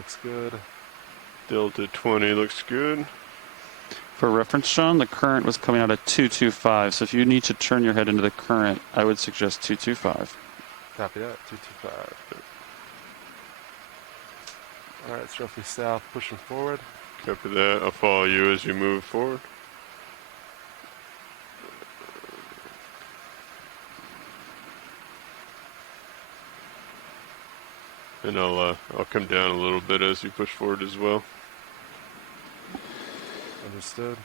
looks good. Delta 20 looks good. For reference, Sean, the current was coming out at 225. So if you need to turn your head into the current, I would suggest 225. Copy that, 225. All right, it's roughly south, pushing forward. Copy that. I'll follow you as you move forward. And I'll come down a little bit as you push forward as well. Understood.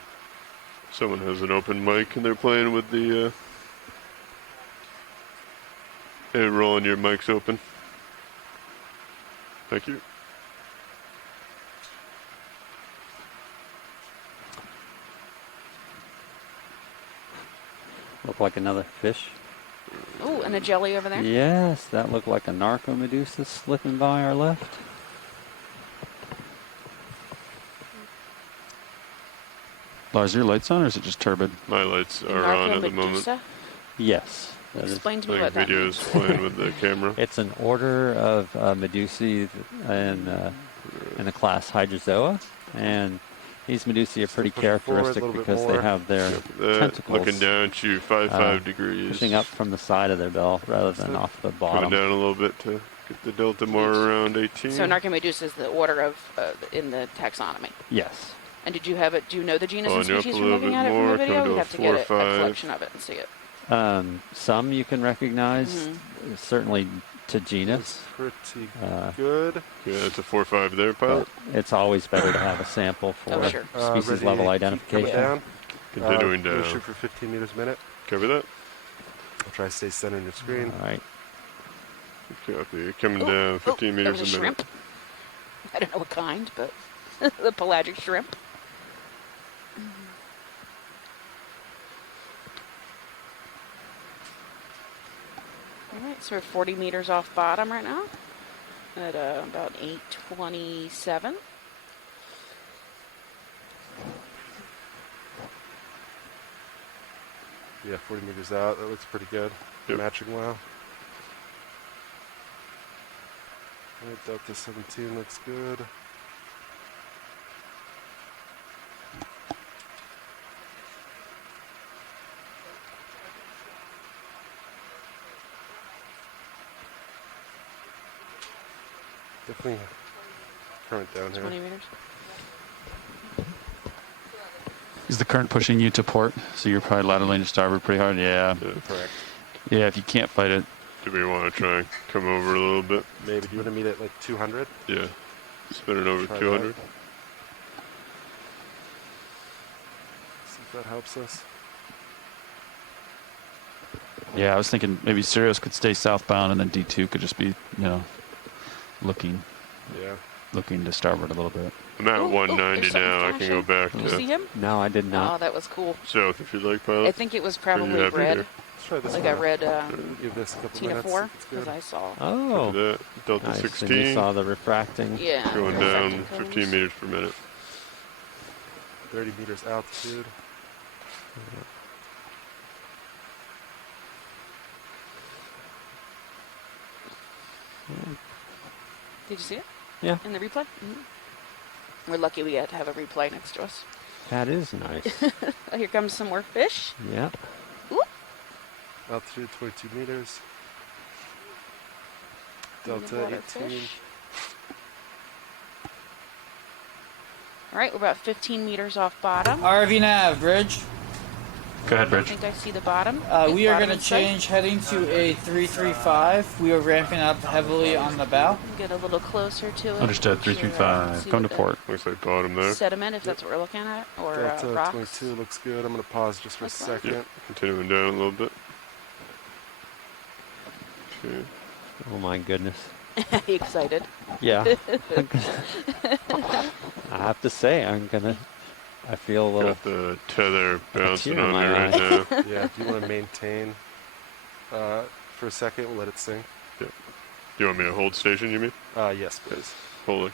Someone has an open mic and they're playing with the. Hey, Roland, your mic's open. Thank you. Look like another fish. Oh, and a jelly over there? Yes, that looked like a narco-medusa slipping by our left. Lars, your lights on or is it just turbid? My lights are on at the moment. Yes. Explain to me what that Video's means. playing with the camera. It's an order of medusae in the class Hydrozoa, and these medusae are pretty characteristic because they have their tentacles looking down to 5 degrees. pushing up from the side of their bell rather than off the bottom. Coming down a little bit to get the delta more around 18. So Narcomedusa is the order of in the taxonomy. Yes. And did you have it? Do you know the genus and Following you up species a from little looking bit at it from more, the video? come to We a have to get 4 or a 5. collection of it and see it. Some you can recognize, certainly to genus. Pretty good. Yeah, it's a 4-5 there, pilot. It's always better to have a sample for species level identification. Down. Continuing down. Shoot for 15 meters a minute. Cover that. I'll try to stay centered in your screen. All right. Copy. Coming down 15 meters that was a minute. Shrimp. I don't know what kind, but the pelagic shrimp. All right, so we're 40 meters off bottom right now at about 8:27. Yeah, 40 meters out. That looks pretty good. Yep. Matching well. Delta 17 looks good. Definitely current down here. 20 meters. Is the current pushing you to port? So you're probably laterally to starboard pretty hard? Yeah. Correct. Yeah, if you can't fight it. Do we want to try and come over a little bit? Maybe. Do you want to meet at like 200? Yeah. Spin it over Try 200. that. See if that helps us. Yeah, I was thinking maybe Sirius could stay southbound and then D2 could just be, looking to starboard a little bit. I'm at Ooh, 190 now. I can go back Did you see to him? No, I did not. Oh, that was cool. south if you'd like, pilot. I think it was probably happy red. here? Let's try this Like one. I read Give this a couple Tina minutes. 4, if it's because good. I saw. Oh, That. Delta nice. 16. And you saw the refracting. Yeah. Going refracting down cones. 15 meters per minute. 30 meters altitude. Did you see it? Yeah. In the replay? Mm-hmm. We're lucky we had to have a replay next to us. That is nice. Oh, here comes some more fish. Yeah. Ooh. Altitude 22 meters. Delta Underwater 18. fish. All right, we're about 15 meters off bottom. RV nav, bridge. Go ahead, I Bridge. think I see the bottom. We are Bottom going in to sight. change heading to a 335. We are ramping up heavily on the bow. Get a little closer to it. Understood. Make sure, 335. see Going to what port. Looks like bottom there. the Sediment, if that's what we're looking at, or Delta rocks. 22 looks good. I'm going to pause just for a Okay. second. Yep. Continuing down a little bit. Okay. Oh my goodness. You excited? Yeah. I have to say, I feel a little. Got the tether bouncing tear in on me my right eye. now. Yeah, if you want to maintain for a second, we'll let it sink. Do you want me to hold station, you mean? Yes, please. Holding.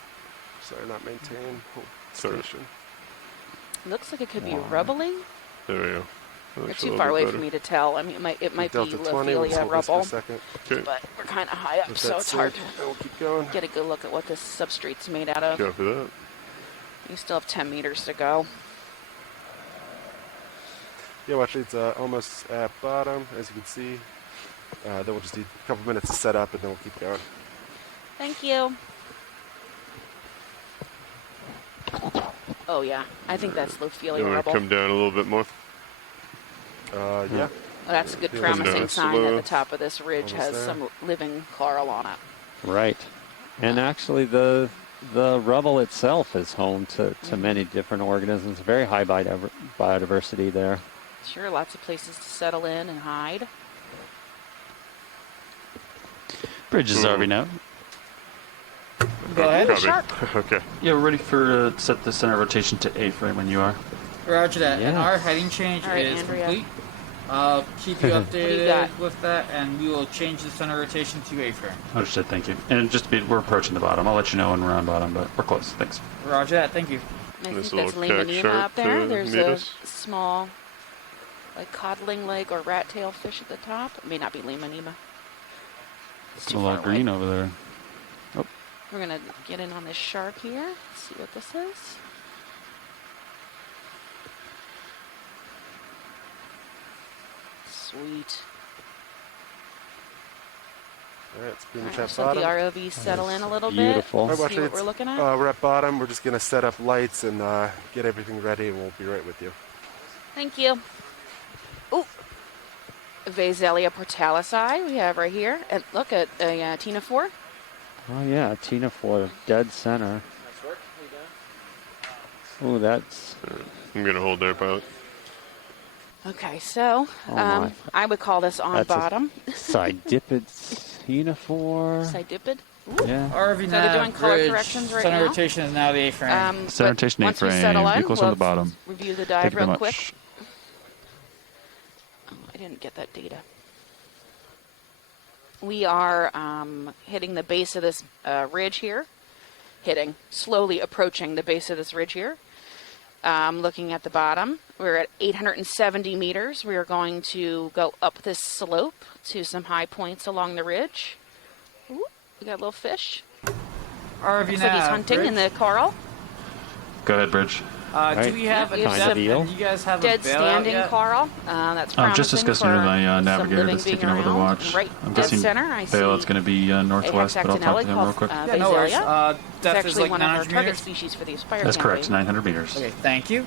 Sorry, not maintain. Hold Sorry. station. Looks like it could be Wow. rubbling. There we go. You're too far away for me to tell. I mean, it might be Delta 20, we'll just Lophelia hold this for a rubble, second. Okay. but we're kind of high up, Let so that it's hard sink, to and we'll keep going. get a good look at what this substrate's made out of. Copy that. You still have 10 meters to go. Yeah, well, actually, it's almost at bottom, as you can see. Then we'll just need a couple minutes to set up, and then we'll keep going. Thank you. Oh yeah, I think that's You Lophelia want to rubble. come down a little bit more? Yeah. Oh, that's a good Yeah. promising Come down sign that slow. the top of this ridge Almost has there. some living coral on it. Right. And actually, the rubble itself is home to many different organisms. Very high biodiversity there. Sure, lots of places to settle in and hide. Bridge is RV now. Go ahead. Copy. Shark. Okay. Yeah, we're ready for set the center rotation to A frame when you are. Roger that. And Yes. our heading change All right, is Andrea. complete. I'll keep you do you updated got? with that, and we will change the center rotation to A-frame. Understood, thank you. And just to be, we're approaching the bottom. I'll let you know when we're on bottom, but we're close. Thanks. Roger that. Thank you. I think This that's little cat Limonema shark up there. to There's meet a us. small, like codling leg or rat tail fish at the top. It may not be Limonema. It's A too little far green away. over there. We're gonna get in on this shark here. See what this is. Sweet. All right, it's being All right, at just let the bottom. ROV settle in a little beautiful. bit. Well, See actually, what we're looking at. We're at bottom. We're just going to set up lights and get everything ready, and we'll be right with you. Thank you. Ooh. Vaselia portalici we have right here. And look at a Tina 4. Oh yeah, Tina for dead center. Oh, that's I'm going to hold there, pilot. Okay, so Oh my. I would call this on That's a- bottom. Sidipid Tina for. Sidipid. Yeah. RV So they're nav, doing color bridge, corrections right center now. rotation is now the A-frame. Center But rotation once we A-frame, settle in, equals on we'll the bottom. review the Thank dive you very real much. quick. Oh, I didn't get that data. We are hitting the base of this ridge here. Slowly approaching the base of this ridge here. Looking at the bottom, we're at 870 meters. We are going to go up this slope to some high points along the ridge. Ooh, we got a little fish. RV Looks nav, like he's hunting bridge. in the coral. Go ahead, Bridge. Do we have Yeah, a we have depth, some and you guys have Dead a bailout standing yet? coral. That's I'm just promising discussing with for my some navigator living that's being taking over the around. watch. Right I'm dead guessing center, I see Bailout's going to be northwest, but I'll talk to him real quick. Yeah, no worries. Vaselia. It's Depth is actually like one of our 900 target meters. species for the Aspire That's correct, campaign. 900 meters. Okay, thank you.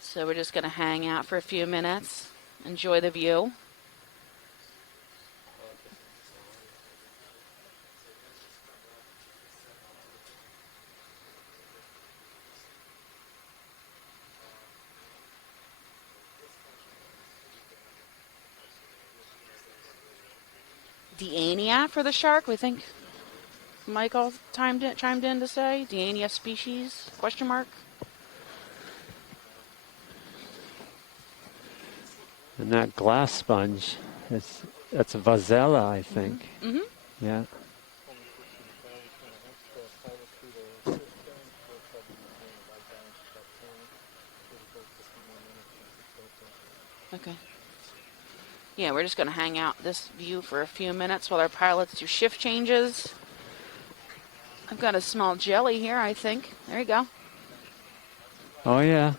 So we're just going to hang out for a few minutes, enjoy the view. Diania for the shark, we think Michael chimed in to say. Diania species, question mark. And that glass sponge, that's a Vazella, I think. Mm-hmm. Yeah. Okay. Yeah, we're just going to hang out this view for a few minutes while our pilots do shift changes. I've got a small jelly here, I think. There you go. Oh yeah.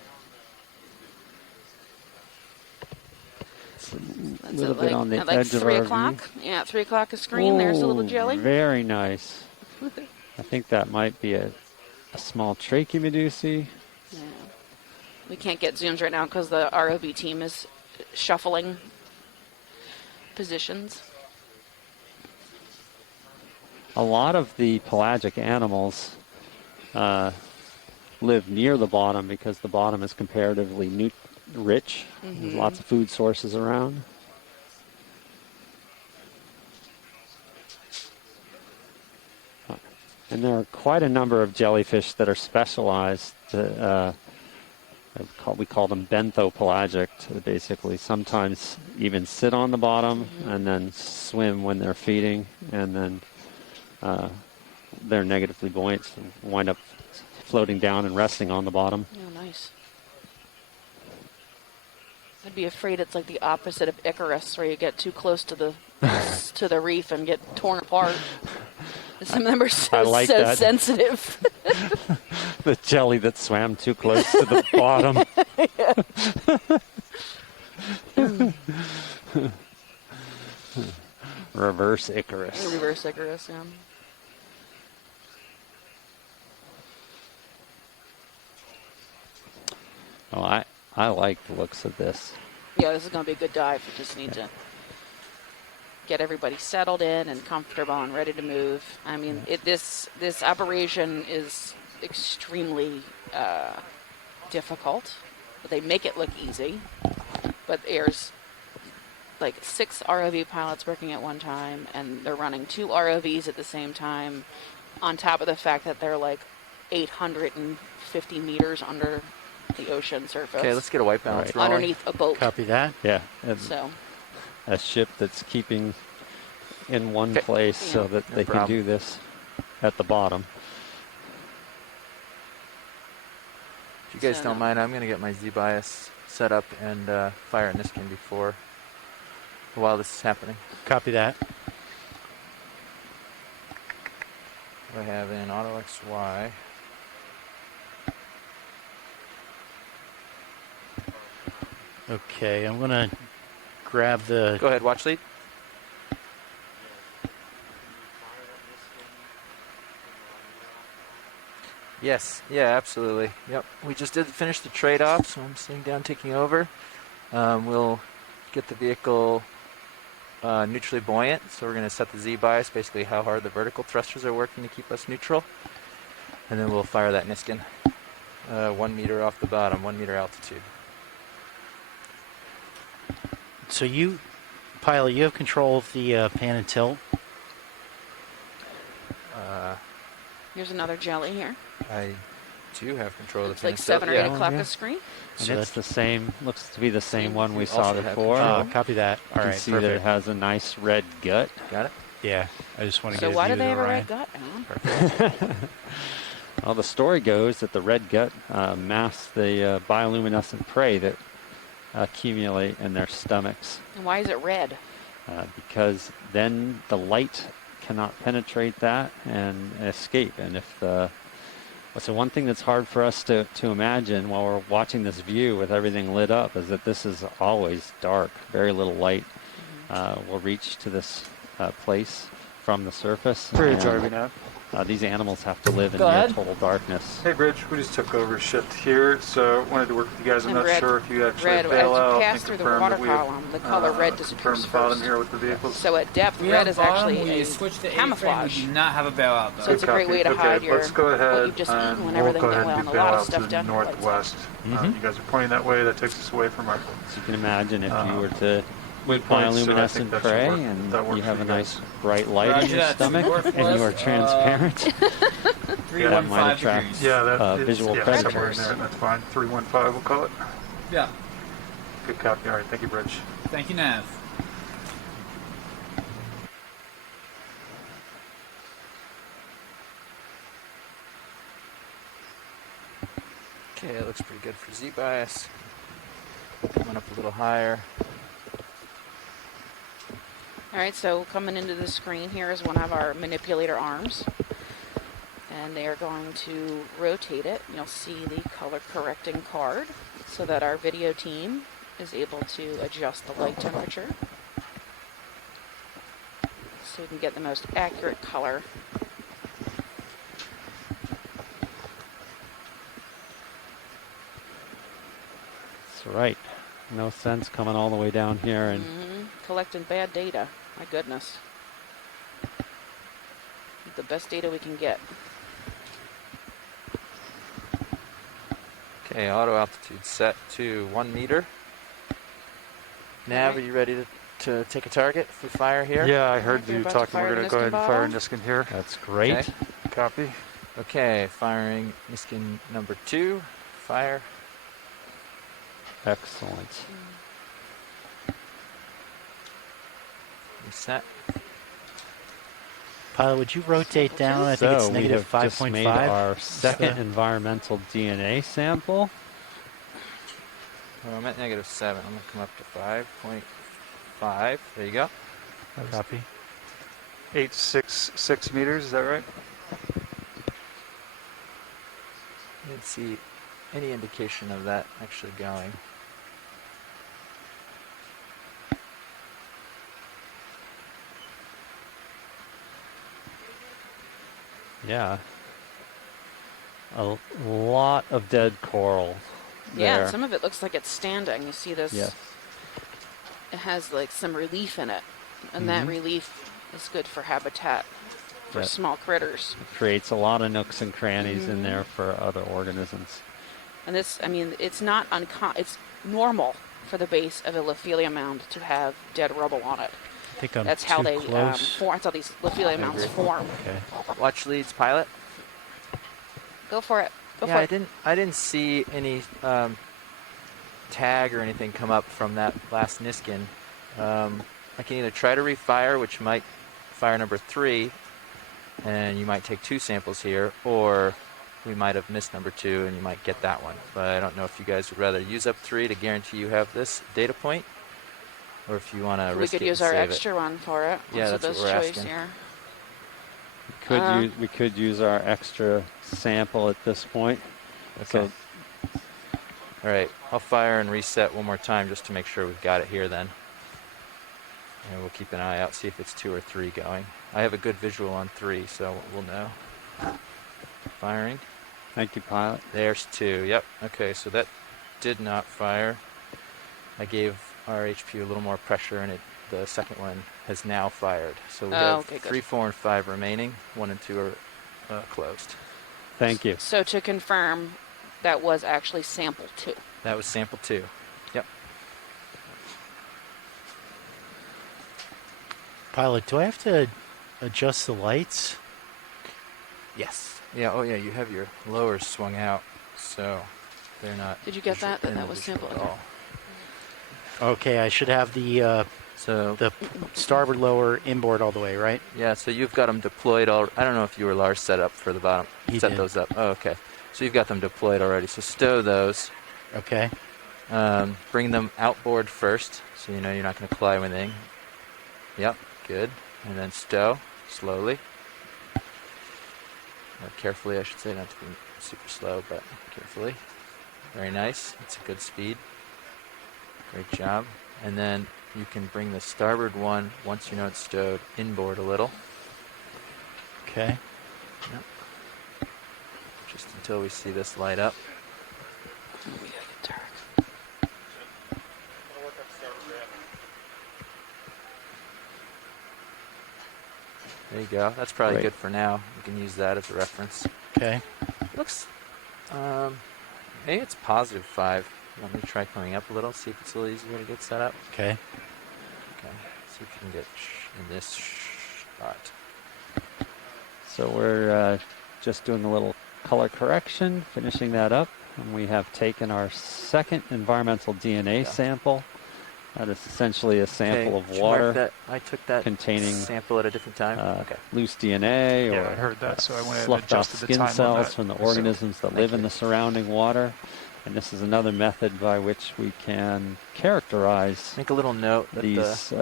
That's A little at bit like, on the at like edge of 3 our o'clock. Yeah, at 3 o'clock a screen. There's a little Ooh, jelly. Very nice. I think that might be a small Trachymedusae. Yeah. We can't get zooms right now because the ROV team is shuffling positions. A lot of the pelagic animals live near the bottom because the bottom is comparatively rich. There's lots of food sources around. And there are quite a number of jellyfish that are specialized. We call them benthopelagic, to basically sometimes even sit on the bottom and then swim when they're feeding, and then they're negatively buoyant, so wind up floating down and resting on the bottom. Oh, nice. I'd be afraid it's like the opposite of Icarus, where you get too close to the to the reef and get torn apart. Some of them are so, like so that. sensitive. The jelly that swam too close to the bottom. Reverse Icarus. Reverse Icarus, yeah. Oh, I like the looks of this. Yeah, this is going to be a good dive. We just need to get everybody settled in and comfortable and ready to move. I mean, this operation is extremely difficult. They make it look easy, but there's like 6 ROV pilots working at one time, and they're running 2 ROVs at the same time, on top of the fact that they're like 850 meters under the ocean surface. Okay, let's get a white balance rolling. Underneath a boat. Copy that. Yeah. So A ship that's keeping in one place so that they can do this at the bottom. If you guys don't mind, I'm going to get my Z-bias set up and fire a Niskin before, while this is happening. Copy that. I have an auto XY. Okay, I'm gonna grab the. Go ahead, watch lead. Yes, yeah, absolutely. Yep, we just did finish the trade-off, so I'm sitting down, taking over. We'll get the vehicle neutrally buoyant, so we're going to set the Z-bias, basically how hard the vertical thrusters are working to keep us neutral. And then we'll fire that Niskin. 1 meter off the bottom, 1 meter altitude. So you, pilot, you have control of the pan and tilt. here's another jelly here. I do have control of the It's like pin and 7 or tilt, 8 yeah. o'clock a screen. And So it's the same, looks to be the same one we You saw also have before. control. Copy that. You All can right, see that it perfect. has a nice red gut. Got it? Yeah, I just want to So get a why view do they of have the a red Orion. gut, Alan? Well, the story goes that the red gut masks the bioluminescent prey that accumulate in their stomachs. And why is it red? Because then the light cannot penetrate that and escape. And if so one thing that's hard for us to imagine while we're watching this view with everything lit up is that this is always dark. Very little light will reach to this place from the surface. Bridge, And, are we now? these animals have to live in Go near ahead. total darkness. Hey, Bridge, we just took over shift here, so wanted to work with you guys. I'm And not red- sure if you actually red, as bail you out pass and through the confirm water that we have, column, the color red confirmed disappears the bottom first. here with the vehicles. So at depth, We red have is bottom, actually we a switch to camouflage. We do not have a bailout though. So it's a great way to okay, hide your let's go ahead what you've just eaten and whenever we'll they go get ahead well, and and do a lot bail of out stuff to the done. northwest. Mhm. You guys are pointing that way. That takes us away from our So you can imagine if you were to midpoint, so I think bioluminescent that should prey work. and That works you have for a you nice guys. bright light in Roger your that. stomach Northwest, and you are transparent. that 315 might attract degrees. Yeah, that is, visual yeah, somewhere in predators. there. That's fine. 315, we'll call it. Yeah. Good copy. All right, thank you, Bridge. Thank you, Nav. Okay, it looks pretty good for Z-bias. Coming up a little higher. All right, so coming into the screen here is one of our manipulator arms. And they are going to rotate it. You'll see the color correcting card so that our video team is able to adjust the light temperature. So we can get the most accurate color. That's right. No sense coming all the way down here and Collecting bad data. My goodness. The best data we can get. Okay, auto altitude set to 1 meter. Nav, Alright. are you ready to take a target for fire here? Yeah, I heard You're you about to talking. fire We're the going to go ahead and fire Niskin Niskin here. that's great. Okay. Copy. Okay, firing Niskin number 2. Fire. Excellent. Reset. Pilot, would you rotate down? I think So it's we negative have just made 5.5. our second environmental DNA sample. Oh, I'm at -7. I'm going to come up to 5.5. There you go. Copy. 866 meters, is that right? Didn't see any indication of that actually going. Yeah. A lot of dead coral Yeah, there. and some of it looks like it's standing. You see this? Yes. It has like some relief in it, and that relief is good for habitat for Yep. small critters. Creates a lot of nooks and crannies in there for other organisms. And this, I mean, it's not it's normal for the base of a Lophelia mound to have dead rubble on it. I think I'm That's how too they close. form. That's how these Lophelia mounds form. Okay. Watch leads, pilot. Go for it. Go Yeah, for it. I didn't see any tag or anything come up from that last Niskin. I can either try to refire, which might fire number 3, and you might take 2 samples here, or we might have missed number 2 and you might get that one. But I don't know if you guys would rather use up 3 to guarantee you have this data point, or if you want to We risk could it use and our save extra one for it. Yeah, So that's what this we're choice asking. here. We could use our extra sample at this point. it. Okay. All right, I'll fire and reset one more time just to make sure we've got it here then. And we'll keep an eye out, see if it's 2 or 3 going. I have a good visual on 3, so we'll know. Firing. Thank you, pilot. There's 2. Yep. Okay, so that did not fire. I gave our HPU a little more pressure, and the second one has now fired. So we have okay, good. 3, 4, and 5 remaining. 1 and 2 are closed. Thank you. So to confirm, that was actually sample 2. That was sample 2. Yep. Pilot, do I have to adjust the lights? Yes. Yeah. Oh, yeah. You have your lowers swung out, so they're not. Did you get that? in That the was visual sample. at all. Okay, I should have the So starboard lower inboard all the way, right? yeah. So you've got them deployed. I don't know if you or Lars set up for the bottom. He set did. those up. Oh, okay. So you've got them deployed already. So stow those. Okay. Bring them outboard first, so you know you're not going to collide with anything. Yep. Good. And then stow slowly. Or carefully, I should say, not to be super slow, but carefully. Very nice. It's a good speed. Great job. And then you can bring the starboard one, once you know it's stowed, inboard a little. Okay. Just until we see this light up. We gotta get dark. There you go. That's probably Great. good for now. You can use that as a reference. Okay. Looks, maybe it's +5. Let me try coming up a little, see if it's a little easier to get set up. Okay. Okay, see if you can get in this spot. So we're just doing a little color correction, finishing that up. And we have taken our second environmental DNA sample. That is essentially a sample Okay, of did you mark water that? I took that containing sample at a different time. Okay. loose DNA Yeah, or I heard that, so I went and sloughed out adjusted the skin time on cells that. from the So, organisms that live in the surrounding water. And this is another method by which we can characterize Make a little note that these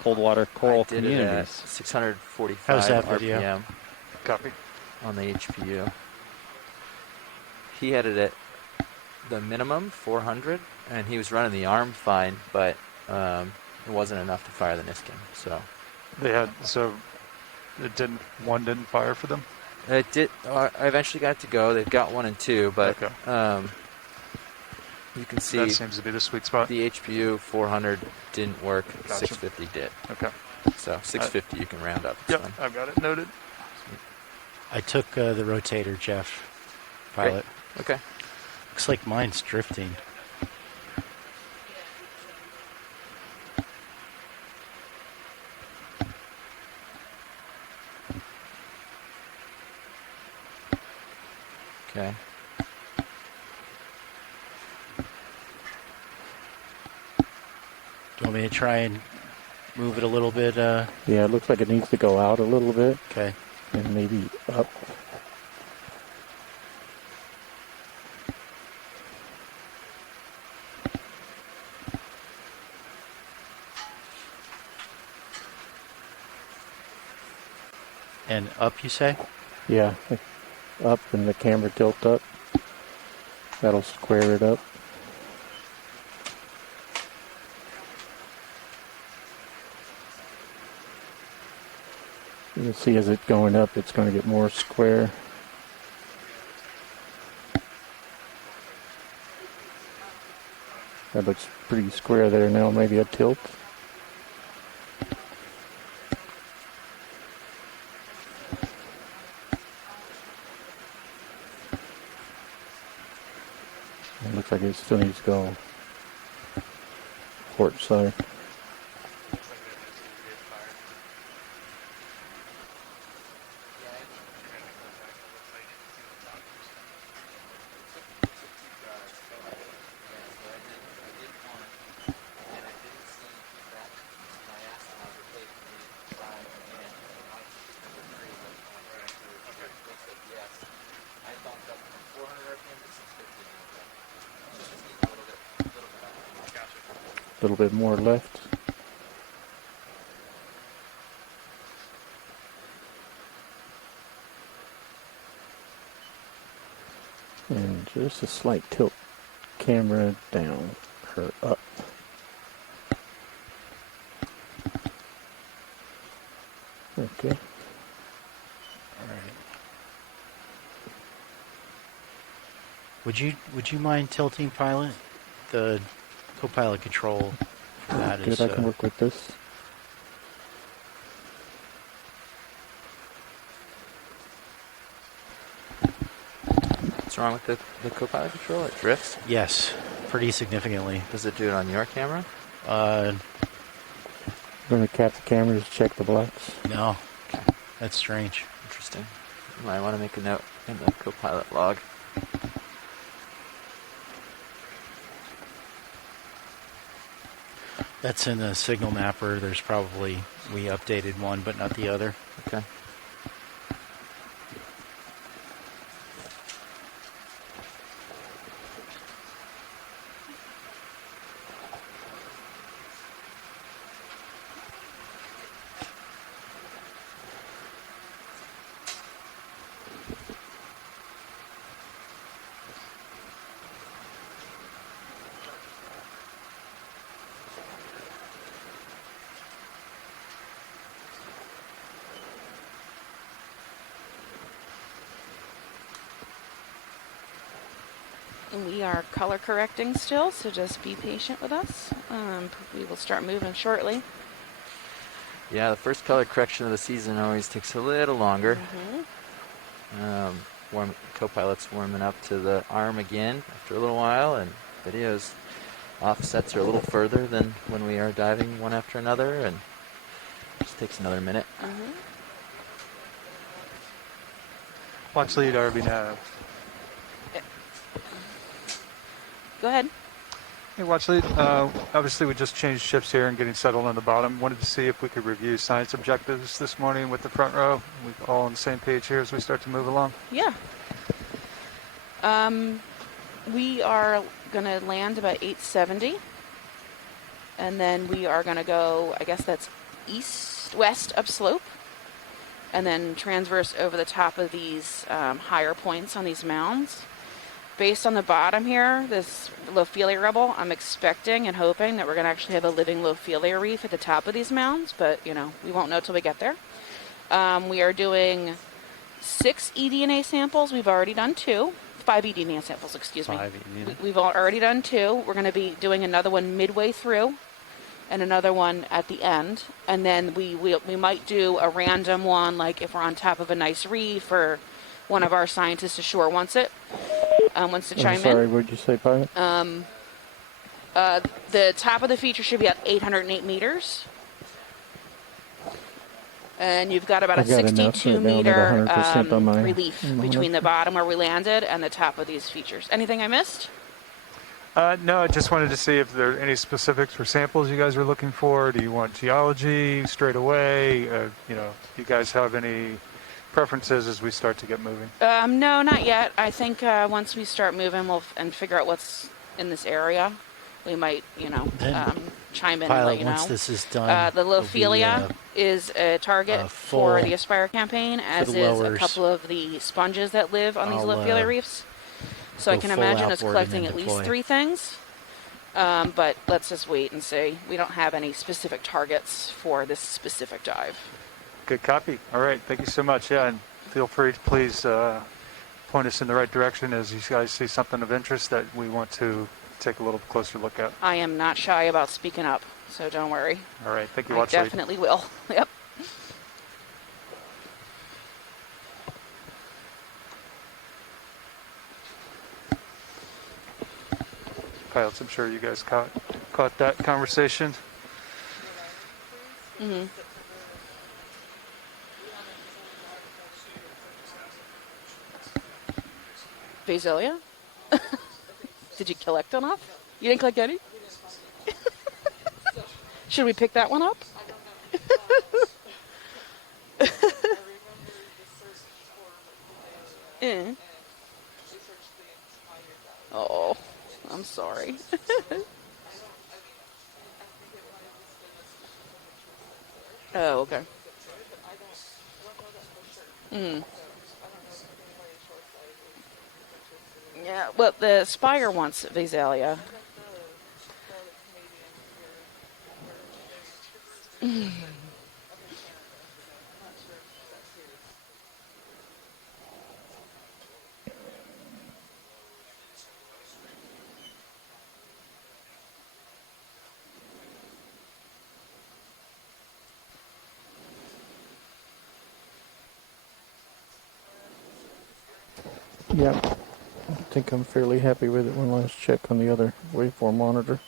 cold water coral I did it at communities. 645 How's that video? RPM Copy. on the HPU. He had it at the minimum 400, and he was running the arm fine, but it wasn't enough to fire the Niskin. So One didn't fire for them? it did. I eventually got it to go. They've got 1 and 2, but Okay. you can see That seems to be the sweet spot. the HPU 400 didn't work. Gotcha. 650 did. Okay. So 650 you can round up. It's Yep, fine. I've got it noted. I took the rotator, Jeff. Pilot. Okay. Looks like mine's drifting. Okay. Do you want me to try and move it a little bit? Yeah, it looks like it needs to go out a little bit Okay. and maybe up. And up, you say? Yeah, up and the camera tilt up. That'll square it up. You can see as it's going up, it's going to get more square. That looks pretty square there now, maybe a tilt. It looks like it still needs to go port side. A little bit more left. And just a slight tilt camera down or up. Okay. All right. Would you mind tilting, pilot? The co-pilot control for that Good, is. I can work with this. What's wrong with the co-pilot control? It drifts? Yes, pretty significantly. Does it do it on your camera? I'm going to cap the cameras, check the blacks. No, that's strange. Interesting. You might want to make a note in the co-pilot log. That's in the signal mapper. There's probably, we updated one, but not the other. Okay. And we are color correcting still, so just be patient with us. We will start moving shortly. Yeah, the first color correction of the season always takes a little longer. Co-pilot's warming up to the arm again after a little while, and video's offsets are a little further than when we are diving one after another, and it just takes another minute. Watch lead, RB nav. Go ahead. Hey, watch lead. Obviously, we just changed ships here and getting settled on the bottom. Wanted to see if we could review science objectives this morning with the front row. We're all on the same page here as we start to move along. Yeah. We are going to land about 870. And then we are going to go, I guess that's west upslope. And then transverse over the top of these higher points on these mounds. Based on the bottom here, this Lophelia rubble, I'm expecting and hoping that we're going to actually have a living Lophelia reef at the top of these mounds, but, you know, we won't know till we get there. We are doing 6 eDNA samples. We've already done 2. 5 eDNA samples, excuse me. 5 eDNA. We've already done 2. We're going to be doing another one midway through and another one at the end. And then we might do a random one, like if we're on top of a nice reef or one of our scientists ashore wants it. Wants to chime I'm sorry, what did you say, pilot? The top of the feature should be at 808 meters. And you've got about a 62 meter relief between the bottom where we landed and the top of these features. Anything I missed? No, I just wanted to see if there are any specifics for samples you guys are looking for. Do you want geology straight away? You know, do you guys have any preferences as we start to get moving? No, not yet. I think once we start moving and figure out what's in this area, we might, Then chime in and Pilot, let you know. once this is done, The it'll be, Lophelia is a target for full the Aspire campaign, as the is a lowers. couple of the sponges that live on these I'll, Lophelia reefs. So I go can full imagine it's outboard collecting and at then least deploy. 3 things. But let's just wait and see. We don't have any specific targets for this specific dive. Good copy. All right. Thank you so much. Yeah, and feel free to please point us in the right direction as you guys see something of interest that we want to take a little closer look at. I am not shy about speaking up, so don't worry. All right. Thank you, I Watch definitely will. Yep. Pilots, I'm sure you guys caught that conversation. Mm-hmm. Vaselia? Did you collect enough? You didn't collect any? Should we pick that one up? Eh. Oh, I'm sorry. Oh, okay. Mm. Yeah, well, the Spire wants Vaselia. Yeah, I think I'm fairly happy with it. One last check on the other waveform monitor.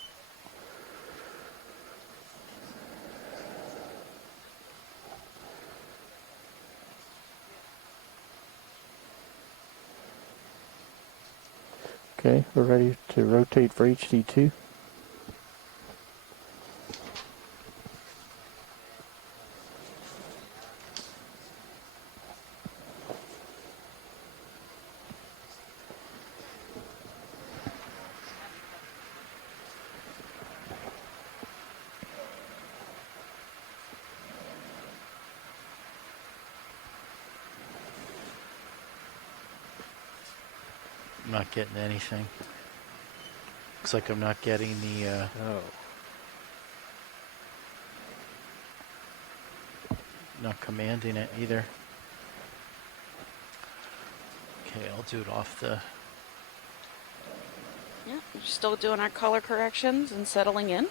Okay, we're ready to rotate for HD2. I'm not getting anything. Looks like I'm not getting the. Not commanding it either. Okay, I'll do it off the. Yeah, we're still doing our color corrections and settling in.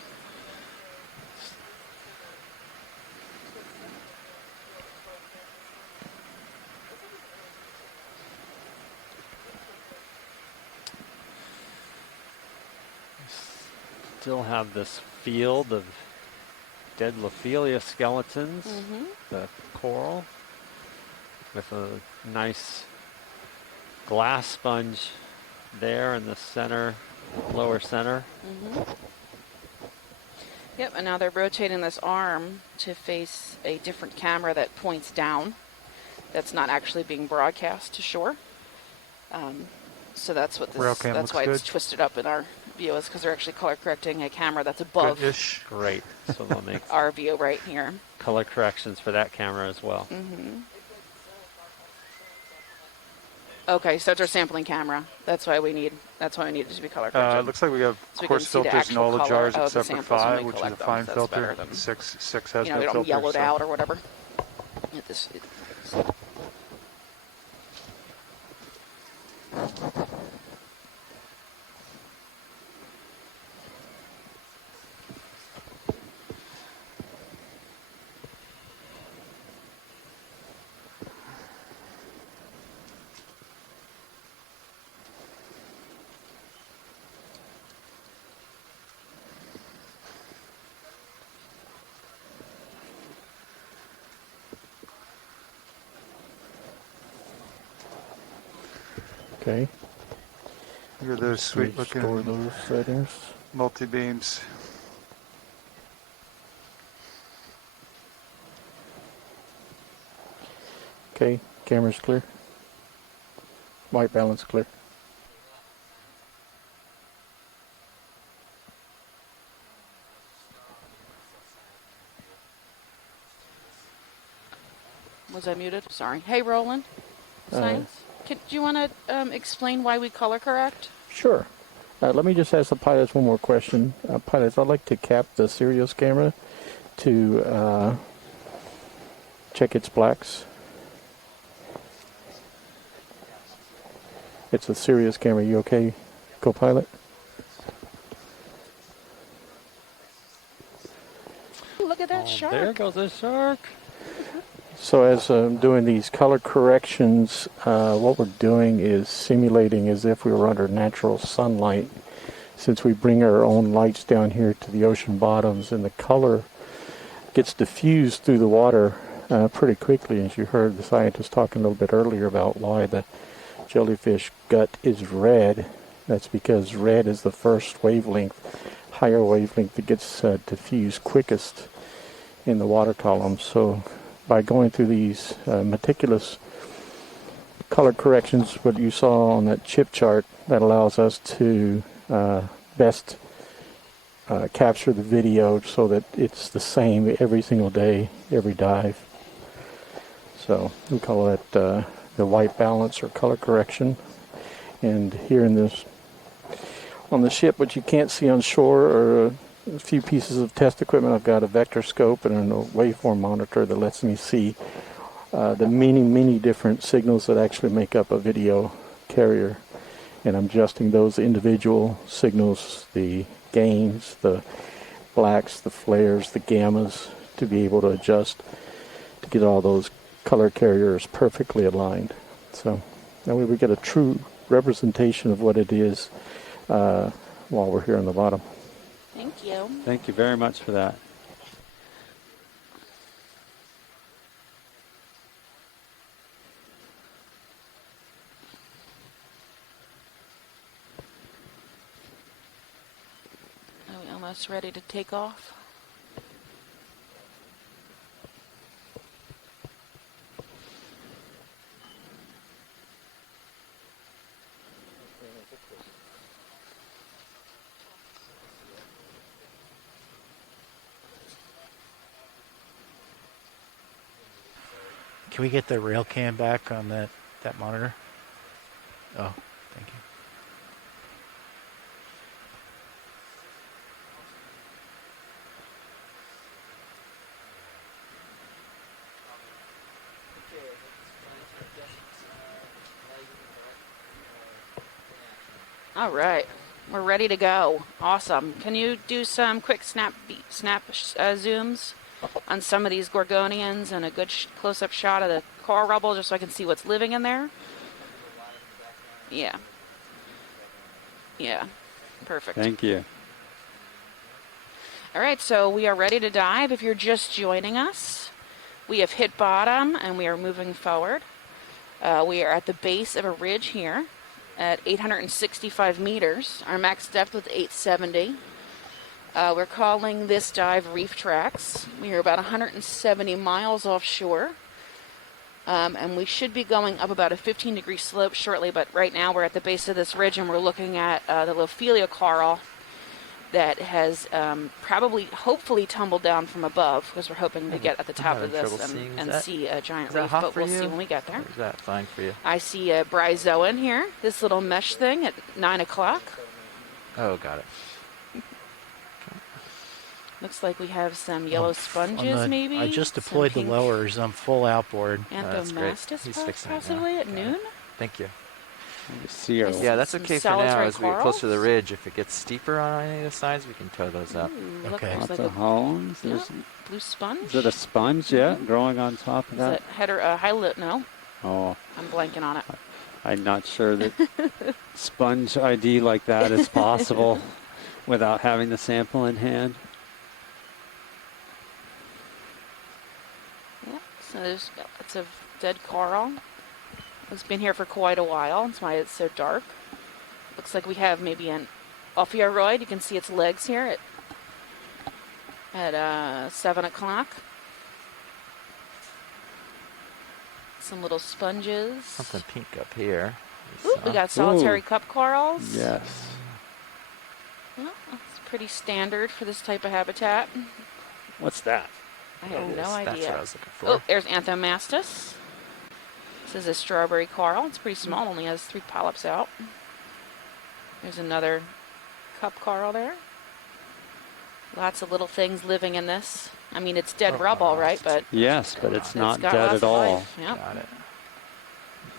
Still have this field of dead Lophelia skeletons, the coral, with a nice glass sponge there in the center, lower center. Yep, and now they're rotating this arm to face a different camera that points down. That's not actually being broadcast to shore. So that's what Rail this. cam That's looks why it's good. twisted up in our view, is because they're actually color correcting a camera that's above Good-ish. Great. So they'll make our view right here. color corrections for that camera as well. Okay, so it's our sampling camera. That's why we need. That's why we need it to be color corrected. It looks like we have So we coarse can see the filters in all the actual color jars of the except for samples when 5, we which is a collect them, fine so that's filter. better than- 6 has they no don't filter. yellowed so- out or whatever. Okay. Look at those sweet Restore looking those settings. multi-beams. Okay, camera's clear. White balance clear. Was I muted? Sorry. Hey, Roland. Science. Do you want to explain why we color correct? Sure. Let me just ask the pilots one more question. Pilots, I'd like to cap the Sirius camera to check its blacks. It's a Sirius camera. You okay, co-pilot? Look at that shark. There goes a shark. So as I'm doing these color corrections, what we're doing is simulating as if we were under natural sunlight. Since we bring our own lights down here to the ocean bottoms, and the color gets diffused through the water pretty quickly, as you heard the scientist talking a little bit earlier about why the jellyfish gut is red. That's because red is the first wavelength, higher wavelength that gets diffused quickest in the water column. So by going through these meticulous color corrections, what you saw on that chip chart, that allows us to best capture the video so that it's the same every single day, every dive. So we call it the white balance or color correction. And here in this, on the ship, what you can't see on shore are a few pieces of test equipment. I've got a vector scope and a waveform monitor that lets me see the many different signals that actually make up a video carrier. And I'm adjusting those individual signals, the gains, the blacks, the flares, the gammas, to be able to adjust to get all those color carriers perfectly aligned. So that way we get a true representation of what it is while we're here on the bottom. Thank you. Thank you very much for that. Are we almost ready to take off? Can we get the rail cam back on that monitor? Oh, thank you. All right. We're ready to go. Awesome. Can you do some quick snap zooms on some of these gorgonians and a good close-up shot of the coral rubble just so I can see what's living in there? Yeah. Yeah. Perfect. Thank you. All right, so we are ready to dive. If you're just joining us, we have hit bottom and we are moving forward. We are at the base of a ridge here at 865 meters. Our max depth was 870. We're calling this dive Reef Tracts. We are about 170 miles offshore. And we should be going up about a 15-degree slope shortly, but right now we're at the base of this ridge and we're looking at the Lophelia coral that has hopefully tumbled down from above, because we're hoping to get at the top of this and see a giant reef, but we'll see when we get there. Or is that fine for you? I see a bryozoan here, this little mesh thing at 9 o'clock. Oh, got it. Looks like we have some yellow sponges, maybe. I just deployed the lowers. I'm full outboard. Anthomastus possibly at noon. Thank you. Yeah, that's okay for now. As we get closer to the ridge, if it gets steeper on any of the sides, we can tow those up. Okay. Looks Lots like of hones. Yeah, blue sponge. Is it a sponge yet growing on top of that? Is it no. Oh. I'm blanking on it. I'm not sure that sponge ID like that is possible without having the sample in hand. Yeah, so it's a dead coral. It's been here for quite a while. That's why it's so dark. Looks like we have maybe an Okeanos. You can see its legs here at 7 o'clock. Some little sponges. Something pink up here. Ooh, we got solitary Ooh. cup corals. Yes. Well, that's pretty standard for this type of habitat. What's that? I have no That's idea. what I was looking for. Oh, there's Anthomastus. This is a strawberry coral. It's pretty small, only has 3 polyps out. There's another cup coral there. Lots of little things living in this. I mean, it's dead rubble, right? But Yes, but it's not got dead lots at of all. life. Yep. Got it.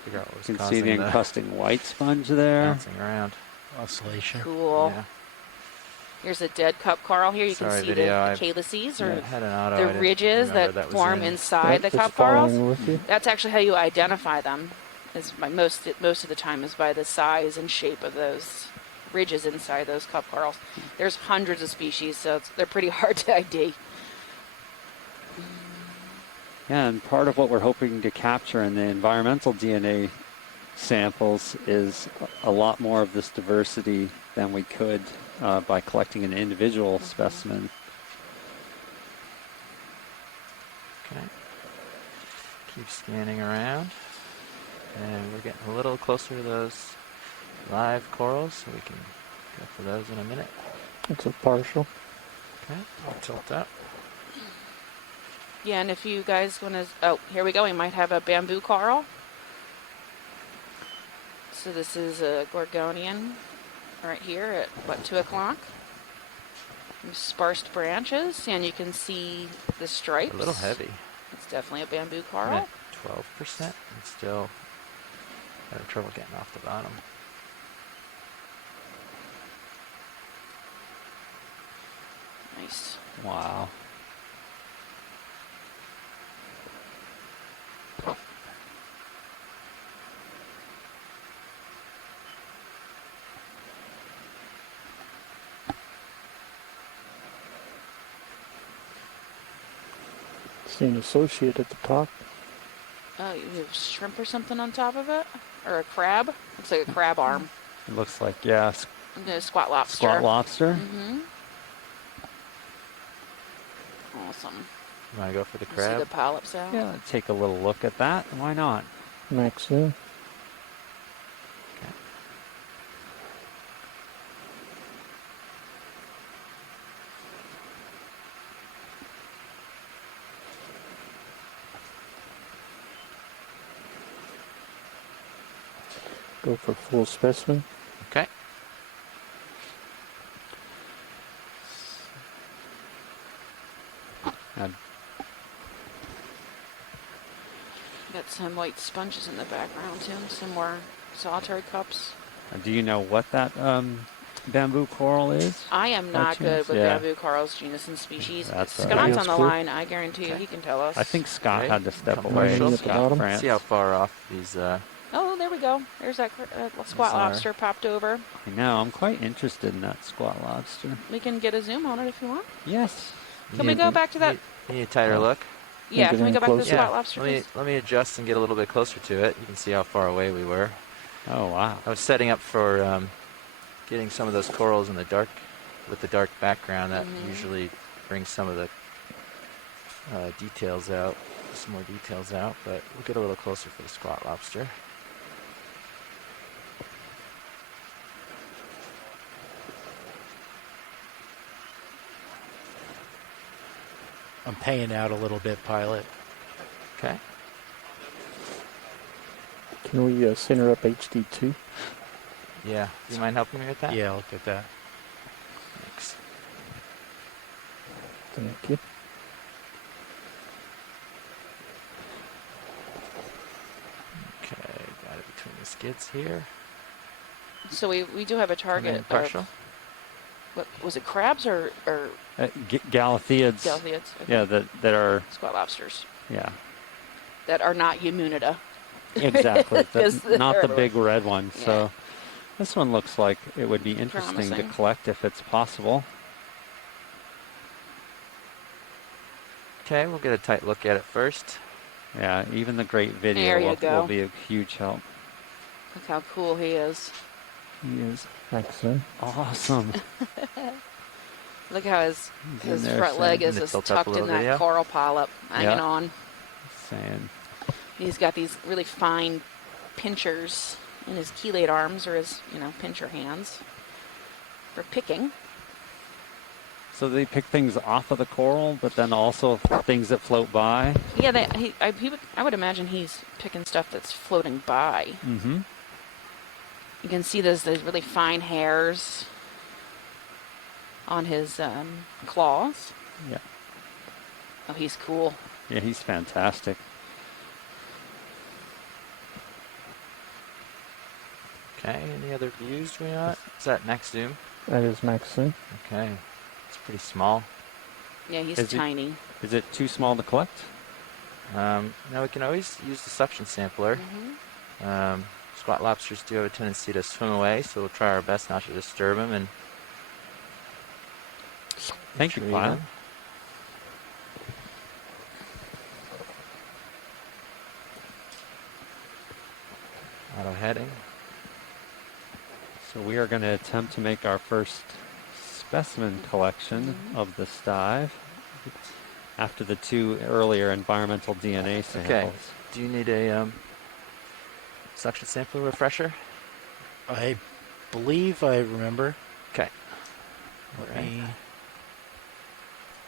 Figure out what was You can causing see the encrusting white sponge there. bouncing around. Oscillation. Cool. Yeah. Here's a dead cup coral here. You Sorry, can see video, the I calyces I or had an auto. I the didn't ridges remember that was form in. inside the Yep, cup it's following corals. with you. That's actually how you identify them. Is by most of the time is by the size and shape of those ridges inside those cup corals. There's hundreds of species, so they're pretty hard to ID. Yeah, and part of what we're hoping to capture in the environmental DNA samples is a lot more of this diversity than we could by collecting an individual specimen. Okay. Keep scanning around. And we're getting a little closer to those live corals, so we can go for those in a minute. It's a partial. Okay, I'll tilt that. Yeah, and if you guys want to, oh, here we go. We might have a bamboo coral. So this is a Gorgonian right here at, what, 2 o'clock? Sparsed branches, and you can see the stripes. A little heavy. It's definitely a bamboo I'm coral. at 12%, and still having trouble getting off the bottom. Nice. Wow. See an associate at the top. Oh, you have shrimp or something on top of it? Or a crab? Looks like a crab arm. It looks like, yeah, I'm gonna squat lobster. squat lobster. Mm-hmm. Awesome. You want to go for the You see crab? the polyps out? Yeah, take a little look at that. Why not? Max zoom. Go for full specimen. Okay. And Got some white sponges in the background too. Some more solitary cups. do you know what that bamboo coral is? I am By not good chance? with Yeah. bamboo corals, genus and species. That's Scott's right. on the Cool. line. I guarantee you he can tell us. I think Scott Okay. had to step Couple away. partials at the Scott bottom. France. See how far off these. Oh, there we go. There's that squat These are- lobster popped over. I know. I'm quite interested in that squat lobster. We can get a zoom on it if you want. Yes. Can we go back to that? You need a tighter look. Yeah, Make it can we in go back to the closer. squat lobster, Let me please? let me adjust and get a little bit closer to it. You can see how far away we were. Oh wow. I was setting up for getting some of those corals in the dark, with the dark background. That usually brings some of the details out, some more details out. But we'll get a little closer for the squat lobster. I'm paying out a little bit, pilot. Okay. Can we center up HD2? Yeah. Do you mind helping me with that? Yeah, I'll get that. Thanks. Thank you. Okay. Got it between the skids here. So we do have a And target. then partial. What was it? Crabs or Galatheads. Galatheads? Okay. Yeah, that are, Squat lobsters yeah, that are not Emunida. exactly. Because Not they're the big red one. Yeah. So this one looks like it would be interesting to Promising. collect if it's possible. Okay. We'll get a tight look at it first. Yeah, even the great video There you will go. be a huge help. Look how cool he is. He is Excellent. awesome. Look how his in there front leg is Gonna just tilt up a tucked in little that video. coral polyp, hanging Yeah. on. Saying, He's got these really fine pinchers in his chelate arms, or his, pincher hands for picking. so they pick things off of the coral, but then also things that float by. Yeah, I would imagine he's picking stuff that's floating by. Mm-hmm. You can see those really fine hairs on his claws. Yeah. Oh, he's cool. Yeah, he's fantastic. Okay, any other views we got? Is that max zoom? That is Maxine. Okay, it's pretty small. Yeah, he's Is he- tiny. Is it too small to collect? Now we can always use the suction sampler. Mhm. Squat lobsters do have a tendency to swim away, so we'll try our best not to disturb them and Thank you, retrieve Kyle. them. Auto heading. So we are going to attempt to make our first specimen collection of this dive after the 2 earlier environmental DNA samples. Okay. Do you need a suction sampler refresher? I believe I remember. Okay. Let me.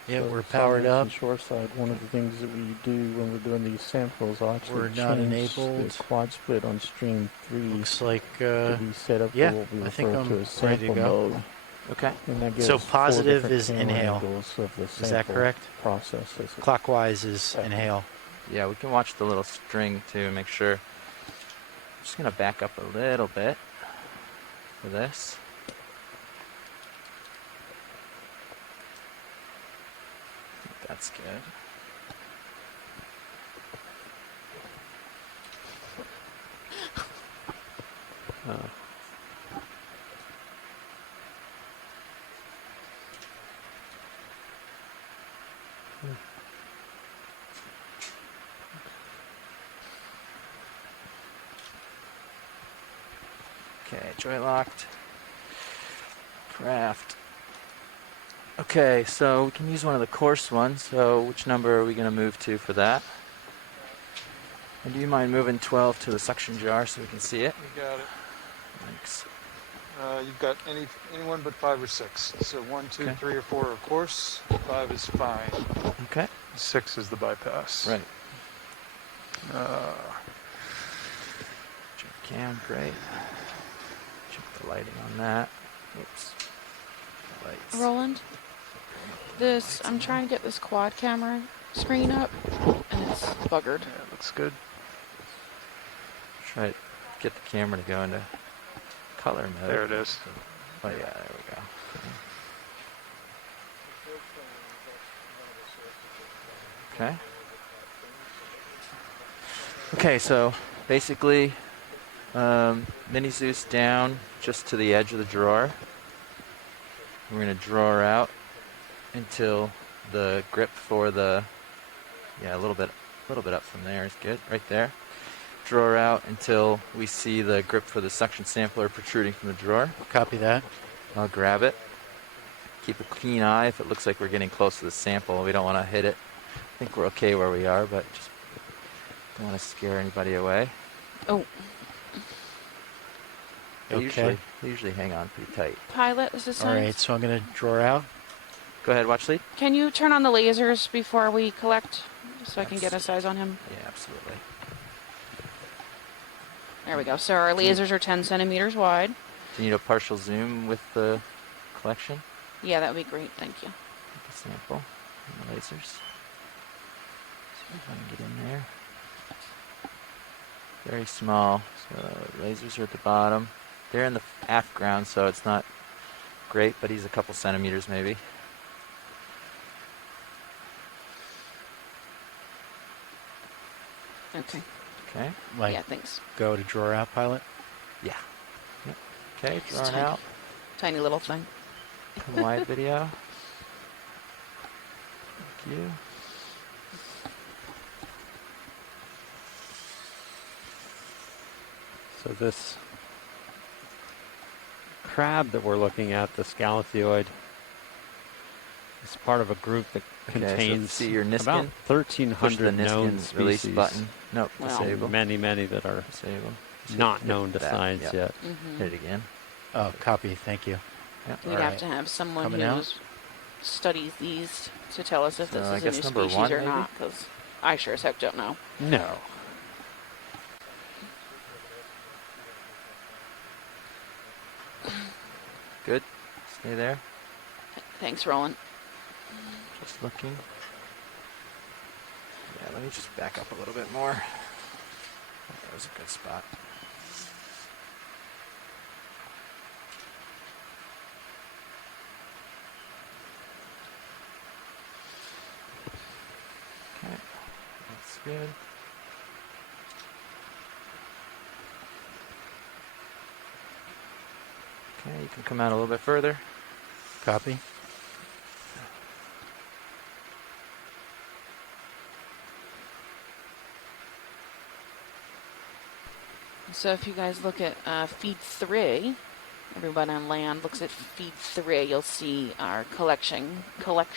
Yeah, So we're some powered up. on shoreside, one of the things that we do when we're doing these samples, I'll actually We're not change enabled. the quad split on stream 3 Looks like. to be set up yeah, for what we I think refer I'm to as ready to sample go. mode. Okay. And that gives So 4 positive different is camera inhale. angles of the Is that sample correct? process. As it- Clockwise is inhale. Yeah, we can watch the little string too and make sure. I'm just going to back up a little bit for this. I think that's good. Okay, joint locked. Craft. Okay, so we can use one of the coarse ones. So which number are we going to move to for that? And do you mind moving 12 to the suction jar so we can see it? You got it. Thanks. You've got anyone but 5 or 6. So 1, 2, Okay. 3, or 4 are course. 5 is fine. Okay. 6 is the bypass. Right. Uh, Jump cam, great. Check the lighting on that. Oops. Lights. Roland, I'm trying to get this quad camera screen up, and it's buggered. yeah, looks good. Try to get the camera to go into color mode. There it is. Oh yeah, there we go. Okay. Okay, so basically, mini Zeus down just to the edge of the drawer. We're gonna draw her out until the grip for the, a little bit up from there is good, right there. Draw her out until we see the grip for the suction sampler protruding from the drawer. Copy that. I'll grab it. Keep a clean eye if it looks like we're getting close to the sample. We don't want to hit it. I think we're okay where we are, but just don't want to scare anybody away. Oh, Okay. They usually hang on pretty tight. pilot, this is All time. right, so I'm going to draw out. Go ahead, watch lead. Can you turn on the lasers before we collect, so I can get a size on him? Yeah, absolutely. There we go. So our lasers are 10 centimeters wide. Do you need a partial zoom with the collection? Yeah, that would be great. Thank you. The sample and the lasers. See if I can get in there. Very small. So lasers are at the bottom. They're in the aft ground, so it's not great, but he's a couple centimeters maybe. Okay. Okay. Like, Yeah, thanks. go to drawer out, pilot. Yeah. Yep. Okay, It's drawing tiny. out. Tiny little thing. Come wide video. Thank you. So this crab that we're looking at, the scalathioid, is part of a group that Okay, contains so see your about Niskin? Push the 1,300 known Niskin release species. button. Nope, Well, disable. Many that are Disable. Just not hit known to that. science Yep. yet. Hit it again. Oh, copy. Thank you. Yep. We'd All have right. to have someone Coming who out? studies these to tell us if So I this guess is a new number species one, or maybe? not, because I sure as heck don't know. No. Good. Stay there. Thanks, Roland. Just looking. Yeah, let me just back up a little bit more. That was a good spot. Okay, that's good. Okay, you can come out a little bit further. Copy. So if you guys look at feed 3, everybody on land looks at feed 3, you'll see our collection quad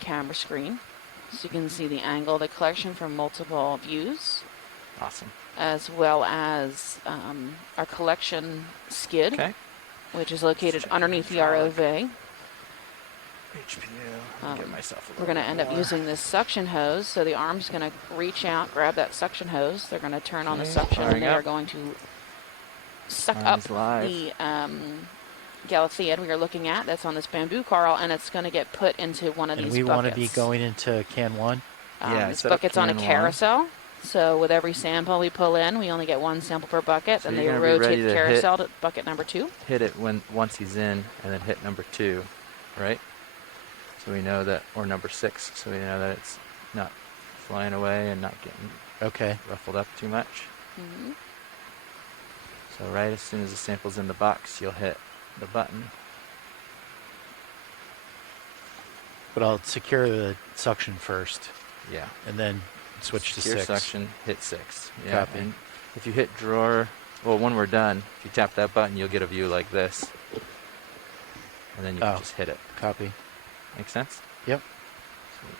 camera screen. So you can see the angle of the collection from multiple views, Awesome. as well as our collection skid, Okay. which is located check underneath the hydraulic. ROV. HPU. Get myself a We're little going to end up more. using this suction hose, so the arm's going to reach out, grab that suction hose. They're going to turn on the Okay, suction, firing and they are up. going to suck Mine's up live. the Galatheid we are looking at. That's on this bamboo coral, and it's going to get put into one of And these we buckets. want to be going into can 1. Yeah, This set up bucket's on a can one. carousel, so with every sample we pull in, we only get one sample per bucket, So and you're they gonna be ready rotate the to carousel to bucket number 2. Hit it once he's in, and then hit number 2, right? So we know that, or number 6, so we know that it's not flying away and not getting Okay. ruffled up too much. Mm-hmm. So right as soon as the sample's in the box, you'll hit the button. But I'll secure the suction first Yeah. and then switch to Secure 6. suction, hit 6. Yeah. Copy. And if you hit drawer, well, when we're done, if you tap that button, you'll get a view like this. And then you can Oh. just hit it. Copy. Make sense? Yep. Sweet.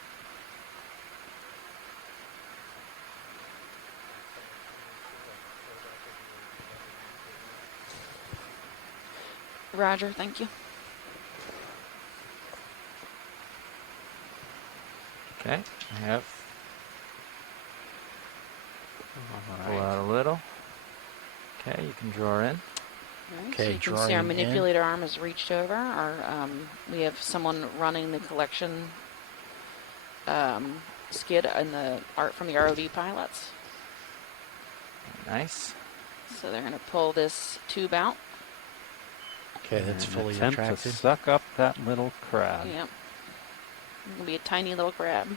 Roger, thank you. Okay, I have. All Pull right. out a little. Okay, you can draw in. All right, Okay, so you can see our drawing in. manipulator arm has reached over. We have someone running the collection skid and the art from the ROV pilots. Nice. So they're going to pull this tube out. Okay, that's And fully attempt retracted. to suck up that little crab. Yep. It'll be a tiny little crab.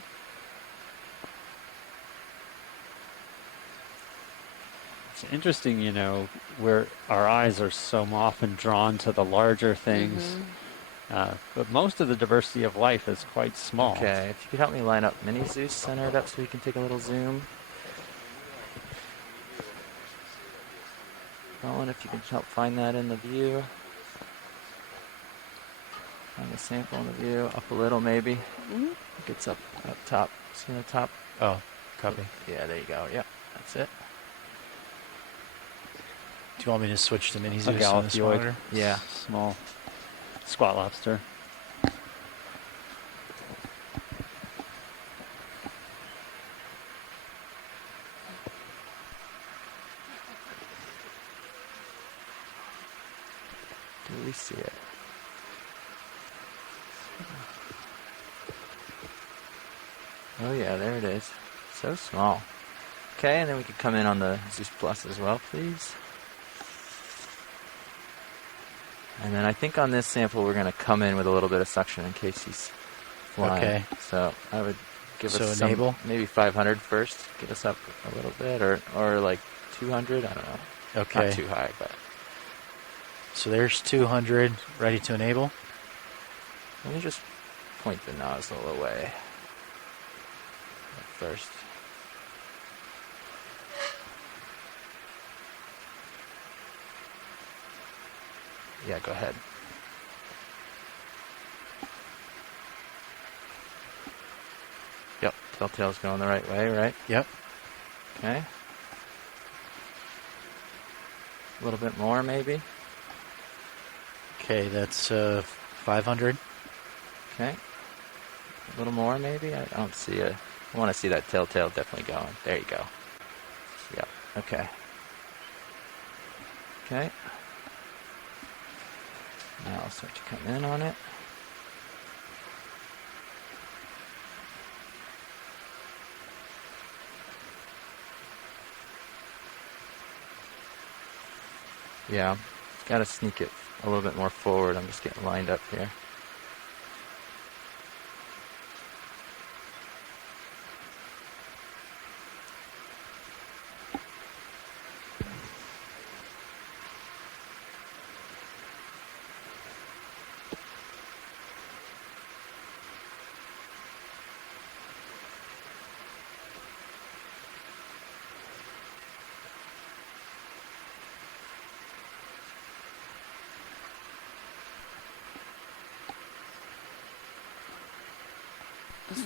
It's interesting, you know, where our eyes are so often drawn to the larger things, but most of the diversity of life is quite small. Okay, if you could help me line up Mini Zeus centered up so we can take a little zoom. Colin, if you can help find that in the view. Find the sample in the view. Up a little, maybe. Mm-hmm. I think it's up top. See the top? Oh, copy. Yeah, there you go. Yep, that's it. Do you want me to switch to mini A Zeus on this Galathioid. monitor? Yeah. Small squat lobster. Do we see it? Oh yeah, there it is. So small. Okay, and then we could come in on the Zeus Plus as well, please. And then I think on this sample we're going to come in with a little bit of suction in case he's flying. Okay. So I would give So us enable? maybe 500 first, get us up a little bit, or like 200. I don't know. Okay. Not too high, but So there's 200 ready to enable. let me just point the nozzle away first. Yeah, go ahead. Yep, telltale's going the right way, right? Yep. Okay. A little bit more, maybe. Okay, that's 500. Okay. A little more, maybe. I don't see a. I want to see that telltale definitely going. There you go. Yep. Okay. Okay. Now I'll start to come in on it. Yeah, got to sneak it a little bit more forward. I'm just getting lined up here.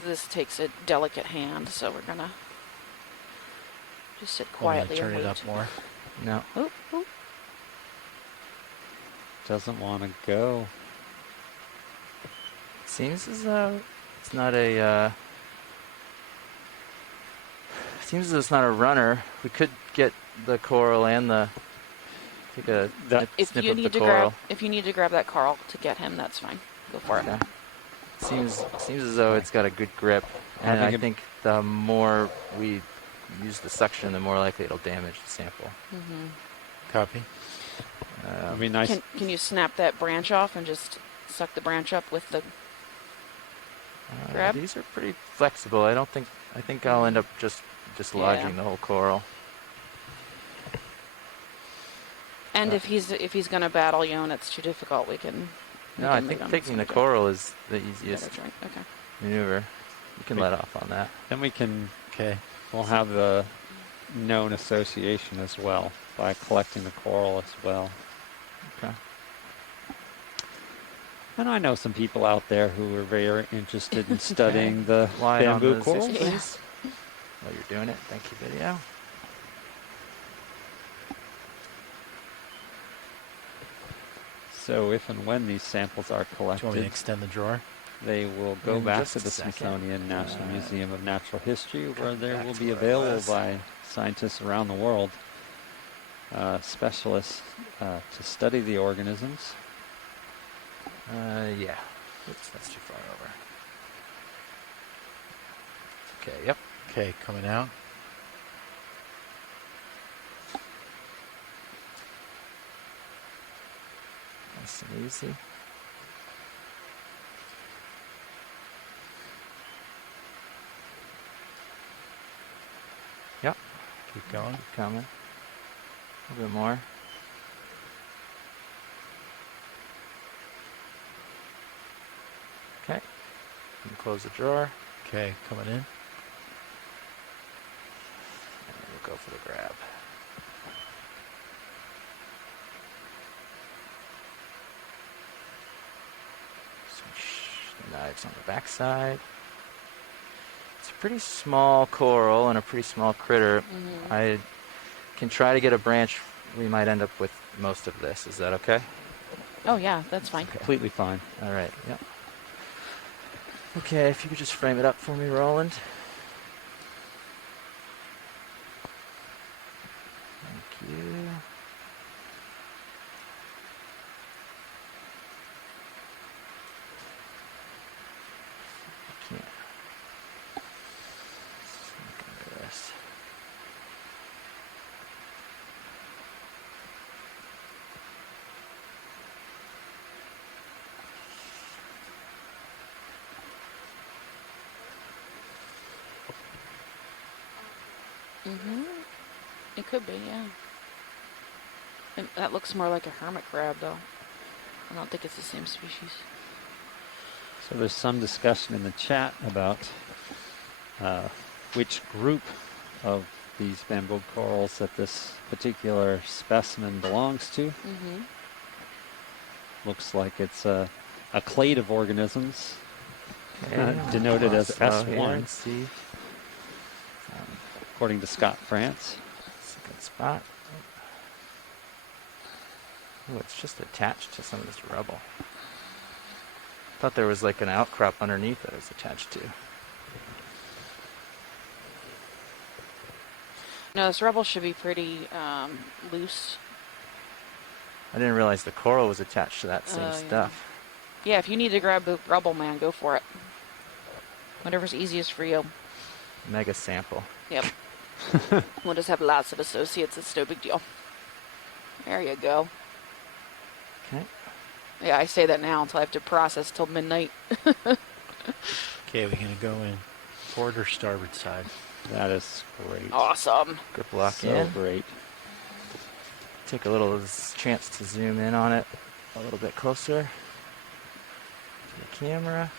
This takes a delicate hand, so we're gonna just sit Want me to quietly turn and it wait. up more. No. Oh, oh. Doesn't want to go. Seems as though it's not a. Seems as though it's not a runner. We could get the coral and the. Take a If snip you of the need to coral. grab that coral to get him, that's fine. Go for Okay. it. Seems as though it's got a good grip, and I think the more we use the suction, the more likely it'll damage the sample. Mm-hmm. Copy. It'd be nice. Can you snap that branch off and just suck the branch up with the grab? These are pretty flexible. I think I'll end up just dislodging the whole coral. And if he's gonna battle you and it's too difficult, we can. No, I think taking the coral is the easiest Okay. maneuver. You can let off on that. Then we can. Okay. We'll have the known association as well by collecting the coral as well. Okay. And I know some people out there who are very interested in studying the Slide on bamboo those corals. issues, please. While you're doing it, thank you, video. So if and when these samples are Do you want me to collected, extend the drawer? they will go In back just to a the second. Smithsonian National Museum of Natural History, where Coming they back will to be where I available was. by scientists around the world, specialists to study the organisms. Yeah. Oops, that's too far over. Okay, yep. Okay, coming out. Nice and easy. Yep. Keep going. Keep coming. A little bit more. Okay. And close the drawer. Okay, coming in. And we'll go for the grab. Switch the knives on the back side. It's a pretty small coral and a pretty small critter. Mm-hmm. I can try to get a branch. We might end up with most of this. Is that okay? Oh yeah, that's fine. Completely fine. All right. Yep. Okay, if you could just frame it up for me, Roland. Thank you. Can't. Look under this. Mm-hmm. It could be, yeah. That looks more like a hermit crab, though. I don't think it's the same species. So there's some discussion in the chat about which group of these bamboo corals that this particular specimen belongs to. Mm-hmm. Looks like it's a clade of organisms, Okay, denoted as slow here S1, and see. according to Scott France. It's a good spot. Oh, it's just attached to some of this rubble. Thought there was like an outcrop underneath that it was attached to. No, this rubble should be pretty loose. I didn't realize the coral was attached to that same Yeah. stuff. Yeah, if you need to grab the rubble, man, go for it. Whatever's easiest for you. Mega sample. Yep. We'll just have lots of associates. It's no big deal. There you go. Okay. Yeah, I say that now until I have to process till midnight. Okay, we're gonna go in port or starboard side. That is great. Awesome. Grip lock So in. great. Take a little chance to zoom in on it a little bit closer to the camera.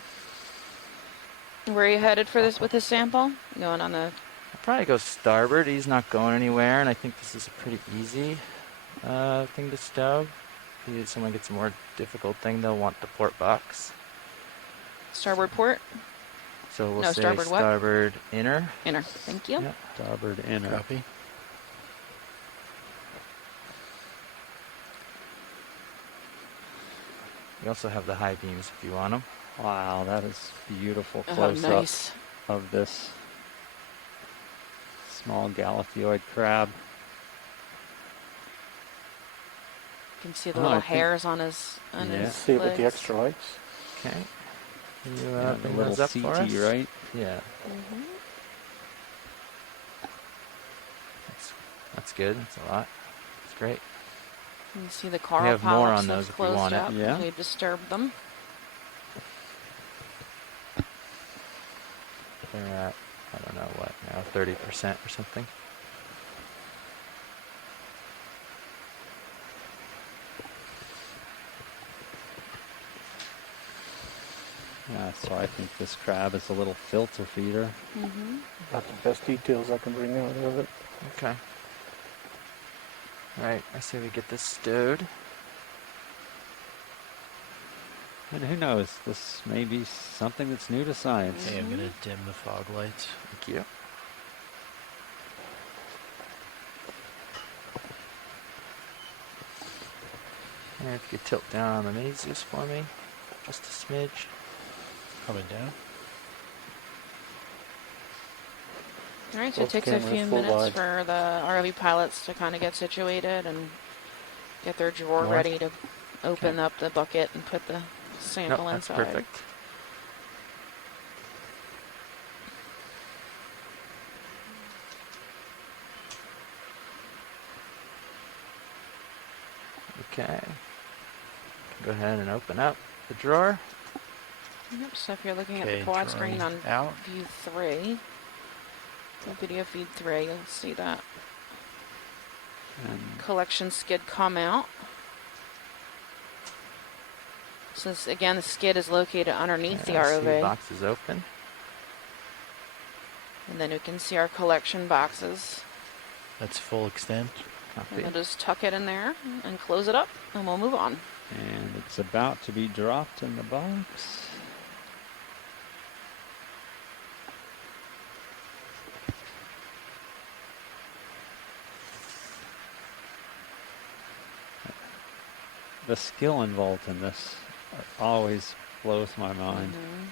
Where are you headed for this with this sample? Going on the... I'll probably go starboard. He's not going anywhere, and I think this is a pretty easy thing to stow. If someone gets a more difficult thing, they'll want the port box. starboard port? So we'll No, say starboard what? starboard inner. Inner. Thank you. Yep. Starboard inner. Copy. We also have the high beams if you want them. Wow, that is beautiful Oh, close nice. up of this small galithioid crab. You can see the Oh, little I think- hairs on his Yeah. his See it with the legs. extra lights. Okay. Can you Yeah, the bring little those up for CT, us? right? Yeah. Mhm. That's good. That's a lot. It's great. You see the coral have more polyps on have those if you closed want it. up. Yeah. We disturbed them. They're at, I don't know what now, 30% or something. Yeah, so I think this crab is a little filter feeder. Mm-hmm. About the best details I can bring out of it. Okay. All right, I say we get this stowed. And who knows, this may be something that's new to science. Okay, I'm gonna dim the fog lights. Thank you. And if you could tilt down on the mini Zeus for me, just a smidge. Coming down. All right, so it Both takes a cameras few full minutes wide. for the ROV pilots to kind of get situated and get their drawer North. ready to open up the bucket and put the Nope, sample that's inside. perfect. Okay. Go ahead and open up the drawer. Yep, so if you're looking at Okay, the quad screen drawing on out. view 3, the video feed 3, you'll see that And collection skid come out. So this, again, the skid is located underneath the I see ROV. box is open. And then you can see our collection boxes. That's full extent. And Copy. we'll just tuck it in there and close it up, and we'll move on. and it's about to be dropped in the box. The skill involved in this always blows my mind. Mhm.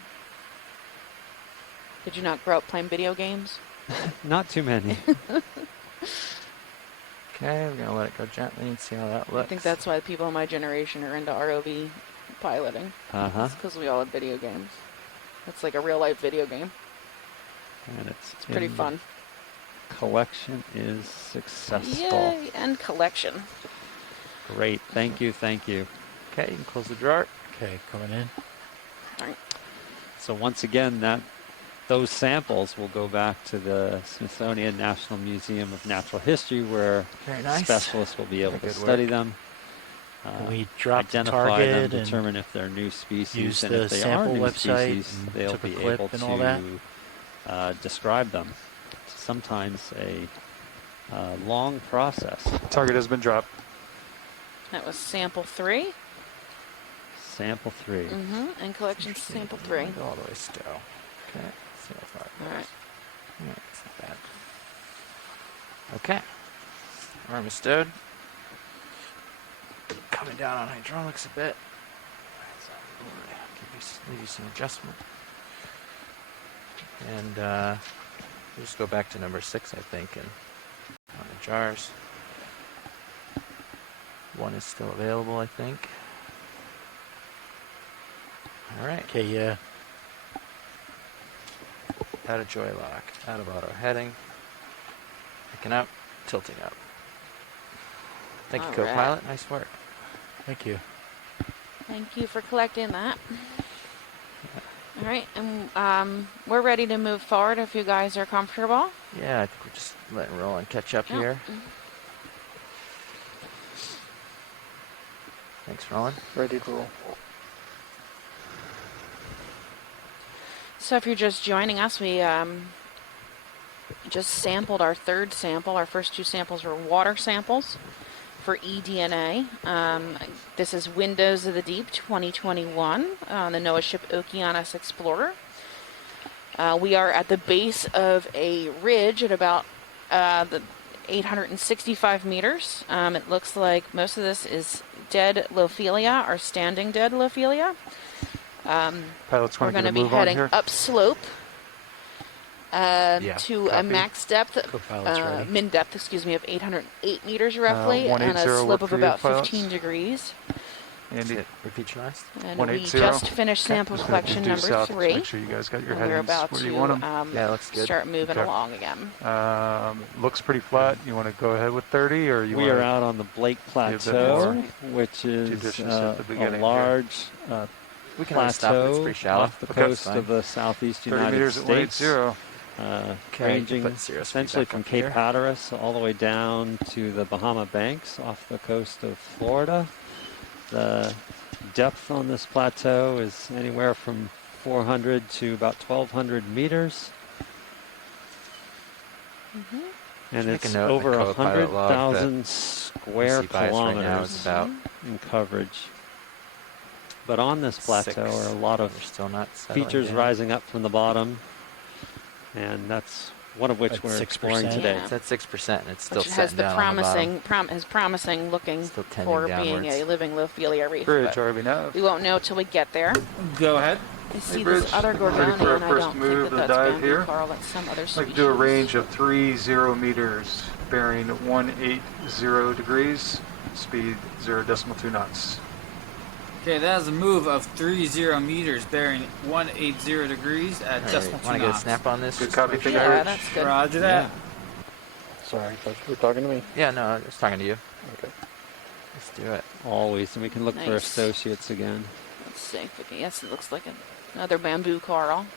Did you not grow up playing video games? Not too many. Okay, we're gonna let it go gently and see how that looks. I think that's why people in my generation are into ROV piloting. Uh-huh. It's because we all have video games. It's like a real life video game. And it's Pretty in- fun. Collection is successful. Yay! And collection. Great. Thank you. Thank you. Okay, you can close the drawer. Okay, coming in. All right. So once again, those samples will go back to the Smithsonian National Museum of Natural History, where Very nice. specialists will be able Very to good study work. them, We drop the identify them, target and determine if they're new species, use and the if they are sample new website species, and they'll took a be clip able and all that. to describe them. It's sometimes a long process. Target has been dropped. That was sample 3. sample 3. And collection sample 3. Go all the way still. Okay. Let's see how far it All right. goes. Yeah, it's not bad. Okay. Arm is stowed. Coming down on hydraulics a bit. So, give you some adjustment. And we'll just go back to number 6, I think, and on the jars. 1 is still available, I think. All right. Okay, yeah. Out of joy lock. Out of auto heading. Picking up. Tilting up. Thank you, All co-pilot. Nice work. Thank you. Thank you for collecting that. All right, and we're ready to move forward if you guys are comfortable. Yeah, I think we're just letting Roland catch up Yep. here. Thanks, Roland. Ready to roll. So if you're just joining us, we just sampled our 3rd sample. Our first 2 samples were water samples for eDNA. This is Windows of the Deep 2021 on the NOAA ship Okeanos Explorer. We are at the base of a ridge at about the 865 meters. It looks like most of this is dead Lophelia or standing dead Lophelia. Pilots We're want going to to be move on heading here. upslope to a copy. max depth, Co-pilot's ready. min depth, excuse me, of 808 meters roughly, and 180 a slope work of for you, about pilots. 15 degrees. Andy, Repeat your last. And 180. we just finished sample just gonna collection do number south. 3. Make sure you guys got your And we're headings about where to you want them. Yeah, looks good. start moving Okay. along again. Looks pretty flat. You want to go ahead with 30, or you We want are to? out on the Blake bit Plateau, more which is judicious at the a beginning here. large We can always stop it. It's plateau pretty shallow. off the Okay. coast Fine. of the southeast 30 United meters at States, 180. Okay, ranging put zero speed essentially back from up Cape here. Hatteras all the way down to the Bahama Banks off the coast of Florida. The depth on this plateau is anywhere from 400 to about 1,200 meters. And make a it's note in the over co-pilot log that 100,000 square sea bias right now is kilometers about in coverage. But on this plateau 6. are a lot of We're still not settling features down. rising up from the bottom, and that's one of which At we're 6%? exploring today. Yeah. It's at 6%, and it's still Which has setting the down on the bottom. promising looking Still tending for being downwards. a living Lophelia reef. Bridge, but RV nav. we won't know till we get there. Go ahead. I see Bridge, this other ready Gorgonia, for our and I first don't move think of that the that's dive bamboo here. coral. That's some other I'd species. like to do a range of 30 meters, bearing 180 degrees, speed 0.2 knots. Okay, that is a move of 30 meters, bearing 180 degrees at decimal 2 Want to get a knots. snap on this? Good just copy, to make Big sure? Yeah, Irish. that's good. Roger that. Sorry, thought you were talking to me. Yeah, no, I was talking to you. Okay. Let's do it. Always, and we can look for Nice. associates again. Let's see if we can. Yes, it looks like another bamboo coral.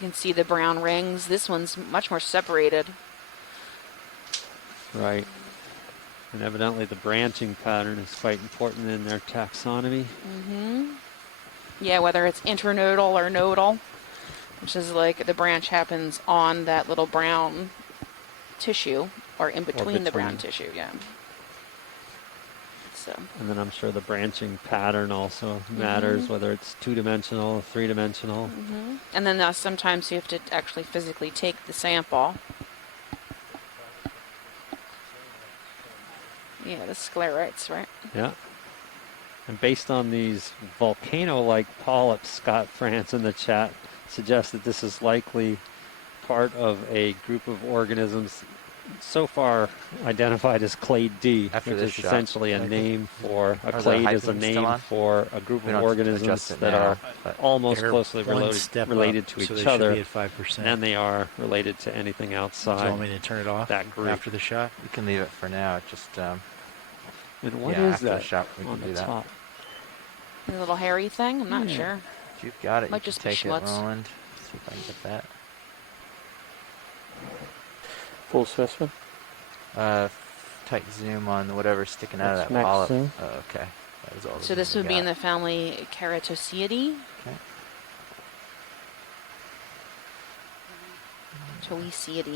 You can see the brown rings. This one's much more separated. Right. And evidently the branching pattern is quite important in their taxonomy. Yeah, whether it's internodal or nodal, which is like the branch happens on that little brown tissue or in between the brown between. tissue, yeah. So, And then I'm sure the branching pattern also matters, whether it's 2-dimensional, 3-dimensional. and then sometimes you have to actually physically take the sample. Yeah, the sclerites, right? Yeah. And based on these volcano-like polyps, Scott France in the chat suggests that this is likely part of a group of organisms so far identified as clade D, After which this is shot, essentially a I think- name for a Are the clade height is a beams still name on? for a group We of don't have to organisms adjust it that now, are but almost They're closely one step related up, to so each they other, should be at 5%. and they are related to anything Do you outside want me to turn it off that group. after the shot? We can leave it for now. Just And what yeah, is after that the shot we on can the do that. top? The little hairy thing? I'm not sure. If you've got it, Might you can just be take it, schmutz. Roland. See if I can get that. Full specimen. Tight zoom on whatever's sticking out That's of that max polyp. zoom. Oh, okay. That was all the So this zoom would we be in got. the family Keratoceidae. Okay. till we see it.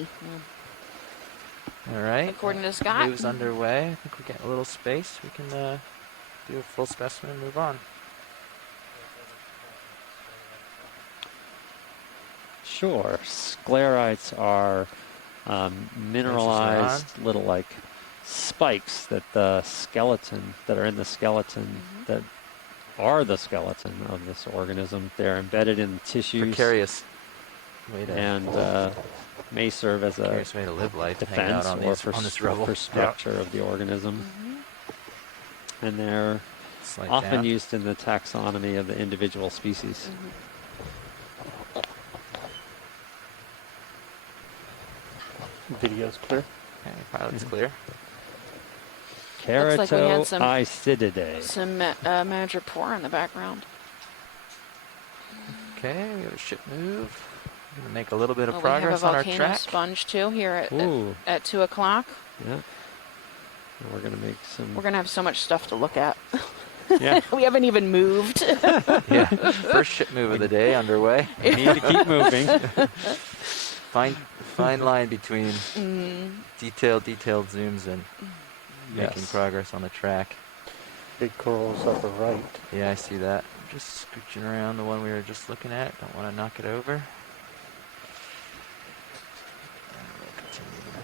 All right. According to Scott. Move's underway. I think we're getting a little space. We can do a full specimen and move on. Sure. Sclerites are mineralized little like spikes that the skeleton, that are in the skeleton, that are the skeleton of this organism. They're embedded in tissues. Precarious way to and may serve as a precarious way to live life. Hang defense out on, or these, on this for rubble. structure of the organism. And they're Slide often down. used in the taxonomy of the individual species. Video's clear. Okay, pilot's clear. Looks like we had some Keratoisididae. madrepore in the background. Okay, we have a ship move. We're gonna make a little bit of We progress have on a our volcano track. sponge too here Ooh. at 2 o'clock. Yeah. And we're going to make some. We're gonna have so much stuff to look at. Yeah. We haven't even moved. Yeah, first ship move of the day underway. We need to keep moving. Fine line between detailed zooms and making Yes. progress on the track. Big corals upper right. Yeah, I see that. Just scooching around the one we were just looking at. Don't want to knock it over. And we'll continue.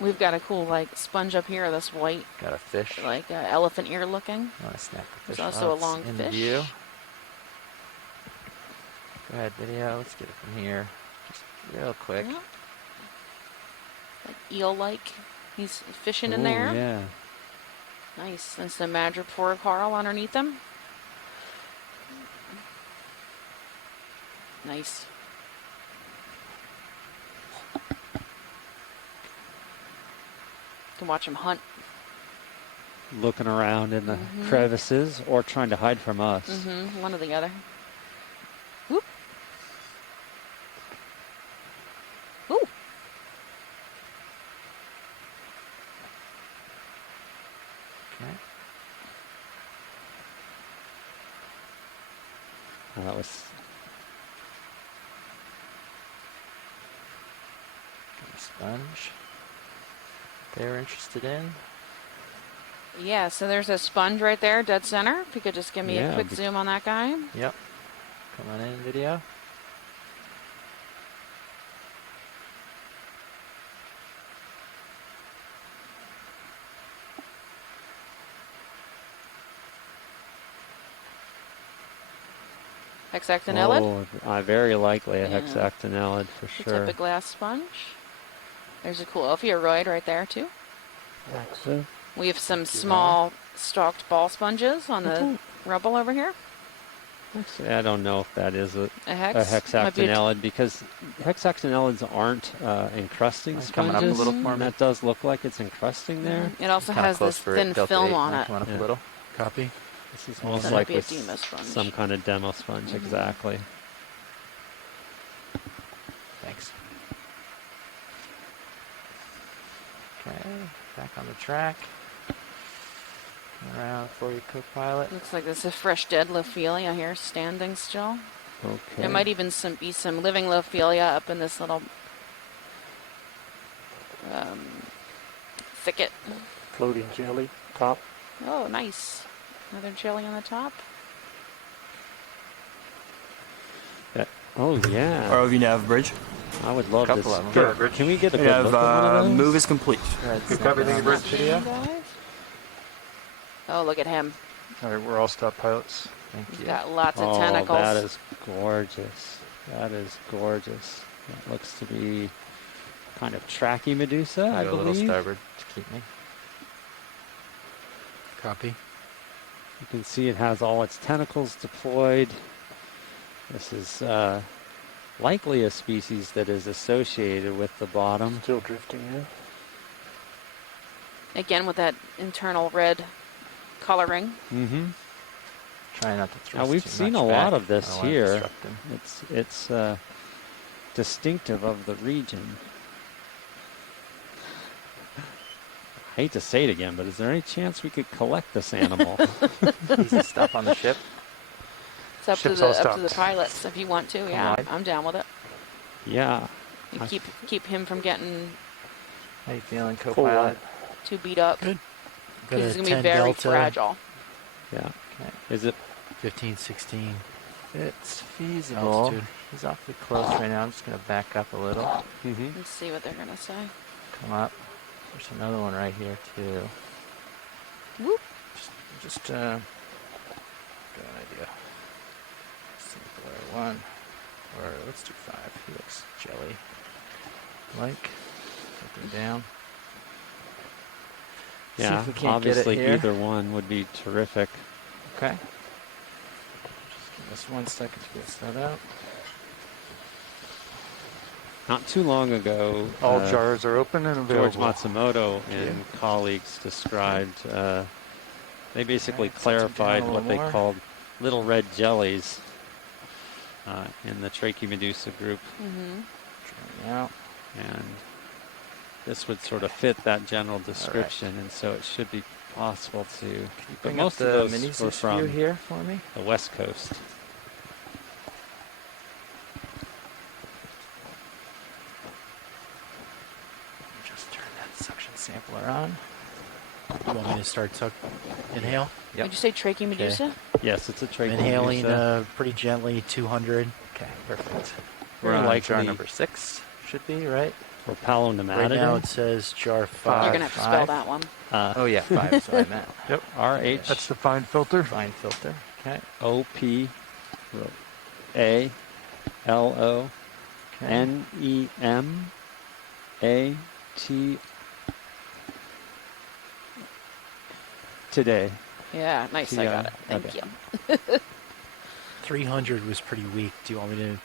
We've got a cool like sponge up here, this white, Got a fish. like elephant ear looking. I want to snap the fish. There's also a It's long in fish. view. Go ahead, video. Let's get it from here. Just real quick. Yeah. Like eel-like. He's fishing in Ooh, there. Yeah. Nice. And some madrepore coral underneath them. Nice. Can watch him hunt. Looking around in the crevices or trying to hide from us. One or the other. Whoop. Ooh. Okay. Well, that was. Got a sponge. They're interested in. Yeah, so there's a sponge right there, dead center. If you could just give me Yeah, a quick zoom on that guy. Yep. Come on in, video. Hexactinellid. Oh, very likely a Yeah. hexactinellid for The sure. type of glass sponge. There's a cool Okeanos right there too. Excellent. We have some small stalked ball sponges on the rubble over here. Actually, I don't know if that is a A hexactinellid because hexactinellids aren't encrusting It's coming sponges. up a little for and me. that does look like it's encrusting there. It also Kinda has close this for thin Delta film 8. on Might it. come on up Yeah. a little. Copy. This is So almost that like might be a with demo sponge. some kind of demo sponge, exactly. Thanks. Okay, back on the track. Around for your co-pilot. Looks like there's a fresh dead Lophelia here standing still. Okay. There might even be some living Lophelia up in this little thicket. Floating jelly. Top. Oh, nice. Another jelly on the top. Oh yeah. ROV nav bridge. I would love this. Couple of them. Can we get a We good have look at one of those? move is complete. Good everything bridge video. Oh, look at him. All right, we're all stop pilots. Thank He's you. got lots of Oh, tentacles. that is gorgeous. That is gorgeous. That looks to be kind of tracky Medusa, I Go a little believe. starboard to keep me. Copy. You can see it has all its tentacles deployed. This is likely a species that is associated with the bottom. Still drifting in. Again, with that internal red coloring. Mm-hmm. Try not to thrust Now we've too seen much a back. lot of I this don't wanna here. disrupt him. It's distinctive of the region. I hate to say it again, but is there any chance we could collect this animal? Easy stop on the ship. It's up Ship's to all the stopped. pilots if you want to. Yeah, wide. I'm down with it. Yeah. You keep him from getting How you feeling, co-pilot? too beat up. Good. Got Because a it's gonna 10 be very Delta, fragile. Yeah. Okay. Is it? 15, 16 It's feasible. altitude. He's awfully close right now. I'm just going to back up a little. Mm-hmm. Let's see what they're gonna say. Come up. There's another one right here, too. Whoop. Just got an idea. Simpler one. Or let's do 5. He looks jelly. Put them down. See Yeah. if we can't Obviously, get it here. either one would be terrific. Okay. Just give us 1 second to get set up. Not too long ago, All jars are open and available. George Matsumoto and colleagues described, they basically Alright, set them down clarified a what little they more. called little red jellies in the Trachymedusa group. Mm-hmm. Trying out. And this would sort of fit that general description, and so it should be possible to. Can you But bring most up of the those mini were view from here for me? the West Coast. Just turn that suction sampler on. You want me to start inhale? Yep. Would you say Trachymedusa? Yes, it's a I'm inhaling Trachymedusa. pretty gently, 200. Okay, perfect. We're We're on jar likely- number 6. Should be, right? For Right Palonematidae. now it says jar 5. You're gonna have to spell 5. that one. Oh, yeah, 5 is what I meant. RH. That's the fine filter. Fine filter. Okay. OPALO Okay. NEMAT today. Yeah, nice. I got it. Thank Okay. you. 300 was pretty weak. Do you want me to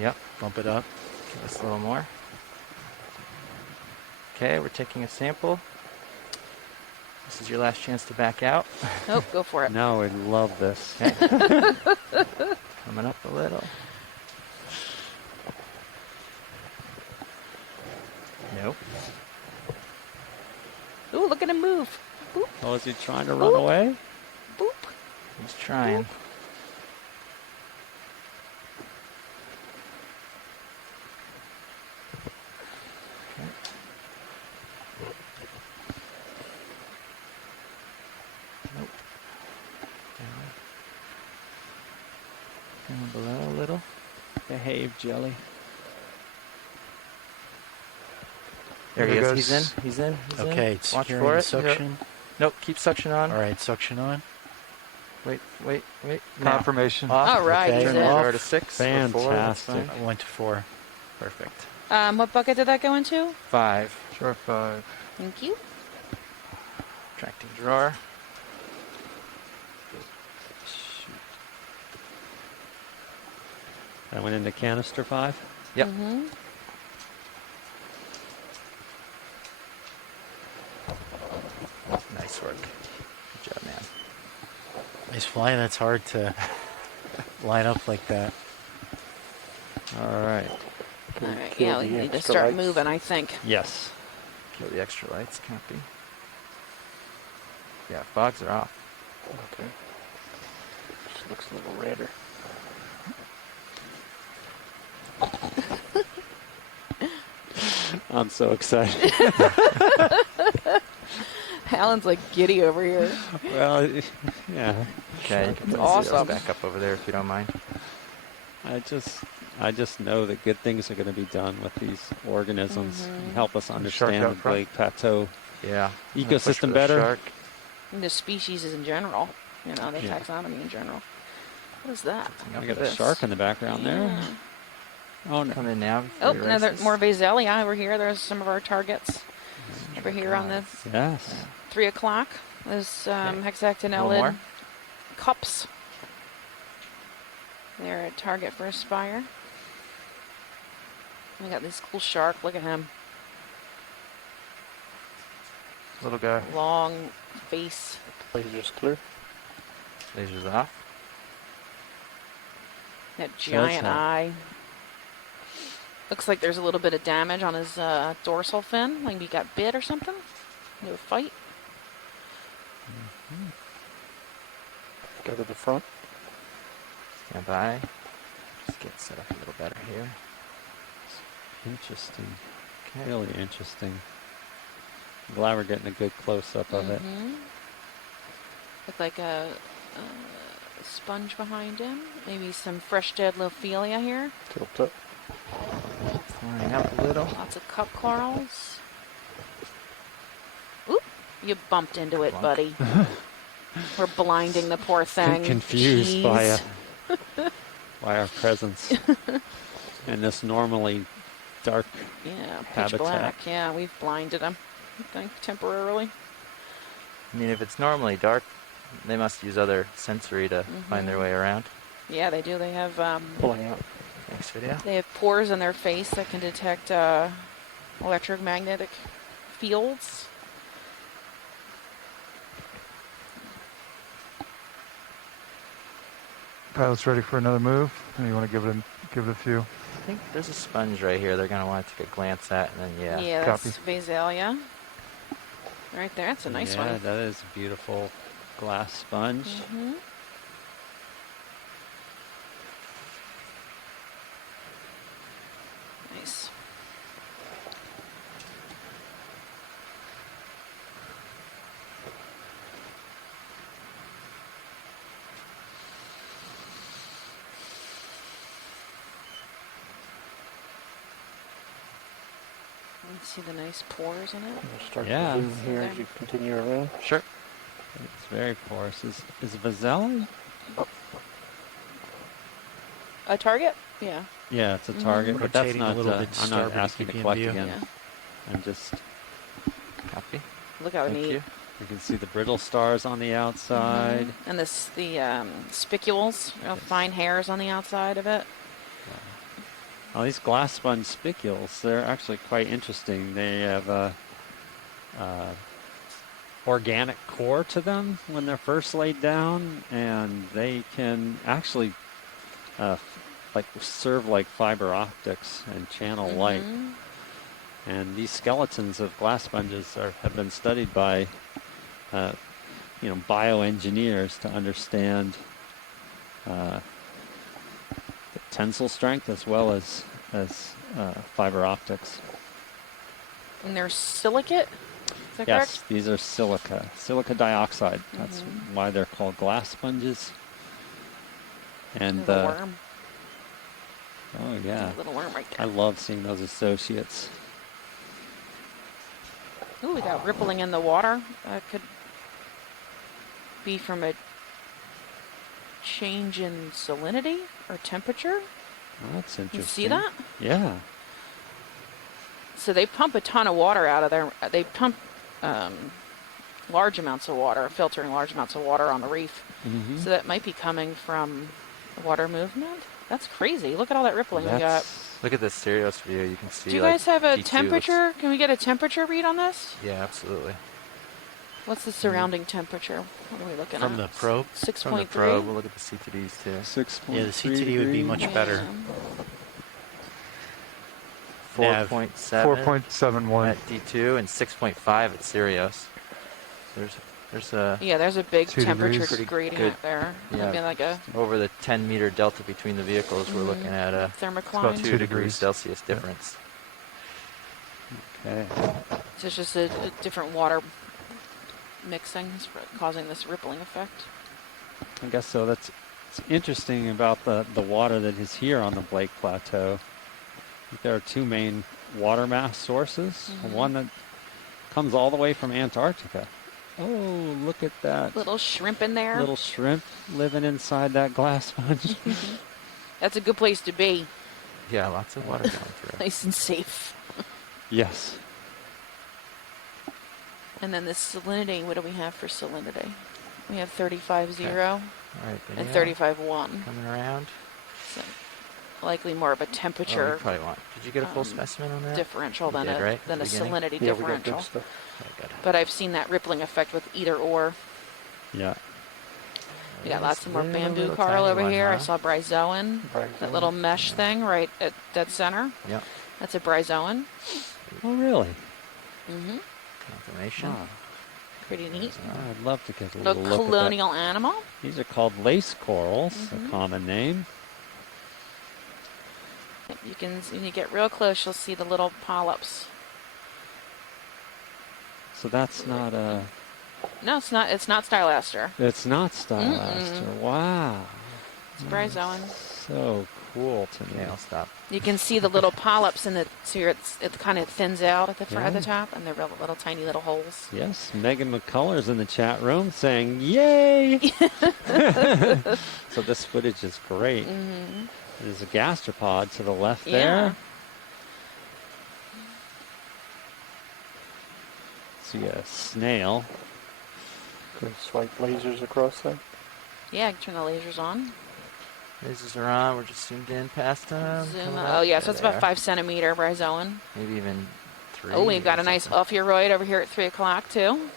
Yep. bump it up? Give us a little more. Okay, we're taking a sample. This is your last chance to back out. Nope, go for it. No, I love this. Okay. Coming up a little. Nope. Ooh, look at him move. Boop, Oh, is he trying to run away? boop. He's trying. Nope. Down below a little. Behave, Jelly. There he There is. it He's in. goes. He's in. He's Okay, in. it's Watch securing for the it. suction. Nope. Keep suction on. All right, suction on. Wait. Now. Confirmation. Off. All right, Okay. he's Turn in. the jar to 6 or 4. That's Fantastic. fine. I went to 4. Perfect. What bucket did that go into? 5. Jar 5. Thank you. Tracting drawer. That went into canister 5. Yep. Mm-hmm. Nice work. Good job, man. Nice flying. That's hard to line up like that. All right. All right, kill yeah, we the need to extra start lights? moving, I think. Yes. Kill the extra lights. Copy. Yeah, fogs are off. Okay. Just looks a little redder. I'm so excited. Alan's like giddy over here. Well, yeah. Okay, you can put the awesome. zeros back up over there if you don't mind. I just know that good things are going to be done with these organisms and help us understand out the front. Lake Plateau Yeah. I'm gonna push for ecosystem the better. Shark. And the species in general, you know, the Yeah. taxonomy in general. What is that? Up I with got a this. shark in the background there. Yeah. Oh no. Come in now. Oh, before he another races. more Vazelia over here. There's some of our targets over here on the Yes. 3 o'clock. There's A little more? hexactinellid cups. They're a target for Aspire. We got this cool shark. Look at him. Little guy. Long face. Laser's clear. Laser's off. That giant not- eye. Looks like there's a little bit of damage on his dorsal fin. Like he got bit or something. Into a fight. Go to the front. Stand by. Just get set up a little better here. Interesting. Okay. Really interesting. Glad we're getting a good close-up of it. Look like a sponge behind him. Maybe some fresh dead Lophelia here. Tilt up. Flying up a little. Lots of cup corals. Oop! You bumped into it, Plunk. buddy. We're blinding the poor thing. Confused by Jeez. by our presence in this normally dark. Yeah, pitch habitat. black. Yeah, we've blinded him. I think temporarily. I mean, if it's normally dark, they must use other sensory to find their way around. Yeah, they do. They have Pulling out. Thanks, video. they have pores in their face that can detect electromagnetic fields. Pilot's ready for another move. And you want to give it a few. I think there's a sponge right here they're going to want to take a glance at, and then, Yeah, Copy. that's Vasalia. Right there. That's a nice Yeah, one. that is a beautiful glass sponge. Mm-hmm. Nice. You see the nice pores in it. We'll start Yeah. to zoom here as you continue around. Sure. It's very porous. Is Vasella? A target? Yeah. Yeah, it's a target, but that's Rotating a not. little bit I'm starboard not to asking keep to you in collect view. again. Yeah. I'm just. Copy. Look how Thank neat. you. You can see the brittle stars on the outside. And the spicules, real fine hairs on the outside of it. Well, these glass sponge spicules, they're actually quite interesting. They have a organic core to them when they're first laid down, and they can actually like serve like fiber optics and channel light. And these skeletons of glass sponges have been studied by bioengineers to understand the tensile strength as well as fiber optics. And they're silicate? Is that Yes, correct? these are silica dioxide. That's why they're called glass sponges. And There's a worm. oh yeah, A little worm right I there. love seeing those associates. Ooh, we got rippling in the water. That could be from a change in salinity or temperature. Oh, that's interesting. You see that? Yeah. So they pump a ton of water out of there. They pump large amounts of water, filtering large amounts of water on the reef. So that might be coming from water movement. That's crazy. Look at all that rippling we got. That's Look at the Stereos view. You can see. Do you like, guys have a D2 temperature? looks- Can we get a temperature read on this? Yeah, absolutely. What's the surrounding temperature? What are we looking From at? the probe? From the 6.3? probe, we'll look at the CTDs too. 6.3 Yeah, the CTD would be much better. 4.7 4.71. at D2 and 6.5 at Sirius. There's a Yeah, there's a big 2 temperature degrees. Pretty gradient good. there. Yeah. I mean, like a over the 10-meter delta between the vehicles. We're looking at a thermocline. 2 2 degrees degrees. Celsius difference. Okay. So it's just a different water mixing is causing this rippling effect. I guess so. It's interesting about the water that is here on the Blake Plateau. There are two main water mass sources. One that comes all the way from Antarctica. Oh, look at that. Little shrimp in there. Little shrimp living inside that glass sponge. That's a good place to be. Yeah, lots of water going through. Nice and safe. Yes. And then the salinity, what do we have for salinity? We have 35.0 All right, and video 35.1. coming around. So likely more of a Oh, you temperature probably want. Did you get a full specimen on that? differential You than did, a right? than At a the beginning? salinity Yeah, we got differential. good stuff. Okay, good. But I've seen that rippling effect with either or. Yeah. We got lots of more Little, bamboo little coral tiny over one, here. I huh? saw bryozoan, that little mesh thing right at dead center. Yep. That's a bryozoan. Oh, really? Mm-hmm. Confirmation. Wow. Pretty neat. I'd love to get a Little little look at that. colonial animal. These are called lace corals, a common name. You can, when you get real close, you'll see the little polyps. So that's not a. No, it's not. It's not stylaster. It's not stylaster. Wow. It's bryozoan. So cool to me. Okay, I'll stop. You can see the little polyps in the. So it kind of thins out at the at the Yeah. top, and they're little tiny little holes. Yes, Megan McCullers in the chat room saying, "Yay!" So this footage is great. There's a gastropod to the left there. See a snail. Can we swipe lasers across that? Yeah, I can turn the lasers on. Lasers are on. We're just zoomed in past them. Zoom. coming Oh up. yeah, so There it's they about are. 5 centimeter bryozoan. Maybe even 3. Oh, we've got a nice Okeanos over here at 3 o'clock too.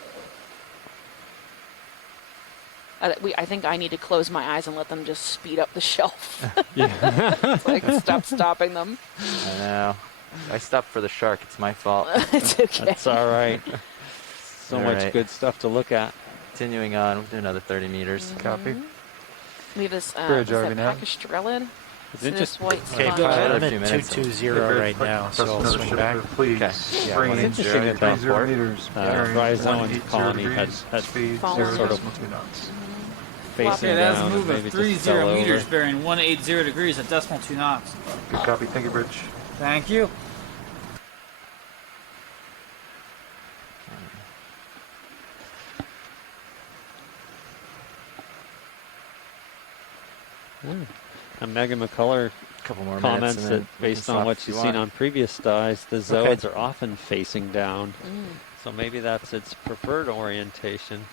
I think I need to close my eyes and let them just speed up the shelf. Yeah. It's like stop stopping them. I know. I stopped for the shark. It's my fault. It's okay. That's all right. So All much right. good stuff to look at. Continuing on, we'll do another 30 meters. Copy. We have this Bridge, is that Arvin, now. Pakistrelid? It's See this interesting. white Okay, spot? Go ahead. I'm Another at few minutes. 220 right now, so I'll swing back. Please. Okay. Yeah, Bring one in inch, interesting zero, about 30 port. meters. Bryozoan colony had speed fallen. 0 sort of decimal 2 knots. facing Okay, that was a down move and of maybe 30 just fell meters over. bearing 180 degrees at decimal 2 knots. Good copy. Thank you, Bridge. Thank you. And Megan McCullough A couple more comments minutes. that And then we can based on stop what if she's you seen want. on previous dyes, the zoids are often facing down. So maybe that's its preferred orientation.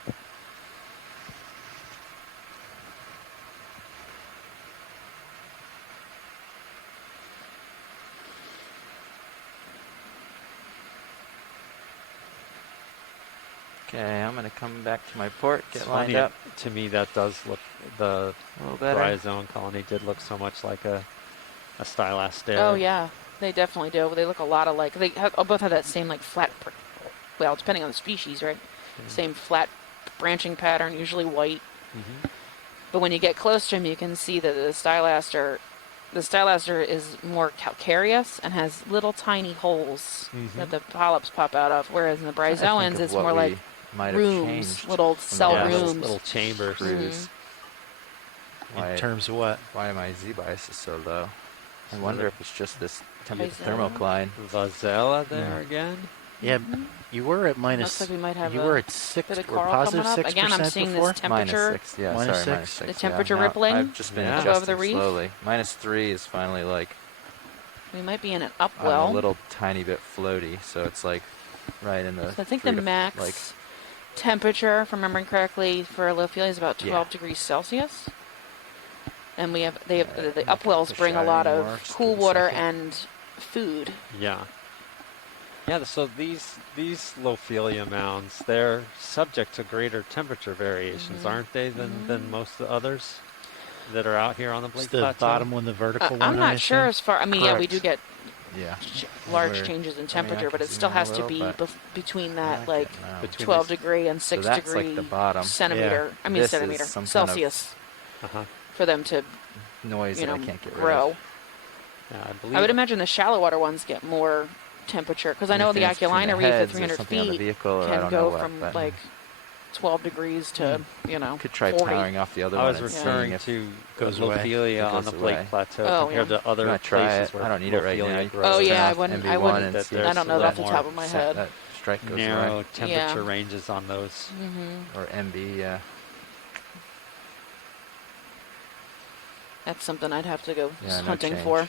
Okay, I'm going to come back to my port, It's get lined funny, up. to me that does look, the A little better. bryozoan colony did look so much like a stylaster. Oh yeah, they definitely do. They look a lot alike. They both have that same like flat. Well, depending on the species, right? Same flat branching pattern, usually white. But when you get close to them, you can see that the stylaster is more calcareous and has little tiny holes that the polyps pop out of, whereas in the bryozoans, it's more like rooms, little cell last rooms. Little chambers. cruise. Why, In terms of what? why my Z bias is so low? I So wonder if it's just this Vazella. thermocline. Vazella there again. Yeah, you were at minus. Looks like we might have you a were at 6 bit of or coral positive coming up. 6% Again, I'm seeing before. this temperature. -6, yeah, Minus sorry, 6? -6. The temperature yeah. rippling I've just been Yeah. above adjusting the reef. slowly. -3 is finally like We might be in an I'm upwell. a little tiny bit floaty, so it's like right in the. So I think 3 the to, max like, temperature, if I'm remembering correctly, for Lophelia is about 12 Yeah. degrees Celsius. And we have the I'm not upwells gonna bring a push lot out of anymore, just cool give it a water second. and food. Yeah. Yeah, so these Lophelia mounds, they're subject to greater temperature variations, aren't they, than most of the others that are out here on the It's Blake the Plateau? bottom one, the vertical one. I'm I not sure assume? as far. I mean, yeah, we do Correct. get Yeah. large We're- changes in I temperature, but can it still zoom in a has to little, be but between I that like don't know. Between 12 these- degree and 6 so that's degree like the bottom centimeter. I mean This is centimeter some kind of Celsius Uh-huh. for them to noise you that know I can't get grow. rid of. Yeah, I believe I would imagine the shallow water ones get more temperature because I know the Anything that's between Aculina the Reef at heads or 300 something on the feet vehicle, or I can don't go know what, from but like 12 degrees to you know could try 40. powering off the other I one was and seeing referring if to goes away. Lophelia It on the goes Blake away. Plateau Oh, compared yeah. to other I'm gonna try places it. where I don't need it right Lophelia now. grows. Oh yeah, I Turn off wouldn't. I MV1 wouldn't. and that see I there's don't know a that off little the more top of my set head. that strike goes narrow away. temperature Yeah. ranges on those. Or MB, yeah. That's something I'd have to go Yeah, no hunting change. for.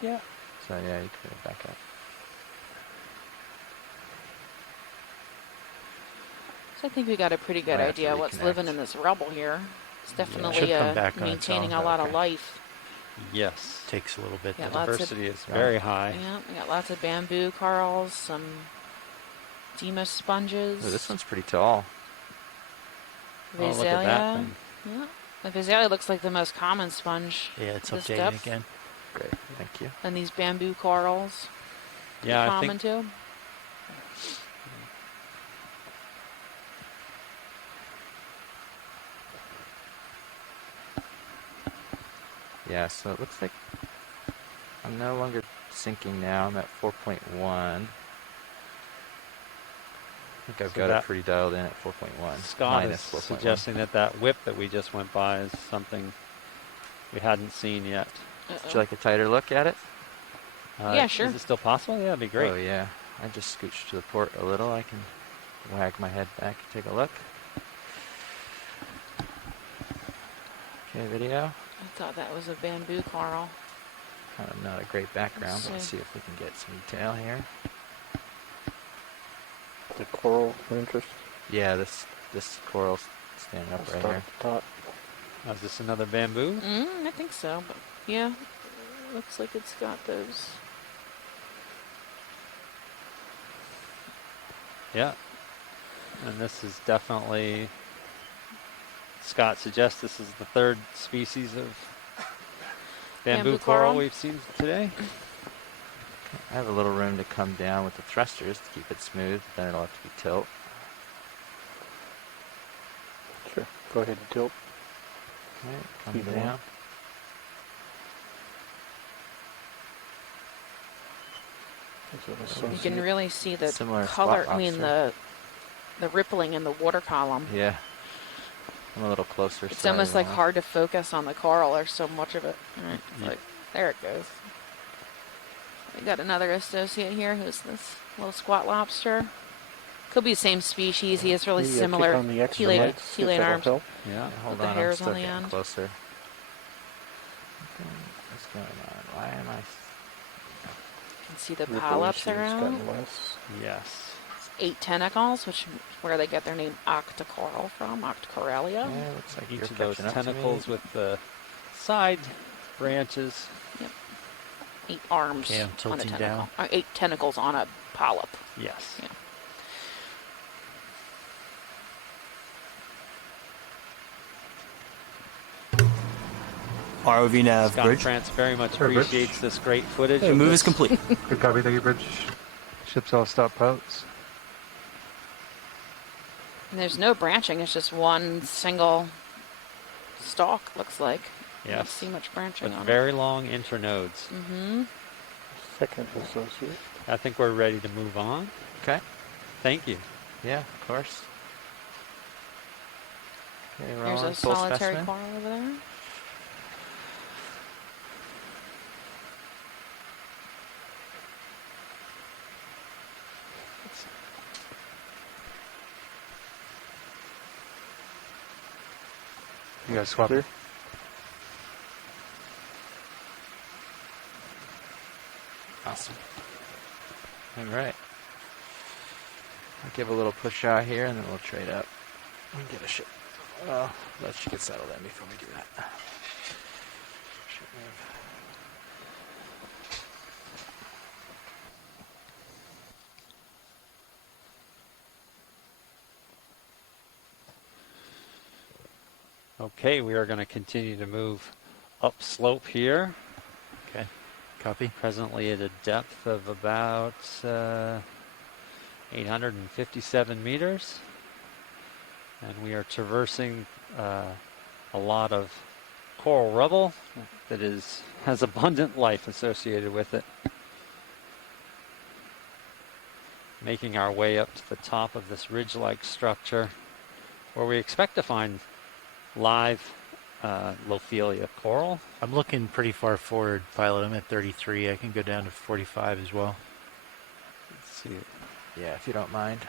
Yeah. So yeah, you could go back up. So I think we got a pretty good Might have to idea what's reconnect. living in this rubble here. It's Should definitely come back on its maintaining own, a lot of okay. life. Yes. Takes a little bit. Yeah, The lots of- diversity is very high. Yeah, we got lots of bamboo corals, some Demas sponges. Ooh, this one's pretty tall. Oh, look at that Vasalia. thing. Yeah, the Vasalia looks like the most common sponge. Yeah, it's This updating depth. again. Great, thank you. And these bamboo corals. Yeah, I common think too. Yeah, so it looks like I'm no longer sinking now. I'm at 4.1. I think I've So got that- it pretty dialed in at 4.1. Scott is minus 4.1. suggesting that whip that we just went by is something we hadn't seen yet. Would you like a tighter look at it? Yeah, sure. Is it still possible? Yeah, that'd be great. Oh, yeah. I just scooched to the port a little. I can wag my head back and take a look. Okay, video. I thought that was a bamboo coral. Kind of not a great background, Let's but let's see. see if we can get some detail here. The coral of interest. Yeah, this coral's standing up right Start here. at the top. Is this another bamboo? I think so, but yeah, looks like it's got those. Yeah. And this is definitely, Scott suggests this is the third species of bamboo coral coral. we've seen today. I have a little room to come down with the thrusters to keep it smooth, then it'll have to be tilt. Sure. Go ahead and tilt. Okay, come Either down. one. Is it You associated? can really see the Similar color. spot I mean lobster. the rippling in the water column. Yeah. I'm a little closer. It's so almost you like won't- hard to focus on the coral. There's so much of it. Right, Yeah. like there it goes. We got another associate here. Who's this little squat lobster? Could be the same species. He has really Maybe similar click on the extra chelate lights, see if chelate that'll arms. help. Yeah. Yeah, hold the on, hairs I'm on still the getting end. closer. What's going on? Why am I... You can see the Ripple polyps issues around. gotten less. Yes. 8 tentacles, which is where they get their name octocoral from, Octocoralia. Yeah, looks like Each you're of those catching up to me. tentacles with the side branches. 8 arms Okay, I'm on a tilting tentacle. down. 8 tentacles on a polyp. Yes. Yeah. ROV nav Scott bridge. France very much Sure, Bridge. appreciates this great footage. Hey, of move this. is complete. Good copy. Thank you, Bridge. Ship's all stopped boats. And there's no branching. It's just one single stalk, looks like. I don't Yes. see much branching With on very long internodes. it. Mm-hmm. Second associate. I think we're ready to move on. Okay. Thank you. Yeah, of course. Okay, we're There's on a full solitary specimen. coral over there. You guys swap here? Awesome. All right. I'll give a little push out here, and then we'll trade up and get a ship. Let you get settled in before we do that. Ship move. Okay, we are going to continue to move upslope here. Okay. Copy. Presently at a depth of about 857 meters. And we are traversing a lot of coral rubble that has abundant life associated with it. Making our way up to the top of this ridge-like structure where we expect to find live Lophelia coral. I'm looking pretty far forward, pilot. I'm at 33. I can go down to 45 as well. Let's see. Yeah, if you don't mind.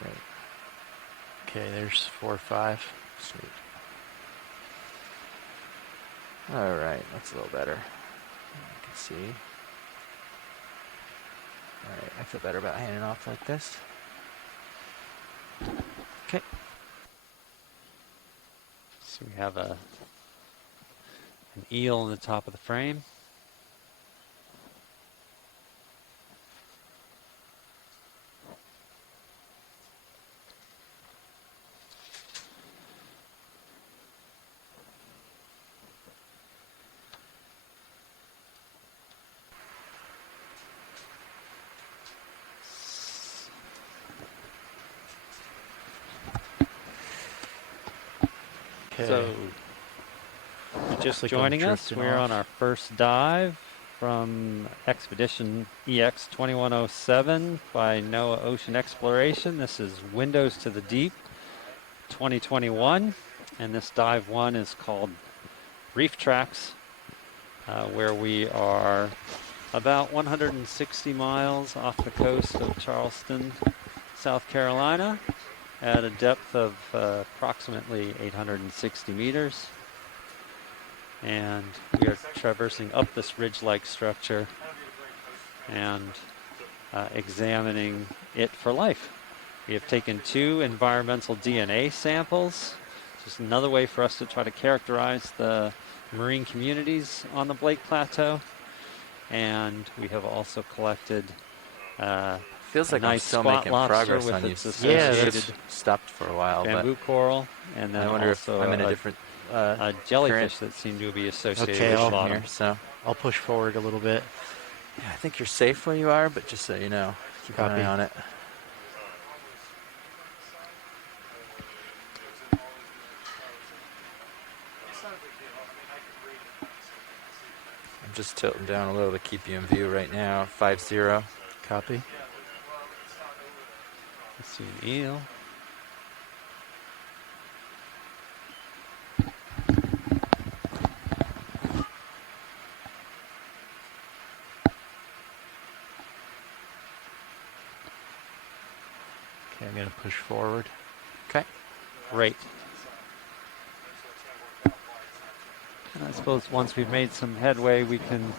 Great. Okay, there's 4 or 5. Sweet. All right, that's a little better. You can see. All right, I feel better about handing off like this. Okay. So we have an eel in the top of the frame. Okay. So just like joining us, drifting we're off. on our first dive from Expedition EX2107 by NOAA Ocean Exploration. This is Windows to the Deep 2021, and this dive one is called Reef Tracts, where we are about 160 miles off the coast of Charleston, South Carolina, at a depth of approximately 860 meters. And we are traversing up this ridge-like structure and examining it for life. We have taken 2 environmental DNA samples, just another way for us to try to characterize the marine communities on the Blake Plateau. And we have also collected Feels like nice I'm still spot making lobster progress with on you. its Yeah, associated stopped for a while, bamboo coral, and but then I wonder if also I'm in a different a jellyfish current that seemed to be associated Okay, with the I'll- bottom. here. So I'll push forward a little bit. yeah, I think you're safe where you are, but just so you know, keep an Copy. eye on it. I'm just tilting down a little to keep you in view right now. 5-0. Copy. I see an eel. Okay, I'm going to push forward. Okay. Great. And I suppose once we've made some headway, we can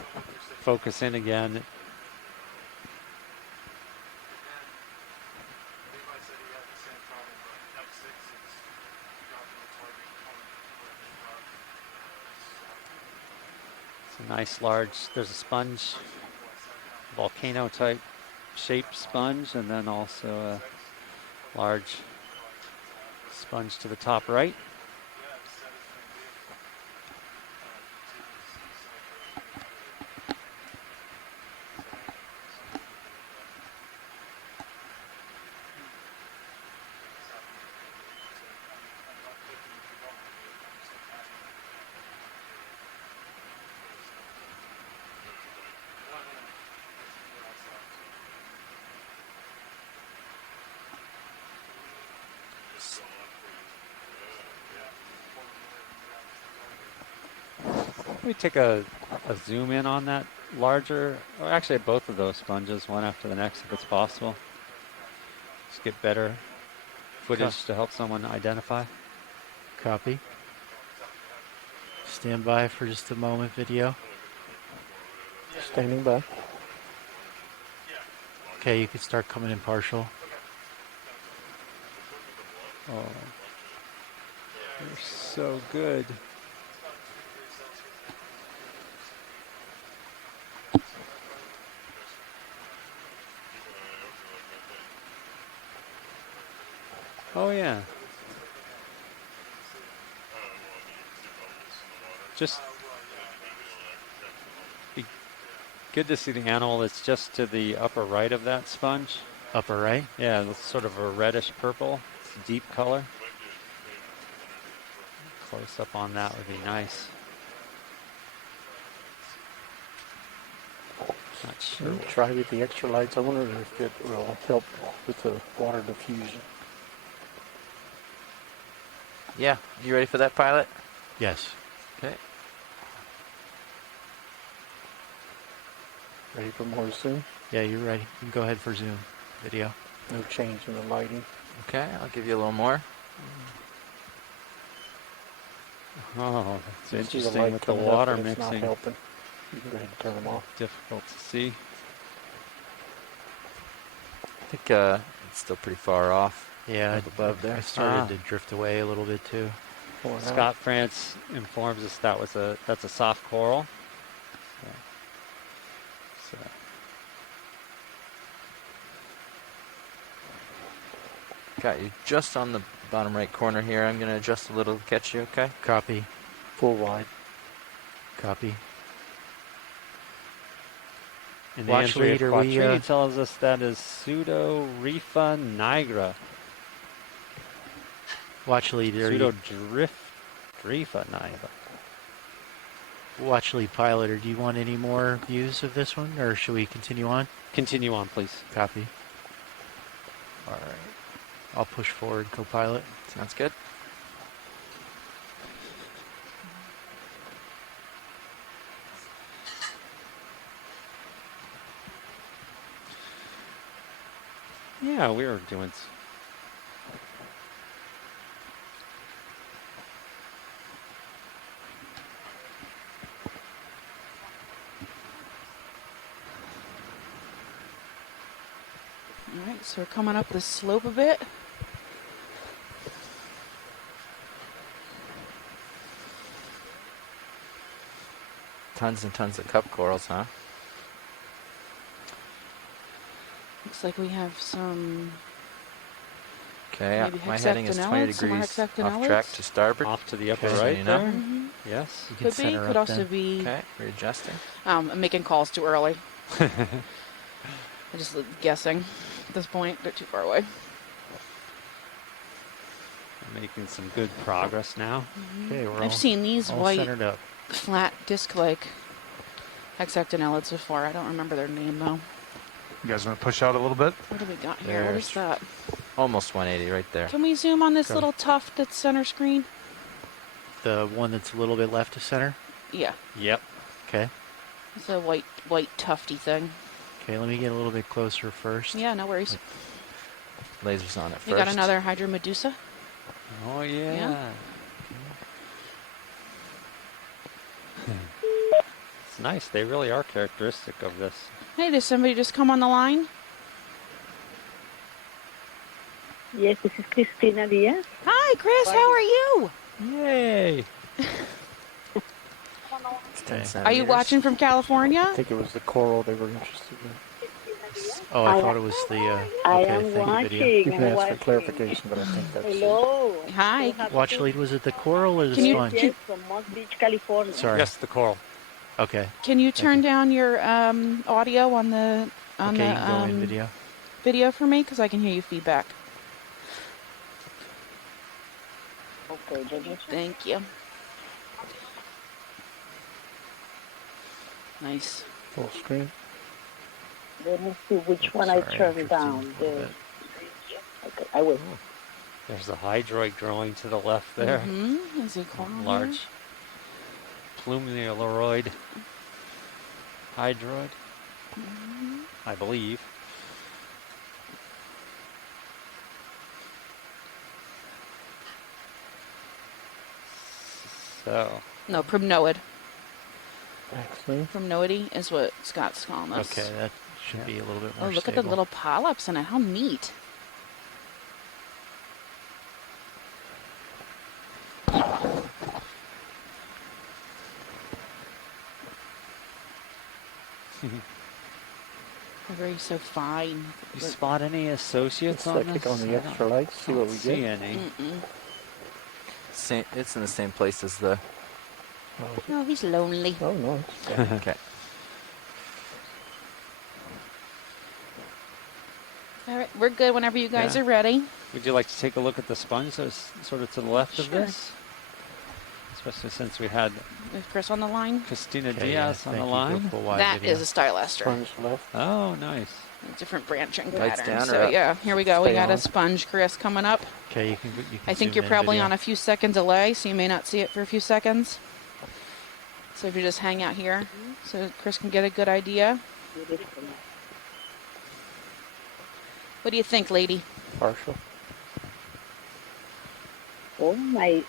focus in again. It's a nice large, there's a sponge, volcano type shaped sponge, and then also a large sponge to the top right. We take a zoom in on that larger, or actually both of those sponges, one after the next if it's possible. Just get better footage to help someone identify. Copy. Stand by for just a moment, video. Standing by. Okay, you can start coming in partial. Oh, you're so good. Oh yeah. Just be good to see the animal that's just to the upper right of that sponge. Upper right? Yeah, it's sort of a reddish purple. It's a deep color. Close up on that would be nice. Not sure. Try with the extra lights. I wonder if it will help with the water diffusion. Yeah, you ready for that, pilot? Yes. Okay. Ready for more zoom? Yeah, you're ready. You can go ahead for zoom video. No change in the lighting. Okay, I'll give you a little more. Oh, it's You see interesting light with the coming up, water but it's not mixing. helping. You can go ahead and turn them off. Difficult to see. I think it's still pretty far off. Yeah, up above there. I started to drift away a little bit too. Scott France informs us that's a soft coral. So. Got you just on the bottom right corner here. I'm going to adjust a little to catch you, okay? Copy. Full wide. Copy. And Watch Andrea lead, are we, Quattrini tells us that is Pseudo Reefa nigra. Watch lead. Pseudo Reefa nigra. Watch lead pilot, or do you want any more views of this one, or should we continue on? Continue on, please. Copy. All right. I'll push forward, co-pilot. Sounds good. Yeah, we were doing. All right, so we're coming up the slope a bit. Tons and tons of cup corals, huh? Looks like we have some Okay, maybe my heading is 20 hexactinellids, some more degrees off hexactinellids. track to starboard. Off to the upper Okay, so right you know. there. Mhm. Yes. You can Could be, center could up also then. be. Okay, readjusting. I'm making calls too early. I'm just guessing at this point. They're too far away. Making some good progress now. Okay, we're I've all, seen these all white, centered up. flat, disc-like hexactinellids before. I don't remember their name, though. You guys want to push out a little bit? What do we got here? What is that? Almost 180 right there. Can we zoom on this Go. little tuft that's center screen? The one that's a little bit left of center. Yeah, Yep. Okay. it's a white tufty thing. Okay, let me get a little bit closer first. Yeah, no worries. Lasers on it first. We got another Hydromedusa. Oh yeah. It's nice. They really are characteristic of this. Hey, did somebody just come on the line? Yes, this is Cristina Diaz. Hi, Chris. How are you? Yay! It's 10 Okay. Are you centimeters. watching from California? I think it was the coral they were interested in. Oh, I thought it was the. I Okay, am thank you, video. watching. You can I'm ask for watching. clarification, but I think that's Hello. Hi. So happy Watch to- lead, was it the coral or the Can you- sponge? Yes, from Moss Beach, California. Sorry. Yes, the coral. Okay. Can you turn down your audio on the Okay, you can go in video. video for me? Because I can hear you feedback. Okay, Jenny. Thank you. Nice. full screen. Let me see which one I Sorry, I'm turned drifting down. a little bit. Okay, I will. There's a hydroid growing to the left there. Mm-hmm. Is it coral? Large plumularoid hydroid, I believe. So, No, primnoid. Excellent. Primnoidy is what Scott's calling us. Okay, that should be a little bit Oh, more look at the stable. little polyps in it. How neat. They're very so fine. you spot any associates Let's on click this? on the extra lights, see what we See get. any? Mm-mm. It's in the same place as the... No, he's lonely. Oh, no. Okay. All right, we're good whenever you guys Yeah. are ready. Would you like to take a look at the sponge that's sort of to the left of Sure. this? Especially since we had With Chris on the line. Christina Okay, yeah, Diaz on thank the you. Go line. full wide That video. is a stylester. Sponge left. Oh, nice. Different branching Lights pattern. down or So up? yeah, here we go. We Stay got a on. sponge, Chris, coming up. Okay, you can I think zoom you're in probably video. on a few second delay, so you may not see it for a few seconds. So if you just hang out here, so Chris can get a good idea. What do you think, lady? Partial. Oh my.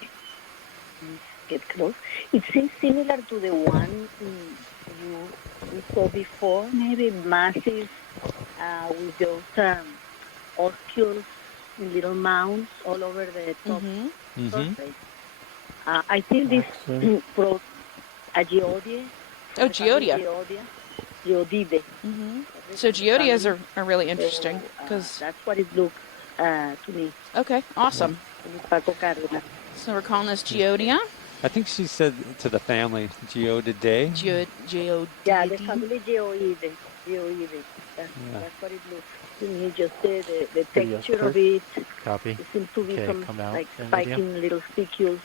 Get close. It seems similar to the one we saw before. Maybe massive with those orcules in little mounds all over the top Mm-hmm. surface. I think this brought a geodie. Oh, geodia. Geodide. So geodias are really interesting because that's what it looked to me. Okay, awesome. So we're calling this geodia. I think she said to the family, Geodidae. Geodide. Yeah, the family geoide. That's what it looks to me. Just the texture of it. Copy. It seems to be some come out like in spiking little spicules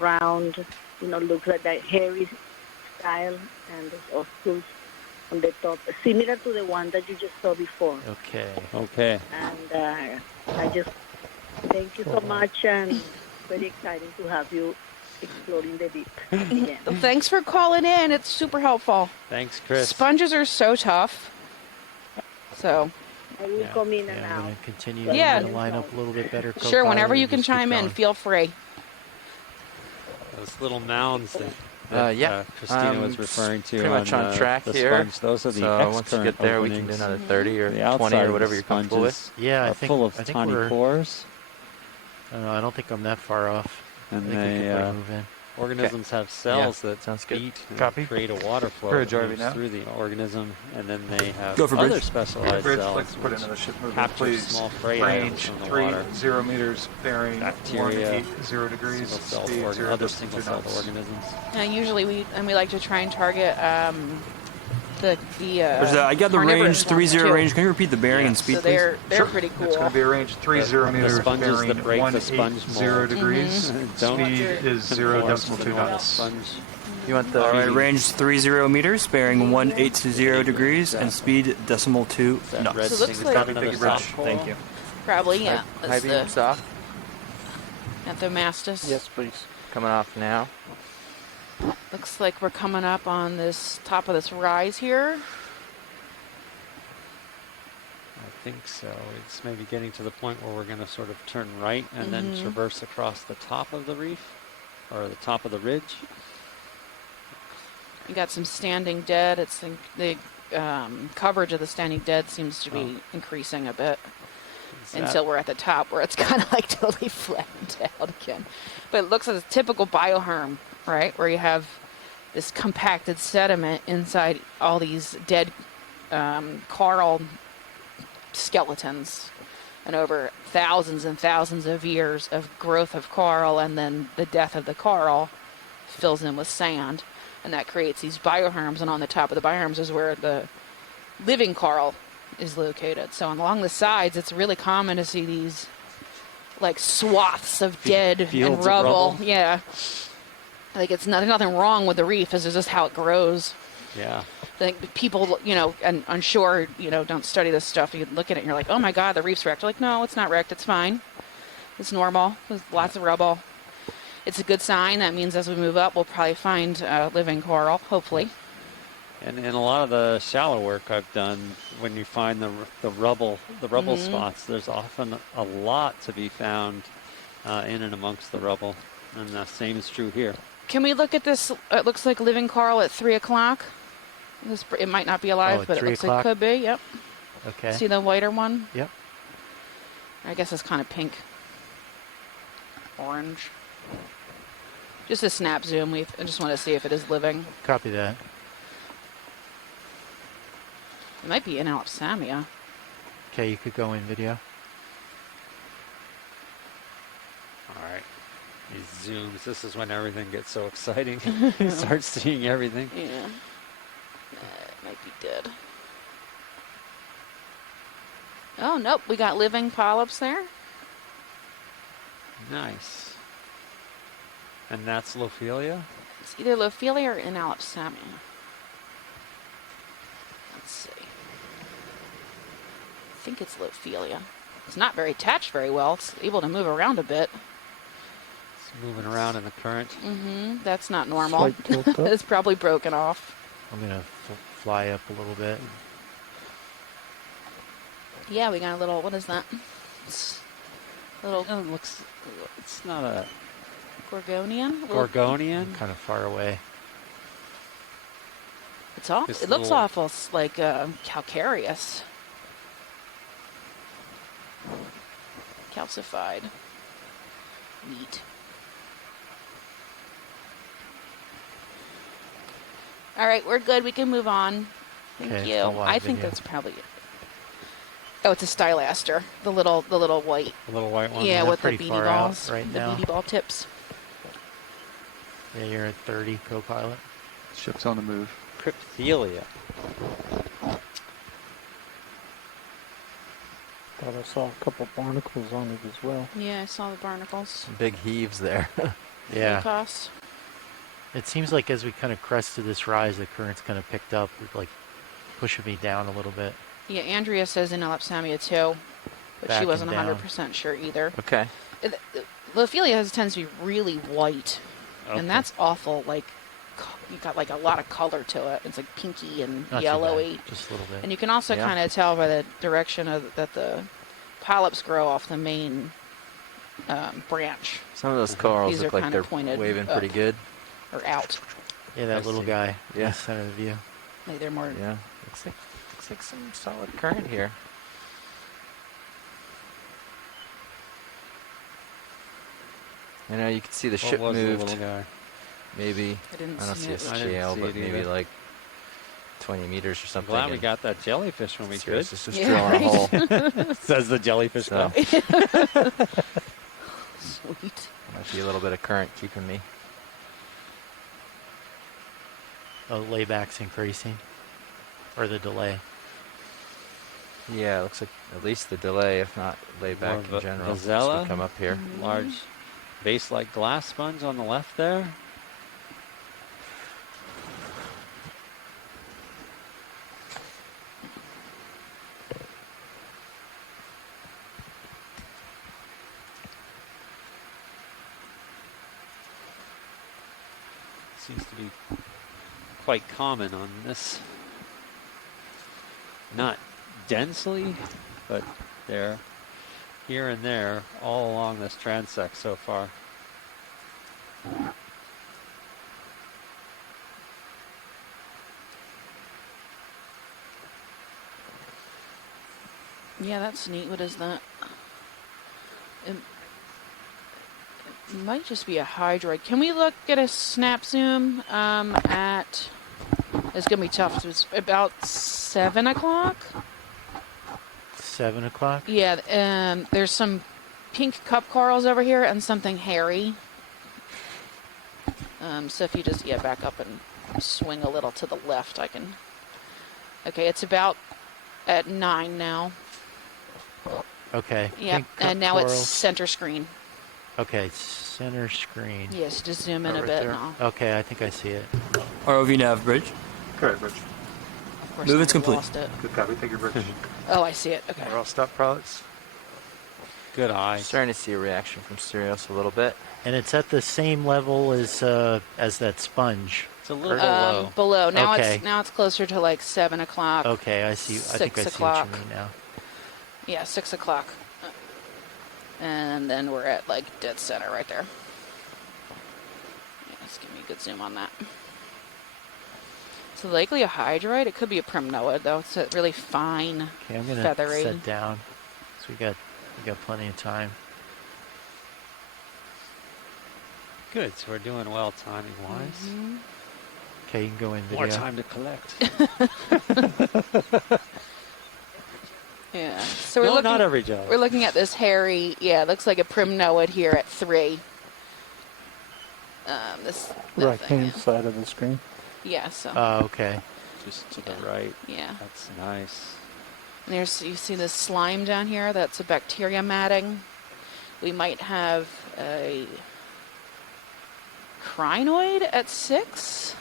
around. Looks like that hairy style and those oscles on the top, similar to the one that you just saw before. Okay. And I just thank you so much, and very exciting to have you exploring the deep again. Thanks for calling in. It's super helpful. Thanks, Chris. Sponges are so tough. So. I will come in and I'm out. going to continue Yeah. to line up a little bit better. Sure, whenever you can just keep chime in, going. feel free. Those little mounds that Christina was referring to. Pretty much on track the here. Sponge. Those are the so once you get there, we can do another 30 or 20 or whatever you're comfortable with. Yeah, I are think full of I think tiny we're, pores. I don't know. I don't think I'm that far off. And I think we they, can probably move in. organisms have cells that sounds good. beat and Copy. create a water flow Bridge, that Harvey, moves now. through the organism, and then they have Go for other bridge. specialized Bridge, cells let's put which another ship moving, capture please. small prey items Range from the 30 water. meters, bearing Bacteria, 180 degrees, single-celled speed other 0.2 single-celled knots. organisms. Usually we like to try and target the I got the range, carnivorous 30 ones, range. too. Can you repeat the bearing and speed, So please? they're pretty cool. It's going to be a range 30 meters, sponges bearing that break the sponge 180 mold. degrees. Don't Speed is conform to 0.2 the normal knots. sponge. You want the All right, range 30 meters, bearing 180 degrees, and speed 0.2 That red knots. So it looks thing like- got another Thank you, Rich. soft pole. Thank you. Probably, yeah. high That's beams the off? Anthomastus. Yes, please. Coming off now. Looks like we're coming up on this top of this rise here. I think so. It's maybe getting to the point where we're going to sort of turn right and then traverse across the top of the reef, or the top of the ridge. You got some standing dead. It's the coverage of the standing dead seems to be increasing a bit until we're at the top where it's kind of like totally flattened out again. But it looks like a typical bioherm, right? Where you have this compacted sediment inside all these dead coral skeletons, and over thousands and thousands of years of growth of coral, and then the death of the coral fills in with sand, and that creates these bioherms, and on the top of the bioherms is where the living coral is located. So along the sides, it's really common to see these like swaths of dead fields and of rubble. rubble. Yeah, like it's nothing wrong with the reef. It's just how it grows. Yeah. I think people, and on shore, don't study this stuff. You look at it and you're like, oh my God, the reef's wrecked. You're like, no, it's not wrecked. It's fine. It's normal. There's lots of rubble. It's a good sign. That means as we move up, we'll probably find living coral, hopefully. And in a lot of the shallow work I've done, when you find the rubble spots, there's often a lot to be found in and amongst the rubble. And the same is true here. Can we look at this? It looks like living coral at 3 o'clock. It might not be alive, at but it 3 looks like it could be. Yep. Okay. See the whiter one? Yep. I guess it's kind of pink. Orange. Just a snap zoom. I just want to see if it is living. Copy that. It might be in Alapsamia. Okay, you could go in video. All right. These zooms, this is when everything gets so exciting. You start seeing everything. Yeah. It might be dead. Oh, nope. We got living polyps there. Nice. And that's Lophelia? It's either Lophelia or Inalapsamia. Let's see. I think it's Lophelia. It's not very attached very well. It's able to move around a bit. It's moving around in the current. That's not normal. Slight tilt up. It's probably broken off. I'm going to fly up a little bit. Yeah, we got a little, what is that? Little Oh, it's not a Gorgonian? Gorgonian. Kind of far away. It's awful. This It looks little- awful like calcareous. calcified. Neat. All right, we're good. We can move on. Thank Okay, you. it's a live I think video. that's probably it. Oh, it's a stylaster. The little white. The little white one. Yeah, I'm with the pretty beanie far out balls. right the now. beanie ball tips. Yeah, you're at 30, co-pilot. Ship's on the move. Crypthelia. Thought I saw a couple barnacles on it as well. Yeah, I saw the barnacles. Some big heaves there. Yeah. Cost. It seems like as we kind of crested this rise, the current's kind of picked up, like pushing me down a little bit. Yeah, Andrea says in Elapsamia too, but she Backing wasn't down. 100% sure either. Okay. Lophelia tends to be really white, Okay. and that's awful. Like, you got like a lot of color to it. It's like pinky and Not too yellowy. bad, just a little bit. And you can also Yeah. kind of tell by the direction that the polyps grow off the main branch Some of those corals These look are like kinda they're pointed waving up. pretty good. or out. Yeah, that I little see. guy in Yeah. the center of the view. Like they're more. Yeah. Looks like some solid current here. I know you can see the What ship was the moved. little guy? Maybe I didn't I don't see see a it. I didn't scale, see but it maybe either. like 20 meters or I'm something. glad we and got that jellyfish when we could. Sirius is just Yeah, drilling right. a hole. Says the jellyfish So guy. Sweet. might be a little bit of current keeping me. Oh, layback's increasing. Or the delay. Yeah, it looks like at least the delay, if not More layback in general, as we Vazella. come up here. Large base-like glass sponge on the left there. Seems to be quite common on this. Not densely, but they're here and there all along this transect so far. Yeah, that's neat. What is that? It might just be a hydroid. Can we look at a snap zoom at... It's going to be tough. It's about 7 o'clock. 7 o'clock? Yeah, there's some pink cup corals over here and something hairy. So if you just, back up and swing a little to the left, I can... Okay, it's about at 9 now. Okay. Yeah, pink cup and now corals. it's center screen. Okay, center screen. Yes, just zoom in a Right bit there. now. Okay, I think I see it. ROV nav bridge. Correct, Rich. Of course, Move now is we complete. lost it. Good copy. Thank you, Rich. Oh, I see it. Okay. We're all stopped pilots. Good eye. Starting to see a reaction from Sirius a little bit. And it's at the same level as that sponge. It's a little low. Below. Now Okay. it's closer to like 7 o'clock. Okay, I see. I think I 6 see what o'clock. you mean now. Yeah, 6 o'clock. And then we're at like dead center right there. Yeah, just give me a good zoom on that. So likely a hydroid. It could be a primnoid though. It's a really fine, Okay, I'm gonna feathery. set down. So we got plenty of time. Good, so we're doing well timing-wise. Mhm. Okay, you can go in video. More time to collect. Yeah. So we're No, looking. not every job. We're looking at this hairy. Yeah, it looks like a primnoid here at 3. This Right thing, hand side of the screen. Yeah. So. Okay. Just to the right. Yeah. That's nice. And there's, you see this slime down here? That's a bacteria matting. We might have a crinoid at 6.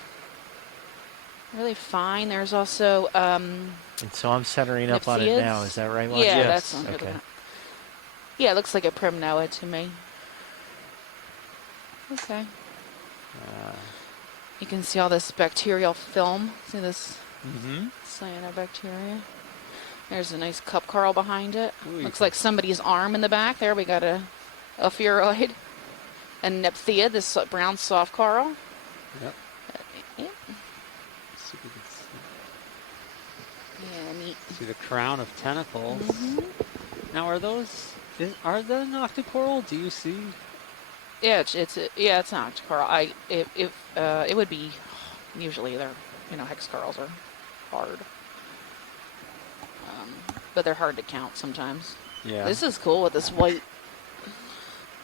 Really fine. There's also, And so I'm centering up on it Nymphaeas? now. Is that right? Lon? yeah, Yes. that's what I'm Okay. looking at. Yeah, it looks like a primnoid to me. Okay. You can see all this bacterial film. See this Mm-hmm. cyanobacteria? There's a nice cup coral behind it. Ooh, you Looks can- like somebody's arm in the back. There we got a Hydroid. And Nymphaea, this brown soft coral. Yep. Yeah, See if we can yeah, neat. see the crown of tentacles. Mhm. Now, are those Are they an octocoral? Do you see? Yeah, it's not coral. It would be usually they're hex corals are hard, but they're hard to count sometimes. Yeah. This is cool with this white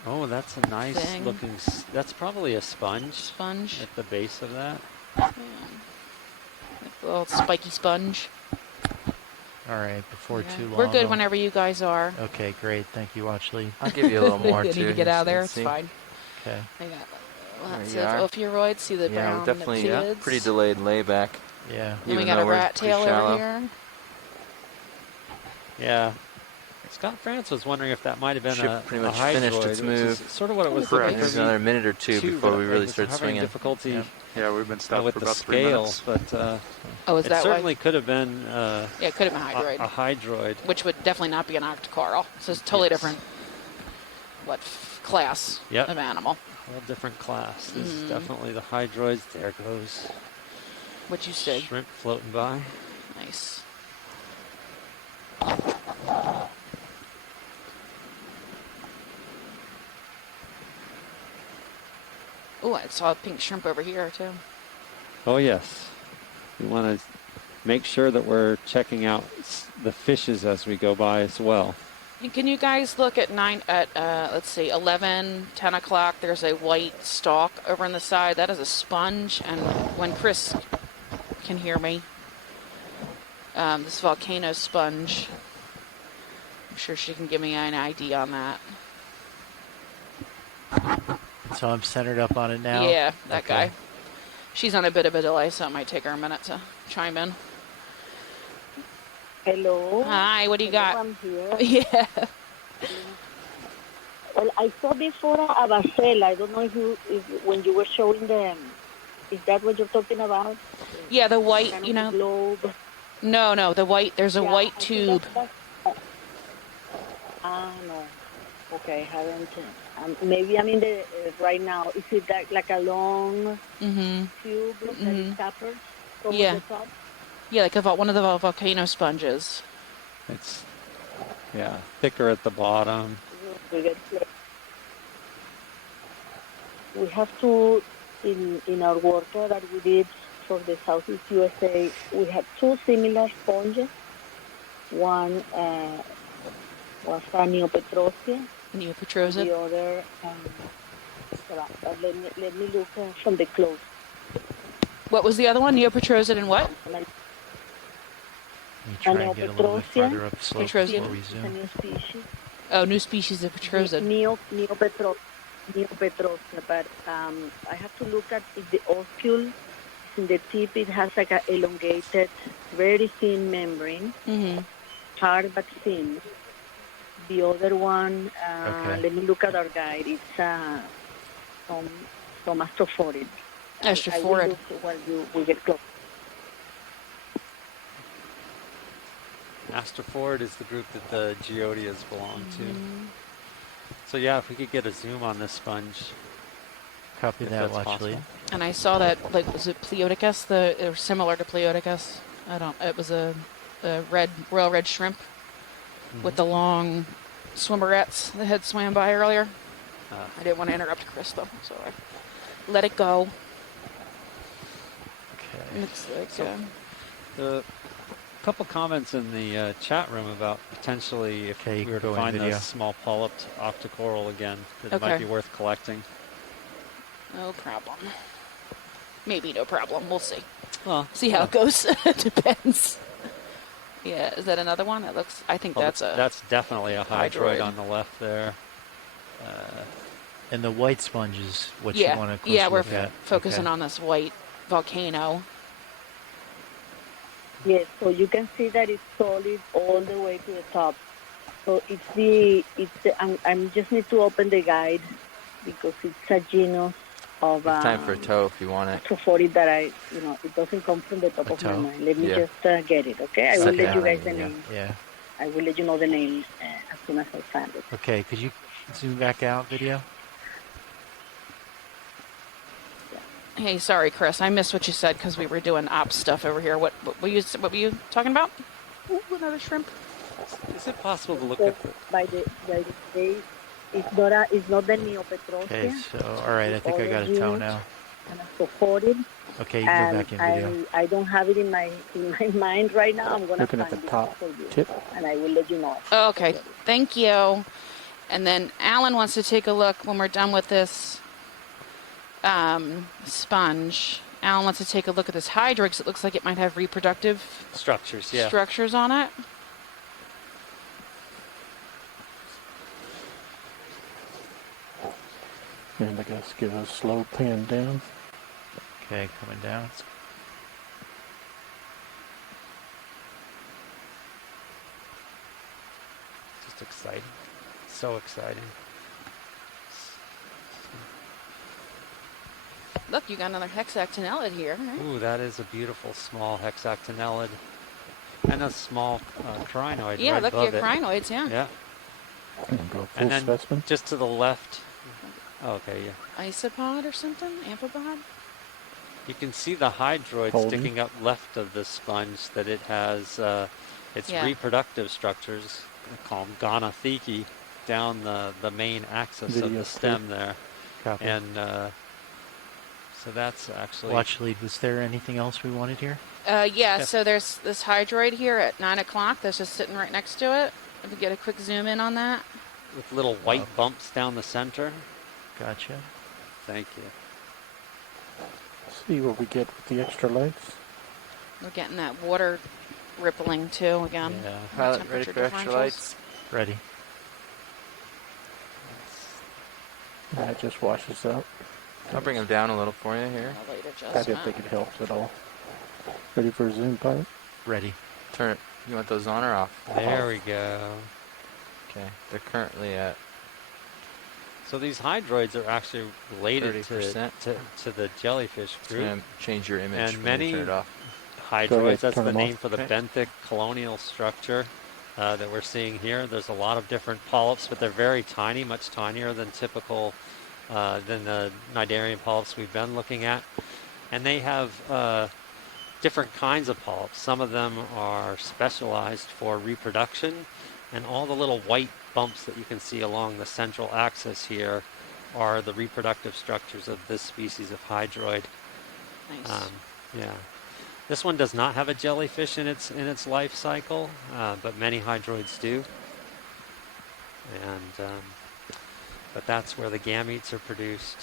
Oh, that's a nice thing. looking. That's probably a sponge Sponge. at the base of that. Yeah. A little spiky sponge. All right, before Yeah. too long. We're good I'll- whenever you guys are. Okay, great. Thank you, Watchley. I'll give you a little more You too. need to get out of there. It's See? fine. Okay. I got There lots you of are. opioids. See the Yeah, brown we're definitely pseudophids? pretty delayed layback. Yeah. Then we even got though a we're rat pretty tail shallow. over here. Yeah. Scott France was wondering if that might have been Ship pretty a much finished hydroid, its which is move. sort of what it was Correct. looking There's for me another minute or two too, before but we I really was start having swinging. difficulty Yeah, we've been stopped with for the about 3 scales, minutes. but Oh, is it that certainly why? could have been Yeah, it could have been hydroid, a hydroid. which would definitely not be an octocoral. So it's totally Yes. different. Class Yep. of animal? Whole different class. This is Mhm. definitely the hydroids. There goes What'd you say? shrimp floating by. Nice. Oh, I saw a pink shrimp over here too. Oh yes, we want to make sure that we're checking out the fishes as we go by as well. And can you guys look at let's see, 11, 10 o'clock? There's a white stalk over on the side. That is a sponge. And when Chris can hear me, this volcano sponge, I'm sure she can give me an ID on that. So I'm centered up on it now? Yeah, that Okay. guy. She's on a bit of a delay, so it might take her a minute to chime in. Hello. Hi, what do you got? I'm here. Yeah. Well, I saw before a basel. I don't know if when you were showing them, is that what you're talking about? Yeah, the white, Kind of a globe. No, the white, there's a Yeah, white I think tube. No. Okay, haven't. Maybe I'm in the right now. Is it like a long Mm-hmm. tube that is tapered over Yeah. the top? Yeah, like one of the volcano sponges. It's thicker at the bottom. We have to, in our worker that we did for the Southeast USA, we had two similar sponges. One was a Neopetrosia. Neopetrosia. The other, let me look from the close. What was the other one? Neopetrosia and what? Let me try and get a little bit Neopetrosia. farther up the slope Petrosia. before we It's a zoom. new species. Oh, new species of petrosia. Neopetrosia, but I have to look at if the oscule in the tip, it has like an elongated, very thin membrane, Mm-hmm. hard but thin. The other one, Okay. let me look at our guide. It's some astrophorid. I will Astrophorid. look when we get close. Astrophorid is the group that the geodias belong to. Mm-hmm. So yeah, if we could get a zoom on this sponge. Copy if that, that's Watchley. possible. And I saw that, was it Pleodicus? It was similar to Pleodicus. It was a royal red shrimp with the long swimmerettes that had swam by earlier. I didn't want to interrupt Chris though, so I let it go. Okay. Looks like The couple comments in the chat room about potentially if Okay, we were go to in find video. the small polyped octocoral again, that it might Okay. be worth collecting. no problem. Maybe no problem. We'll see. Well, See how it goes. Depends. Yeah, is that another one? It looks. I think that's a. that's definitely a hydroid hydroid. on the left there. And the white sponge is what yeah, you want to yeah. We're look at. focusing Okay. on this white volcano. Yes, so you can see that it's solid all the way to the top. So I just need to open the guide because it's a genus of It's time for a toe if you want it. astrophorid that it doesn't come from the top A of my toe? mind. Let me Yeah. just get it, okay? I will Okay. let you guys the Yeah. names. Yeah. I will let you know the names as soon as I find it. Okay, could you zoom back out video? Hey, sorry, Chris. I missed what you said because we were doing ops stuff over here. What were you talking about? Ooh, another shrimp. Is it possible to look So at the... by the day, it's not the Neopetroskia. Okay, so all right, I think I got a tone now. And I supported. Okay, you can go back in video. I don't have it in my mind right now. I'm gonna Looking find at the it top for you, tip. and I will let you know. Okay, thank you. And then Alan wants to take a look when we're done with this sponge. Alan wants to take a look at this hydroid because it looks like it might have reproductive structures, yeah. structures on it. And I guess give a slow pan down. Okay, coming down. Just exciting. So exciting. Look, you got another hexactinellid here. Right? Ooh, that is a beautiful small hexactinellid. And a small crinoid Yeah, right look, above your it. crinoids, yeah. Yeah. And go full And then specimen. just to the left. Oh, okay, yeah. Isopod or something? Amphipod? You can see the hydroid Holding. sticking up left of the sponge that it has its Yeah. reproductive structures called gonothecae down the main axis of Video the stem there. Copy. And so that's actually... Watch lead. Was there anything else we wanted here? Yeah, so there's this hydroid here at 9 o'clock that's just sitting right next to it. If we get a quick zoom in on that. With little white bumps down the center. Gotcha. Thank you. See what we get with the extra legs. We're getting that water rippling too again. Yeah. Pilot ready Temperature for extra differentials. lights? Ready. That just washes out. I'll bring them down a little for you here. Light I didn't adjustment. think it helps at all. Ready for a zoom, pilot? Ready. Turn it. You want those on or off? There we go. Okay. They're currently at So these hydroids are actually related to 30%. the jellyfish It's group. going to change your image And when you many turn it off. Go Hydroids, ahead, that's turn the them name off. for the Okay. benthic colonial structure that we're seeing here. There's a lot of different polyps, but they're very tiny, much tinier than typical, than the cnidarian polyps we've been looking at. And they have different kinds of polyps. Some of them are specialized for reproduction, and all the little white bumps that you can see along the central axis here are the reproductive structures of this species of hydroid. Nice. Yeah. This one does not have a jellyfish in its life cycle, but many hydroids do. And but that's where the gametes are produced.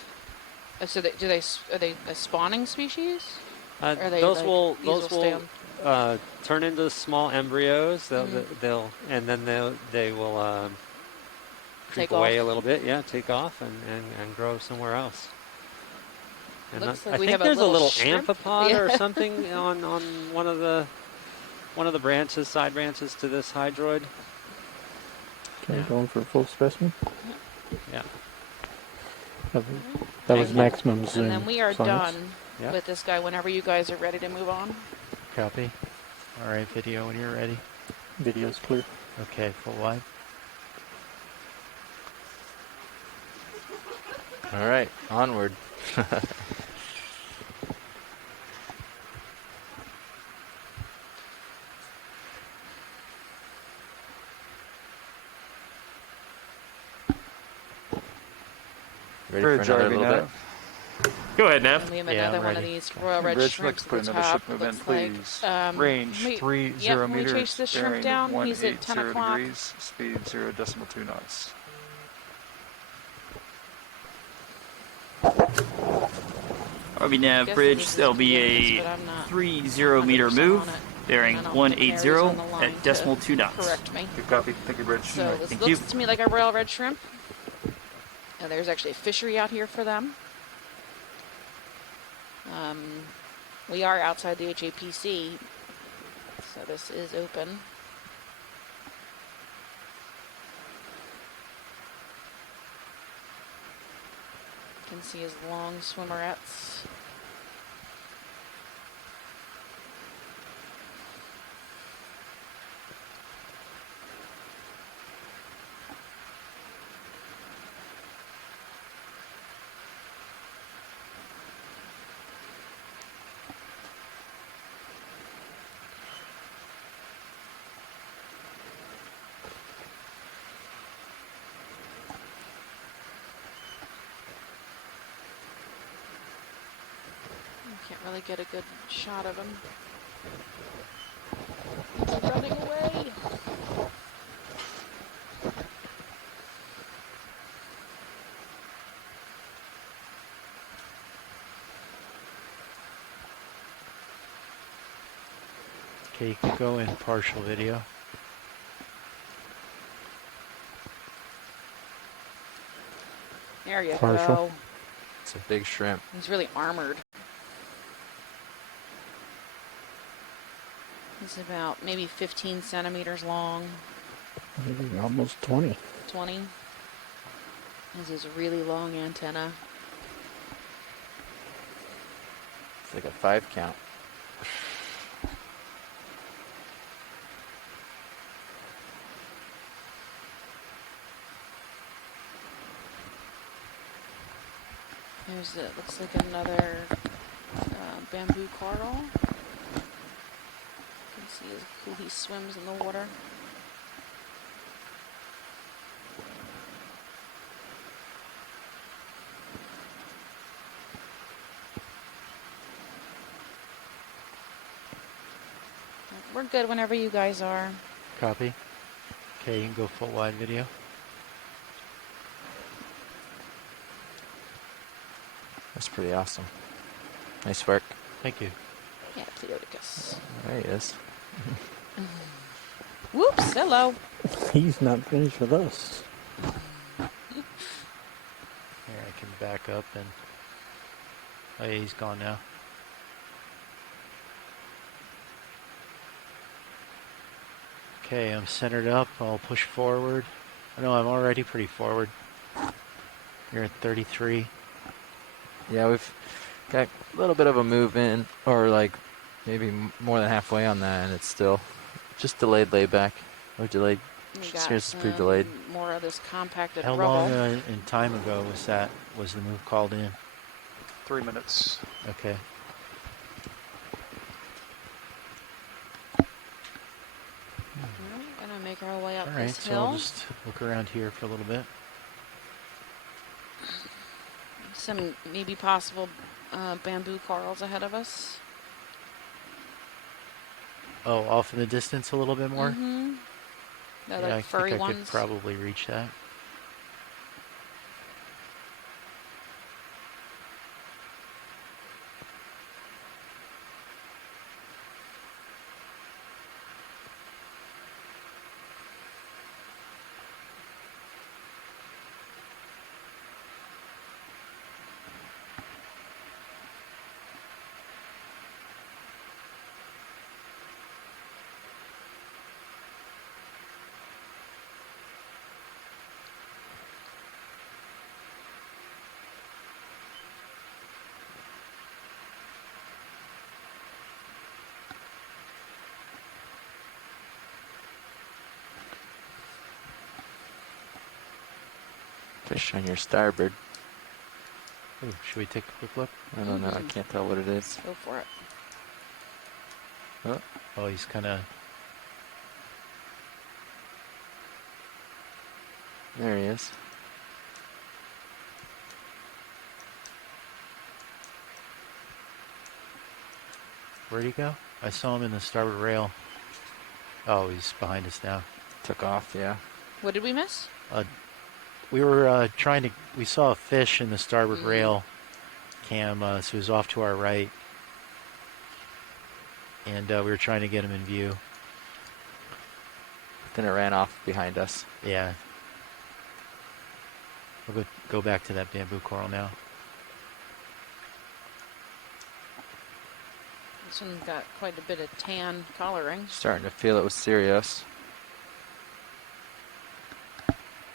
So are they a spawning species? Or are they Those like, will these stay on? turn into small embryos. They'll and then they will creep Take away off. a little bit. Yeah, take off and grow somewhere else. And Looks I like we think have a there's a little little shrimp. amphipod Yeah. or something on one of the branches, side branches to this hydroid. Okay, Yeah. going for a full specimen. Yeah. That was maximum zoom. And then we are science. done Yeah. with this guy whenever you guys are ready to move on. Copy. All right, video when you're ready. Video's clear. Okay, full wide. All right. Onward. Ready Bridge, for another RV little bit? nav. Go ahead, Nav. And we have Yeah, another I'm one of ready. these royal red Bridge, shrimps let's at put the another top. ship move in, Looks like, please. Range we- 30 yep, we meters. chase this shrimp bearing down. He's at 10 180 o'clock. degrees. Speed 0.2 knots. RV Nav Guessing bridge, this is that'll be PMs, a but I'm not 30 meter 100% move, on it. bearing And I don't think Mary's on 180 the line at decimal 2 knots. Correct me. Good copy. Thank you, Bridge. So this Thank looks you. to me like a royal red shrimp. And there's actually a fishery out here for them. We are outside the HAPC, so this is open. You can see his long swimmerettes. Can't really get a good shot of him. He's running away. Okay, you can go in partial video. There you Partial. go. It's a big shrimp. He's really armored. He's about maybe 15 centimeters long, Maybe almost 20. 20. Has his really long antenna. It's like a 5 count. There's it. Looks like another bamboo coral. You can see how he swims in the water. We're good whenever you guys are. Copy. Okay, you can go full wide video. That's pretty awesome. Nice work. Thank you. Yeah, Cleodicus. There he is. Whoops, hello. He's not finished with us. Here, I can back up and... Oh yeah, he's gone now. Okay, I'm centered up. I'll push forward. I know I'm already pretty forward. You're at 33. Yeah, we've got a little bit of a move in, or like maybe more than halfway on that, and it's still just delayed layback. Or delayed. We got Seriously, pretty delayed. more of this compacted How rubble. long in time ago was the move called in? 3 minutes. Okay. We're gonna make our way up All right, this so hill. I'll just look around here for a little bit. Some maybe possible bamboo corals ahead of us. Oh, off in the distance a little bit more? Mm-hmm. The Yeah, like I furry think I ones. could probably reach that. Fish on your starboard. Ooh, should we take a quick look? I don't know. I can't tell what it is. Go for it. Oh, he's kind of... There he is. Where'd he go? I saw him in the starboard rail. Oh, he's behind us now. Took off, yeah. What did we miss? We were trying to... We saw a fish in the starboard rail cam, so he was off to our right. And we were trying to get him in view. Then it ran off behind us. Yeah. We'll go back to that bamboo coral now. This one's got quite a bit of tan coloring. Starting to feel it was serious.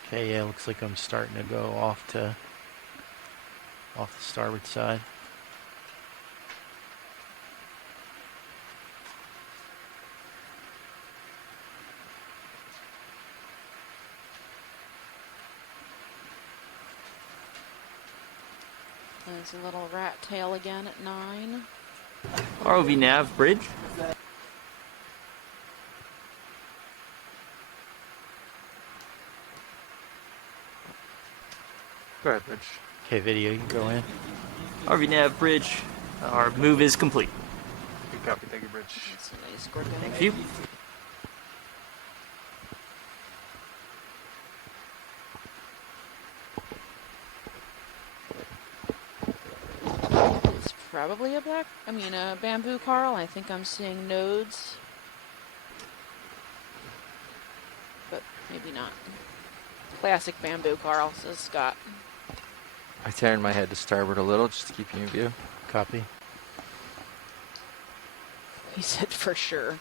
Okay, yeah, looks like I'm starting to go off the starboard side. There's a little rat tail again at 9. ROV nav bridge. Go ahead, Rich. Okay, video, you can go in. RV nav bridge. Our move is complete. Good copy. Thank you, Bridge. That's a nice group in Thank you. It's probably a bamboo coral. I think I'm seeing nodes, but maybe not. Classic bamboo coral, says Scott. I turned my head to starboard a little just to keep you in view. Copy. He said for sure.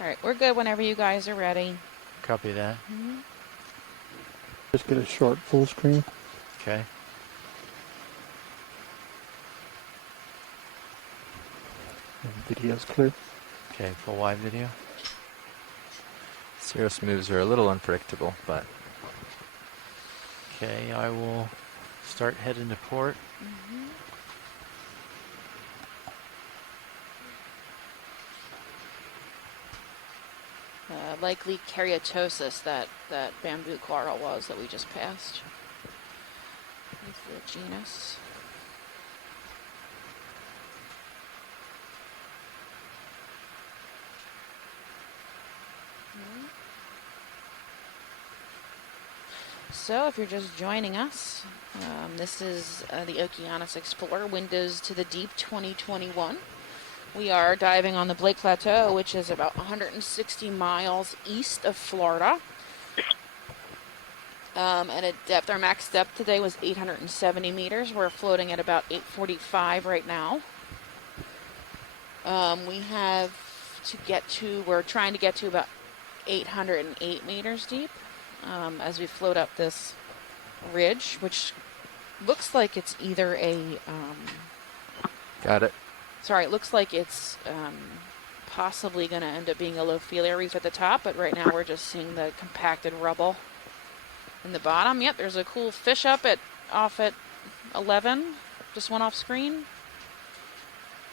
All right, we're good whenever you guys are ready. Copy that. Just get a short full screen. Okay. Video's clear. Okay, full wide video. Cirrus moves are a little unpredictable, but Okay, I will start heading to port. Likely caryatosis, that bamboo coral was that we just passed. With the genus. So if you're just joining us, this is the Okeanos Explorer, Windows to the Deep 2021. We are diving on the Blake Plateau, which is about 160 miles east of Florida. At a depth, our max depth today was 870 meters. We're floating at about 845 right now. We're trying to get to about 808 meters deep as we float up this ridge, which looks like it's either got it. Sorry, it looks like it's possibly going to end up being a Lophelia reef at the top, but right now we're just seeing the compacted rubble in the bottom. Yep, there's a cool fish off at 11. Just one off screen.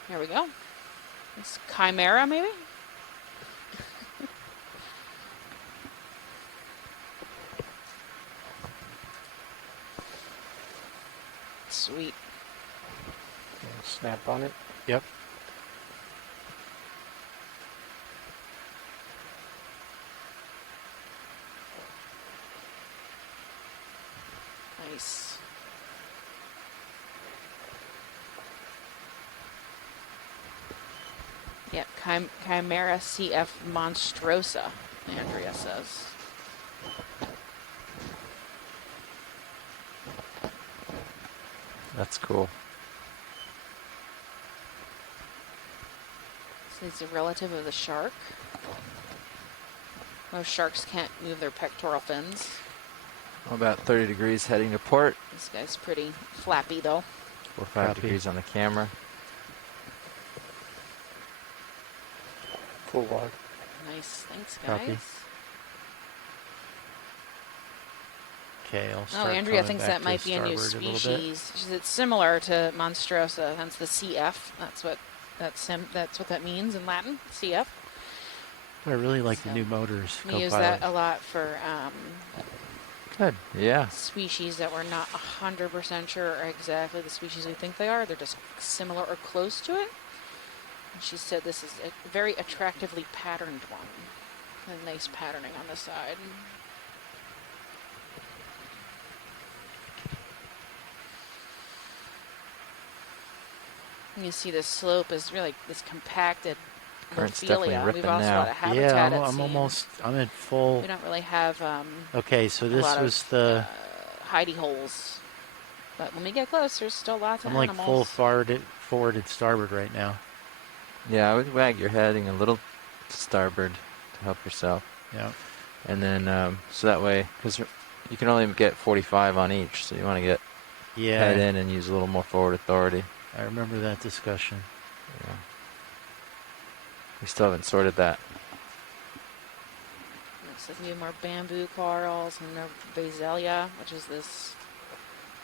There we go. It's Chimera, maybe? Sweet. Snap on it. Yep. Nice. Yep, Chimera CF monstrosa, Andrea says. That's cool. So it's a relative of the shark. Most sharks can't move their pectoral fins. About 30 degrees heading to port. This guy's pretty flappy, though. 4 or 5 Copy. degrees on the camera. Full wide. Nice, thanks, guys. Copy. Okay, I'll Oh, start Andrea coming thinks back that to might be a new starboard little bit. species. She says it's similar to monstrosa, hence the CF. That's what that means in Latin, CF. I really like the So, new motors. We use that a lot for Good. Yeah. species that we're not 100% sure are exactly the species we think they are. They're just similar or close to it. And she said this is a very attractively patterned one. And nice patterning on the side. You see the slope is really this compacted Current's definitely Lophelia. ripping We've also now. got a habitat Yeah, at I'm sea. I'm in full. We don't really have Okay, so a this lot was of the. hidey holes. But when we get close, there's still lots of I'm like animals. full forward and starboard right now. Yeah, I would wag your heading a little to starboard to help yourself. Yeah. And then, so that way, because you can only get 45 on each, so you want to get Yeah. head in and use a little more forward authority. I remember that discussion. Yeah. We still haven't sorted that. Looks like we have more bamboo corals and the Baselia, which is this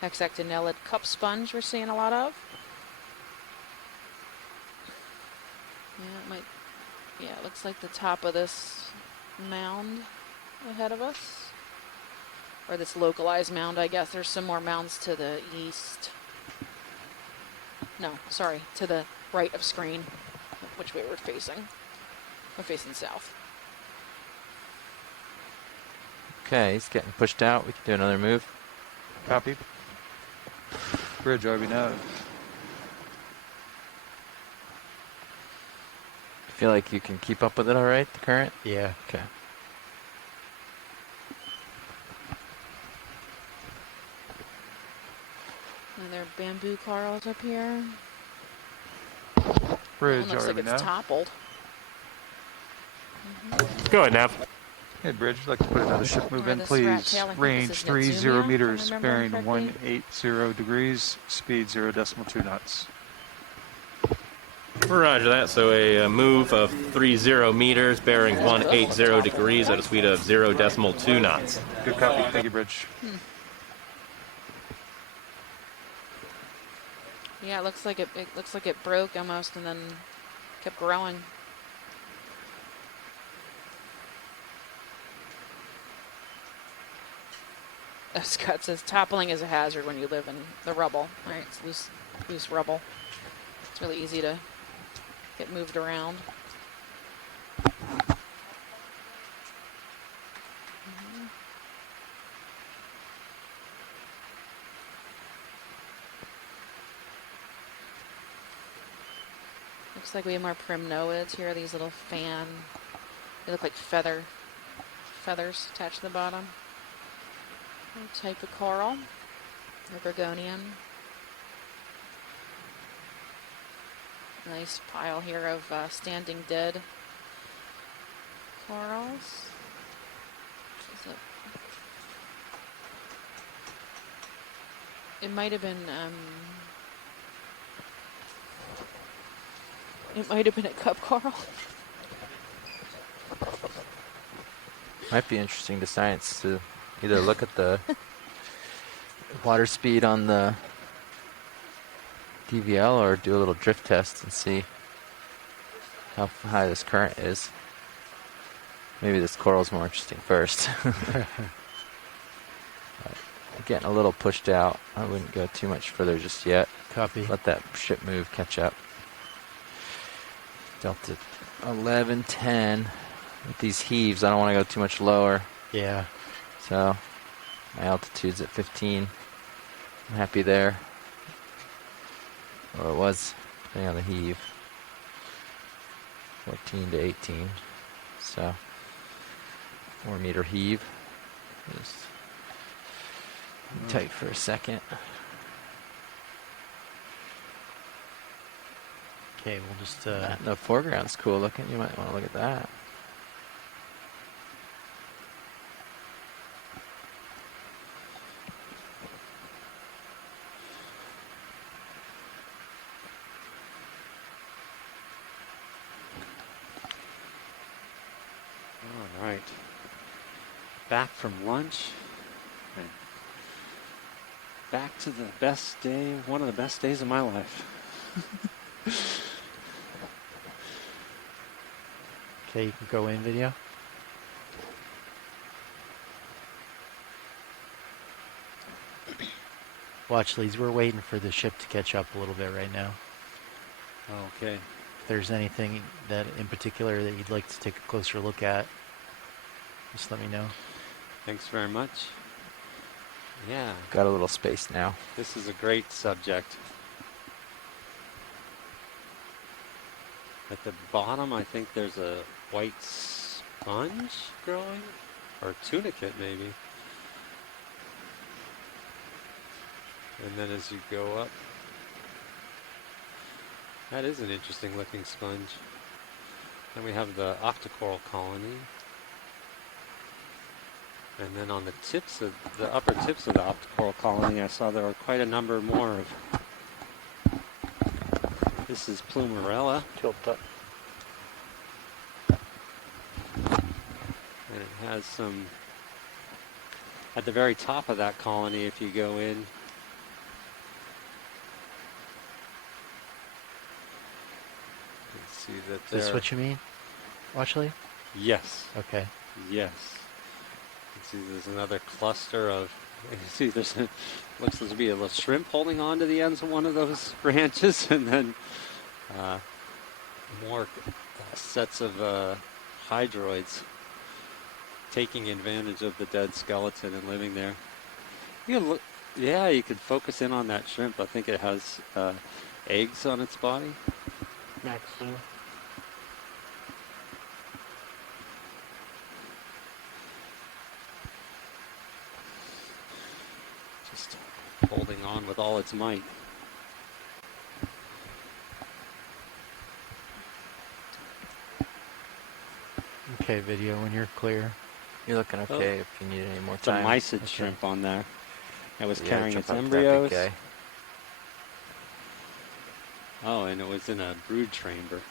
hexactinellid cup sponge we're seeing a lot of. Yeah, it looks like the top of this mound ahead of us. Or this localized mound, I guess. There's some more mounds to the east. No, sorry, to the right of screen, which way we're facing. We're facing south. Okay, he's getting pushed out. We can do another move. Copy. Bridge RV nav. I feel like you can keep up with it all right, the current? Yeah. Okay. And there are bamboo corals up here. Bridge It looks like RV it's nav. toppled. Go ahead, Nav. Hey, Bridge, I'd like to put another ship move Where in, this rat please. tail, I think Range this is 30 Netsumia, if I'm meters, remembering bearing correctly. 180 degrees, speed 0.2 knots. Roger that. So a move of 30 meters, bearing 180 degrees at a speed of 0.2 knots. Good copy. Thank you, Bridge. Yeah, it looks like it looks like it broke almost and then kept growing. Scott says toppling is a hazard when you live in the rubble. All right, it's loose rubble. It's really easy to get moved around. Looks like we have more primnoids here. These little fan, they look like feathers attached to the bottom. New type of coral, the Gorgonian. Nice pile here of standing dead corals. It might have been. It might have been a cup coral. Might be interesting to science to either look at the water speed on the DVL or do a little drift test and see how high this current is. Maybe this coral's more interesting first. Getting a little pushed out. I wouldn't go too much further just yet. Copy. Let that ship move catch up. Delta 11, 10. With these heaves, I don't want to go too much lower. Yeah. So my altitude's at 15. I'm happy there. Or it was, depending on the heave. 14 to 18. So 4 meter heave. Just tight for a second. Okay, we'll just. The foreground's cool looking. You might want to look at that. All right. Back from lunch. And back to the best day, one of the best days of my life. Okay, you can go in video. Watch, Lees, we're waiting for the ship to catch up a little bit right now. Okay. If there's anything that in particular that you'd like to take a closer look at, just let me know. Thanks very much. Yeah, Got a little space now. this is a great subject. At the bottom, I think there's a white sponge growing, or tunicate maybe. And then as you go up, that is an interesting looking sponge. Then we have the octocoral colony. And then on the tips of the upper tips of the octocoral colony, I saw there were quite a number more of. This is Plumerella. Tilt up. And it has some, at the very top of that colony, if you go in, you can see that Is this there. what you mean, Watchley? Yes, Okay. yes. You can see there's another cluster of You see, looks to be a little shrimp holding on to the ends of one of those branches, and then more sets of hydroids taking advantage of the dead skeleton and living there. You can look, yeah, you could focus in on that shrimp. I think it has eggs on its body. Maxine. Just holding on with all its might. Okay, video, when you're clear. You're looking okay if you need any more It's time. a mysid shrimp on there. It was Yeah, carrying jump its up to that embryos. big guy. Oh, and it was in a brood chamber.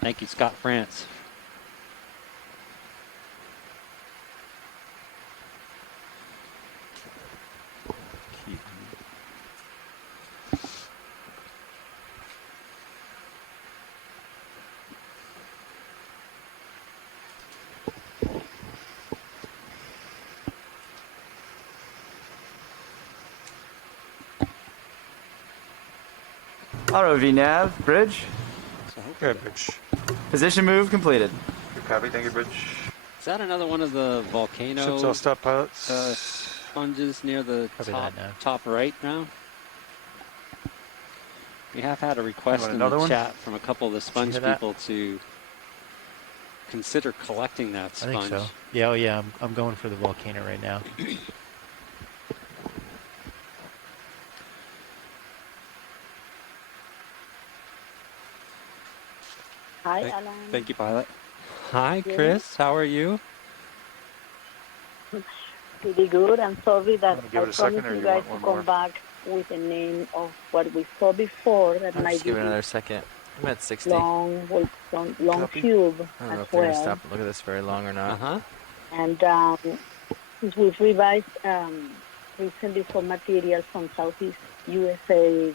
Thank you, Scott France. ROV nav, bridge. Okay, Bridge. Position move completed. Good copy. Thank you, Bridge. Is that another one of the volcano Ships all stop, pilots. sponges near the Copy top, that now. top right now? We have had a request want in the another one? chat from a couple of the sponge hear that? people to consider collecting that I sponge. think so. Yeah, oh yeah, I'm going for the volcano right now. Hi, Alan. Thank you, pilot. Hi, Yes. Chris. How are you? Pretty good. I'm sorry that Wanna give I it a second, promised or you you guys want to one come more? back with the name of what we saw before. That I'll might just be give it another this second. I'm at 60. long, long Copy. cube I don't know as if they're going to well. stop and look at this very long or not. Uh-huh. And since we've revised recently some material from Southeast USA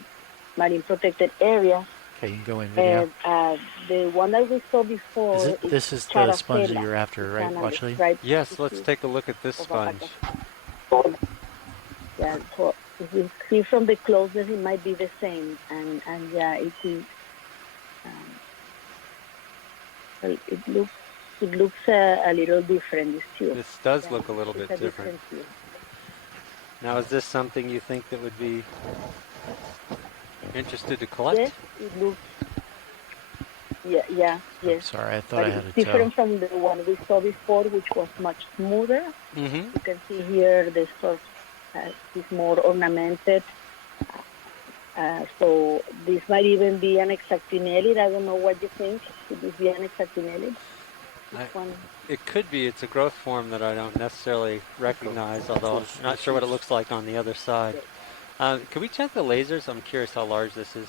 marine protected area, Okay, you can go in video. and the one that we saw before This is the sponge that Charactera. you're after, right, Kind of Watchley? describes Yes, this let's is take a look at this of sponge. Yeah, so if you see from the closeness, it might be the same, and yeah, it is. Well, it looks a little different. This tube. This does Yeah, look a little it's bit a different. tube. Now, is this something you think that would be interested to collect? Yes, it looks. Yeah, yes. Sorry, I thought But I had it's a different toe. from the one we saw before, which was much smoother. Mm-hmm. You can see here the source is more ornamented. So this might even be an hexactinellid. I don't know what you think. Could this be an hexactinellid? This one. It could be. It's a growth form that I don't necessarily recognize, although I'm not sure what it looks like on the other side. Can we check the lasers? I'm curious how large this is.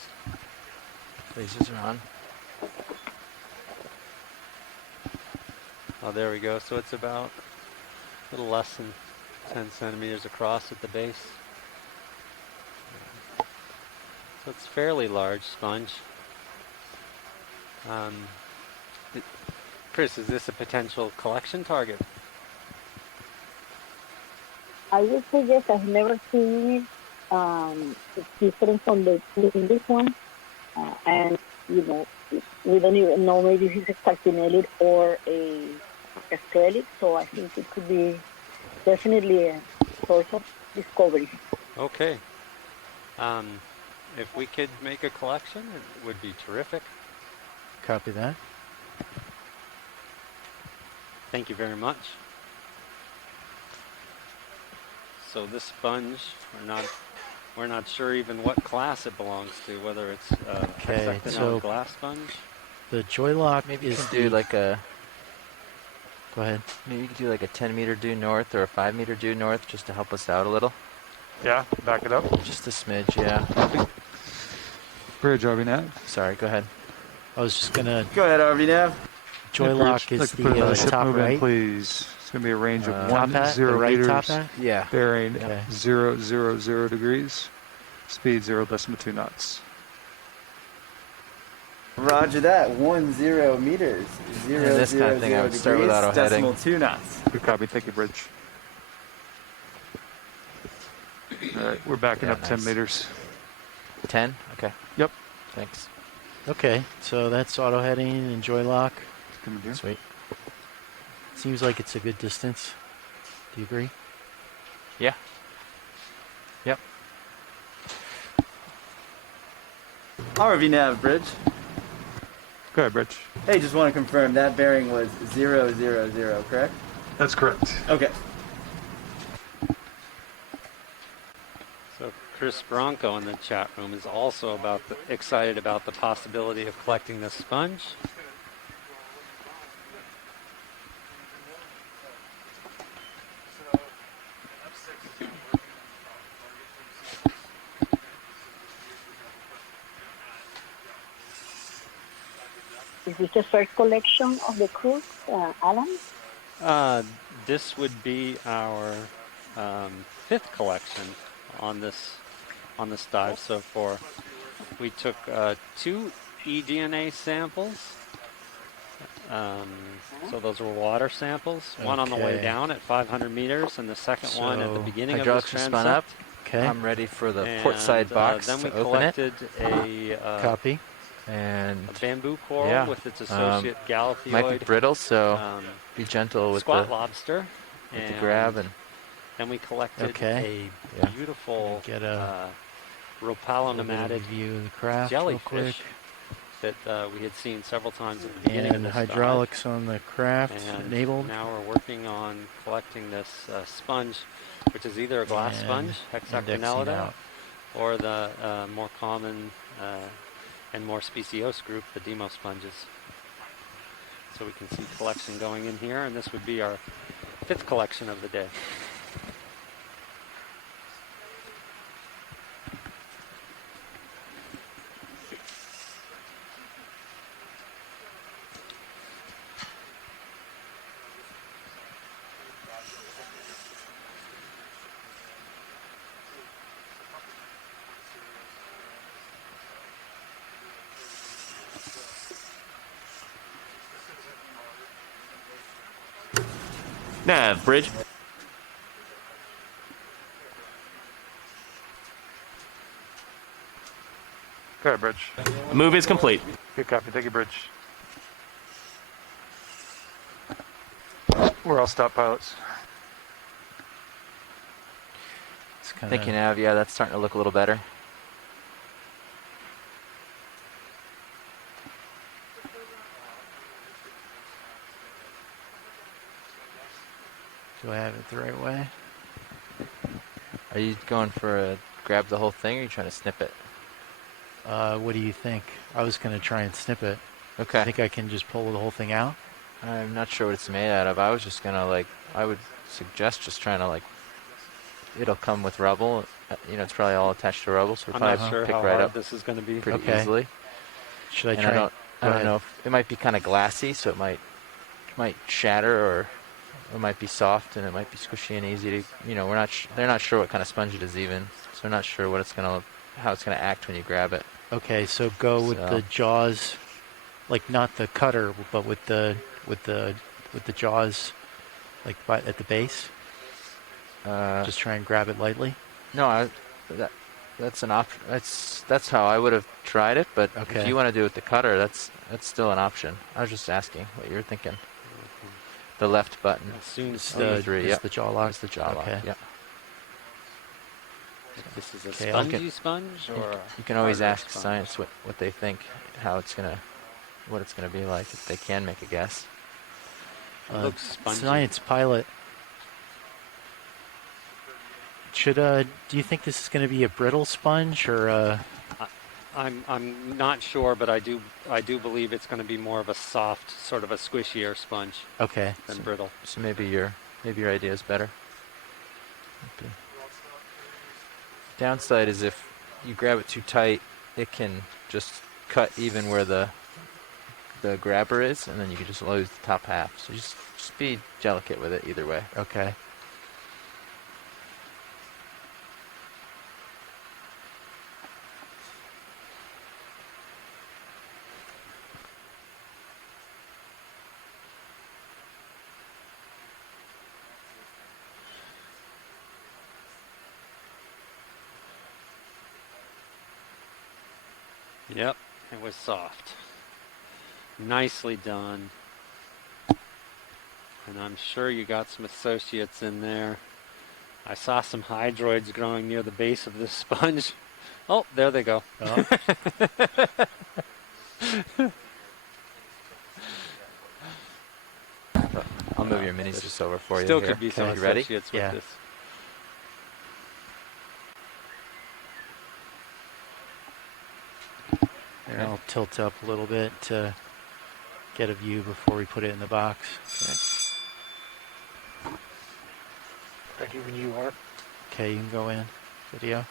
Lasers are on. Oh, there we go. So it's about a little less than 10 centimeters across at the base. So it's fairly large sponge. Chris, is this a potential collection target? I would say yes. I've never seen it. It's different from the previous one. And, you know, we don't even know maybe if it's a hexactinellid or a castrelid. So I think it could be definitely a source of discovery. Okay. If we could make a collection, it would be terrific. Copy that. Thank you very much. So this sponge, we're not sure even what class it belongs to, whether it's Okay, hexactinellid so glass sponge. the Joylock Maybe you is can do like a. Go ahead. Maybe you could do like a 10-meter due north or a 5-meter due north just to help us out a little. Yeah, back it up. Just a smidge, yeah. Bridge, RV Nav. Sorry, go ahead. I was just gonna. Go ahead, RV nav. Joylock is Like to put another the ship top move in, right. please. It's going to be a range of Top hat? The 10 right meters, top hat? Yeah. bearing Okay. 000 degrees, speed 0.2 knots. Roger that. 10 meters. Zero, And this zero, kind of thing, I zero would start degrees, with auto heading. decimal 2 knots. Good copy. Thank you, Bridge. All right, we're backing Yeah, up 10 nice. meters. 10? Okay. Yep. Thanks. Okay, so that's auto heading and joy lock. Coming here. Sweet. Seems like it's a good distance. Do you agree? Yeah. Yep. RV nav, Bridge. Go ahead, Bridge. Hey, just want to confirm that bearing was 000, correct? That's correct. Okay. So Chris Bronco in the chat room is also excited about the possibility of collecting this sponge. Is this the first collection of the cruise, Alan? This would be our fifth collection on this dive so far. We took 2 eDNA samples. So those were water samples. One on the way Okay. down at 500 meters, and the second one at the beginning of this Hydraulics are spun up. transect. I'm ready for the port side box Then we to open it. collected a Copy. And a bamboo coral yeah, with its associate galathioid. might be brittle, so be gentle with squat the lobster. with the grab and then we collected Okay. a beautiful Get a Ropalonomatic view of the craft real quick. jellyfish that we had seen several times at the beginning of And this hydraulics on the craft dive. And enabled. now we're working on collecting this sponge, which is either a glass And sponge, indexing Hexacronellida, out. or the more common and more speciose group, the demo sponges. So we can see collection going in here, and this would be our fifth collection of the day. Nav, Bridge. Go ahead, Bridge. Move is complete. Good copy. Thank you, Bridge. We're all stop pilots. Thank you, Nav. Yeah, that's starting to look a little better. Do I have it the right way? Are you going for a grab the whole thing, or are you trying to snip it? What do you think? I was going to try and snip it. Okay. I think I can just pull the whole thing out. I'm not sure what it's made out of. I was just gonna I would suggest just trying to it'll come with rubble. You know, it's probably all attached to rubble, so I'm it'll not probably sure pick how right hard up this is going to be. pretty Okay. easily. Should I And try? I don't know if it might be kind of glassy, so it might shatter, or it might be soft and it might be squishy and easy to. You know, they're not sure what kind of sponge it is even, so they're not sure how it's gonna act when you grab it. Okay, so go with the jaws, like not the cutter, but with the jaws, like at the base. Just try and grab it lightly. No, that's an option. That's how I would have tried it. But Okay. if you want to do it with the cutter, that's still an option. I was just asking what you were thinking. The left button. As soon as the jaw lock. It's the jaw lock. Okay. Yeah. This is a Okay, spongy sponge, or You can always harder ask sponge? science what they think, what it's gonna be like, if they can make a guess. Looks spongy. Science pilot. Should do you think this is going to be a brittle sponge or I'm not sure, but I do believe it's going to be more of a soft, sort of a squishier sponge okay? than brittle. So maybe your idea is better. Okay. Downside is if you grab it too tight, it can just cut even where the grabber is, and then you can just lose the top half. So just be delicate with it either way. Okay. Yep, it was soft. Nicely done. And I'm sure you got some associates in there. I saw some hydroids growing near the base of this sponge. Oh, there they go. Oh. I'll move your minis just over for you. Still here. could be some Okay, you ready? associates with this. And I'll tilt up a little bit to get a view before we put it in the box. Ready when you are. Okay, you can go in. Video.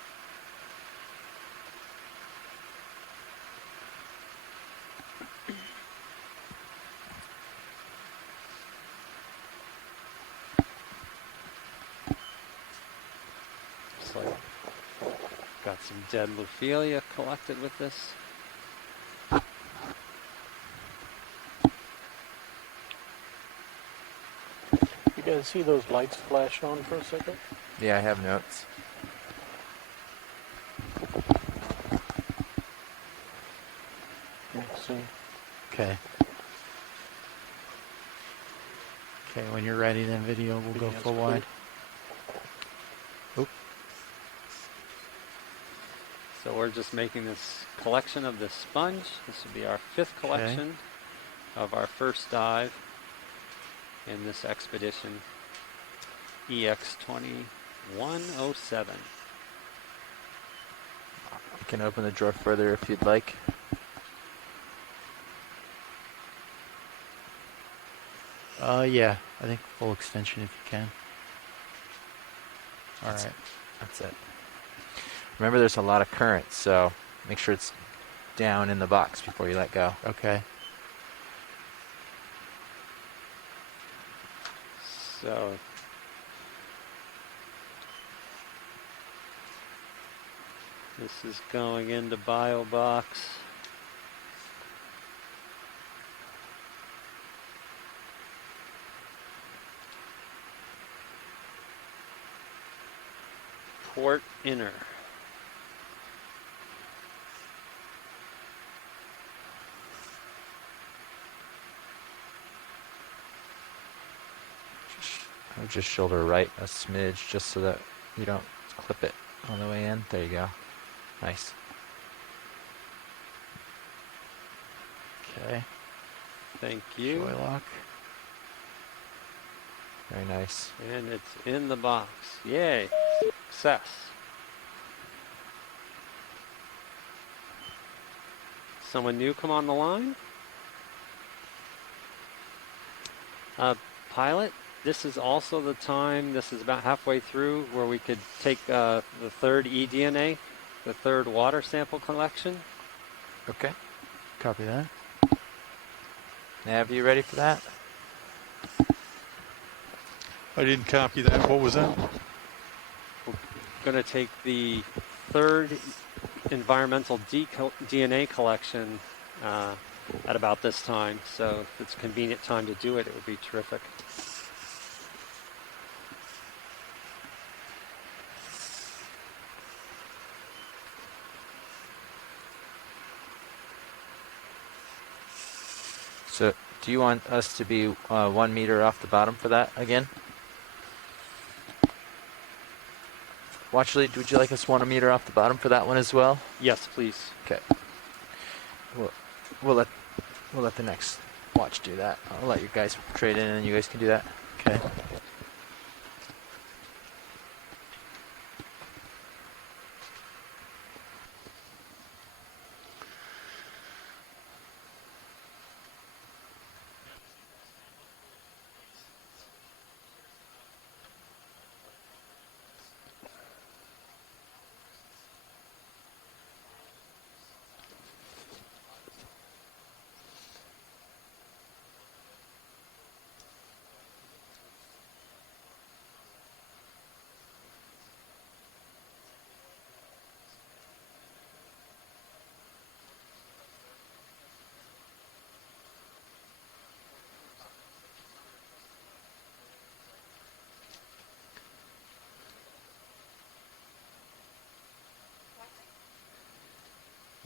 Looks like got some dead Lophelia collected with this. You guys see those lights flash on for a second? Yeah, I have notes. Let's see. Okay. Okay, when you're ready, then video will go full wide. Oop. So we're just making this collection of this sponge. This will be our 5th collection of our first dive in this expedition, EX2107. You can open the drawer further if you'd like. Yeah, I think full extension if you can. All right. That's it. Remember, there's a lot of current, so make sure it's down in the box before you let go. Okay. So this is going into BioBox. Port inner. I would just shoulder right a smidge just so that you don't clip it on the way in. There you go. Nice. Okay. Thank you. Joy lock. Very nice. And it's in the box. Yay. Success. Someone new come on the line? Pilot, this is also the time, this is about halfway through, where we could take the 3rd eDNA, the 3rd water sample collection. Okay. Copy that. Nav, you ready for that? I didn't copy that. What was that? We're going to take the 3rd environmental DNA collection at about this time. So if it's a convenient time to do it, it would be terrific. So, do you want us to be 1 meter off the bottom for that again? Watchley, would you like us 1 meter off the bottom for that one as well? Yes, please. Okay. We'll let the next watch do that. I'll let you guys trade in and you guys can do that. Okay.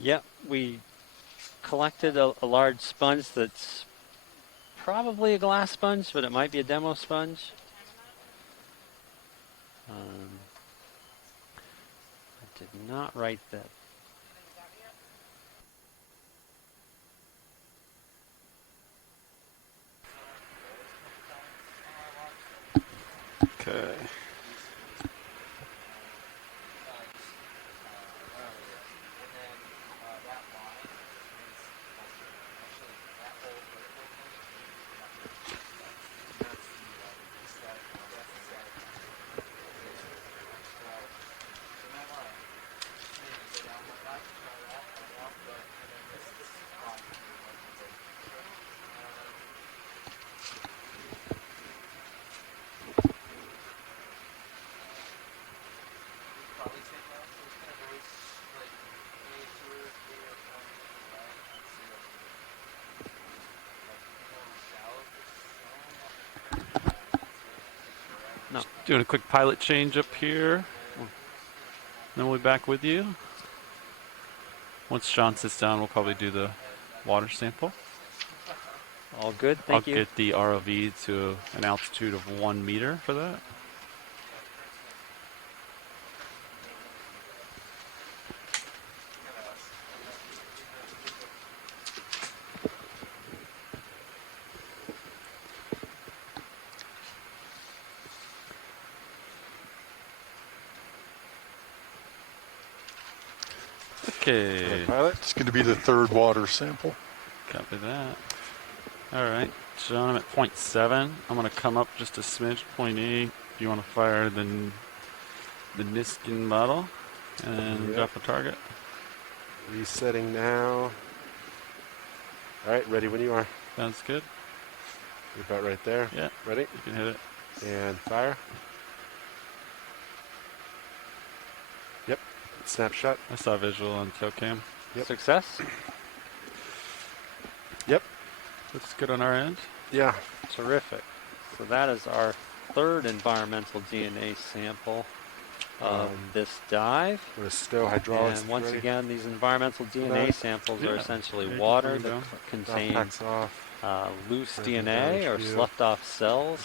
Yep, we collected a large sponge that's probably a glass sponge, but it might be a demo sponge. I did not write that. Okay. No. Doing a quick pilot change up here. Then we'll be back with you. Once Sean sits down, we'll probably do the water sample. All good, thank you. I'll get the ROV to an altitude of 1 meter for that. Okay. Pilot. It's going to be the third water sample. Copy that. All right, John, I'm at 0.7. I'm going to come up just a smidge, 0.8. You want to fire the Niskin bottle and drop a target. Resetting now. All right, ready when you are. Sounds good. You're about right there. Yeah. Ready? You can hit it. And fire. Yep. Snapshot. I saw a visual on tail cam. Yep. Success? Yep. Looks good on our end. Yeah. Terrific. So that is our third environmental DNA sample of this dive. With a stow hydraulics. And once ready. again, these environmental DNA samples are essentially water that contain loose DNA or sloughed off cells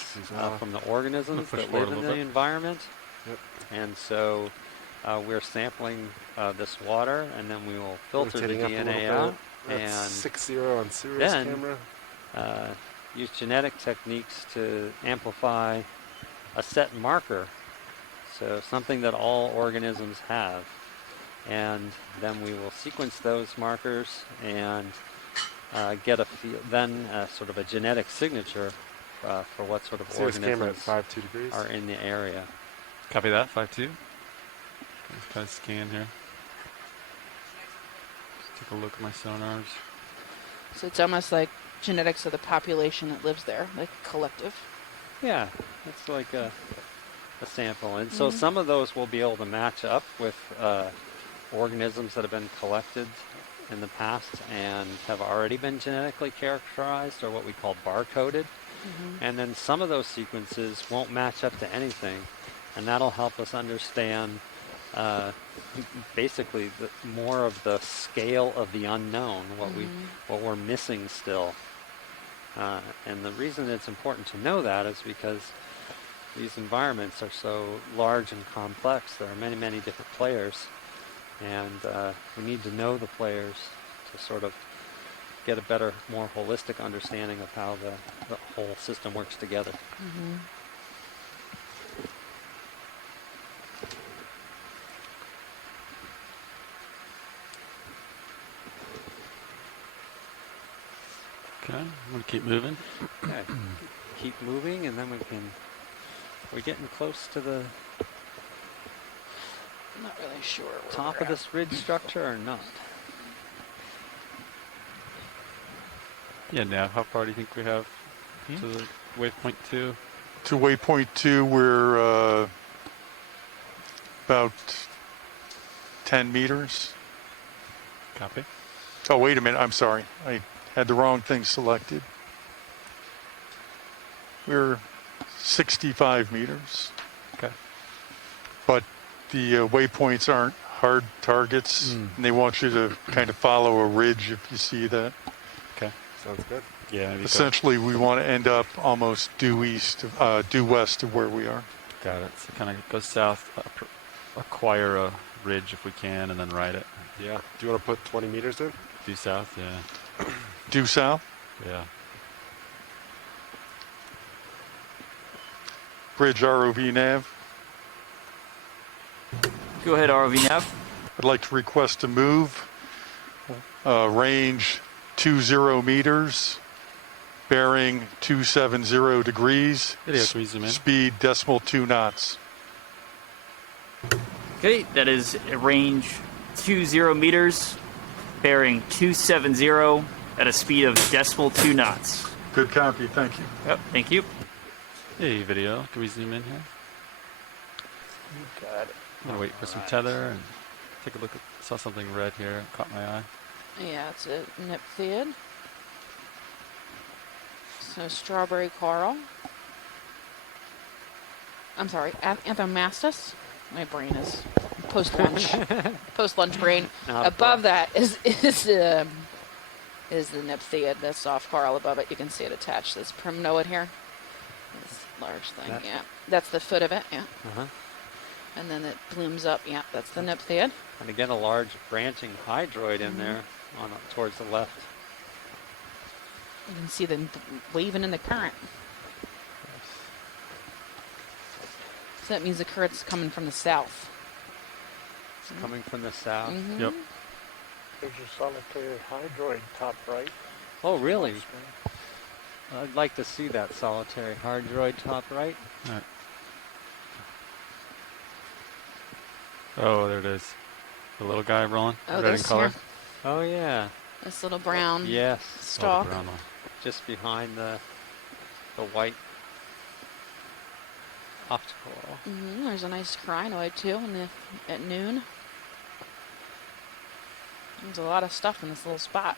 from the organisms that live in the environment. Yep. And so we're sampling this water, and then we will filter the Rotating up a DNA little out. bit. And 6-0 on Sirius then camera. use genetic techniques to amplify a set marker, so something that all organisms have. And then we will sequence those markers and get sort of a genetic signature for what sort of Sirius camera at organisms 5'2" degrees. are in the area. Copy that, 5'2". Let's kind of scan here. Take a look at my sonars. So it's almost like genetics of the population that lives there, like a collective. Yeah, it's like a sample. And so some of those will be able to match up with organisms that have been collected in the past and have already been genetically characterized, or what we call barcoded. And then some of those sequences won't match up to anything, and that'll help us understand basically more of the scale of the unknown, what we're missing still. And the reason it's important to know that is because these environments are so large and complex. There are many, many different players, and we need to know the players to sort of get a better, more holistic understanding of how the whole system works together. Okay, I'm going to keep moving. Okay. Keep moving, and then we're getting close to the I'm not really sure. top of this ridge structure or not. Yeah, now, how far do you think we have to the waypoint 2? To waypoint 2, we're about 10 meters. Copy. Oh, wait a minute. I'm sorry. I had the wrong thing selected. We're 65 meters. Okay. But the waypoints aren't hard targets, and they want you to kind of follow a ridge if you see that. Okay. Sounds good. Yeah. Maybe Essentially, we want to end up almost due west of where we are. Got it. So kind of go south, acquire a ridge if we can, and then ride it. Yeah. Do you want to put 20 meters in? Due south. Yeah. Due south? Yeah. Bridge ROV nav. Go ahead, ROV nav. I'd like to request a move. Range 20 meters. Bearing 270 degrees. Video, can we zoom in? Speed 2 knots. Okay, that is a range 20 meters, bearing 270 at a speed of 2 knots. Good copy, thank you. Yep, thank you. Hey, video. Can we zoom in here? You got it. I'm gonna wait for some tether and take a look at. Saw something red here. Caught my eye. Yeah, it's a nymphiid. So strawberry coral. I'm sorry, Anthomastus. My brain is post-lunch. Post-lunch brain. Above that is the nymphiid, the soft coral above it. You can see it attached. This primnoid here. This large thing. Yeah, that's the foot of it. Yeah. And then it blooms up. Yeah, that's the nymphiid. And again, a large branching hydroid in there on towards the left. You can see them waving in the current. So that means the current's coming from the south. It's coming from the south. Yep. There's a solitary hydroid top right. Oh, really? I'd like to see that solitary hydroid top right. All right. Oh, there it is. The little guy rolling. Oh, red in this color. here. Oh, yeah. This little brown Yes. stalk. Oh, the brown one. Just behind the white optical. There's a nice crinoid too at noon. There's a lot of stuff in this little spot.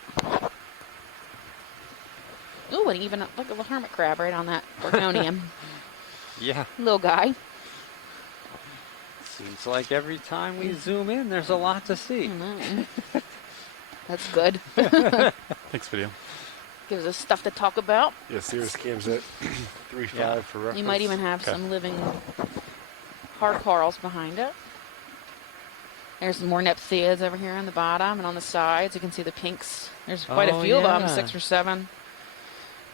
Ooh, and even look at the hermit crab right on that Okeanos. Yeah. Little guy. Seems like every time we zoom in, there's a lot to see. That's good. Thanks, video. Gives us stuff to talk about. Yeah, Cirrus cam's at 3.5 for reference. You might even have some living hard corals behind it. There's some more nymphiids over here on the bottom and on the sides. You can see the pinks. There's quite a few of them, 6 or 7.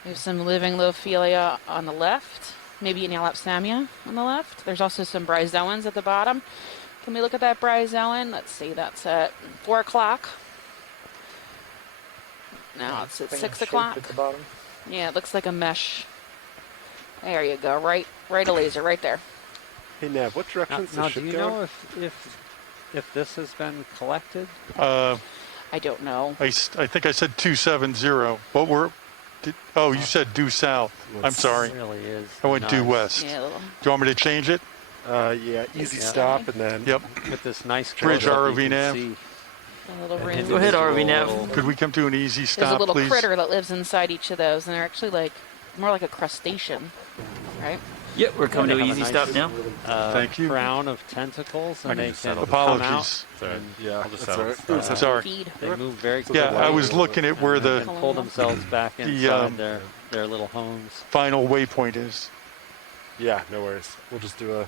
There's some living Lophelia on the left, maybe an Elapsamia on the left. There's also some bryozoans at the bottom. Can we look at that bryozoan? Let's see, that's at 4 o'clock. Now it's at 6 o'clock. At the bottom. Yeah, it looks like a mesh. There you go, right a laser right there. Hey, Nav, what direction's Now, the do ship you going? know if this has been collected? I don't know. I think I said 270. What were? You said due south. I'm sorry. It really is. I went due nice. west. Yeah, Do you want me to change it? Yeah, easy stop and then. Yep. With this nice Bridge close-up, ROV you can nav. see a little an ring. Go ahead, ROV individual- nav. Could we come to an easy There's stop, a little please? critter that lives inside each of those, and they're actually like more like a crustacean, right? Yep, we're coming to They an have a easy nice, stop now. Thank you. Crown of tentacles, I and can they just can settle. come out. Apologies. Sorry. Yeah, I'll just that's settle. all right. Sorry. Feed. They move very Yeah, quickly. I was looking at where and the pull themselves back the, inside their little homes. final waypoint is. Yeah, no worries. We'll just do a.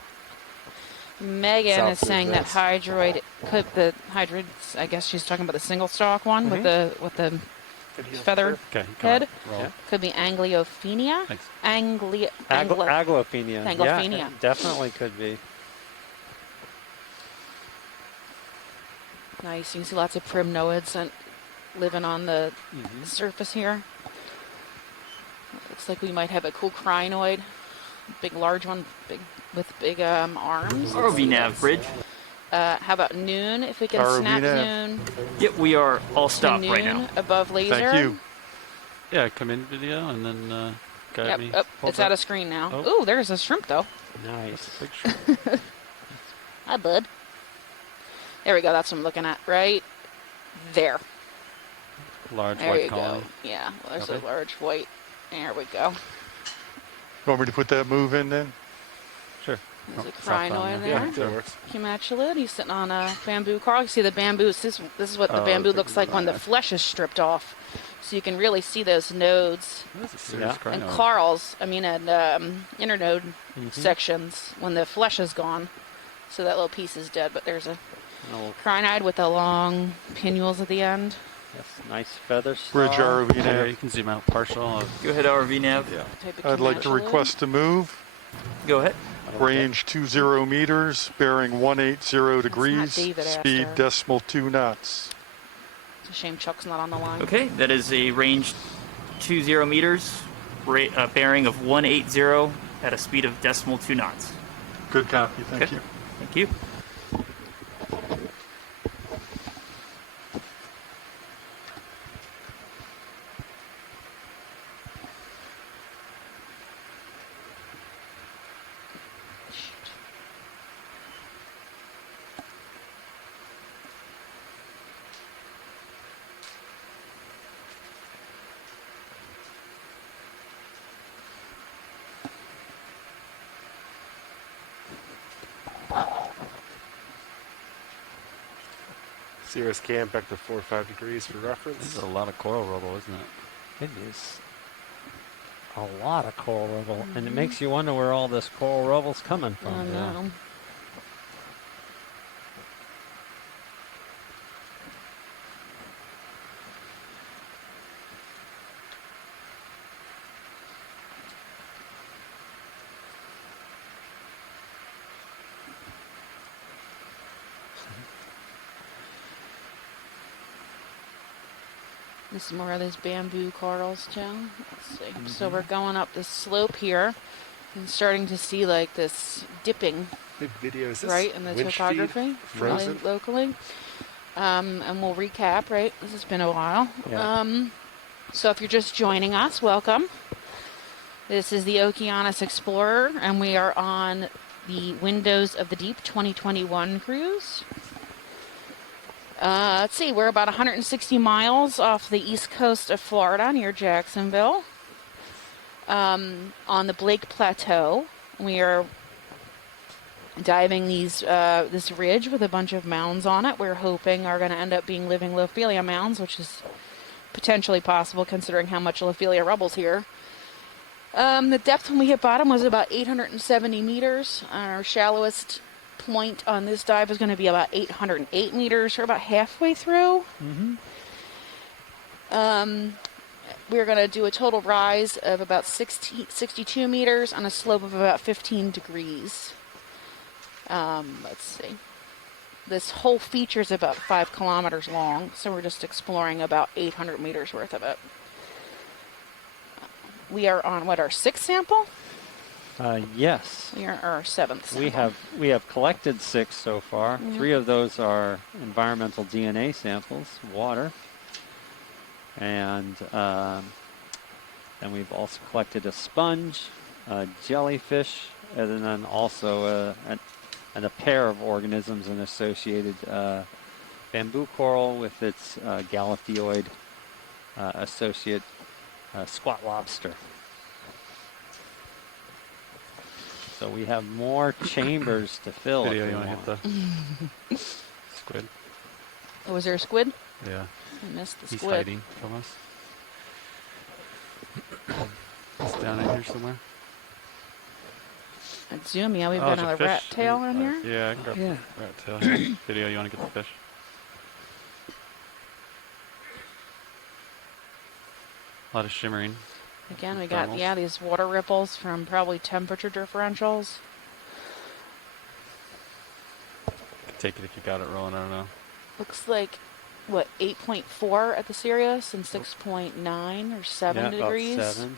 Megan South is saying that Midwest. hydroids. I guess she's talking about the single stalk one with the feather Okay. head. Roll. Yeah. Could be Angliophenia. Thanks. Anglo- Aglophenia. Anglophenia. Yeah, it definitely could be. Nice. You can see lots of primnoids living on the surface here. Looks like we might have a cool crinoid, big, large one, with big arms. ROV nav bridge. How about noon? If we can ROV snap nav. noon Yep, we are all to stopped noon right now. above laser. Thank you. Yeah, come in video and then guide Yep. me. Oh, Hold it's up. out of screen now. Oh. Ooh, there's a shrimp though. Nice. Big shrimp. Hi, bud. There we go. That's what I'm looking at. Right there. Large There white you colony. go. Yeah, there's Copy. a large white. There we go. Want me to put that move in then? Sure. There's a It's up on crinoid there. there. Yeah, that works. Cumatulid. He's sitting on a bamboo coral. You see the bamboo. This is what the Oh, bamboo it's a looks like when the crinoid. flesh is stripped off. So you can really see those nodes That's a serious and crinoid. corals. I mean, and internode sections when the flesh is gone. So that little piece is dead. But there's a Oh, crinoid with the long pinnules at the end. yes, nice feather Bridge star. ROV Yeah, nav. you can zoom out partial. Go ahead, RV nav. Yeah. Type of I'd like to cumatulid. request a move. Go ahead. Range 20 meters, bearing 180 degrees, David speed Astor. .2 knots. It's a shame Chuck's not on the line. Okay, that is a range 20 meters, bearing of 180 at a speed of .2 knots. Good copy, thank Okay. you. Thank you. Cirrus camp back to 4 or 5 degrees for This reference. is a lot of coral rubble, isn't it? It is a lot of coral rubble, and it makes you wonder where all this coral rubble's coming from. Oh, no. This is more of those bamboo corals, Joe. Let's see. So we're going up this slope here and starting to see like this dipping, Big video. Is this right, in the winch topography, feed frozen? really locally. And we'll recap, right? This has been a while. Yeah. So if you're just joining us, welcome. This is the Okeanos Explorer, and we are on the Windows of the Deep 2021 cruise. Let's see, we're about 160 miles off the east coast of Florida near Jacksonville. On the Blake Plateau, we are diving this ridge with a bunch of mounds on it. We're hoping are going to end up being living Lophelia mounds, which is potentially possible considering how much Lophelia rubble's here. The depth when we hit bottom was about 870 meters. Our shallowest point on this dive is going to be about 808 meters. We're about halfway through. We're going to do a total rise of about 62 meters on a slope of about 15 degrees. Let's see. This whole feature is about 5 kilometers long, so we're just exploring about 800 meters worth of it. We are on, what, our 6th sample? Yes. We are our 7th sample. We have collected 6 so far. 3 of those are environmental DNA samples, water, and then we've also collected a sponge, a jellyfish, and then also a pair of organisms, an associated bamboo coral with its galathioid associate squat lobster. So we have more chambers to fill. Video, if you we want to hit the squid? Oh, was there a squid? Yeah. I missed the He's squid. hiding from us. He's down in here somewhere. I'd zoom, yeah, we've Oh, got there's a another rat fish. tail in here. Yeah, I can grab Yeah. rat tail here. Video, you want to get the fish? A lot of shimmering. Again, we got, Thermals. yeah, these water ripples from probably temperature differentials. Could take it if you got it rolling, I don't know. Looks like, what, 8.4 at the Sirius and 6.9 or 7 Yeah, degrees. about 7.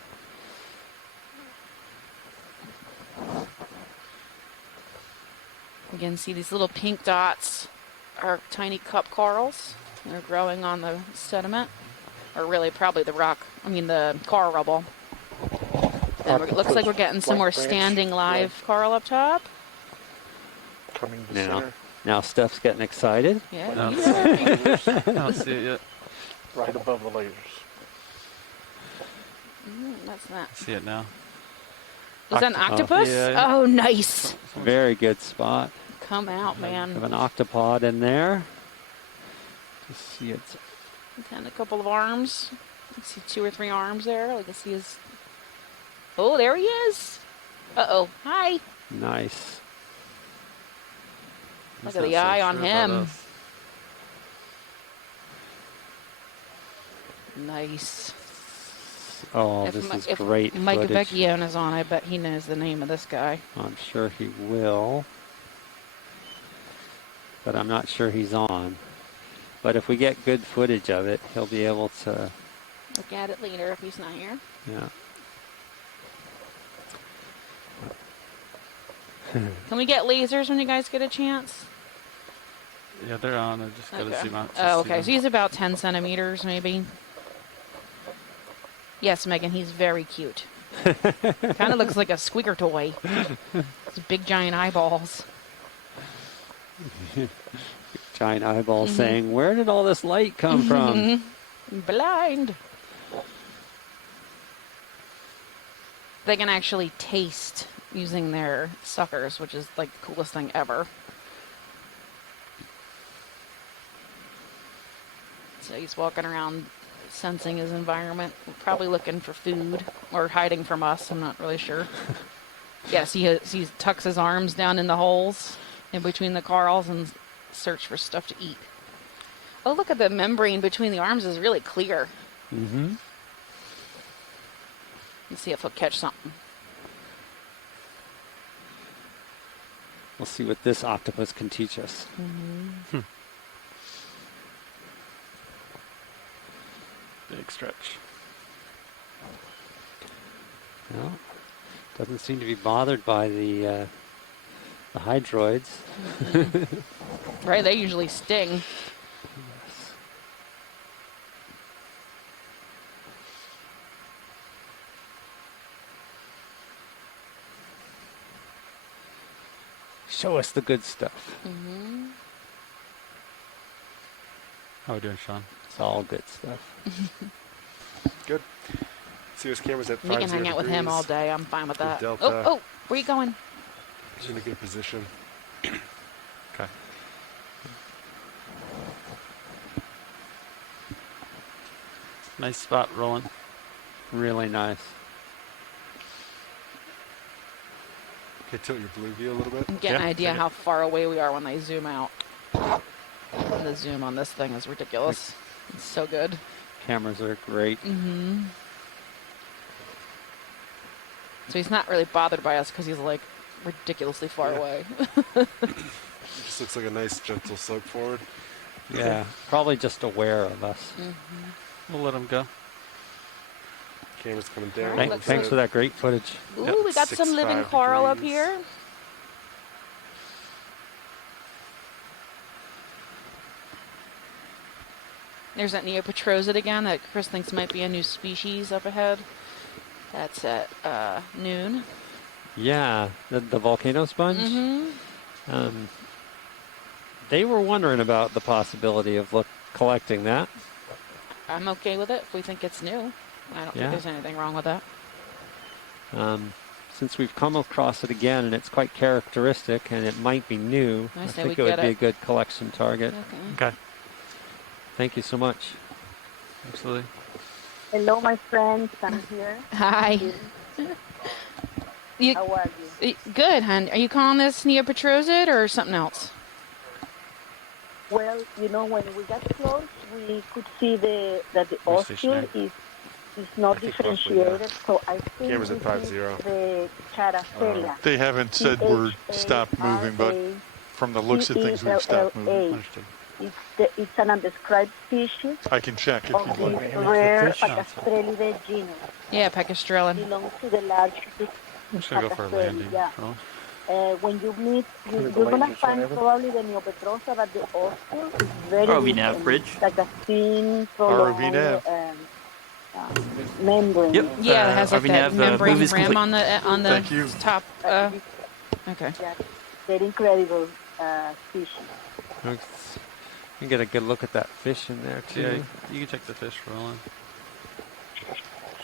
Again, see these little pink dots are tiny cup corals. They're growing on the sediment, or really probably the rock, the coral rubble. And it looks like we're getting some more standing live coral up top. Coming to Now, center. now Steph's getting excited. Yeah, No. you are. I don't see it yet. Right above the layers. That's that. I see it now. Was that an octopus? Yeah. Oh, nice. Very good spot. Come out, We have man. an octopod in there. Just see it's And a couple of arms. You can see 2 or 3 arms there. I can see his. Oh, there he is. Uh-oh. Hi. nice. Look He's at the not so eye on sure about him. us. Nice. Oh, If this Mi- is if great Mike footage. Vecchione's on, I bet he knows the name of this guy. I'm sure he will. But I'm not sure he's on. But if we get good footage of it, he'll be able to, Look at it later if he's not here. yeah. Can we get lasers when you guys get a chance? Yeah, they're on. I just gotta Okay. zoom out. to Oh, see okay. them. So he's about 10 centimeters, maybe. Yes, Megan, he's very cute. Kind of looks like a squeaker toy. His big giant eyeballs. Giant eyeball saying, where did all this light come from? Blind. They can actually taste using their suckers, which is like the coolest thing ever. So he's walking around sensing his environment, probably looking for food or hiding from us. I'm not really sure. Yes, he tucks his arms down in the holes in between the corals and search for stuff to eat. Oh, look at the membrane between the arms is really clear. Mm-hmm. Let's see if he'll catch something. We'll see what this octopus can teach us. Big stretch. Well, doesn't seem to be bothered by the hydroids. Right, they usually sting. Show us the good stuff. How we doing, Sean? It's all good stuff. Good. Serious cameras at 50 We can hang out with him degrees. all day. I'm fine with that. Delta. Oh, where you going? He's in a good position. Okay. Nice spot, Roland. Really nice. Okay, tilt your blue view a little bit. I'm getting an Yeah, idea take it. how far away we are when they zoom out. The zoom on this thing is ridiculous. It's so good. Cameras are great. So he's not really bothered by us because he's like ridiculously far Yeah. away. It just looks like a nice gentle slope forward. Yeah, probably just aware of us. We'll let him go. Camera's coming down. Thank- looks Thanks like for that great footage. Ooh, Yep. we got some living 65 coral up degrees. here. There's that Neopetrosid again that Chris thinks might be a new species up ahead. That's at noon. Yeah, the volcano sponge. They were wondering about the possibility of collecting that. I'm okay with it if we think it's new. I don't Yeah. think there's anything wrong with that. Since we've come across it again and it's quite characteristic and it might be new, I I say think we it would get be it. a good collection target. Okay. Okay. Thank you so much. Absolutely. Hello, my friends. I'm here. Hi. You, How are you? good, hon. Are you calling this Neopetrosid or something else? Well, you know, when we got close, we could see that the We're oscule stationary. is not I think roughly, yeah. differentiated. So I think Camera's at this 50. is the Characella. They haven't said we're stopped moving, but from the looks of things, we've stopped moving. Understood. It's an undescribed species I can check if of you'd the like. rare Pacastrelidae genus. Yeah, Pecastrelin. Belongs to the large I'm just gonna go for a Pacastrelli, landing. yeah. Roland. When you meet, you're going to find probably the Neopetrosa, but the oscule is very ROV nav different. bridge. Like a thin, prolonged ROV nav. membrane. Yep. Yeah, it has like RV that nav, membrane move is rim complete. on the Thank you. top. Okay. Yeah, very incredible species. You can get a good look at that fish in there too. Yeah, you can check the fish, Roland. Just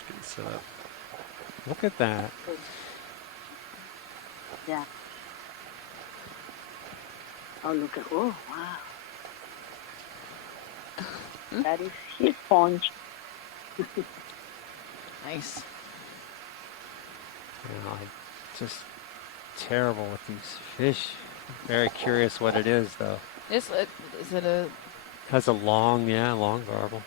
getting set up. Look at that. Yeah. Oh, look at, oh, wow. That is his sponge. Nice. Just terrible with these fish. Very curious what it is, though. Is it a... Has a long barbel.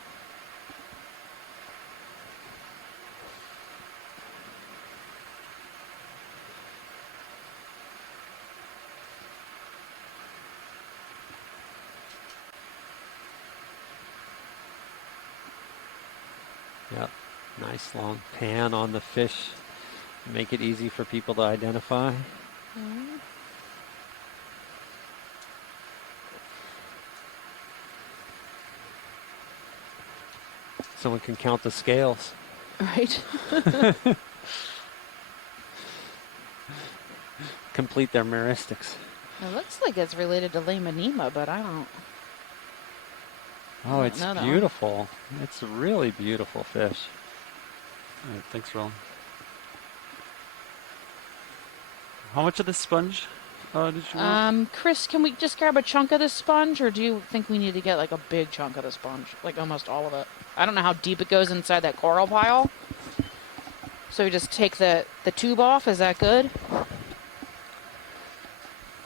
Yep, nice long pan on the fish. Make it easy for people to identify. Someone can count the scales. Right. Complete their meristics. It looks like it's related to Lamanema, but I don't... Oh, it's No. beautiful. It's a really beautiful fish. All right, thanks, Roland. How much of the sponge did you want? Chris, can we just grab a chunk of this sponge, or do you think we need to get like a big chunk of the sponge, like almost all of it? I don't know how deep it goes inside that coral pile. So we just take the tube off. Is that good?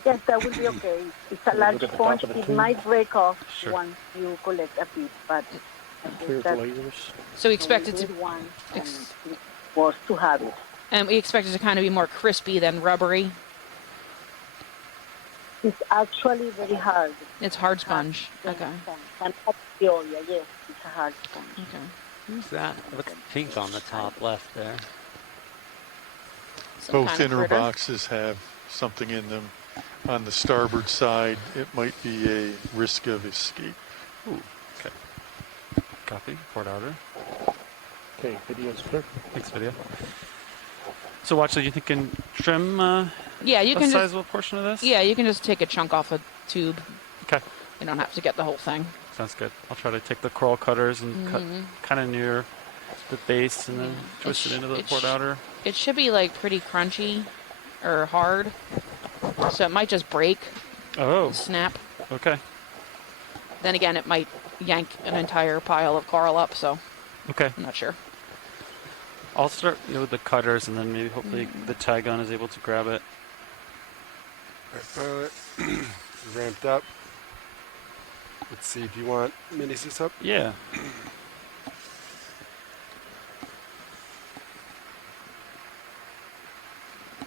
Yes, that would be okay. It's a large sponge. It might break off once you collect a piece, but I think that's so we expect it to one was to have it. And we expect it to kind of be more crispy than rubbery. It's actually very hard. It's hard sponge. Okay. And yes, it's a hard sponge. Okay. Who's that? What's pink on the top left there? Both kind of inner critter. boxes have something in them. On the starboard side, it might be a risk of escape. Ooh, okay. Copy. Port outer. Okay, video's clear. Thanks, video. So, Watch, are you thinking trim Yeah, you a can sizable portion of this? Yeah, you can just take a chunk off a tube. Okay. You don't have to get the whole thing. Sounds good. I'll try to take the coral cutters and cut kind of near the base and then twist it into the port outer. It should be like pretty crunchy or hard. So it might just break. Oh. Snap. Okay. Then again, it might yank an entire pile of coral up, so Okay. I'm not sure. I'll start with the cutters and then maybe hopefully the tie gun is able to grab it. Alright, pilot. Ramped up. Let's see, do you want mini suits up? Yeah.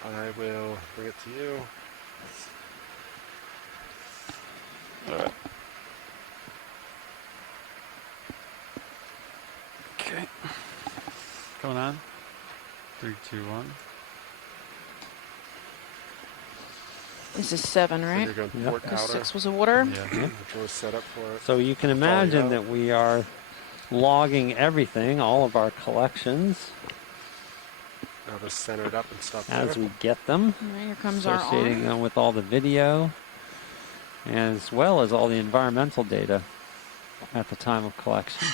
I will bring it to you. Alright. Okay. Going on. 3, 2, 1. This is 7, right? So you're going port outer. 6 was a water. Yeah. Which was set up for it. So you can imagine that we are logging everything, all of our collections, I'll just center it up and stop as there. we get them, All right, here comes our associating arm. them with all the video, as well as all the environmental data at the time of collection.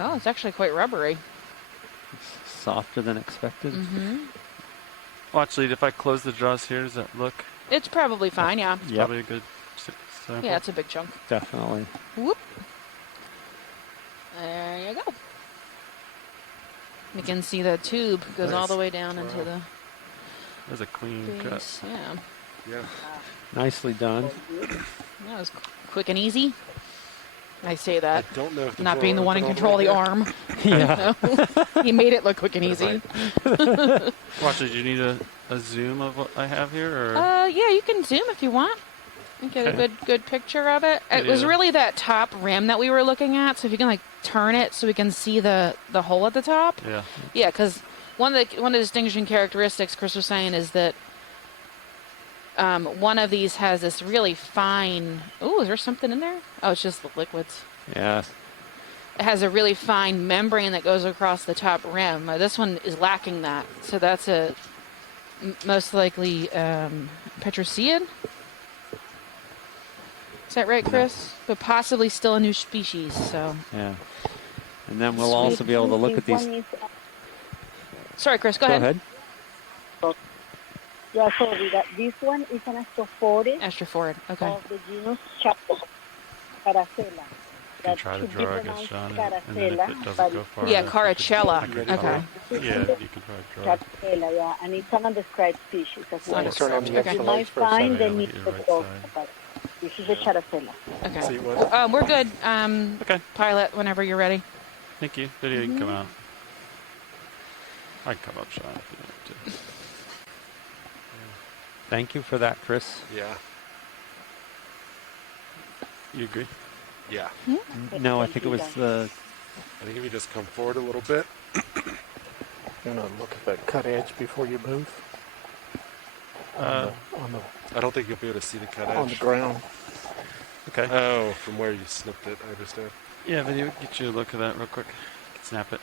Oh, it's actually quite rubbery. It's softer than expected. Well, actually, if I close the jaws here, does that look? It's probably fine, yeah. It's Yep. probably a good sample. Yeah, it's a big chunk. Definitely. Whoop. There you go. You can see the tube goes all the way down into the There's a clean cut. base. Yeah. Yeah. Nicely done. That was quick and easy. I say that. I don't know if the Not being the drawer one in opened control of the all arm. Yeah. He made it look quick and easy. Watch, did you need a zoom of what I have here? Or? Yeah, you can zoom if you want. And get Okay. a good picture of it. It was Yeah. really that top rim that we were looking at. So if you can like turn it so we can see the hole at the top. Yeah. Yeah, because one of the distinguishing characteristics Chris was saying is that one of these has this really fine. Oh, is there something in there? Oh, it's just the liquids. Yeah. It has a really fine membrane that goes across the top rim. This one is lacking that, so that's a most likely Petrosian. Is that right, Chris? But possibly still a new species. So Yeah. And then we'll also be able to look at these. Sorry, Chris, go ahead. Yeah, sorry, this one is an astrophorid. Astrophorid, okay. Of the genus Caracella. You can try to draw, I guess, John, and then if it doesn't go far yeah, enough, Caracella. you can Okay. Yeah, you can probably draw. Caracella, yeah, and it's an undescribed species as well. Undescribed, okay. You might find the need your for right both, side. but this is a Caracella. Okay. We're good. Okay. Pilot, whenever you're ready. Thank you. Video, you can come out. I can come up, Sean, if you want to. Thank you for that, Chris. Yeah. You agree? Yeah. No, I think it was the. I think if you just come forward a little bit. You're gonna look at that cut edge before you move. On the I don't think you'll be able to see the cut edge. on the ground. Okay. Oh, from where you snipped it, I understand. Yeah, video, get you a look at that real quick. Snap it.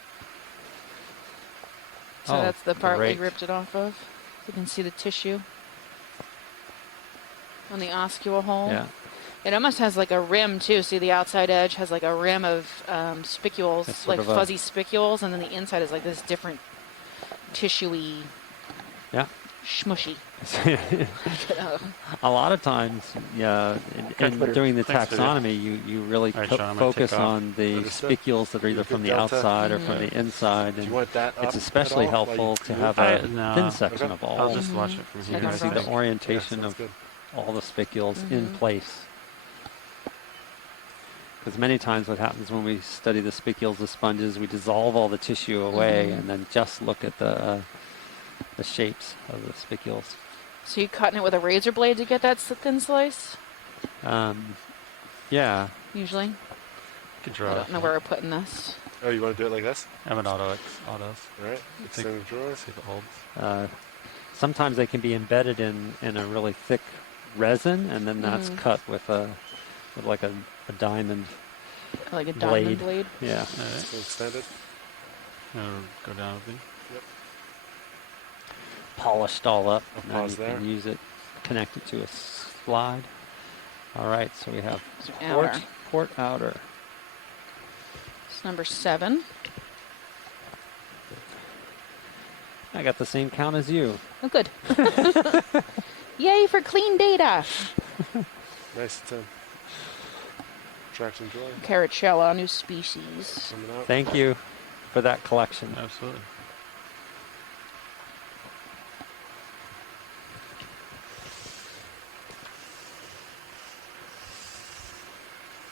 So that's the part great. we ripped it off of. You can see the tissue on the oscula hole. Yeah. It almost has like a rim too. See, the outside edge has like a rim of spicules, It's sort like of a- fuzzy spicules, and then the inside is like this different tissuey, Yeah. smushy. A lot of times, yeah, during the Thanks, video. taxonomy, you really All right, Sean, I'm gonna focus take off. on the Understood. spicules that are either You from the get delta. outside or from the inside. Do And you want that up it's especially at all while helpful you to move? have a No. thin section Okay. of all. I'll just watch it from So here. you can Okay. see the Yeah, orientation sounds of good. all the spicules in place. Because many times what happens when we study the spicules of sponges, we dissolve all the tissue away and then just look at the shapes of the spicules. So you cutting it with a razor blade to get that thin slice? Yeah. Usually. You can draw I it. don't know where we're putting this. Oh, you want to do it like this? I have an autos. All right. Think- Extend the drawers. See if it holds. Sometimes they can be embedded in a really thick resin, and then that's cut with like a diamond. Like a diamond blade. Yeah. All right. So extended. Go down with me. Polished all up. I'll Now pause you there. can use it, connect it to a slide. All right, so we have So port outer. It's number 7. I got the same count as you. Oh, good. Yay for clean data. Nice. It's in. Traction drawing. Caracella, new species. Coming out. Thank you for that collection. Absolutely.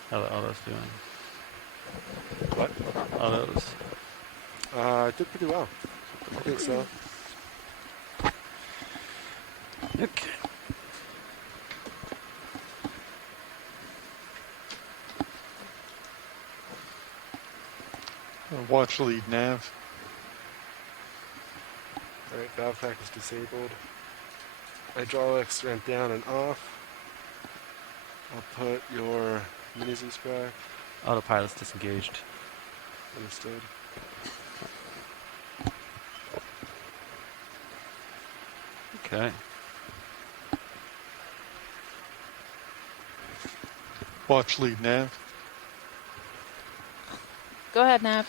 How the autos doing? What? Autos. I did pretty well. I think so. Okay. Watch lead nav. All right. Valve pack is disabled. Hydraulics went down and off. I'll put your mini Zeus back. Autopilot's disengaged. Understood. Okay. Watch lead nav. Go ahead, Nav.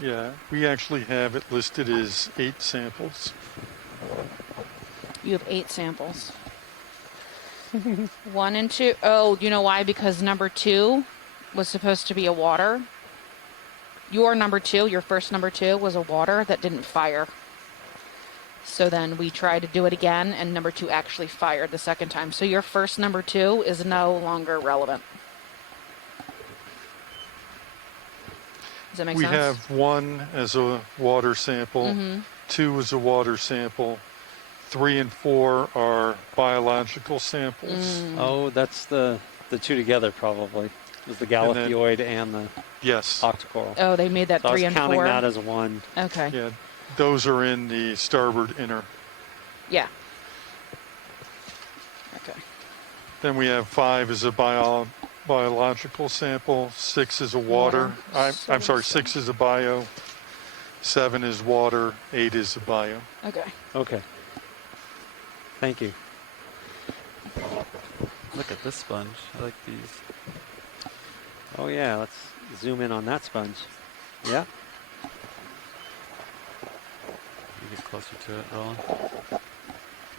Yeah, we actually have it listed as 8 samples. You have 8 samples. 1 and 2. Oh, you know why? Because number 2 was supposed to be a water. Your number 2, your first number 2, was a water that didn't fire. So then we tried to do it again, and number 2 actually fired the second time. So your first number 2 is no longer relevant. Does that make We sense? have 1 as a water sample, Mhm. 2 as a water sample, 3 and 4 are biological samples. Oh, that's the two together probably. It was the And then- Gallifioid and the Yes. octocoral. Oh, they made that So I 3 was and counting 4. that as 1. Okay. Yeah, those are in the starboard inner. Yeah. Okay. Then we have 5 as a biological sample, 6 is a water. I'm sorry, 6 is a bio, 7 is water, 8 is a bio. Okay. Okay. Thank you. Look at this sponge. I like these. Oh yeah, let's zoom in on that sponge. Yeah. You get closer to it, Roland.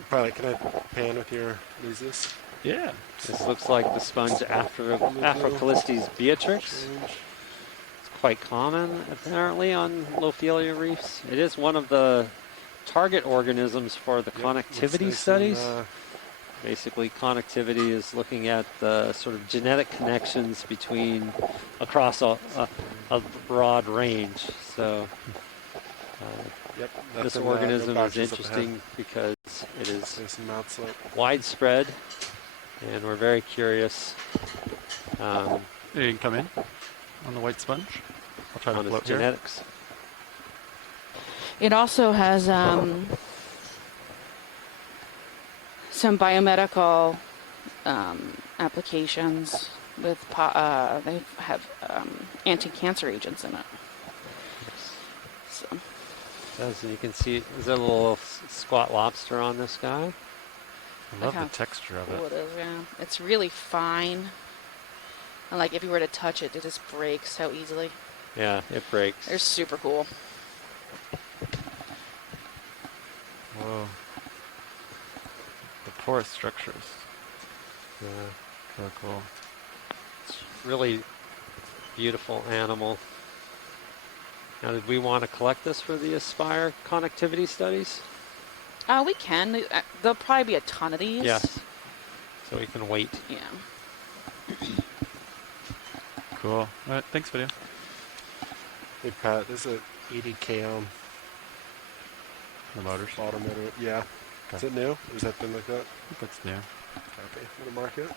Pilot, can I pan with your Lusus? Yeah. This looks like the sponge Afrocalistes beatrix. It's quite common, apparently, on Lophelia reefs. It is one of the target organisms for the connectivity nice studies. and, Basically, connectivity is looking at the sort of genetic connections between across a broad range. So this organism is interesting because it is widespread, and we're very curious. You can come in on the white sponge. I'll try to on its float here. genetics. It also has some biomedical applications with they have anti-cancer agents in it. So. As you can see, there's a little squat lobster on this guy. I love the texture of Cool it. it is, yeah. It's really fine. And like if you were to touch it, it just breaks so easily. Yeah, it breaks. They're super cool. Whoa. The porous structures. Yeah, so cool. It's really beautiful animal. Now, did we want to collect this for the Aspire connectivity studies? We can. There'll probably be a ton of these. Yes. So we can wait. Yeah. Cool. All right, thanks, video. Hey, Pat, this is a 80 cam. The motors? Bottom motor. Yeah. Okay. Is it new? Or has that been like that? I think that's new. Copy. I'm going to mark it.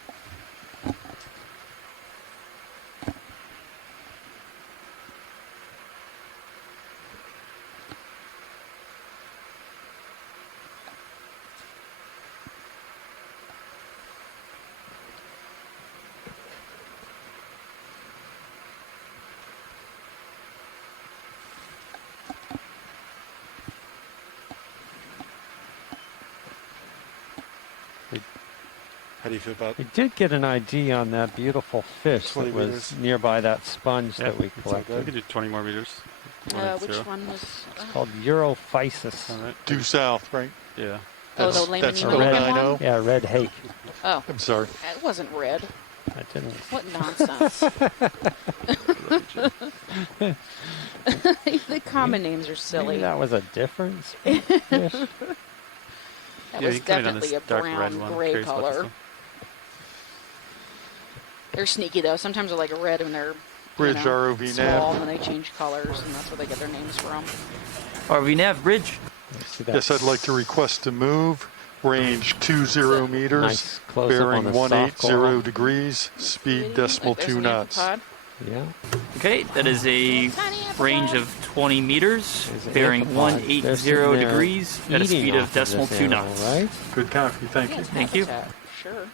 How do you feel about We did get an ID on that beautiful fish 20 that was meters. nearby that sponge Yeah, that we it's all collected. good. We could do 20 more meters. Which one was? It's called Europhysis. All right. Due south, right? Yeah. Oh, the That's Lehman red Lehman Rhino. one? Yeah, red hake. Oh, I'm sorry. it wasn't red. I didn't. What nonsense. The common names are silly. Maybe that was a different fish. That Yeah, was you can come in on definitely this a dark red brown one. gray Curious about this color. one. They're sneaky though. Sometimes they're like red and they're Bridge ROV small, nav. and then they change colors, and that's where they get their names from. RV nav bridge. Yes, I'd like to request a move. Range 20 meters, Nice close-up bearing on the soft coral. 180 degrees, speed decimal There's 2 an knots. amphipod. Yeah. Okay, that is a range of 20 meters, There's an bearing amphipod. 180 They're sitting there degrees at a feeding speed of off decimal this 2 animal, knots. Right? Good copy, thank you. Thank you. Habitat, Sure.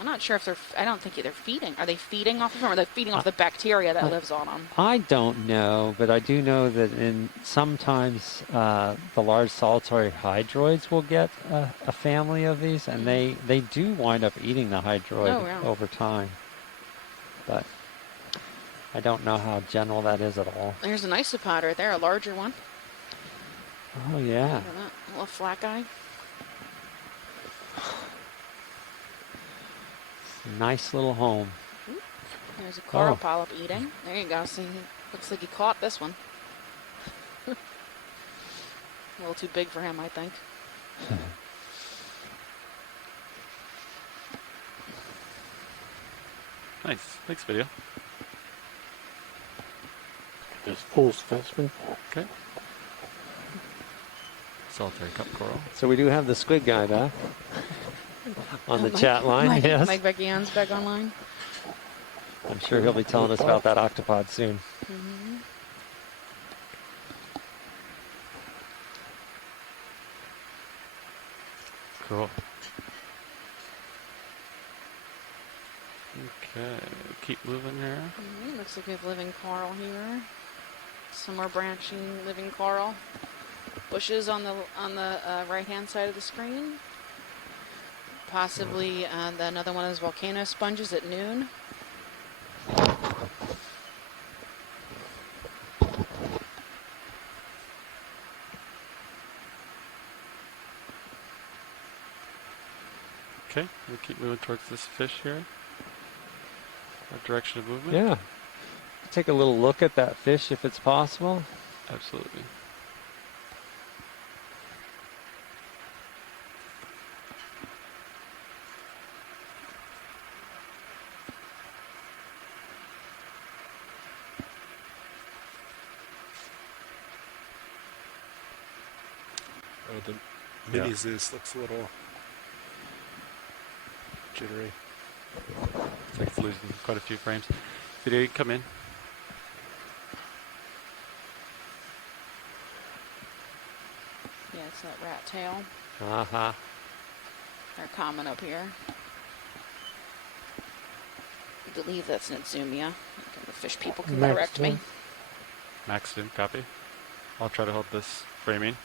I'm not sure if they're. I don't think they're feeding. Are they feeding off of them, or are they feeding off the bacteria that lives on them? I don't know, but I do know that in sometimes the large solitary hydroids will get a family of these, and they do wind up eating the hydroid Oh, yeah. over time. But I don't know how general that is at all. There's an isopod right there, a larger one. Oh yeah. Look at that little flat guy. Nice little home. There's a coral Oh. polyp eating. There you go. See, looks like he caught this one. A little too big for him, I think. Nice. Thanks, video. This full specimen. Okay. Solitary cup coral. So we do have the squid guy back on the chat line. Mike, Yes. Mike Beckian's back online. I'm sure he'll be telling us about that octopod soon. Mm-hmm. Cool. Okay, keep moving here. Looks like we have living coral here. Some more branching living coral. Bushes on the right-hand side of the screen. Possibly another one of those volcano sponges at noon. Okay, we'll keep moving towards this fish here. Our direction of movement. Yeah. Take a little look at that fish if it's possible. Absolutely. Oh, the mini Zeus looks a little jittery. Looks like it's losing quite a few frames. Video, you can come in. Yeah, it's that rat tail. Uh-huh. They're common up here. I believe that's Nitsumia. The fish people can correct me. Max zoom, copy. I'll try to hold this framing.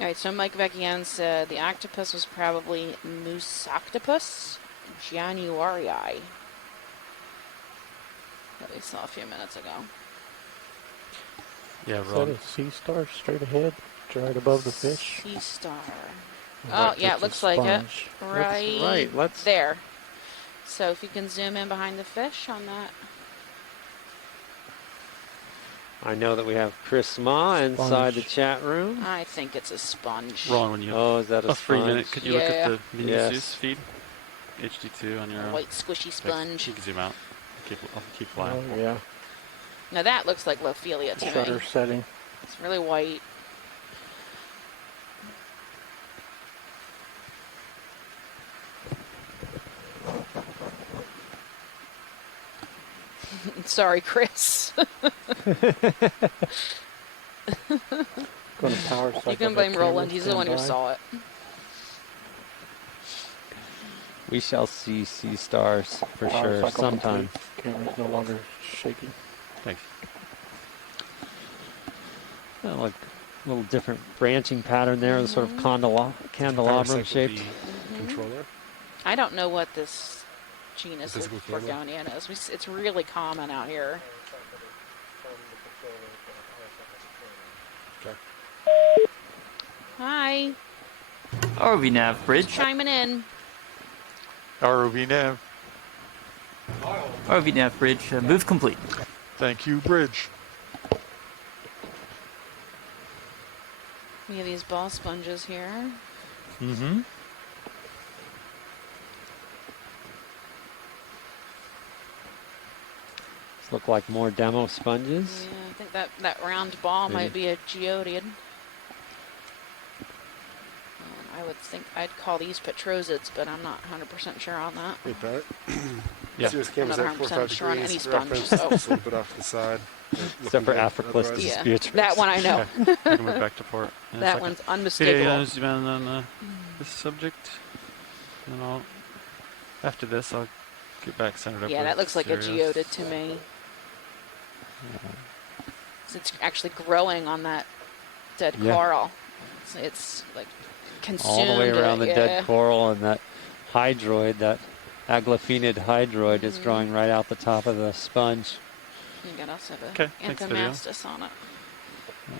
All right, so Mike Vecchian said the octopus was probably Musoctopus januarii that we saw a few minutes ago. Yeah, Is that a sea star straight ahead, right above the fish? Sea star. Or Oh, yeah, it looks like it. sponge? Right, right. Let's there. So if you can zoom in behind the fish on that. I know that we have Chris Ma inside the chat room. I think it's a sponge. Ron, when you is that a free sponge? minute, could you look at the mini Yes. Zeus feed? HD2 on your A white squishy sponge. You can zoom out. I'll keep flying. Oh, yeah. Now that looks like Lophelia to Shutter me. setting. It's really white. Sorry, Chris. Going to power You can blame Roland. He's the one who by. saw it. We shall see sea stars for Power sure cycle sometime. complete. Camera's no longer shaking. Thanks. Well, like a little different branching pattern there, the sort of candelabrum shaped. Controller. I don't know what this genus of Physical camera? Gorgonian is. It's really common out here. Okay. Hi. ROV nav bridge. Chiming in. ROV nav. ROV nav bridge. Move complete. Thank you, bridge. We have these ball sponges here. Mm-hmm. Look like more demo sponges. Yeah, I think that round ball might be a geodiid. I would think I'd call these petrosids, but I'm not 100% sure on that. Hey, Pat. Yeah. Zeus I'm camera's not at 100% 45 sure on any degrees. sponge, Reference so. just a little bit off to the side. Except for Looking good Africus otherwise. Yeah, Beatrice. that one I know. Okay, I can move back to port. in a That second. one's Video, unmistakable. you want to zoom in on this subject? And then after this, I'll get back centered up. Yeah, with that looks like a Sirius. geodid to me. It's actually growing on that dead coral. It's like consumed. All the way around the yeah. dead coral, and that hydroid, that aglephenid hydroid, is growing right out the top of the sponge. You got also have Okay, an thanks, video. Anthomastus on it. I'm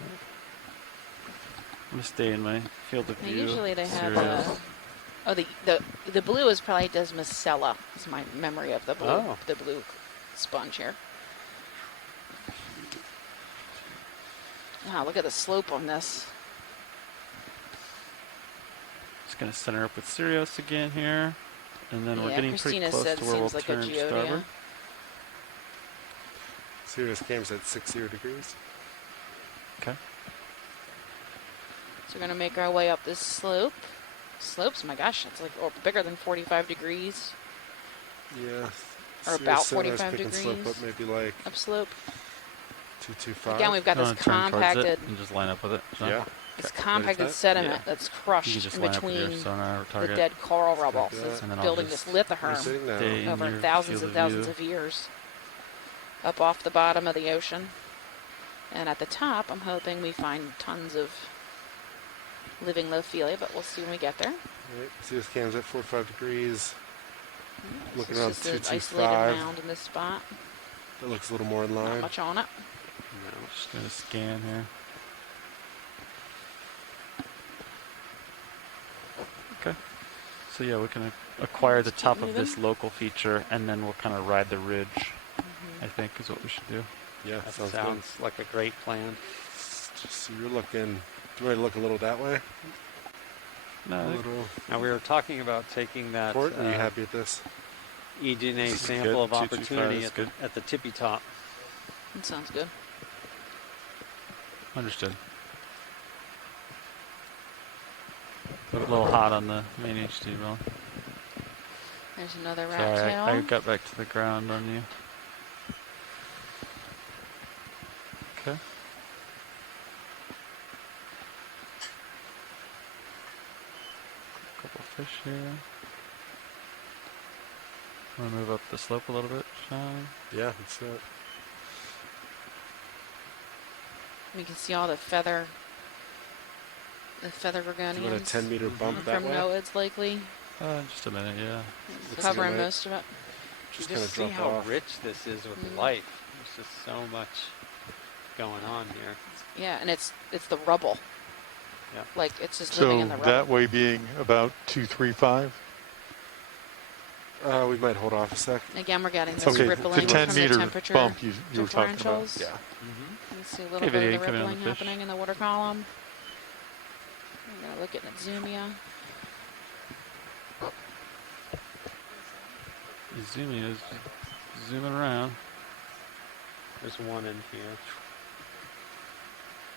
gonna stay in my field of Now, view. usually they have Sirius. the blue is probably Desmocella. Is my memory of the blue Oh. the blue sponge here. Wow, look at the slope on this. Just gonna center up with Sirius again here, and then we're Yeah, getting Christina pretty close said to where we'll seems like a turn geodia. starboard. Sirius camera's at 60 degrees. Okay. So we're gonna make our way up this slope. Slopes, my gosh, it's like bigger than 45 degrees. Yeah. Or Sirius about center's 45 picking slope degrees. up maybe like Upslope. 225. Again, we've got You this wanna turn towards it compacted, and just line up with it. Sean? Yeah. this Okay. compacted that? sediment Yeah. that's You can crushed just in line up with your between sonar the target. dead coral rubble. Like So that. it's And then I'll building this just We're lithoherm sitting now. stay in over your thousands field and thousands view. of years up off the bottom of the ocean. And at the top, I'm hoping we find tons of living Lophelia, but we'll see when we get there. Right. Sirius camera's at 45 degrees. Looking It's around just an 225. isolated mound in this spot. That looks a little more in Not line. much on it. No, just gonna scan here. Okay. So yeah, we can acquire the Just keep top of moving. this local feature, and then we'll kind of ride the ridge. I think is what we should do. Yeah, That sounds sounds like a great plan. good. So you're looking. Do you want to look a little that way? No, A I think- little. Now we were talking about taking that Port, are you happy with this? EGNA This is sample good. of 225 opportunity is at the, good. at the tippy top. That sounds good. Understood. A little hot on the main HT roll. There's another rat Sorry, tail. I got back to the ground on you. Okay. Couple fish here. Want to move up the slope a little bit, Sean? Yeah, let's do it. We can see all the feather Do you want a gorgonians 10-meter bump that from way? noids likely. Just a minute, yeah. Looks Covering like it might most of it. Just You kind just of see drop how off. rich this is with life. There's just so much going on here. Yeah, and it's the rubble. Yeah. Like it's just living So in the rubble. that way being about 235. We might hold off a sec. Again, we're getting this Okay, rippling the from 10 the meter temperature bump you were talking about. differentials. Yeah. You see a little Okay, bit video, of the come in on the rippling fish. happening in the water column. I'm gonna look at Nexumia. Zooming is zooming around. There's one in here.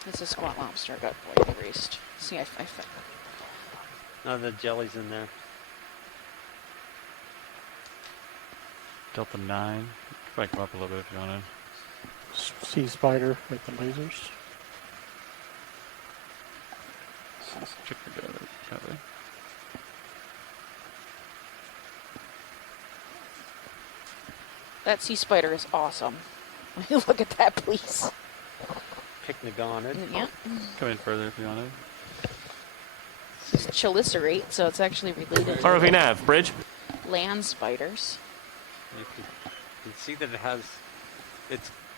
It's a squat lobster. Got like erased. See, I found. None of the jellies in there. Delta 9. You can probably come up a little bit if you want to. Sea spider with the lasers. Check it out that way. That sea spider is awesome. Look at that, please. Pycnogonid. Yeah. Come in further if you want to. It's chelicerate, so it's actually related to ROV nav, bridge. land spiders. You can see that it has,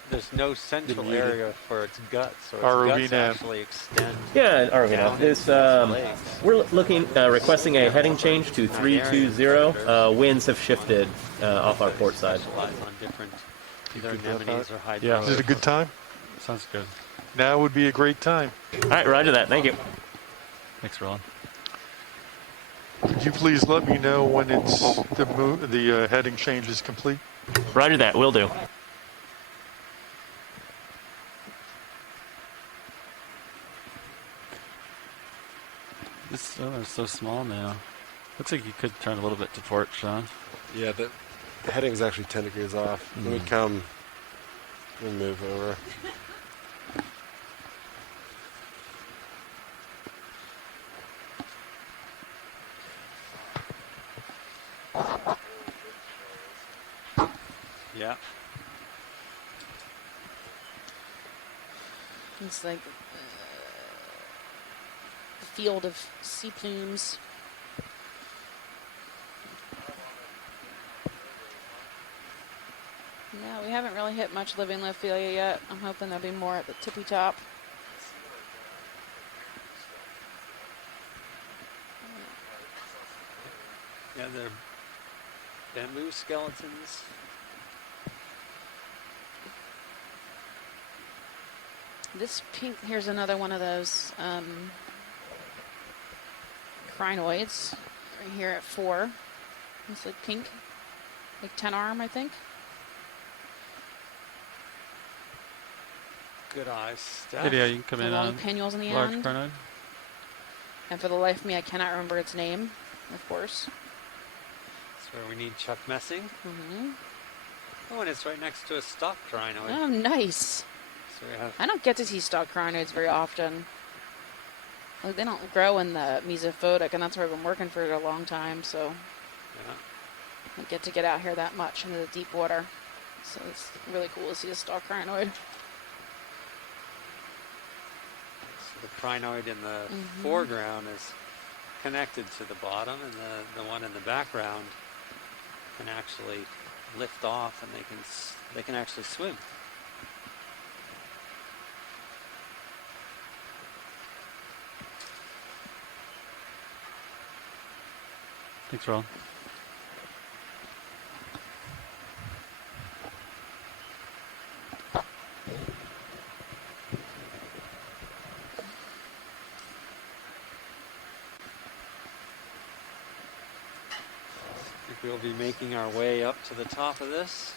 there's no central muted. area for its guts, so its ROV guts nav. actually extend. Yeah, ROV nav. down This, into its legs. we're looking, requesting a heading change to 320. Winds have shifted off our port side. Specialize on different either good with anemones or Yeah. hydroids. Is it a good time? Sounds good. Now would be a great time. All right, roger that. Thank you. Thanks, Roland. Could you please let me know when it's the heading change is complete? Roger that. Will do. This is so small now. Looks like you could turn a little bit to port, Sean. Yeah, the heading is actually 10 degrees off. Let me come. Let me move over. Yeah. It's like a field of sea plumes. Yeah, we haven't really hit much living Lophelia yet. I'm hoping there'll be more at the tippy top. Yeah, they're bamboo skeletons. This pink, here's another one of those crinoids right here at 4. It's like pink, like 10 arm, I think. Good eyes. Stuff. Yeah, you can come The in long on pinnules in the large end. crinoid. And for the life of me, I cannot remember its name, of course. That's where we need chuck messing. Mm-hmm. Oh, and it's right next to a stock crinoid. Oh, nice. So we have I don't get to see stock crinoids very often. Like, they don't grow in the mesophotic, and that's where I've been working for a long time, so yeah. I don't get to get out here that much into the deep water. So it's really cool to see a stock crinoid. So the crinoid in the foreground is connected to the bottom, and the one in the background can actually lift off and they can actually swim. Thanks, Roland. I think we'll be making our way up to the top of this.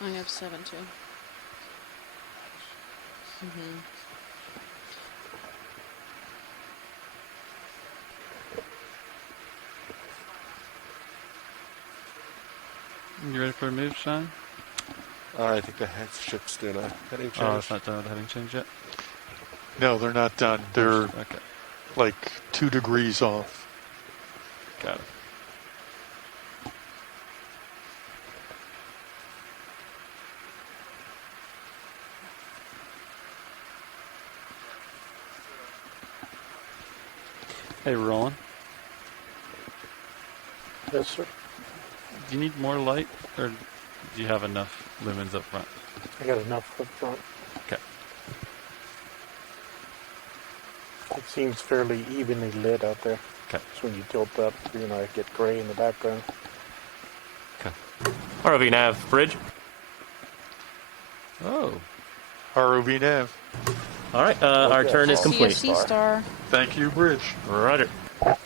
I have 7 too. You ready for a move, Sean? I think the ship's doing a heading change. Oh, it's not done with the heading change yet? No, they're not done. They're Okay. like 2 degrees off. Got it. Hey, Roland. Yes, sir. Do you need more light, or do you have enough lumens up front? I got enough up front. Okay. It seems fairly evenly lit out there. Okay. So when you tilt up, I get gray in the background. Okay. ROV nav bridge. Oh. ROV nav. All right, our turn is complete. See a sea star. Thank you, bridge. Roger.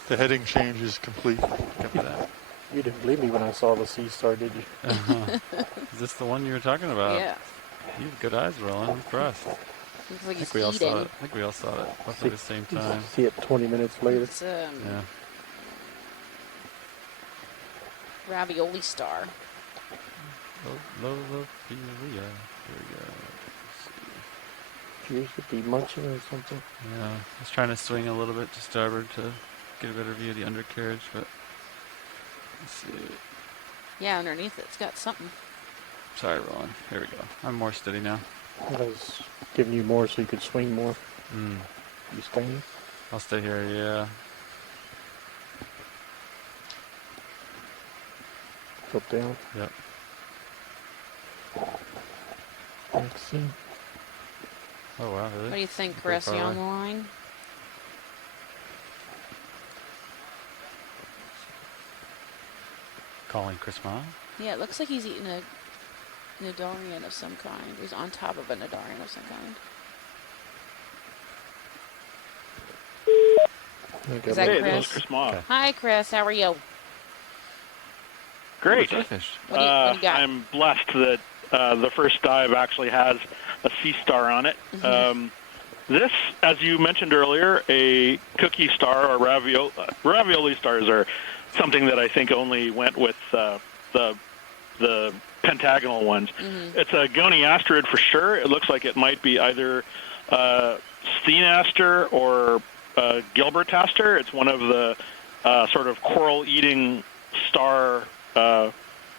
The heading change is complete. Copy that. You didn't believe me when I saw the sea star, did you? Is this the one you were talking about? Yeah. You have good eyes, Roland. I'm impressed. Looks like I he's think we all saw eating. it. I think we all saw it roughly at the same time. See it 20 minutes later. It's Yeah. ravioli star. Lophilia. Here we go. Appears to be munching or something. Yeah, I was trying to swing a little bit to starboard to get a better view of the undercarriage, but let's see. Yeah, underneath it's got something. Sorry, Roland. Here we go. I'm more steady now. I was giving you more so you could swing more. You staying? I'll stay here, yeah. Tilt down. Yep. Vaccine. Oh, wow, really? What do you think, Pretty Chris? far You on away. the line? Calling Chris Mile? Yeah, it looks like he's eating a Nidarian of some kind. He's on top of a Nidarian of some kind. Is that Hey, Chris? This is Chris Ma. Okay. Hi, Chris. How are you? Great. Jellyfish. What do you got? I'm blessed that the first dive actually has a sea star on it. This, as you mentioned earlier, a cookie star or ravioli stars are something that I think only went with the pentagonal ones. It's a goniasterid for sure. It looks like it might be either Steenaster or Gilbertaster. It's one of the sort of coral-eating star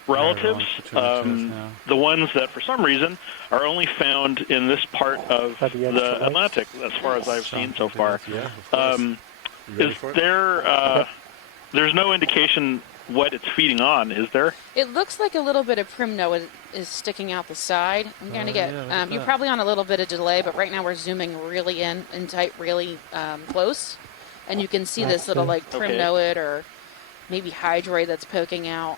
relatives. The ones that, for some reason, are only found in this part of the Atlantic, as far as I've seen so far. Is there? There's no indication what it's feeding on, is there? It looks like a little bit of primno is sticking out the side. I'm going to get, you're probably on a little bit of delay, but right now we're zooming really in tight, really close. And you can see this little like primnoid or maybe hydroid that's poking out.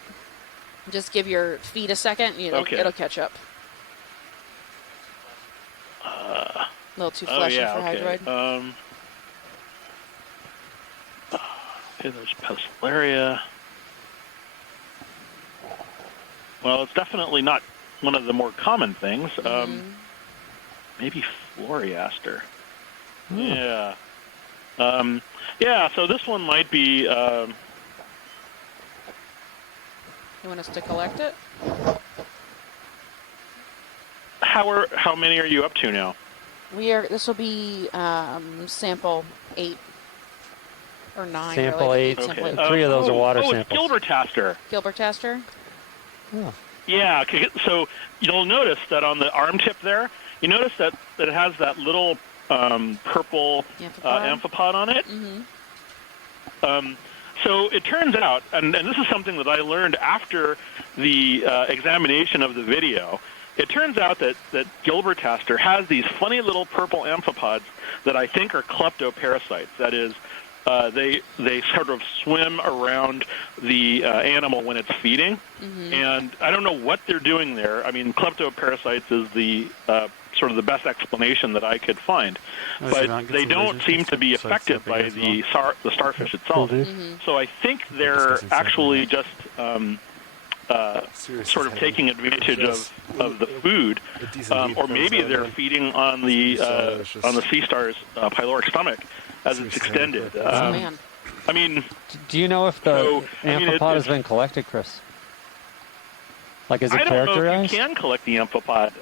Just give your feet a second, it'll catch up. A little too fleshy for hydroid. Okay, there's Pestillaria. Well, it's definitely not one of the more common things. Maybe Floriaster. Yeah. Yeah, so this one might be... You want us to collect it? How many are you up to now? This will be sample 8 or 9. Sample really. 8. Sample eight. 3 of those are water it's samples. Gilbertaster. Gilbertaster? Yeah, so you'll notice that on the arm tip there, you notice that it has that little purple amphipod on it. So it turns out, and this is something that I learned after the examination of the video, it turns out that Gilbertaster has these funny little purple amphipods that I think are kleptoparasites. That is, they sort of swim around the animal when it's feeding, and I don't know what they're doing there. I mean, kleptoparasites is the sort of the best explanation that I could find, but they don't seem to be affected by the starfish itself. So I think they're actually just sort of taking advantage of the food, or maybe they're feeding on the sea star's pyloric stomach as it's extended. I mean, do you know if the amphipod has been collected, Chris? Like, is it I don't characterized? know if you can collect the amphipod.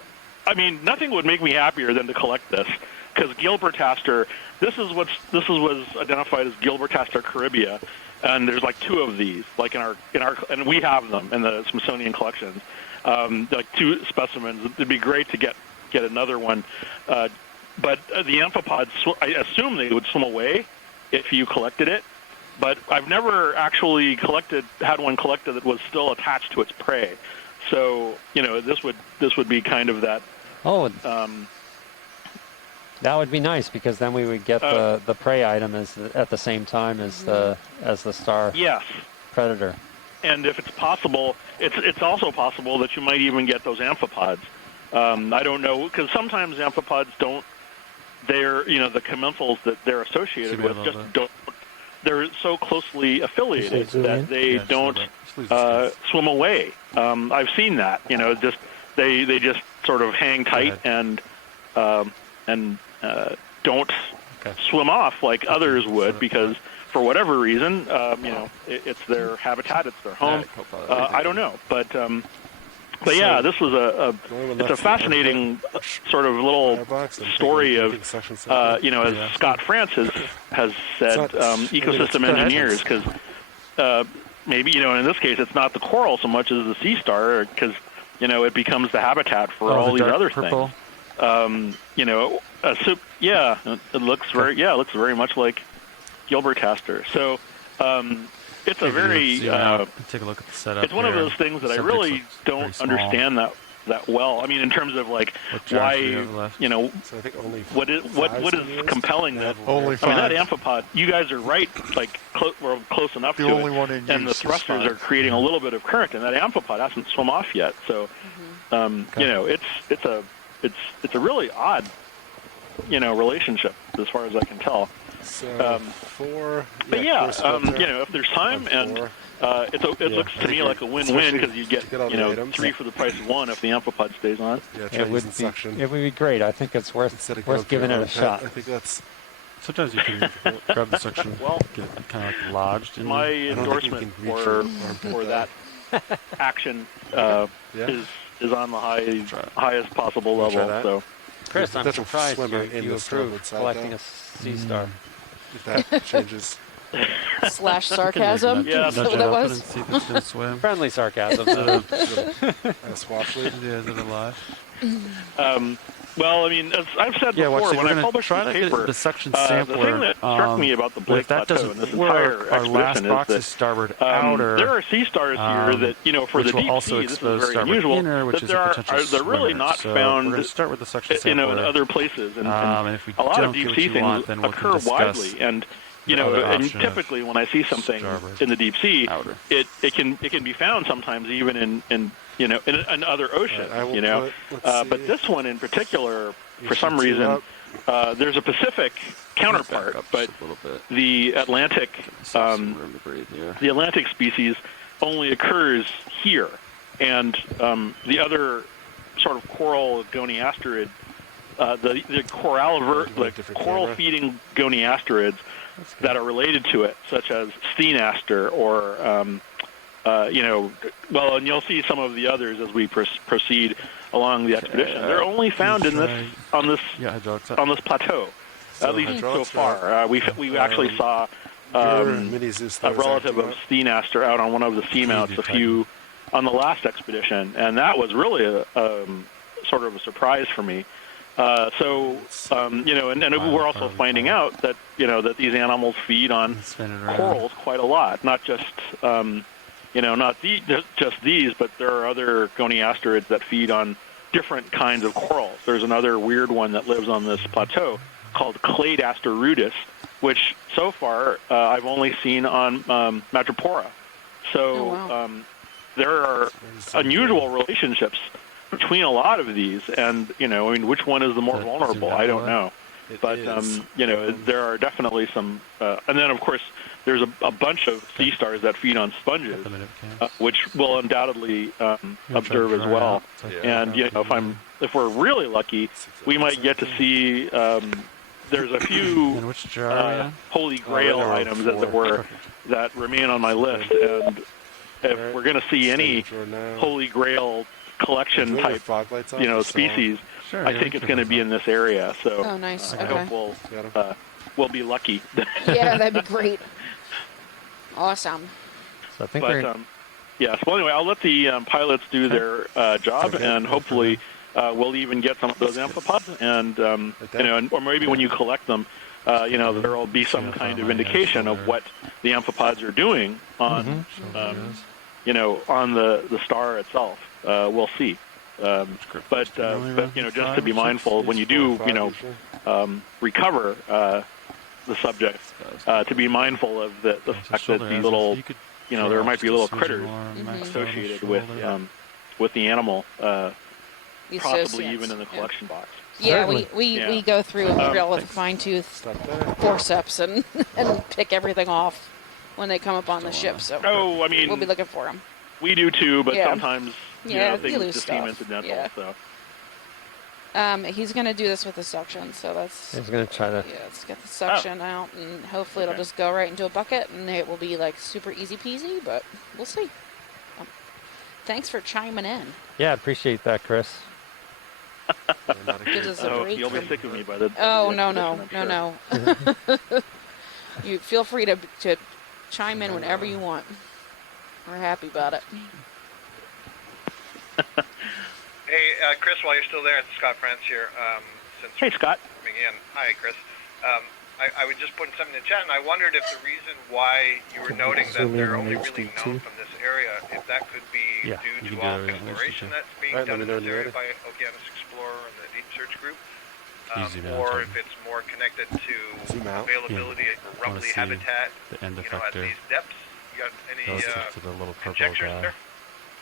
I mean, nothing would make me happier than to collect this, because Gilbertaster, this was identified as Gilbertaster caribia, and there's like 2 of these, like in our, and we have them in the Smithsonian collections, like 2 specimens. It'd be great to get another one, but the amphipods, I assume they would swim away if you collected it, but I've never actually had one collected that was still attached to its prey. So, you know, this would be kind of that. Oh, that would be nice, because then we would get the prey item at the same time as the star predator. And if it's possible, it's also possible that you might even get those amphipods. I don't know, because sometimes amphipods don't. They're, you know, the commensals that they're associated with just don't. They're so closely affiliated that they don't swim away. I've seen that. You know, just they just sort of hang tight and don't swim off like others would, because for whatever reason, you know, it's their habitat, it's their home. I don't know, but yeah, this was it's a fascinating sort of little story of, you know, as Scott France has said, ecosystem engineers, because maybe, you know, in this case, it's not the coral so much as the sea star, because, you know, it becomes the habitat for all these other things. You know, it looks very much like Gilbertaster. So it's a very take a look at the setup. It's one of those things that I really don't understand that well. I mean, in terms of like why, you know, what is compelling that? I mean, that amphipod. You guys are right. Like we're close enough to it, and the thrusters are creating a little bit of current, and that amphipod hasn't swum off yet. So, you know, it's a really odd, you know, relationship as far as I can tell. So but yeah, you know, if there's time, and it looks to me like a win-win, because you get, you know, 3 for the price of 1 if the amphipod stays on. It would be great. I think it's worth giving it a shot. I think that's. Sometimes you can grab the suction, get it kind of like lodged in. My endorsement for that action is on the highest possible level. So, Chris, I'm surprised you approved collecting a sea star. If that changes. / sarcasm. Yeah, that's what that was. See if it's gonna swim. Friendly sarcasm. Swaffly. Yeah, is it alive? Well, I mean, as I've said before, when I published this paper, the suction the sampler, thing that struck me about the Blake Plateau and this entire our last expedition box is is starboard that outer. there are sea stars here that, you know, for the deep sea, this is very unusual, inner, which that they're really not found, we're going to start with the suction you know, in sampler. other places. And if we a lot of don't get deep what sea you things want, then we'll occur widely, and you know, and typically when I see something in the deep sea, it can be found sometimes even in you know, in other oceans, you know. But this one in particular, for some reason, there's a Pacific counterpart, but the Atlantic species only occurs here, and the other sort of coral goniasterid, the coral-feeding goniasterids that are related to it, such as steenaster or you know, well, and you'll see some of the others as we proceed along the expedition. They're only found on this plateau, at least so far. We actually saw a relative of steenaster out on one of the seamounts on the last expedition, and that was really a sort of a surprise for me. Wow, we're also finding out that that these animals feed on corals quite a lot. Not just just these, but there are other goniasterids that feed on different kinds of corals. There's another weird one that lives on this plateau called Cladaster rudis, which so far I've only seen on Madrepora. So there are unusual relationships between a lot of these, and which one is the more vulnerable? I don't know. But there are definitely some, and then of course there's a bunch of sea stars that feed on sponges, which we'll undoubtedly observe as well. And if we're really lucky, we might get to see. There's a few holy grail items, as it were, that remain on my list, and if we're going to see any holy grail collection type, species, I think it's going to be in this area. So nice. I hope we'll be lucky. Yeah, that'd be great. Awesome. So I think yeah. So anyway, I'll let the pilots do their job, and hopefully we'll even get some of those amphipods, and or maybe when you collect them, there will be some kind of indication of what the amphipods are doing on, on the star itself. We'll see. But just to be mindful when you do, recover the subject, to be mindful of the fact that these little, there might be little critters associated with the animal, possibly even in the collection box. Yeah, we go through a drill with a fine-tooth forceps and pick everything off when they come up on the ship. So we'll be looking for them. We do too, but sometimes things just seem stuff. incidental. Yeah. So. He's going to do this with the suction, so that's... He's going to try to... Yeah, let's get the suction out, and hopefully it'll just go right into a bucket, and it will be, super easy peasy, but we'll see. Thanks for chiming in. Yeah, appreciate that, Chris. Gives us a break. You'll be sick of me by the... No. You feel free to chime in whenever you want. We're happy about it. Hey, Chris, while you're still there, it's Scott France here. Hey, Scott. Coming in. Hi, Chris. I was just putting something in the chat, and I wondered if the reason why you were noting that they're only really known from this area, if that could be due to all exploration that's being done in this area by Okeanos Explorer and the Deep Search Group, or if it's more connected to availability of rubbly habitat, at these depths. You got any conjectures there?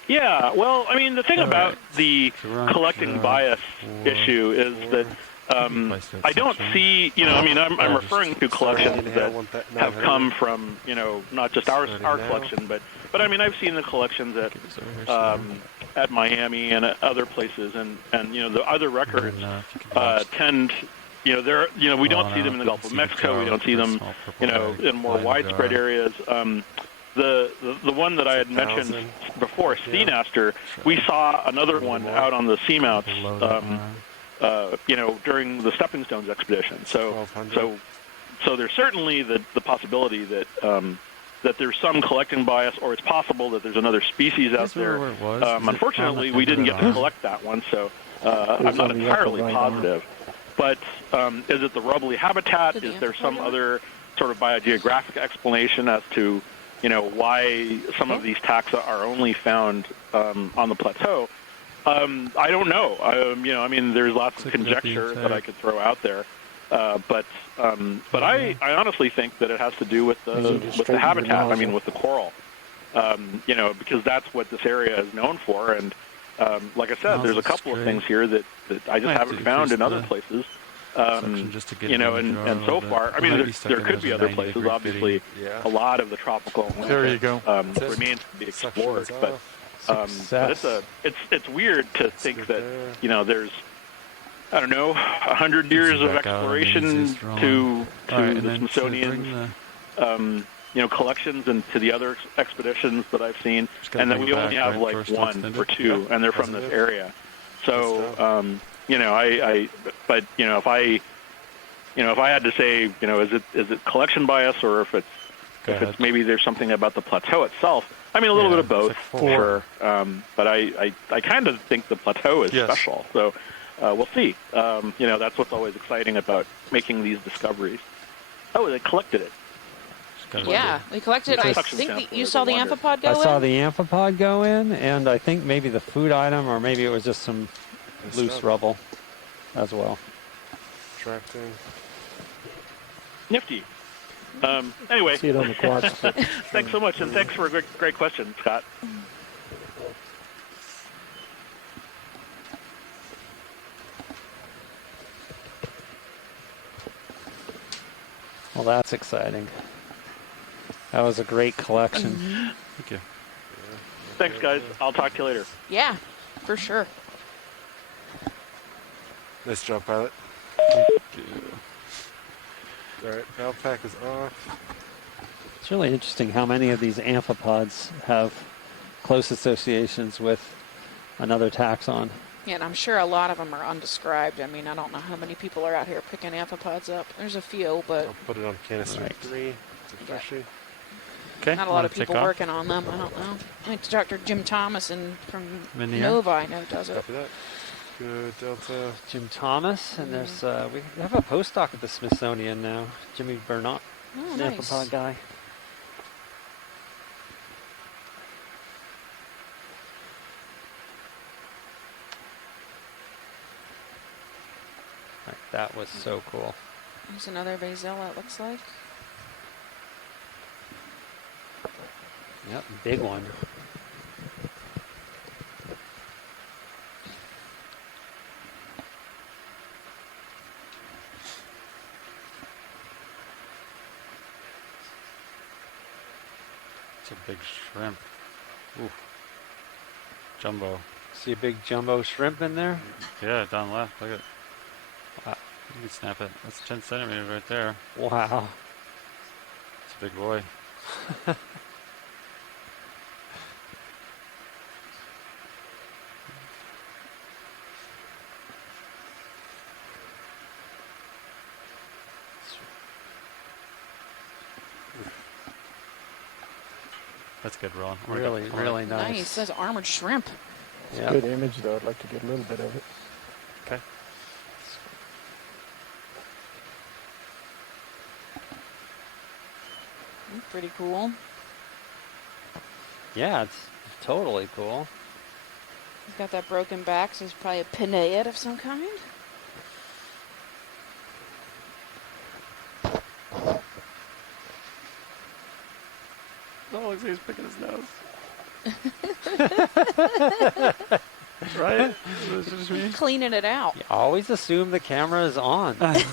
Yeah, well, the thing about the collecting bias issue is that I don't see, I'm referring to collections that have come from, not just our collection, but I've seen the collections at Miami and at other places, and the other records tend, we don't see them in the Gulf of Mexico, we don't see them, in more widespread areas. The one that I had mentioned before, Steenaster, we saw another one out on the seamounts, during the Stepping Stones expedition. So there's certainly the possibility that that there's some collecting bias, or it's possible that there's another species out there. Unfortunately, we didn't get to collect that one, so I'm not entirely positive. But is it the rubbly habitat? Is there some other sort of biogeographic explanation as to why some of these taxa are only found on the plateau? I don't know. There's lots of conjecture that I could throw out there, but I honestly think that it has to do with the habitat. With the coral, because that's what this area is known for. And like I said, there's a couple of things here that I just haven't found in other places. And so far, there could be other places. Obviously, a lot of the tropical remains to be explored. But it's weird to think that there's 100 years of exploration to the Smithsonian's collections and to the other expeditions that I've seen, and that we only have one or two, and they're from this area. So if I had to say, is it collection bias, or if it's maybe there's something about the plateau itself? A little bit of both, for sure. But I kind of think the plateau is special. So we'll see. That's what's always exciting about making these discoveries. Oh, they collected it. Yeah, we collected. I think you saw the amphipod go in. I saw the amphipod go in, and I think maybe the food item, or maybe it was just some loose rubble as well. Tracting. Nifty. Anyway, See it on the quads. Thanks so much, and thanks for a great question, Scott. Well, that's exciting. That was a great collection. Thank you. Thanks, guys. I'll talk to you later. Yeah, for sure. Nice job, pilot. Alright, valve pack is off. It's really interesting how many of these amphipods have close associations with another taxon. Yeah, and I'm sure a lot of them are undescribed. I mean, I don't know how many people are out here picking amphipods up. There's a few, but... I'll put it on canister 3. It's a freshie. Okay. Not a lot of people working on them. I don't know. I think Dr. Jim Thomas from Minier. Nova, I know, does it. Copy that. Good, Delta. Jim Thomas, and there's we have a postdoc at the Smithsonian now, Jimmy Burnett, Oh, the nice. amphipod guy. That was so cool. There's another Vazella, it looks like. Yep, big one. It's a big shrimp. Oof. Jumbo. See a big jumbo shrimp in there? Yeah, down left. Look at it. Wow. You can snap it. That's 10 centimeters right there. Wow. It's a big boy. That's good, Ron. Really, really nice. Nice. That's armored shrimp. It's a good image, though. I'd like to get a little bit of it. Okay. Pretty cool. Yeah, it's totally cool. He's got that broken back, so he's probably a pinnate of some kind. Oh, looks like he's picking his nose. Right? Is this just me? Cleaning it out. You always assume the camera is on. Right?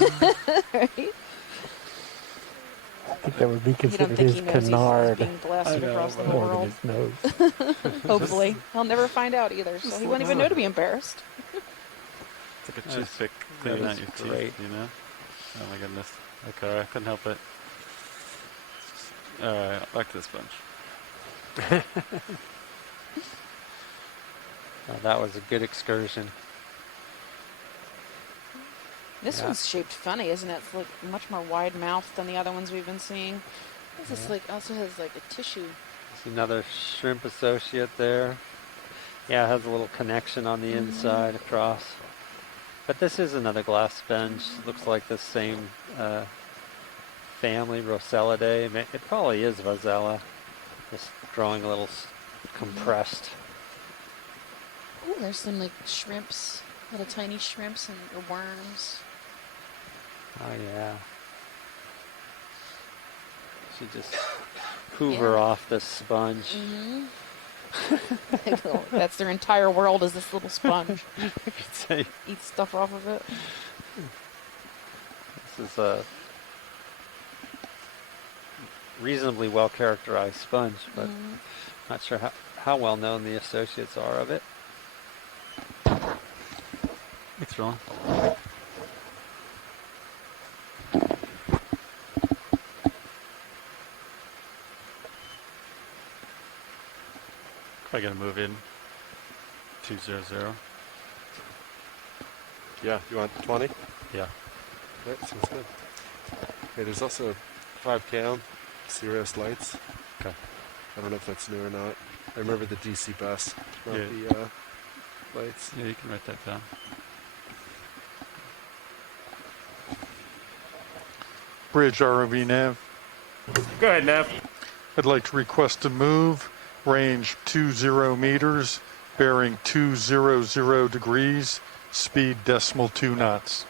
I think that would be You don't considered think his he knows canard. he's being blasted across the More world? than his nose. Hopefully. He'll never find out either, so he won't even know to be embarrassed. It's like a toothpick cleaning out your teeth, you know? Oh my goodness. Okay, I couldn't help it. Alright, back to the sponge. Well, that was a good excursion. This one's shaped funny, isn't it? It's like much more wide mouthed than the other ones we've been seeing. This like also has like a tissue. There's another shrimp associate there. Yeah, it has a little connection on the inside across. But this is another glass sponge. Looks like the same family, Rossellidae. It probably is Vazella. Just growing a little compressed. Ooh, there's some like shrimps, little tiny shrimps and worms. Oh yeah. Should just hoover off this sponge. That's their entire world is this little sponge. I could say. Eat stuff off of it. This is a reasonably well characterized sponge, but not sure how well known the associates are of it. Thanks, Ron. Probably gonna move in 200. Yeah, you want 20? Yeah. Right, sounds good. Okay, there's also 5 cam Sirius lights. Okay. I don't know if that's new or not. I remember the DC bus, not Yeah. the lights. Yeah, you can write that down. Bridge ROV Nav. Go ahead, Nav. I'd like to request a move, range 20 meters, bearing 200 degrees, speed decimal 2 knots.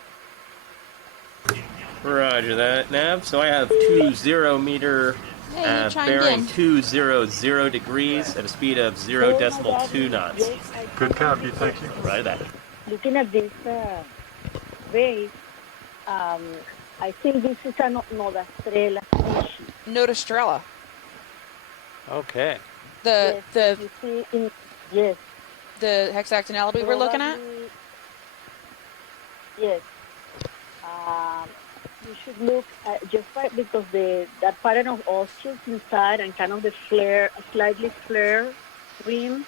Roger that, Nav. So I have 20 meter Hey, you chimed bearing in. 200 degrees at a speed of 0.2 knots. Good copy, thank you. Right that. Looking at this wave, I think this is a Nodastrella species. Nodastrella. Okay. The You see yes. the hexactinella we were looking at? Yes. You should look at just right because that pattern of ostrils inside and kind of the slightly flare rim,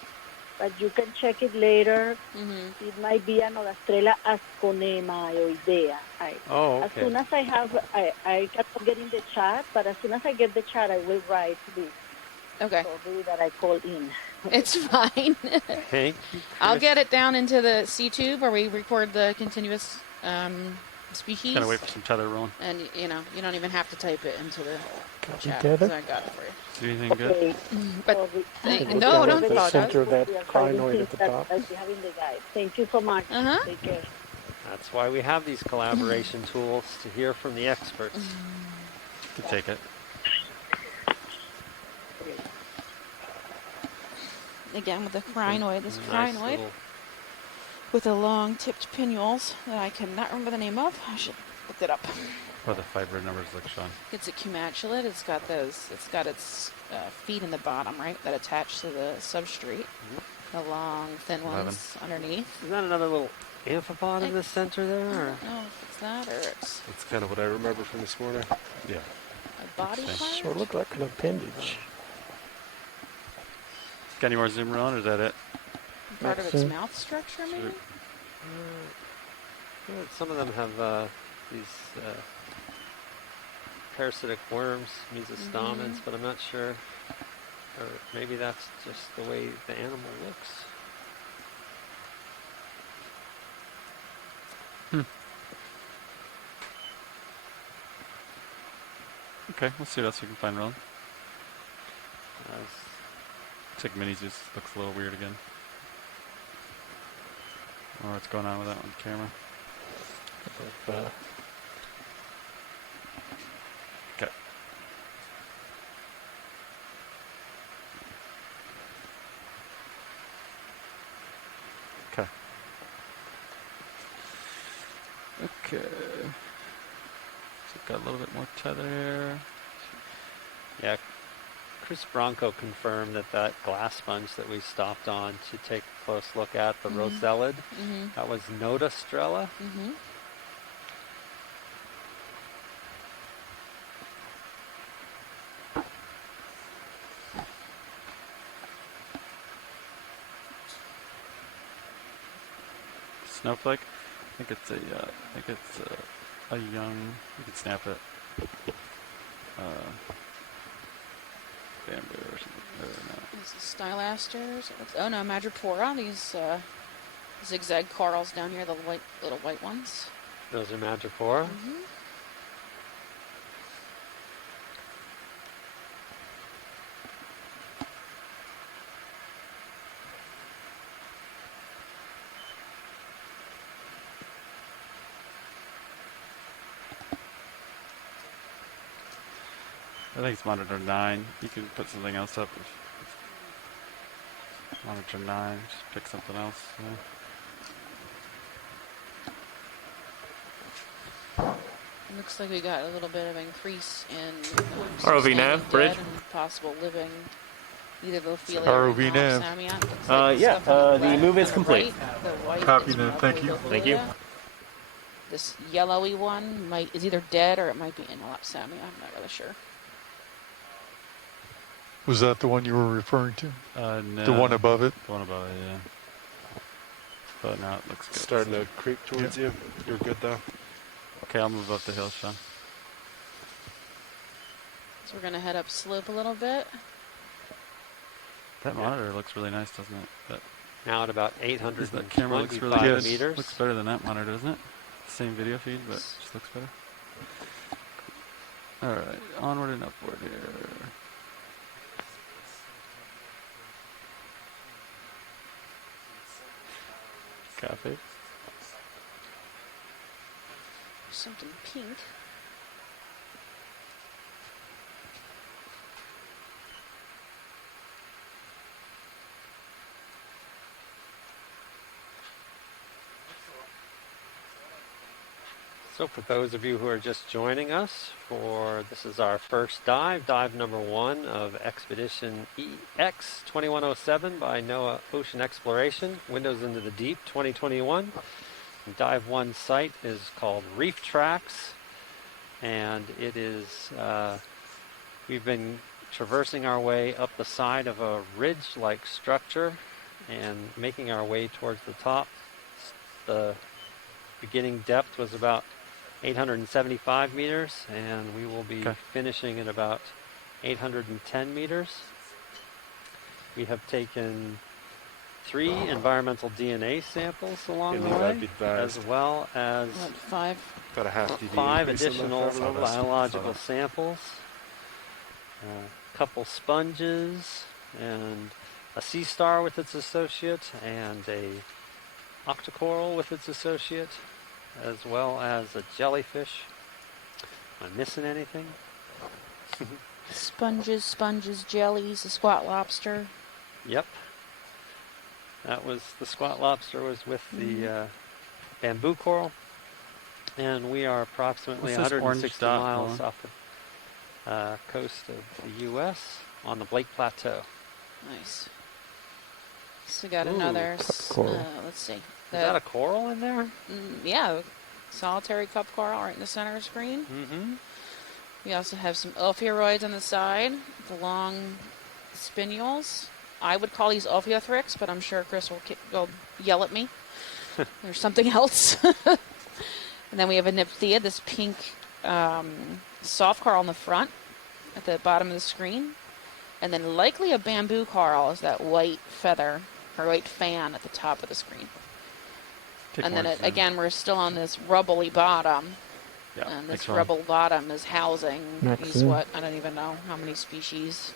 but you can check it later. Mm-hmm. It might be an Odastrella asconemioidea. Oh, okay. As soon as I cannot get in the chat, but as soon as I get the chat, I will write this. Okay. Sorry that I called in. It's fine. Thank you, I'll get it down into the C tube where we record the continuous species. Gotta wait for some tether rolling. And you don't even have to type it into the chat. tether? So I got it for you. See anything good? But Look no, down don't at the apologize. center of that crinoid at the top. I'll be having the guide. Thank you so much. Uh-huh. Take care. That's why we have these collaboration tools to hear from the experts. You can take it. Again with the crinoid, this Nice crinoid little- with the long tipped pinnules that I cannot remember the name of. I should look it up. What are the fiber numbers look, Sean? It's a cumatulate. It's got its feet in the bottom, right, that attach to the substrate. The long, thin 11. ones underneath. Is that another little amphipod in the center there? I Or? don't know if it's that or it's That's kind of what I remember from this morning. Yeah. a body part. Sure look like an appendage. Got any more zoom rolling, or is that it? Part of its That's it. mouth structure, maybe? Yeah, some of them have these parasitic worms, mesostomins, but I'm not sure. Or maybe that's just the way the animal looks. Okay, we'll see what else we can find rolling. Tick minis just looks a little weird again. I don't know what's going on with that one camera. Okay. Okay. Okay. So got a little bit more tether here. Yeah, Chris Bronco confirmed that glass sponge that we stopped on to take a close look at, the rosellid, that was Nodastrella. Snowflake. I think it's a young. You can snap it. Bamboo or something. This is stylasters. Oh no, madrepora. These zigzag corals down here, the little white ones. Those are madrepora. I think it's monitor 9. You can put something else up. Monitor 9. Just pick something else. Looks like we got a little bit of increase in ROV nav, bridge. and possible living, either Lophelia ROV or nav. Samia. Looks like Yeah, stuff on the left move is and complete. right. The white Copy is that, thank you. probably Thank you. Lophelia. This yellowy one is either dead or it might be in Samia. I'm not really sure. Was that the one you were referring to? No. The one above it? The one above it, yeah. But now it looks good. Starting to creep towards you. You're good though. Okay, I'll move up the hill, Sean. So we're gonna head up slope a little bit. That monitor looks really nice, doesn't it? That Now at about that camera looks really 825 good. meters. Looks better than that monitor, doesn't it? Same video feed, but it just looks better. All right, onward and upward here. Copy. Something pink. So for those of you who are just joining us, this is our first dive number 1 of Expedition EX2107 by NOAA Ocean Exploration, Windows into the Deep 2021. Dive 1 site is called Reef Tracts, and it is, we've been traversing our way up the side of a ridge-like structure and making our way towards the top. The beginning depth was about 875 meters, and we will be finishing at about 810 meters. We have taken 3 environmental DNA samples along the way, as well as about 5 additional biological samples, a couple sponges, and a sea star with its associate, and a octocoral with its associate, as well as a jellyfish. Am I missing anything? Sponges, jellies, a squat lobster. Yep. That was, the squat lobster was with the bamboo coral. And we are approximately 160 miles off the coast of the U.S. on the Blake Plateau. Nice. So we got another, let's see. Is that a coral in there? Yeah, solitary cup coral right in the center of the screen. Mm-hmm. We also have some Ophiuroids on the side, the long spinules. I would call these Ophiothrix, but I'm sure Chris will yell at me. There's something else. And then we have a Nymphaea, this pink soft coral on the front at the bottom of the screen. And then likely a bamboo coral is that white feather or white fan at the top of the screen. And then again, we're still on this rubbly bottom. Yeah, and this rubble bottom is housing these, what, I don't even know how many species.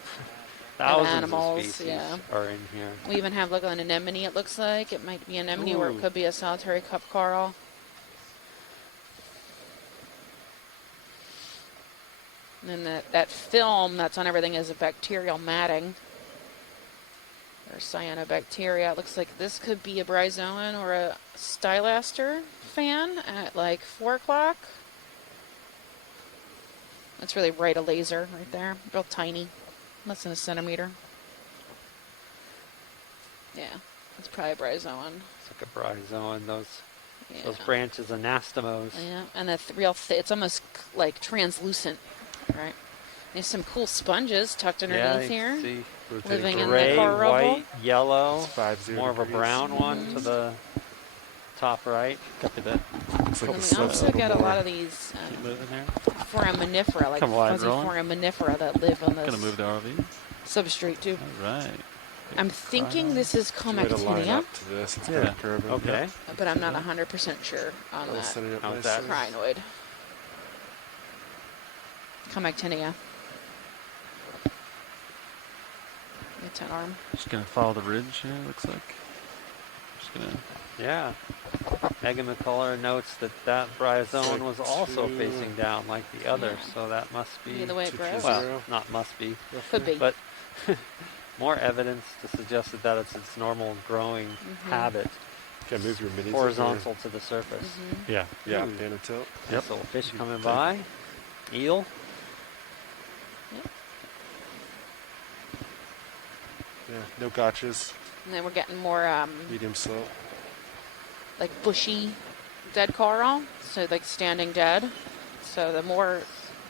Thousands of animals, of species are in here. We even have like an anemone, it looks like. It might be an anemone or it could be a solitary cup coral. And then that film that's on everything is a bacterial matting. Or cyanobacteria. It looks like this could be a bryozoan or a stylaster fan at like 4 o'clock. That's really bright, a laser right there. Real tiny. Less than a centimeter. Yeah, it's probably a bryozoan. It's like a bryozoan, those branches, anastomos. Yeah, and it's almost like translucent, right? There's some cool sponges tucked underneath here. See. Living gray, in the coral rubble. white, yellow, more of a brown one to the top right. Copy that. And we also got a lot of these foraminifera, like fuzzy foraminifera that live on this Gonna move the RV. substrate too. All right. I'm thinking this is Comactinia. Okay. But I'm not 100% sure on that crinoid. Comactinia. The 10 arm. Just gonna follow the ridge here, looks like. Just gonna. Yeah. Megan McCullough notes that bryozoan was also facing down like the others, so that must be the way it grows. Well, not must be. Could be. But more evidence to suggest that it's its normal growing habit. Can move your minis horizontal to the surface. Yeah. Yeah. Pan and tilt. Yep. So fish coming by. Eel. Yep. Yeah. No gotchas. And then we're getting more medium slope. Like bushy dead coral, so like standing dead. So the more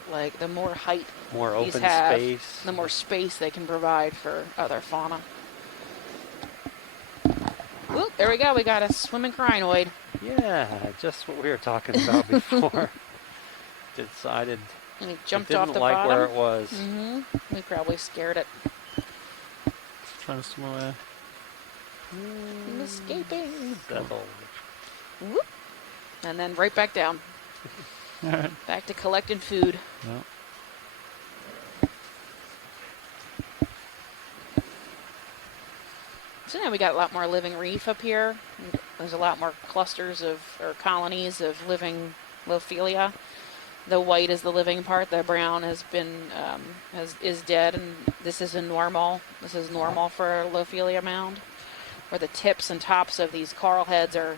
height more these open have, space, the more space they can provide for other fauna. Ooh, there we go. We got a swimming crinoid. Yeah, just what we were talking about before. Decided and it jumped it didn't off the like bottom. where it was. We probably scared it. Trying to swim away. Escaping. Devil. Whoop. And then right back down. Back to collecting food. No. So now we got a lot more living reef up here. There's a lot more clusters of, or colonies of living Lophelia. The white is the living part. The brown has been, is dead, and this is normal. This is normal for a Lophelia mound, where the tips and tops of these coral heads are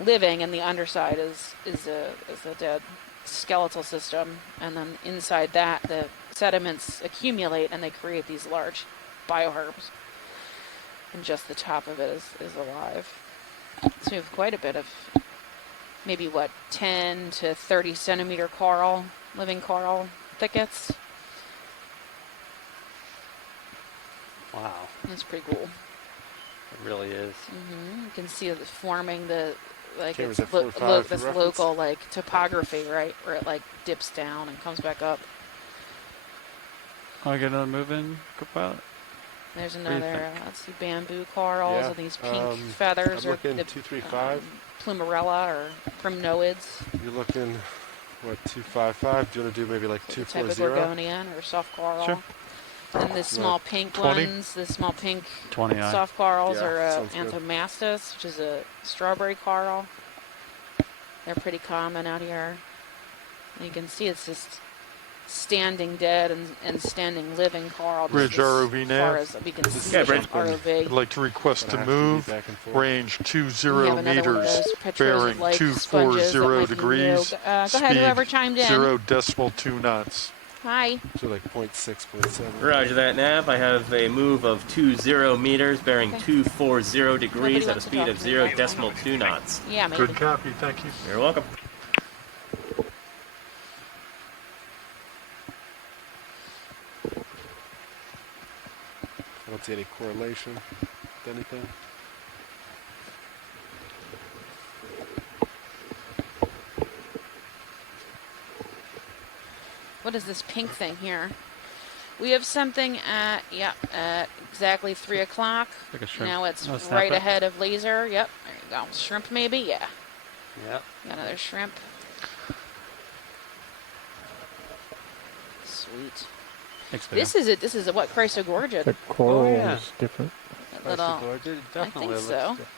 living, and the underside is a dead skeletal system. And then inside that, the sediments accumulate, and they create these large bioherbs. And just the top of it is alive. So we have quite a bit of, maybe what, 10 to 30 centimeter coral, living coral thickets. Wow. That's pretty cool. It really is. You can see it forming the, like, Okay, it's was that this 4.5 local, like, topography, right? Where it, like, dips down and comes back up. Oh, I get another move in, Copilot? There's What do you another, think? let's see, bamboo corals Yeah, and these pink feathers, I'm or looking the 235. plumerella or primnoids. You're looking, what, 255? Do you want to do maybe like Type of 240? gorgonian or soft coral. Sure. And the small pink 20? ones, the small pink 20 eye. soft corals Yeah, are sounds good. anthomastus, which is a strawberry coral. They're pretty common out here. And you can see it's just standing dead and standing living coral. Bridge just as ROV far nav. as we can see Yeah, from Bridge. I'd ROV. like to request Gonna to have to be move back and forth. range We 20 have another one of meters, those pictures bearing of, like, sponges that 240 might be degrees, new. Go ahead, whoever chimed in. 0.2 knots. Hi. So like 0.6, 0.7. Roger that, Nav. I have a move of 20 meters, bearing 240 degrees at a wants to speed talk of to me. 0.2 knots. Yeah, maybe. Good copy, thank you. You're welcome. I don't see any correlation with anything. What is this pink thing here? We have something at, exactly 3 o'clock. Like a shrimp. Now it's Oh, snapper. right ahead of laser. Yep, there you go. Shrimp maybe? Yeah. Yep. Got another shrimp. Sweet. Thanks, This is a what, Chrysogorgia? The coral yeah. is different. That little, Gorgeous. I Definitely think looks so. different.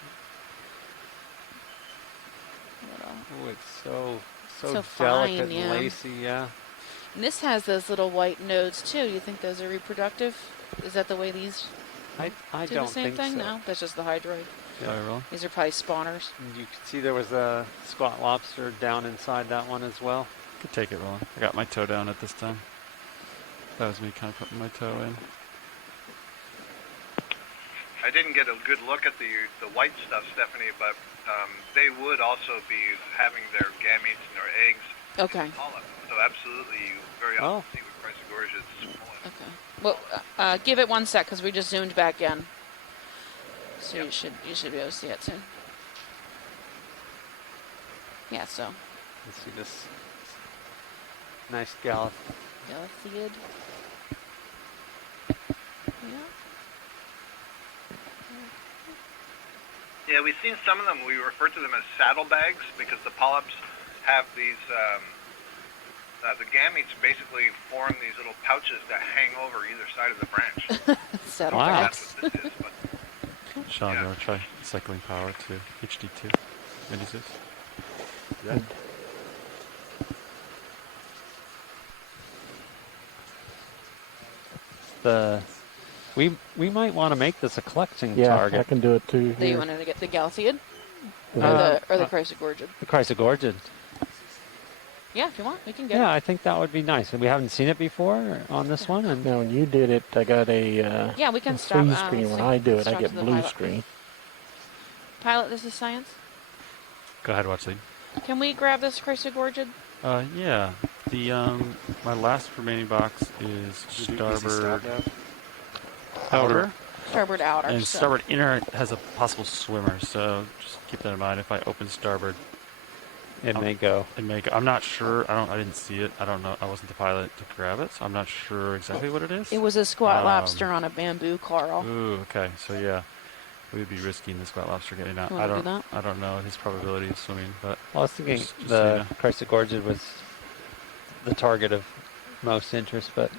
Little. Oh, it's so So delicate fine, and yeah. lacy, yeah. And this has those little white nodes too. You think those are reproductive? Is that the way these I do don't the same think thing? so. No, that's just the hydroid. Oh, really? These are probably spawners. And you could see there was a squat lobster down inside that one as well. Could take it, Roland. I got my toe down at this time. That was me kind of putting my toe in. I didn't get a good look at the white stuff, Stephanie, but they would also be having their gametes and their eggs Okay. in polyp. So absolutely, you very often see with Chrysogorgia pulling. Okay. Well, give it 1 sec because we just zoomed back in. So you should be able to see it soon. Yeah. So. Let's see this nice gallop. Jellyfish. Yeah. Yeah, we've seen some of them. We refer to them as saddlebags because the polyps have these. The gametes basically form these little pouches that hang over either side of the branch. Saddlebags. That's what this is. But Sean, you want to try cycling power to HD2? What is this? Yeah. We might want to make this a collecting Yeah, target. I can do it too. Do you Here. wanted to get the Galthiid? Yeah. Or the Chrysogorgia? The Chrysogorgia. Yeah, if you want, we can get Yeah, it. I think that would be nice. We haven't seen it before on this one, and Now, when you did it, I got a Yeah, we can a stop. freeze screen. When I do it, I stop get to the blue pilot. screen. Pilot, this is science. Go ahead, watch lead. Can we grab this Chrysogorgia? Yeah. The my last remaining box is starboard outer. Starboard outer. And so- starboard inner has a possible swimmer, so just keep that in mind. If I open starboard, it may go. It may go. I'm not sure. I didn't see it. I don't know. I wasn't the pilot to grab it, so I'm not sure exactly what it is. It was a squat lobster on a bamboo coral. Ooh, okay. So yeah, we would be risking the squat lobster getting out. You wanna do that? I don't know his probability of swimming, but Well, I was thinking just so the you know. Chrysogorgia was the target of most interest, but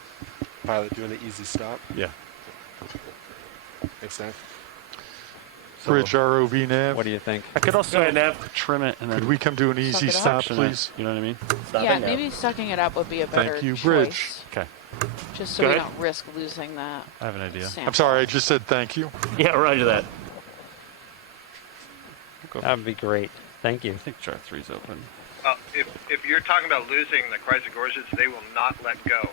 Pilot doing the easy stop. Yeah. Makes sense. So Bridge ROV nav. What do you think? I could also Go ahead, Nav. trim it and then Could we come to an Suck easy it up. stop, section it, please? You know what I mean? Stop Yeah, it now. maybe sucking it up would be a better Thank you, choice. Bridge. Okay. Just so Go we ahead. don't risk losing that. I have an idea. I'm sorry, I just said thank you. Yeah, roger that. That would be great. Thank you. I think chart 3's open. If you're talking about losing the chrysogorgids, they will not let go.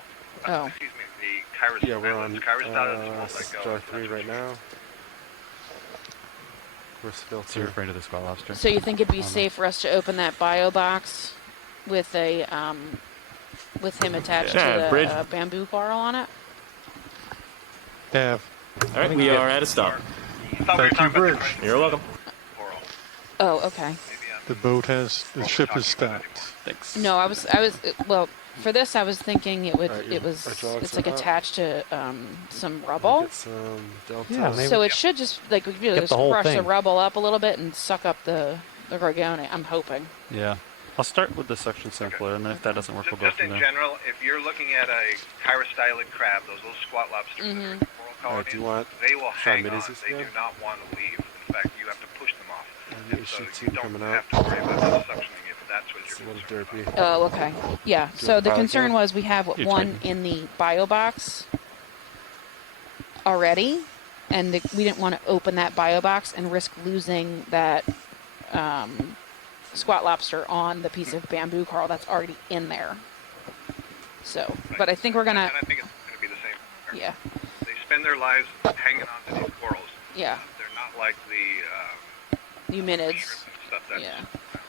Oh. Excuse me, the Kairos. Yeah, we're on Kairos won't let go. star 3 right now. Course So you're filter. afraid of the squat lobster? So you think it'd be safe for us to open that bio box with a with him attached Yeah, to the bridge. bamboo coral on it? Nav. All right, we are at a stop. Thank you, Bridge. You're welcome. Oh, okay. The boat has, the ship is stopped. Thanks. No, I was well, for this I was thinking it would Alright, it was hydraulics it's like are up. attached to some rubble. Get some delta. Yeah, maybe So it should just like we could Get just the whole crush the thing. rubble up a little bit and suck up the gorgone. I'm hoping. Yeah. I'll start with the suction sampler, and then if that doesn't work, we'll go Just from in there. general, if you're looking at a chirostylid crab, those little squat lobsters that are in coral colonies, do you want they will try hang on. middies They do again? not want to leave. In fact, you have to push them off. And And so EX2107 you don't coming out. have to worry about suctioning if that's what It's a you're little concerned derpy. Oh, okay. Yeah. Do So a the pilot concern cam? was we have You one tighten. in the bio box already, and we didn't want to open that bio box and risk losing that squat lobster on the piece of bamboo coral that's already in there. So, but I think we're gonna. And I think it's going to be the same. Yeah. They spend their lives hanging on to these corals. Yeah. They're not like the Huminids. shrimp and stuff that's Yeah.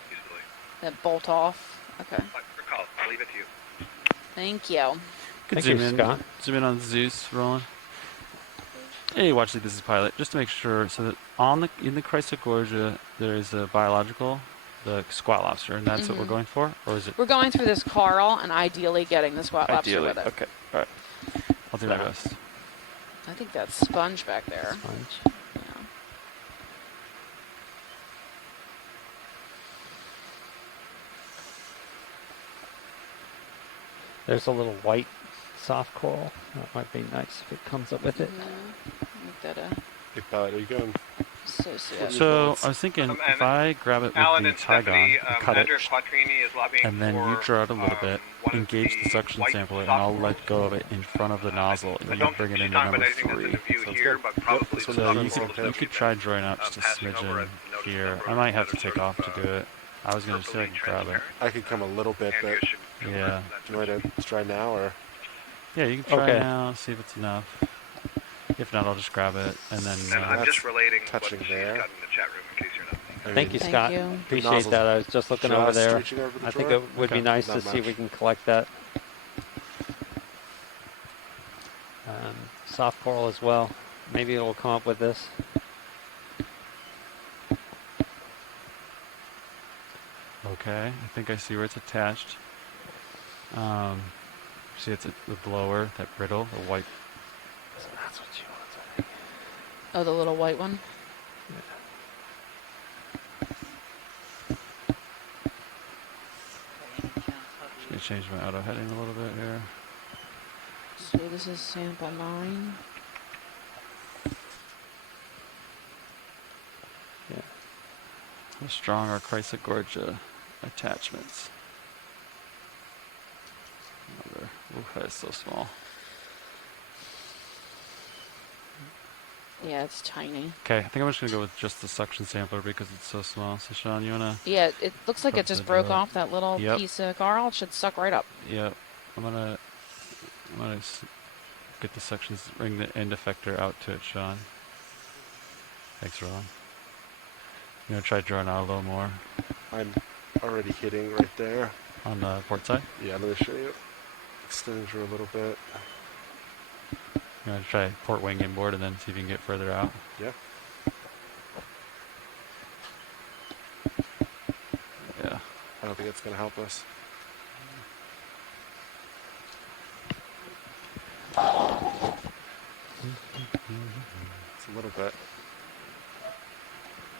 easily. That bolt off. Okay. But recall, I'll leave it to you. Thank you. Could Thank you, zoom in, Scott. Zoom in on Zeus rolling. Hey, watch like this is pilot, just to make sure. So that in the Chrysogorgia there is a biological, the squat lobster, and that's what we're going for, or is it? We're going through this coral and ideally getting the squat lobster Ideally, with it. okay, all right. I'll do my best. I think that's sponge back there. Sponge. Yeah. There's a little white soft coral. That might be nice if it comes up with it. Make that a Big pilot, are you going? associate. So I was thinking and if I grab it with Alan the and Tygon, Stephanie, cut it, Andrea Quattrini is lobbying and then you for, draw it a little bit, one of engage the suction white sampler, and soft I'll corals. let go of it in front of the nozzle, and I you don't bring it she's into talking number about anything that's in 3. the view Sounds here, good. but probably This one the So soft you corals could, that you could we've try been, drawing out just a passing over smidgen a noticeable here. number I of might have to letters take sort off of, to do it. I was going to see if I could grab it. I could come a little bit, but Yeah. do you want to try now or? Yeah, you can try Okay. now, see if it's enough. If not, I'll just grab it, and then... And I'm That's just relating what touching she's there. got in the chat room in case you're not seeing. Thank you, Thank Scott. you. Appreciate nozzle's that. I was just looking over just there. reaching over the I think drawer? it would be Okay. nice Not to see if much. we can collect that. Soft coral as well. Maybe it'll come up with this. Okay, I think I see where it's attached. See, it's the blower, that brittle, the white. That's what you want, I think. Oh, the little white one. Just gonna change my auto heading a little bit here. So this is sample 9. Yeah. How strong are Chrysogorgia attachments? Another. Ooh, that is so small. Yeah, it's tiny. Okay, I think I'm just gonna go with just the suction sampler because it's so small. So Sean, you wanna? Yeah, it looks like it just broke off that little Yep. piece of coral. It should suck right up. Yep. I'm gonna get the sections, bring the end effector out to it, Sean. Thanks, Ron. You gonna try drawing out a little more I'm already hitting right there. on the port side? Yeah, let me show you. Extend her a little bit. You want to try port wing inboard and then see if you can get further out? Yeah. Yeah. I don't think it's going to help us. It's a little bit.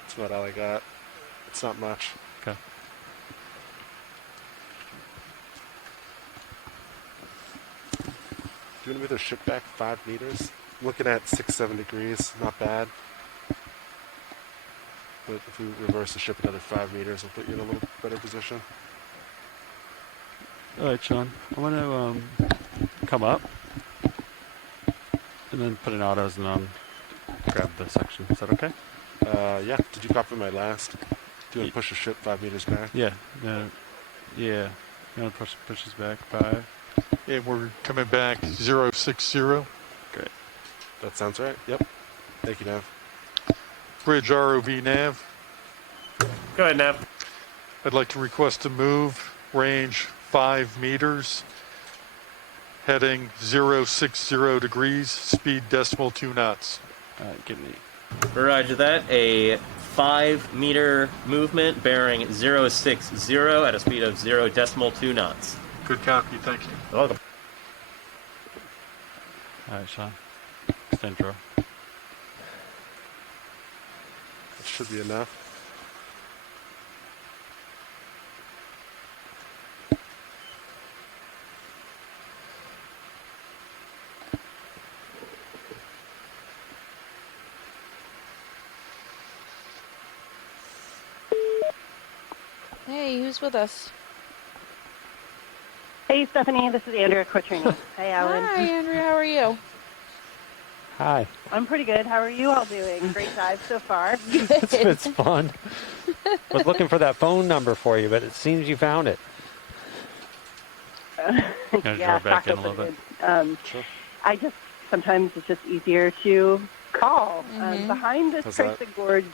It's about all I got. It's not much. Okay. Do you want to move the ship back 5 meters? I'm looking at 6-7 degrees. Not bad. but if we reverse the ship another 5 meters, we'll put you in a little better position. All right, Sean. I'm gonna come up and then put in autos and grab the section. Is that okay? Yeah. Did you copy my last? Do you want to push the ship 5 meters back? Yeah. Yeah. You want to push us back 5? Yeah, we're coming back 060. Great. That sounds right. Yep. Thank you, Nav. Bridge ROV Nav. Go ahead, Nav. I'd like to request a move, range 5 meters, heading 060 degrees, speed decimal 2 knots. Give me. Roger that. A 5-meter movement bearing 060 at a speed of 0 decimal 2 knots. Good copy, thank you. Welcome. All right, Sean. Extend draw. That should be enough. Hey, who's with us? Hey, Stephanie. This is Andrea Quattrini. Hey, Alan. Hi, Andrea. How are you? Hi. I'm pretty good. How are you all doing? Great dive so far. It's fun. Was looking for that phone number for you, but it seems you found it. Yeah, back in a Taco little bit. Sure. I just, sometimes it's just easier to call. Behind this How's Trace that? of Gorge,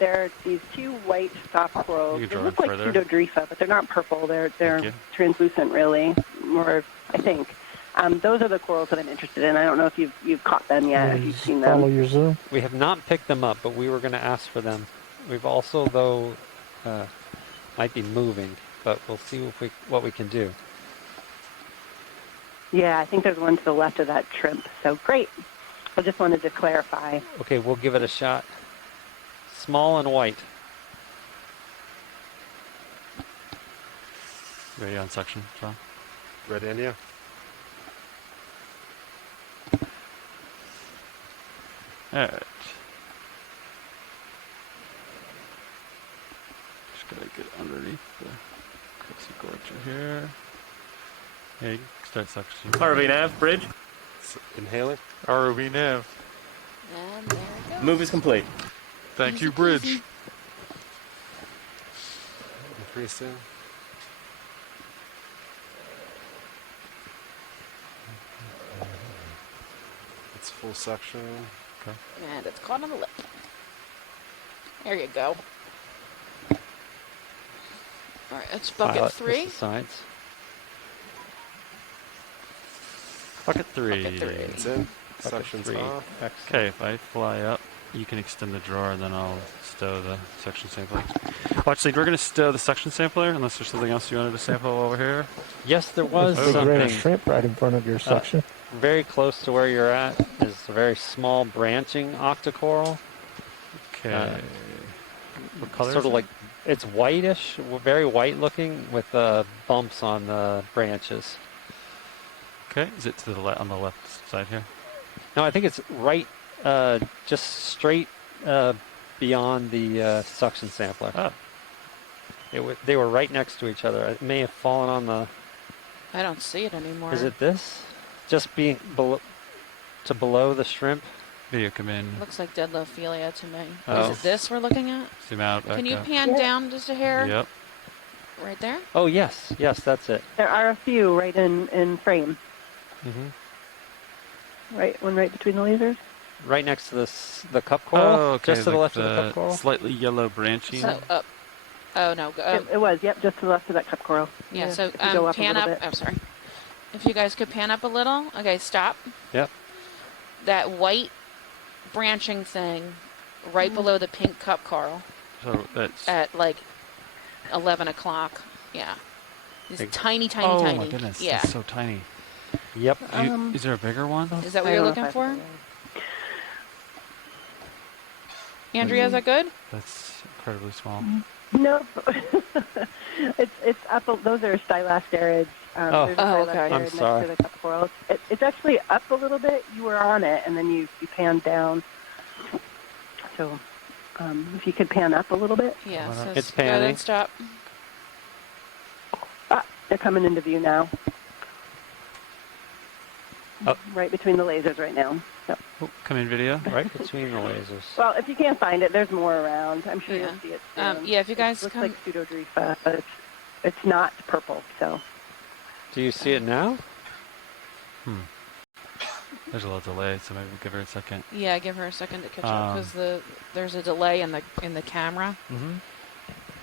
there are these 2 white soft corals. You can They draw look in like further. pseudodrifa, but they're not purple. They're you. translucent, really, more, I think. Those are the corals that I'm interested in. I don't know if you've caught them yet, if you've seen them. Follow your zoom. We have not picked them up, but we were going to ask for them. We've also, though, might be moving, but we'll see what we can do. Yeah, I think there's one to the left of that shrimp. So great. I just wanted to clarify. Okay, we'll give it a shot. Small and white. Ready on section, Sean? Ready, India? All right. Just gotta get underneath the crazy gorge here. Hey, start section. ROV Nav, bridge. Inhaler. ROV Nav. And there it goes. Move is complete. Thank you, bridge. Increasing. It's full suction. Okay. And it's caught on the lip. There you go. All right, it's bucket Pilot, 3. this is sides. Bucket 3. Bucket 3. It's in. Bucket Suction's 3. off. Excellent. Okay, if I fly up, you can extend the drawer, and then I'll stow the suction sampler. Well, actually, we're going to stow the suction sampler, unless there's something else you wanted to sample over here. Yes, there was There's a big red something. shrimp right in front of your suction. Very close to where you're at is a very small branching octocoral. Okay. What color Sort is of it? like, it's whitish, very white looking with bumps on the branches. Okay, is it to the on the left side here? No, I think it's right, just straight beyond the suction sampler. Oh. They were right next to each other. It may have fallen on the... I don't see it anymore. Is it this? Just being below the shrimp? Video come in. Looks like Deadlophilia to me. Oh. Is it this we're looking at? Zoom out. Can back you up. pan down just a hair? Yep. Right there? Oh, yes, that's it. There are a few right in frame. Mm-hmm. Right between the lasers. Right next to the cup coral? Oh, okay. Just to the left of the cup coral? Slightly yellow branching. So up. Oh, no. It was, yep, just to the left of that cup coral. Yeah, so if you go up a pan little up. bit. Oh, sorry. If you guys could pan up a little. Okay, stop. Yep. That white branching thing right below the pink cup coral So that's. at like 11 o'clock. Yeah. It's Big- tiny, tiny, Oh tiny. my goodness, Yeah. that's so tiny. Yep. Is there a bigger one? Is that what I you're don't know looking if I- for? Andrea, is that good? That's incredibly small. No, it's up. Those are stylasterids. Oh. There's a Oh, okay. stylasterid I'm next sorry. to the cup coral. It's actually up a little bit. You were on it, and then you panned down. So If you could pan up a little bit. Yeah, so It's go ahead panning. and stop. They're coming into view now. Oh. Right between the lasers right now. So. Oh, come in video. Right between the lasers. Well, if you can't find it, there's more around. I'm sure Yeah. you'll see it soon. Yeah, if you guys it looks come... like pseudodrifa, but it's not purple. So. Do you see it now? There's a little delay, so maybe we'll give her a second. Yeah, give her a second to catch up because there's a delay in the camera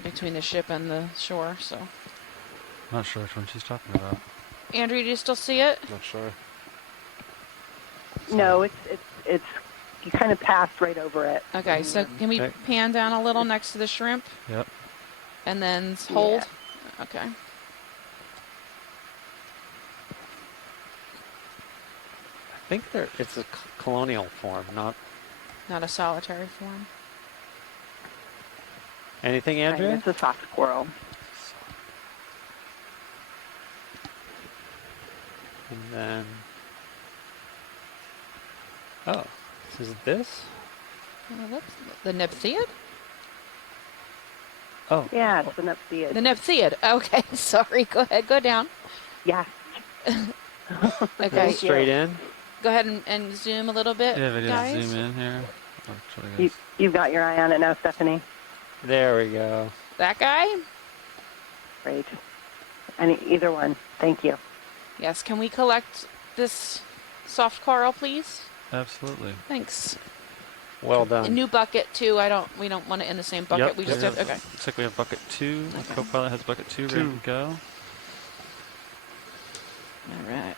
between the ship and the shore. So. I'm not sure which one she's talking about. Andrew, do you still see it? Not sure. No, it's you kind of passed right over it. Okay, so can we pan down a little next to the shrimp? Yep. And then hold? Yeah. Okay. I think it's a colonial form, not Not a solitary form. anything, Andrea? It's a soft coral. And then, oh, is it this? The Nephtheid? Oh. Yeah, it's the Nephtheid. The Nephtheid. Okay, sorry. Go ahead. Go down. Yeah. Okay. Straight in. Go ahead and zoom a little bit, Yeah, video guys. zoom in here. I'll try to You've got your eye on it now, Stephanie. There we go. That guy? Great. Either one. Thank you. Yes. Can we collect this soft coral, please? Absolutely. Thanks. Well A done. new bucket too. We don't want it in the same bucket. Yep, We just have. Okay. Looks like we have bucket 2. Okay. The co-pilot has bucket 2 ready to go. All right.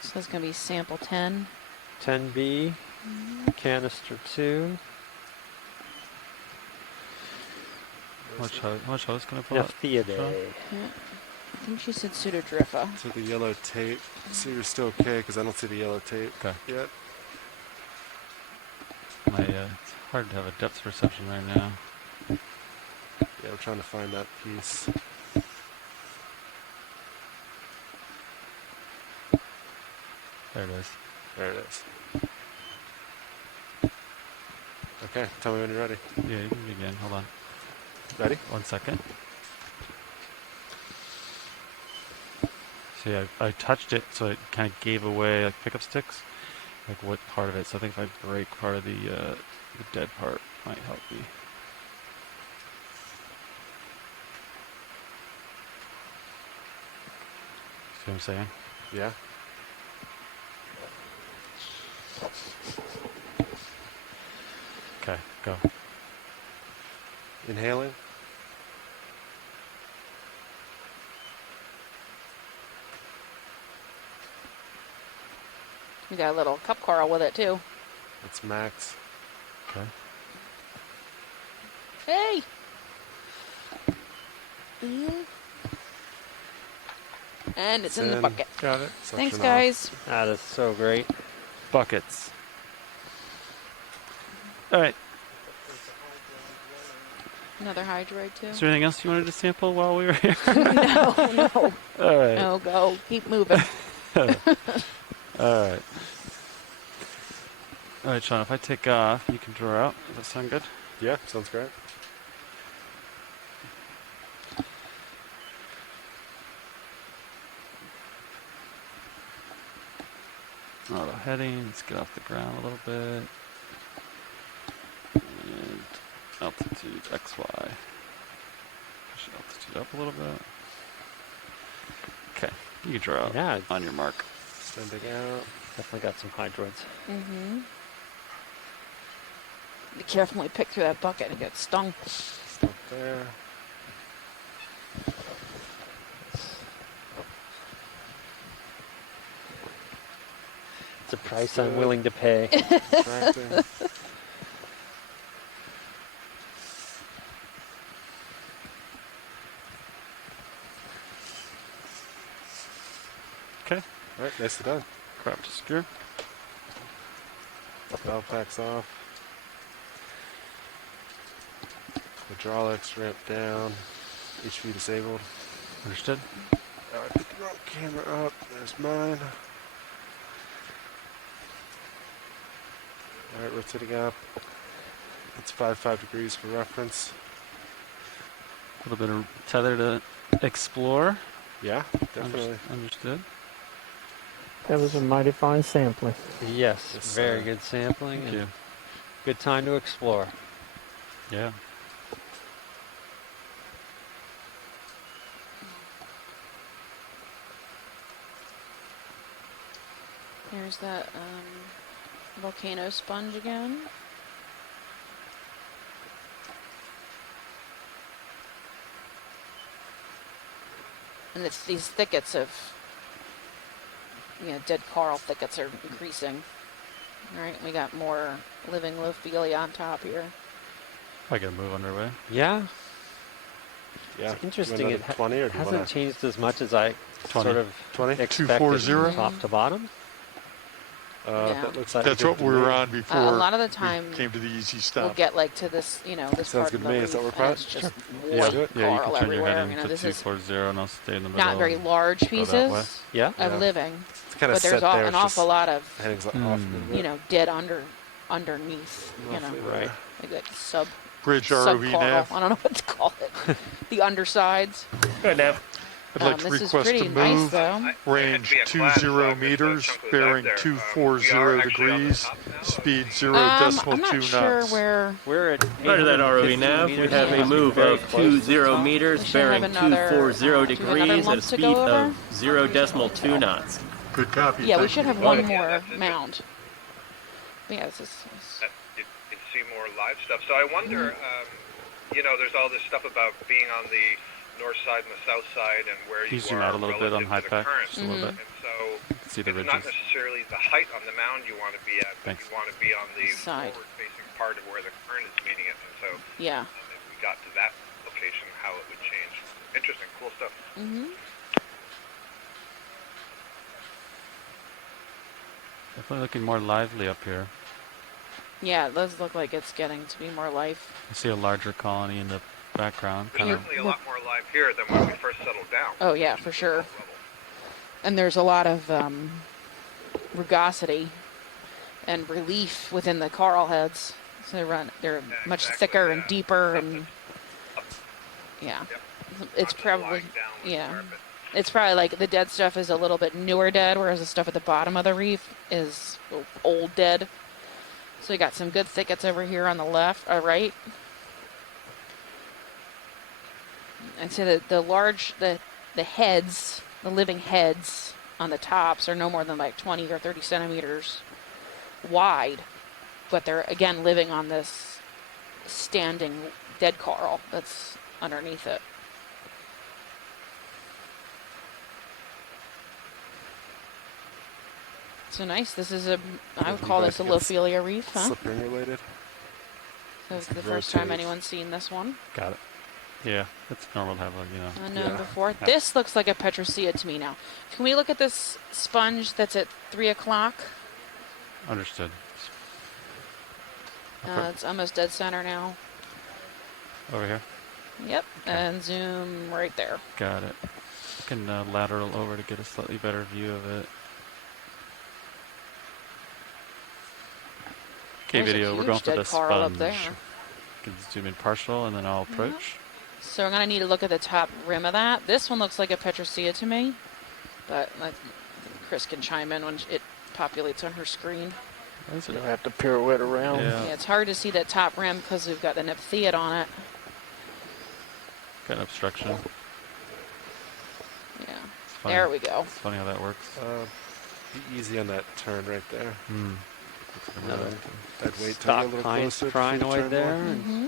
So it's going to be sample 10. 10B, canister 2. How much host can I pull up? Nephtheidae. Yeah. I think she said pseudodrifa. So the yellow tape. See, you're still okay because I don't see the yellow tape yet. It's hard to have a depth perception right now. Yeah, we're trying to find that piece. There it is. There it is. Okay, tell me when you're ready. Yeah, you can begin. Hold on. Ready? 1 second. See, I touched it, so it kind of gave away like pickup sticks, like what part of it. So I think if I break part of the dead part, might help me. See what I'm saying? Yeah. Okay, go. Inhaling. We got a little cup coral with it too. That's Max. Okay. Hey. And it's in the bucket. Got it. Thanks, Suction guys. That is so great. Buckets. All right. Another hydroid too. Is there anything else you wanted to sample while we were here? No. All right. No, go. Keep moving. All right. All right, Sean, if I take off, you can draw out. Does that sound good? Yeah, sounds great. Auto heading. Let's get off the ground a little bit. And altitude XY. Push altitude up a little bit. Okay, you can draw out on your mark. Sending out. Definitely got some hydroids. Mm-hmm. Be careful when you pick through that bucket and get stung. Stop there. It's a price I'm willing to pay. Okay. All right, nicely done. Crop to secure. Valve packs off. Hydraulics ramp down. HV disabled. Understood. I put the wrong camera up. There's mine. Alright, rotating up. It's 5 degrees for reference. A little bit of tether to explore. Yeah, definitely. Understood. That was a mighty fine sampling. Yes, Yes, very sir. good sampling. Thank and you. Good time to explore. Yeah. There's that volcano sponge again. And it's these thickets of, dead coral thickets are increasing. All right, we got more living Lophelia on top here. I got a move underway. Yeah. Yeah. It's interesting. It 20 or do you hasn't wanna... changed as much as I 20. sort of 20? expected 240? from top to bottom. Yeah. That looks That's what we were on before. A lot of the time we came to the easy we'll stop. get like to this, this Sounds part good of to the me. reef, Is that and where it's just Yeah, white you coral can turn your everywhere. head into This is 240 and I'll stay in the middle. not very large Go that way. pieces Yeah. of living, It's kind of but there's set there. an It's awful just lot of, heading's off a little bit. dead underneath, Roughly Right. like sub Bridge sub ROV coral. nav. I don't know what to call it. The undersides. Good, Nav. I'd like to This is request pretty a nice, move. though. Range 20 meters, bearing 240 degrees, speed 0.2 I'm not sure knots. where. We're at Under that ROV 850 nav, we meters. have a move Very of close to the 20 top. meters, We should bearing have another, 240 do we have another degrees at lump a to speed go over? of 0.2 knots. Good copy. Yeah, we thank should you. have one more mound. Yeah, this is. You see more live stuff. So I wonder, there's all this stuff about being on the north side and the south side and where Can you you zoom are out a little bit on relative to the high pack? current. Just a little bit. And so See the it's not ridges. necessarily the height on the mound you want to be at, but Thanks. you want to be on the Side. forward-facing part of where the current is meeting it. And so Yeah. if we got to that location, how it would change. Interesting, cool stuff. Mm-hmm. Definitely looking more lively up here. Yeah, it does look like it's getting to be more life. I see a larger colony in the background. There's Kind of. certainly a lot more live here than when we first settled down. Oh yeah, for sure. And there's a lot of rugosity and relief within the coral heads. So they're much thicker and deeper, and yeah, it's probably it's probably like the dead stuff is a little bit newer dead, whereas the stuff at the bottom of the reef is old dead. So you got some good thickets over here on the left, right. And so the heads, the living heads on the tops are no more than like 20 or 30 centimeters wide, but they're again living on this standing dead coral that's underneath it. So nice. This is I would call this a Lophelia reef, huh? Slip ring related. So it's the first time anyone's seen this one. Got it. Yeah, it's normal to have Unknown before. Yeah. This looks like a Petrosia to me now. Can we look at this sponge that's at 3 o'clock? Understood. It's almost dead center now. Over here? Yep, okay. And zoom right there. Got it. Can lateral over to get a slightly better view of it. Okay, video, we're going for the sponge. Up there. Can zoom in partial and then I'll approach. So we're going to need to look at the top rim of that. This one looks like a Petrosia to me, but Chris can chime in when it populates on her screen. You don't have to pirouette around. Yeah, it's hard to see that top rim because we've got an epithet on it. Got an obstruction. Yeah, there we go. It's funny how that works. Be easy on that turn right there. Another I'd wait till stock you're a little closer. crinoid there. Mm-hmm.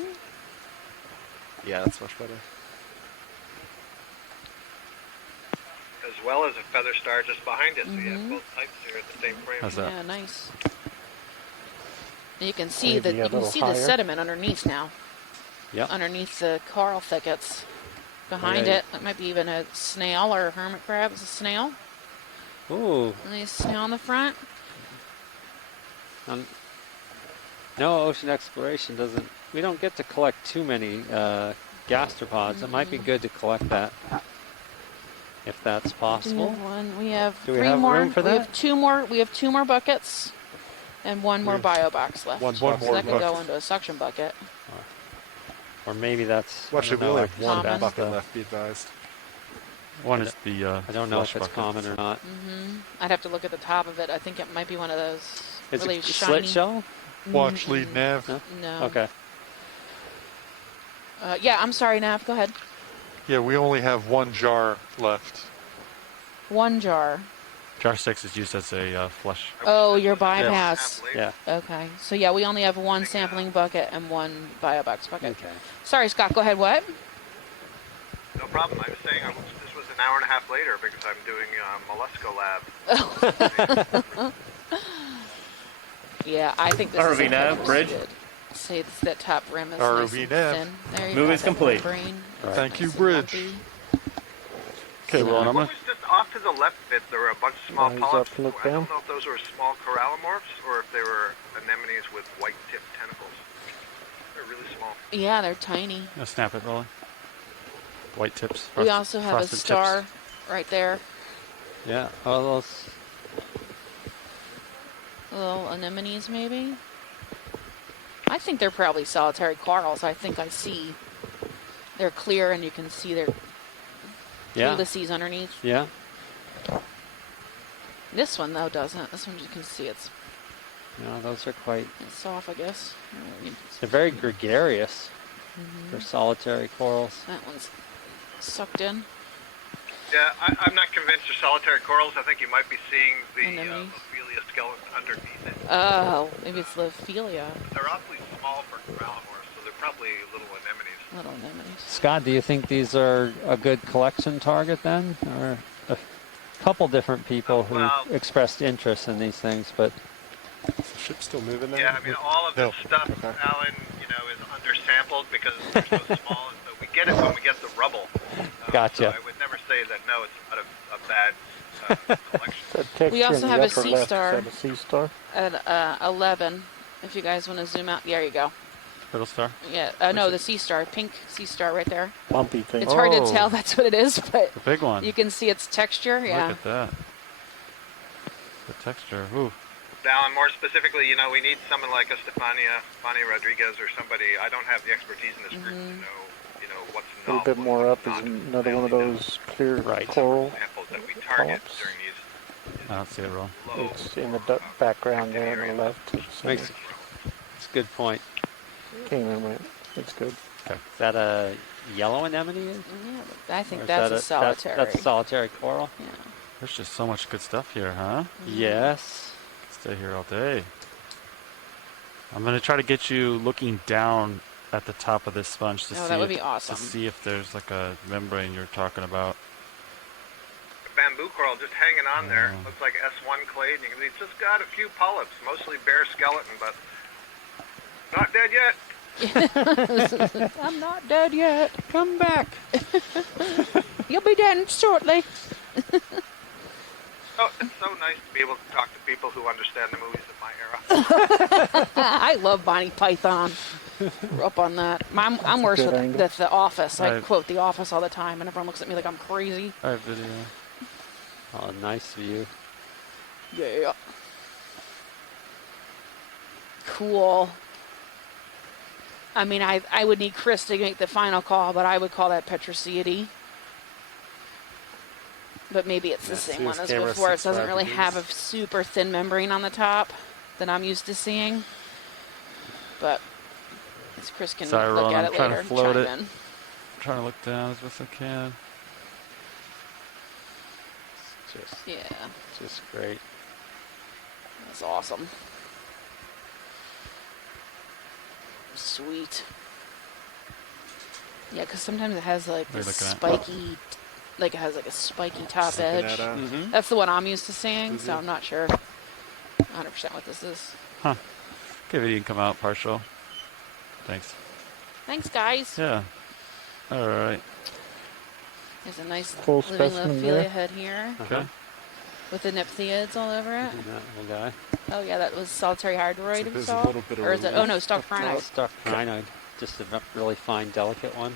Yeah, that's much better. As well as a feather star just behind it, so you have both types here at the same frame. How's that? Yeah, nice. And you can see the sediment underneath now. Yeah. Underneath the coral thickets. Behind it, that might be even a snail or a hermit crab. It's a snail. Ooh. And there's a snail on the front. No, ocean exploration doesn't. We don't get to collect too many gastropods. It might be good to collect that, if that's possible. We have Do we three have more. room for We that? have two more. We have two more buckets, and one more bio box left. One so more that can go bucket. into a suction bucket. Or maybe that's. Well, actually, we only have one Common. bucket left, be advised. One is the. I don't know if flush it's common or not. I'd have to look at the top of it. I think it might be one of those. Is really it shiny. slit shell? Watch lead nav. No. Okay. Yeah, I'm sorry, Nav. Go ahead. Yeah, we only have one jar left. One jar. Jar 6 is used as a flush. Oh, your bypass. Yeah. Okay. So yeah, we only have one sampling bucket and one bio box bucket. Okay. Sorry, Scott. Go ahead. What? No problem. I was saying this was an hour and a half later because I'm doing mollusco lab. Yeah, I think this ROV is a nav, bridge. good. See, that top rim is ROV nice and nav. thin. There you Move go, is that complete. green. Thank you, Nice and bridge. lumpy. Okay, well, I'm What gonna. was just off to the left bit? There were a bunch of small Rise polyps. up, look I don't down. know if those were small corallimorphs or if they were anemones with white-tipped tentacles. They're really small. Yeah, they're tiny. Snap it, Rolly. White tips. We also have a frosted star tips. right there. Yeah. Oh, those. Little anemones, maybe. I think they're probably solitary corals. I think I see. They're clear, and you can see their Yeah. ulysses underneath. Yeah. This one though doesn't. This one you can see it's No, those are quite. off, I guess. They're very gregarious Mhm. for solitary corals. That one's sucked in. Yeah, I'm not convinced they're solitary corals. I think you might be seeing the Anemones. Ophelia skeleton underneath it. Oh, maybe it's Lophelia. They're awfully small for corallimorphs, so they're probably little anemones. Little anemones. Scott, do you think these are a good collection target then? Or a couple different people who Well- expressed interest in these things, but Is the ship still moving now? Yeah, I mean, all of this stuff, Alan, is undersampled because they're so small, and so we get it when we get the rubble. Gotcha. So I would never say that, no, it's not a bad collection. That texture We also in the have a upper sea left, star. Is that a sea star? At 11, if you guys want to zoom out. There you go. Little star. Yeah, no, the sea star, pink sea star right there. Bumpy thing. It's hard to Oh. tell that's what it is, but The big one. you can see its texture. Yeah. Look at that. The texture. Ooh. Alan, more specifically, we need someone like a Fanny Rodriguez or somebody. I don't have the expertise in this group to know, what's A little bit more up is another one of those clear coral samples that we target polyps. during these I don't see it roll. It's in the background there on the left. makes it's a good point. Can't remember it. It's good. Is that a yellow anemone? Yeah, I think Or is that's that a solitary. That's a solitary coral. Yeah. There's just so much good stuff here, huh? Yes. Stay here all day. I'm gonna try to get you looking down at the top of this sponge to Oh, see that would if, be awesome. to see if there's like a membrane you're talking about. bamboo coral just hanging on there. Looks like S1 clade. And you can see it's just got a few polyps, mostly bare skeleton, but not dead yet. I'm not dead yet. Come back. You'll be dead shortly. Oh, it's so nice to be able to talk to people who understand the movies of my era. I love Bonnie Python. Grew up on that. I'm worse good with angle. the Office. I Right. quote The Office all the time, and everyone looks at me like I'm crazy. I have video. Oh, nice view. Yeah. Cool. I mean, I would need Chris to make the final call, but I would call that Petroceidae. But maybe it's the same one as camera before. It 6 doesn't really have a degrees. super thin membrane on the top that I'm used to seeing. But Chris can Sorry, look Ron, at I'm it trying later to and float chime it. in. I'm trying to look down as best I can. Just great. That's awesome. Sweet. Yeah, because sometimes it has like What are you this looking at? spiky, like it has like a spiky top Sticking edge. that out. That's the one I'm used to seeing, so Mhm. I'm not sure 100% what this is. Huh. Okay, video can come out partial. Thanks. Thanks, guys. Yeah. All right. There's a nice Full living specimen Lophelia there. head here. Okay. With the nymphaeids all over it? That little guy. Oh yeah, that was solitary hydroid we there's saw? a little bit of Or is it, oh no, stalked up top. crinoid. Stuffed crinoid. Just a really fine, delicate one.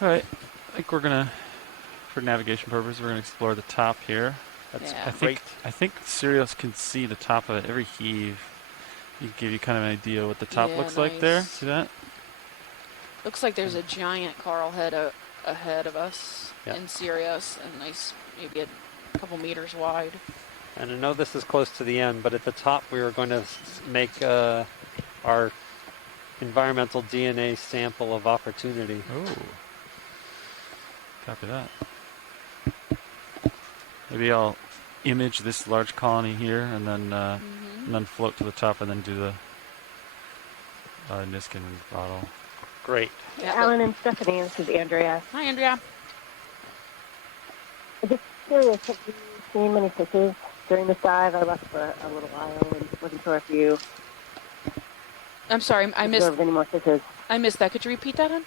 All right. I think we're gonna, for navigation purposes, we're gonna explore the top here. Yeah. I think Sirius can see the top of it. Every heave, you give you kind of an idea what the top Yeah, looks like there. nice. See that? Looks like there's a giant coral head ahead of us Yep. in Sirius, and nice, maybe a couple meters wide. And I know this is close to the end, but at the top we were going to make our environmental DNA sample of opportunity. Oh. Copy that. Maybe I'll image this large colony here, and then float to the top, and then do the Niskin bottle. Great. Yeah, Alan and Stephanie, this is Andrea. Hi, Andrea. I'm just curious, have you seen many fishes during this dive? I left for a little while and wasn't sure if you I'm sorry, I missed. observed any more fishes. I missed that. Could you repeat that, hon?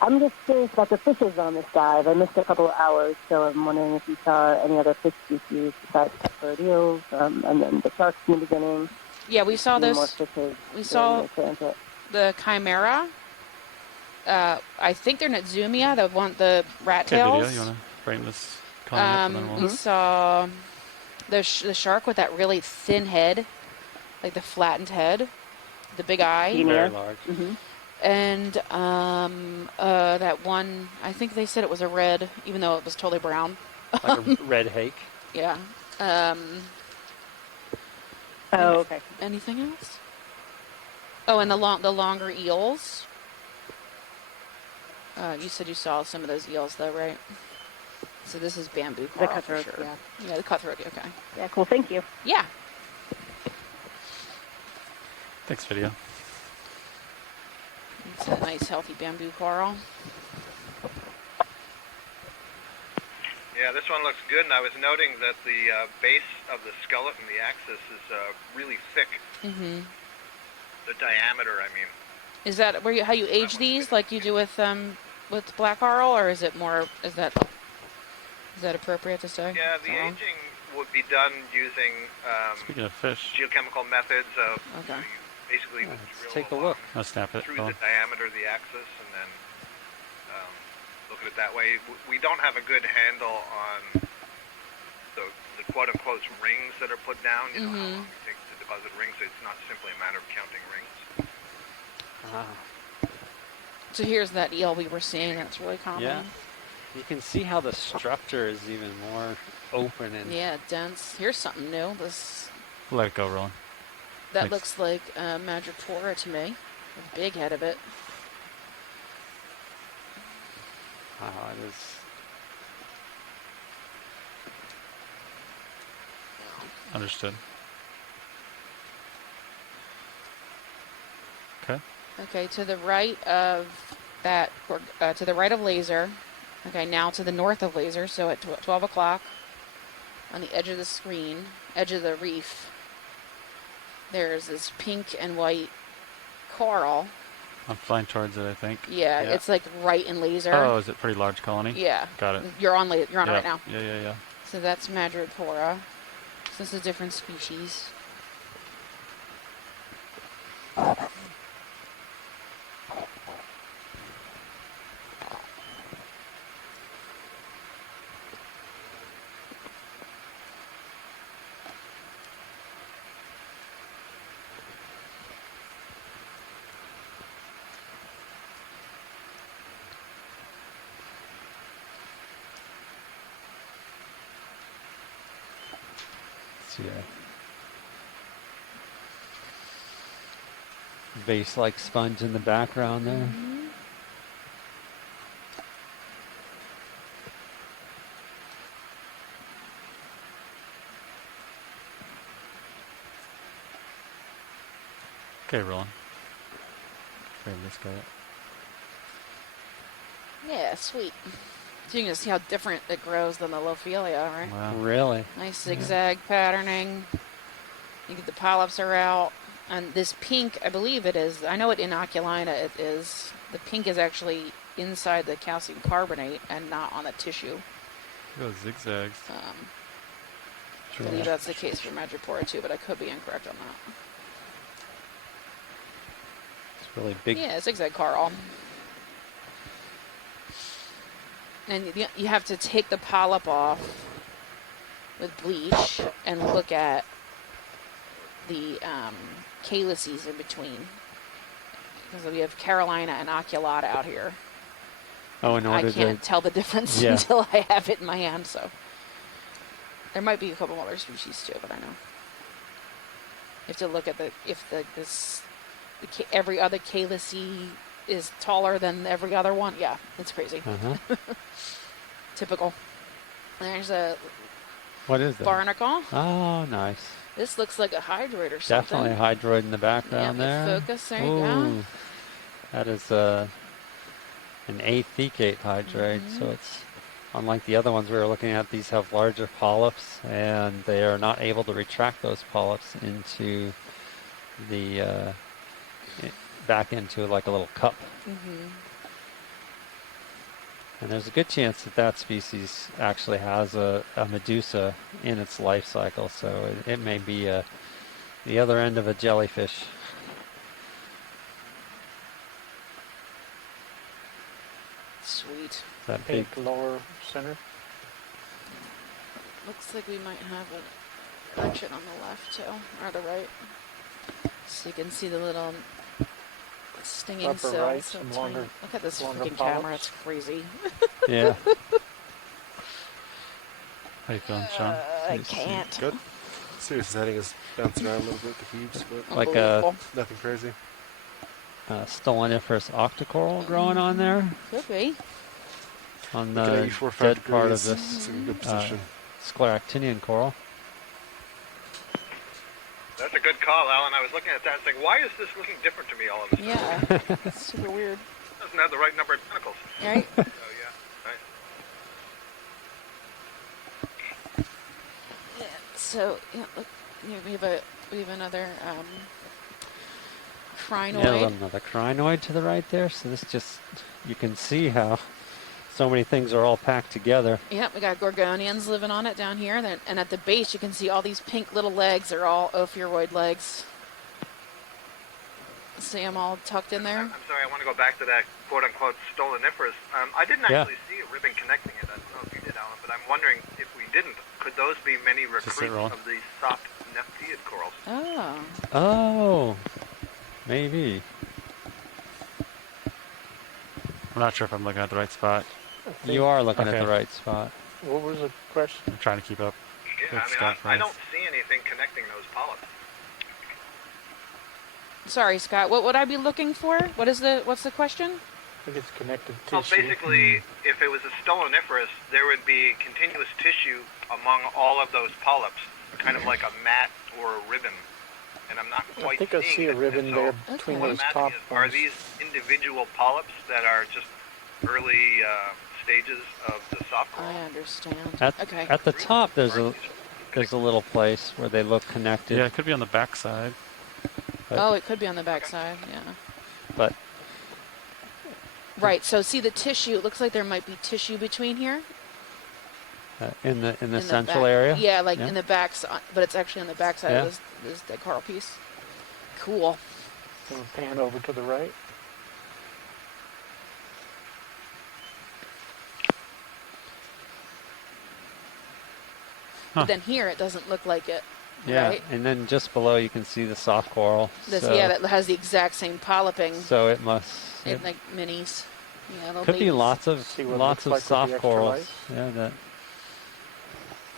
I'm just curious about the fishes on this dive. I missed a couple of hours, so I'm wondering if you saw any other fish species besides cutthroat eels, and then the sharks in the beginning. Yeah, we saw Any those. more fishes We during saw the transit? the chimera. I think they're Natsumia, the rat Okay, tails. video. You want to frame this colony up, and then We we'll... saw the shark with that really thin head, like the flattened head, the big eye. Very large. And that one, I think they said it was a red, even though it was totally brown. Like a red hake. Yeah. Oh, okay. Anything else? Oh, and the longer eels. You said you saw some of those eels, though, right? So this is bamboo coral, cutthroat, for sure. yeah. Yeah, the cutthroat. Okay. Yeah, cool. Thank you. Yeah. Thanks, video. It's a nice, healthy bamboo coral. Yeah, this one looks good, and I was noting that the base of the skeleton, the axis, is really thick. Mm-hmm. The diameter, I mean. Is that how you age these, like you do with black coral, or is it more? Is that appropriate to say? Yeah, the aging would be done using Speaking of fish, geochemical methods of Okay. you basically would Let's drill take a along look. I'll snap it. through Oh. the diameter of the axis, and then look at it that way. We don't have a good handle on the quote-unquote rings that are put down. You know how long it takes to deposit rings, so it's not simply a matter of counting rings. So here's that eel we were seeing. That's really common. Yeah. You can see how the structure is even more open and Yeah, dense. Here's something new. This Let it go, Roland. that Thanks. looks like Madrepora to me. The big head of it. it is. Understood. Okay. Okay, to the right of that, to the right of laser. Okay, now to the north of laser. So at 12 o'clock, on the edge of the screen, edge of the reef, there's this pink and white coral. I'm flying towards it, I think. Yeah, it's like right in laser. Oh, is it pretty large colony? Yeah. Got it. You're on it right now. Yeah. So that's Madrepora. So this is a different species. Vase-like sponge in the background there. Okay, Roland. Frame this guy up. Yeah, sweet. So you can see how different it grows than the Lophelia, right? Wow. Really? Nice zigzag patterning. You get the polyps are out. And this pink, I believe it is, I know at Inoculina it is, the pink is actually inside the calcium carbonate and not on the tissue. Those zigzags. I believe that's the case for Madrepora too, but I could be incorrect on that. It's really big. Yeah, zigzag coral. And you have to take the polyp off with bleach and look at the calyces in between. Because we have Carolina and Oculata out here. Oh, in order I can't tell the difference until I have it in my hand, so. There might be a couple other species too, but I know. You have to look at every other calyce is taller than every other one. Yeah, it's crazy. Typical. There's a what is that? barnacle. Oh, nice. This looks like a hydroid or something. Definitely a hydroid in the background there. Focus, there you go. That is an athecate hydroid, so it's unlike the other ones we were looking at. These have larger polyps, and they are not able to retract those polyps into the back into like a little cup. And there's a good chance that that species actually has a medusa in its life cycle, so it may be the other end of a jellyfish. Sweet. That Pink big lower center. Looks like we might have an erection on the left too, or the right. So you can see the little stinging Upper cells. right, So some tiny. longer- Look at this longer freaking polyps. camera, it's crazy. Yeah. How you feeling, Sean? I can't. Good. Serious setting is bouncing around a little bit, the cubes, but like nothing crazy. stoloniferous octocoral growing on there. Could be. On Looking at the 84, 5 dead part of degrees. this It's in good position. scleractinian coral. That's a good call, Alan. I was looking at that and saying, why is this looking different to me all of a sudden? Yeah, it's super weird. Doesn't have the right number of tentacles. Right? Oh, yeah. Nice. Yeah, so, look, we have another crinoid. Yeah, another crinoid to the right there. So this just, you can see how so many things are all packed together. Yep, we got gorgonians living on it down here. And at the base, you can see all these pink little legs. They're all Ophiuroid legs. See them all tucked in there? I'm sorry, I want to go back to that quote-unquote stoloniferous. I didn't actually see a ribbon connecting it. I don't know if you did, Alan, but I'm wondering if we didn't, could those be many recruits of the soft nephtid corals? Oh. Oh, maybe. I'm not sure if I'm looking at the right spot. You are looking at the right spot. What was the question? I'm trying to keep up. Yeah, I mean, I don't see anything connecting those polyps. Sorry, Scott. What would I be looking for? What's the question? I think it's connected Well, tissue. basically, if it was a stoloniferous, there would be continuous tissue among all of those polyps, kind of like a mat or a ribbon. And I'm not quite I think I see a ribbon there between those top Are ones. these individual polyps that are just early stages of the soft coral? I understand. At the top, there's a little place where they look connected. Yeah, it could be on the back side. Oh, it could be on the backside, yeah. But right, so see the tissue, it looks like there might be tissue between here. in the central back. area. Yeah, like in the back, but it's actually on the backside Yeah. of this dead coral piece. Cool. So pan over to the right. But then here it doesn't look like it. Yeah, Right? and then just below you can see the soft coral. Yeah, that has the exact same polyping. So it must. Like minis. Yeah, little Could be babies. lots of See what it looks like with the soft extra corals. light? Yeah, that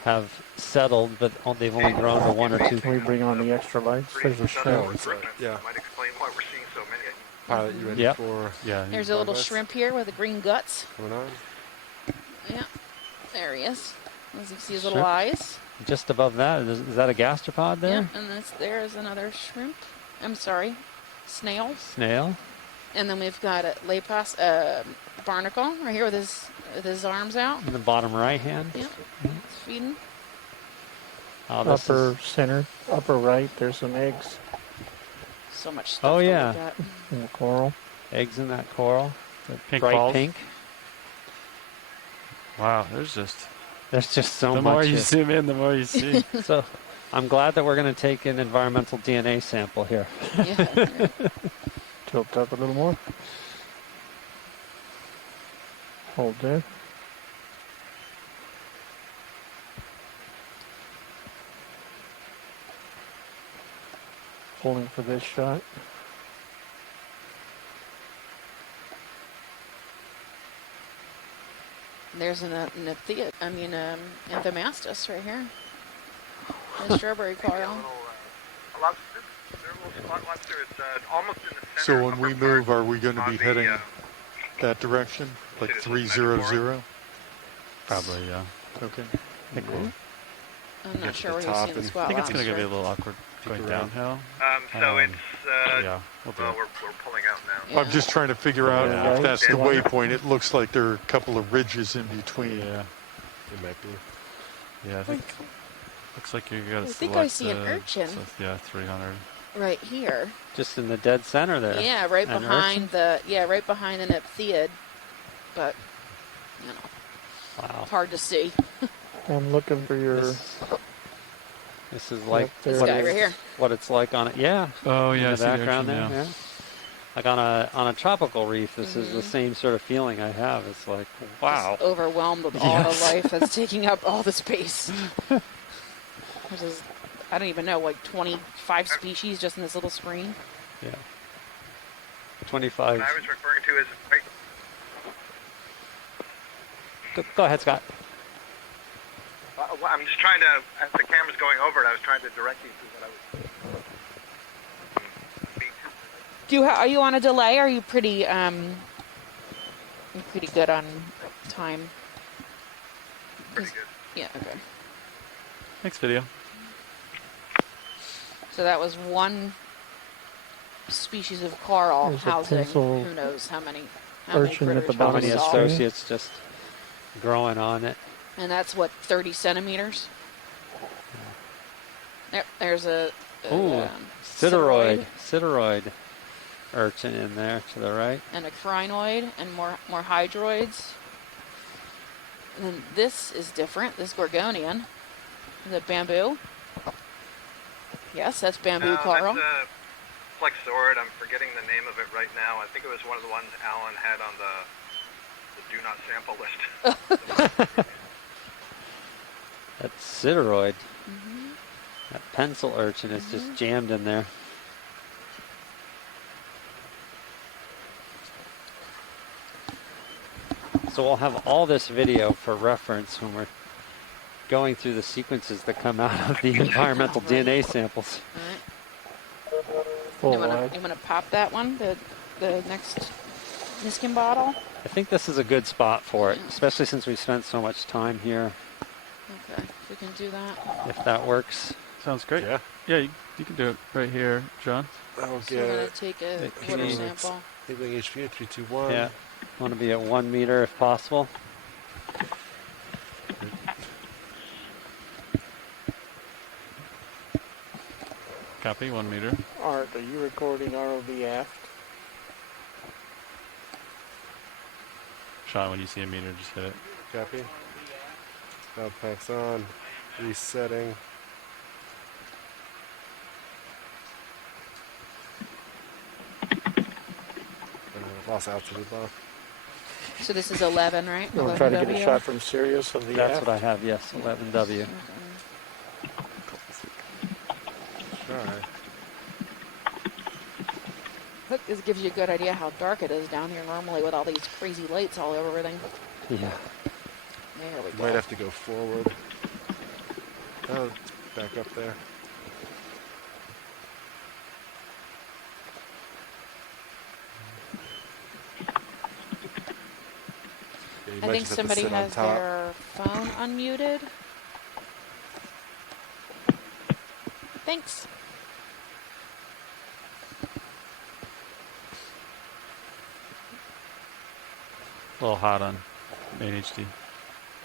have settled, but they've only grown to 1 or 2. Can we bring on the extra lights? There's a shell. Yeah. Might explain why we're seeing so many. Pilot, you ready for? Yeah. There's a little shrimp here with the green guts. Going on. Yeah, there he is. As you see his little Shrimp. eyes. Just above that, is that a gastropod there? Yeah, and there is another shrimp. I'm sorry, snail. Snail. And then we've got a lapos, barnacle right here with his arms out. In the bottom right hand. Yep, it's feeding. Oh, this Upper is- center, upper right, there's some eggs So much stuff. Oh to yeah. look at. in the coral. Eggs in that coral. The Pink bright balls. pink. Wow, there's just There's just so much. The more you here. zoom in, the more you see. So I'm glad that we're going to take an environmental DNA sample here. Yeah. Tilt up a little more. Hold there. Holding for this shot. There's an Anthomastus right here. A strawberry coral. So when we move, are we going to be heading that direction, like 300? Probably, yeah. Okay. I'm not sure where he's seeing the I squat think it's going to lobster. be a little awkward going downhill. So it's, yeah, we'll do it. we're pulling out now. I'm just trying to figure out Yeah. if that's the waypoint. It looks like there are a couple of ridges in between. Yeah. It might be. Yeah, I think. Looks like you got to I think I see an urchin. Yeah, 300. Right here. Just in the dead center there. Yeah, right An behind right behind the Neptheid. But you know, Wow. hard to see. I'm looking for your. This is like This guy right here. what it's like on it. Yeah. Oh yeah, in I the see the background urchin, there. yeah. Yeah. Like on a tropical reef, this is the same sort of feeling I have. It's like, wow. Just overwhelmed with all the life that's taking up all the space. This is, I don't even know, like 25 species just in this little screen. Yeah. 25. What I was referring to is right. Go ahead, Scott. I'm just trying to, as the camera's going over it, I was trying to direct you to what I was. Are you on a delay? Or are you pretty good on time? Pretty good. Yeah. Okay. Next video. So that was one species of coral There's a housing pencil who knows how many urchin at the critters How bottom we many of the saw. screen. associates just growing on it? And that's what, 30 centimeters? Yep, there's a Ooh, Sideroid urchin in there to the right. and a crinoid and more hydroids. And then this is different. This gorgonian. Is it bamboo? Yes, that's bamboo coral. That's a flexorid. I'm forgetting the name of it right now. I think it was one of the ones Alan had on the do not sample list. That's sideroid. That pencil urchin is just jammed in there. So we'll have all this video for reference when we're going through the sequences that come out of the environmental DNA samples. You want to pop that one, the next Niskin bottle? I think this is a good spot for it, especially since we spent so much time here. Okay, if we can do that. If that works. Sounds great. Yeah. Yeah, you can do it right here, John. I'll So we're going to take a water sample. Labeling HP at 321. Yeah. Want to be at 1 meter if possible. Copy, 1 meter. Art, are you recording ROV aft? Sean, when you see a meter, just hit it. Copy. Valve packs on. Resetting. Lost altitude lock. So this is 11, right? You want to try to get a 11W? shot from Sirius of the That's aft? what I have, yes, 11W. Alright. Look, this gives you a good idea how dark it is down here normally with all these crazy lights all over everything. Yeah. There we go. Might have to go forward. Oh, back up there. Yeah, you I might think just have to somebody sit on has top. their phone unmuted. Thanks. A little hot on main HD.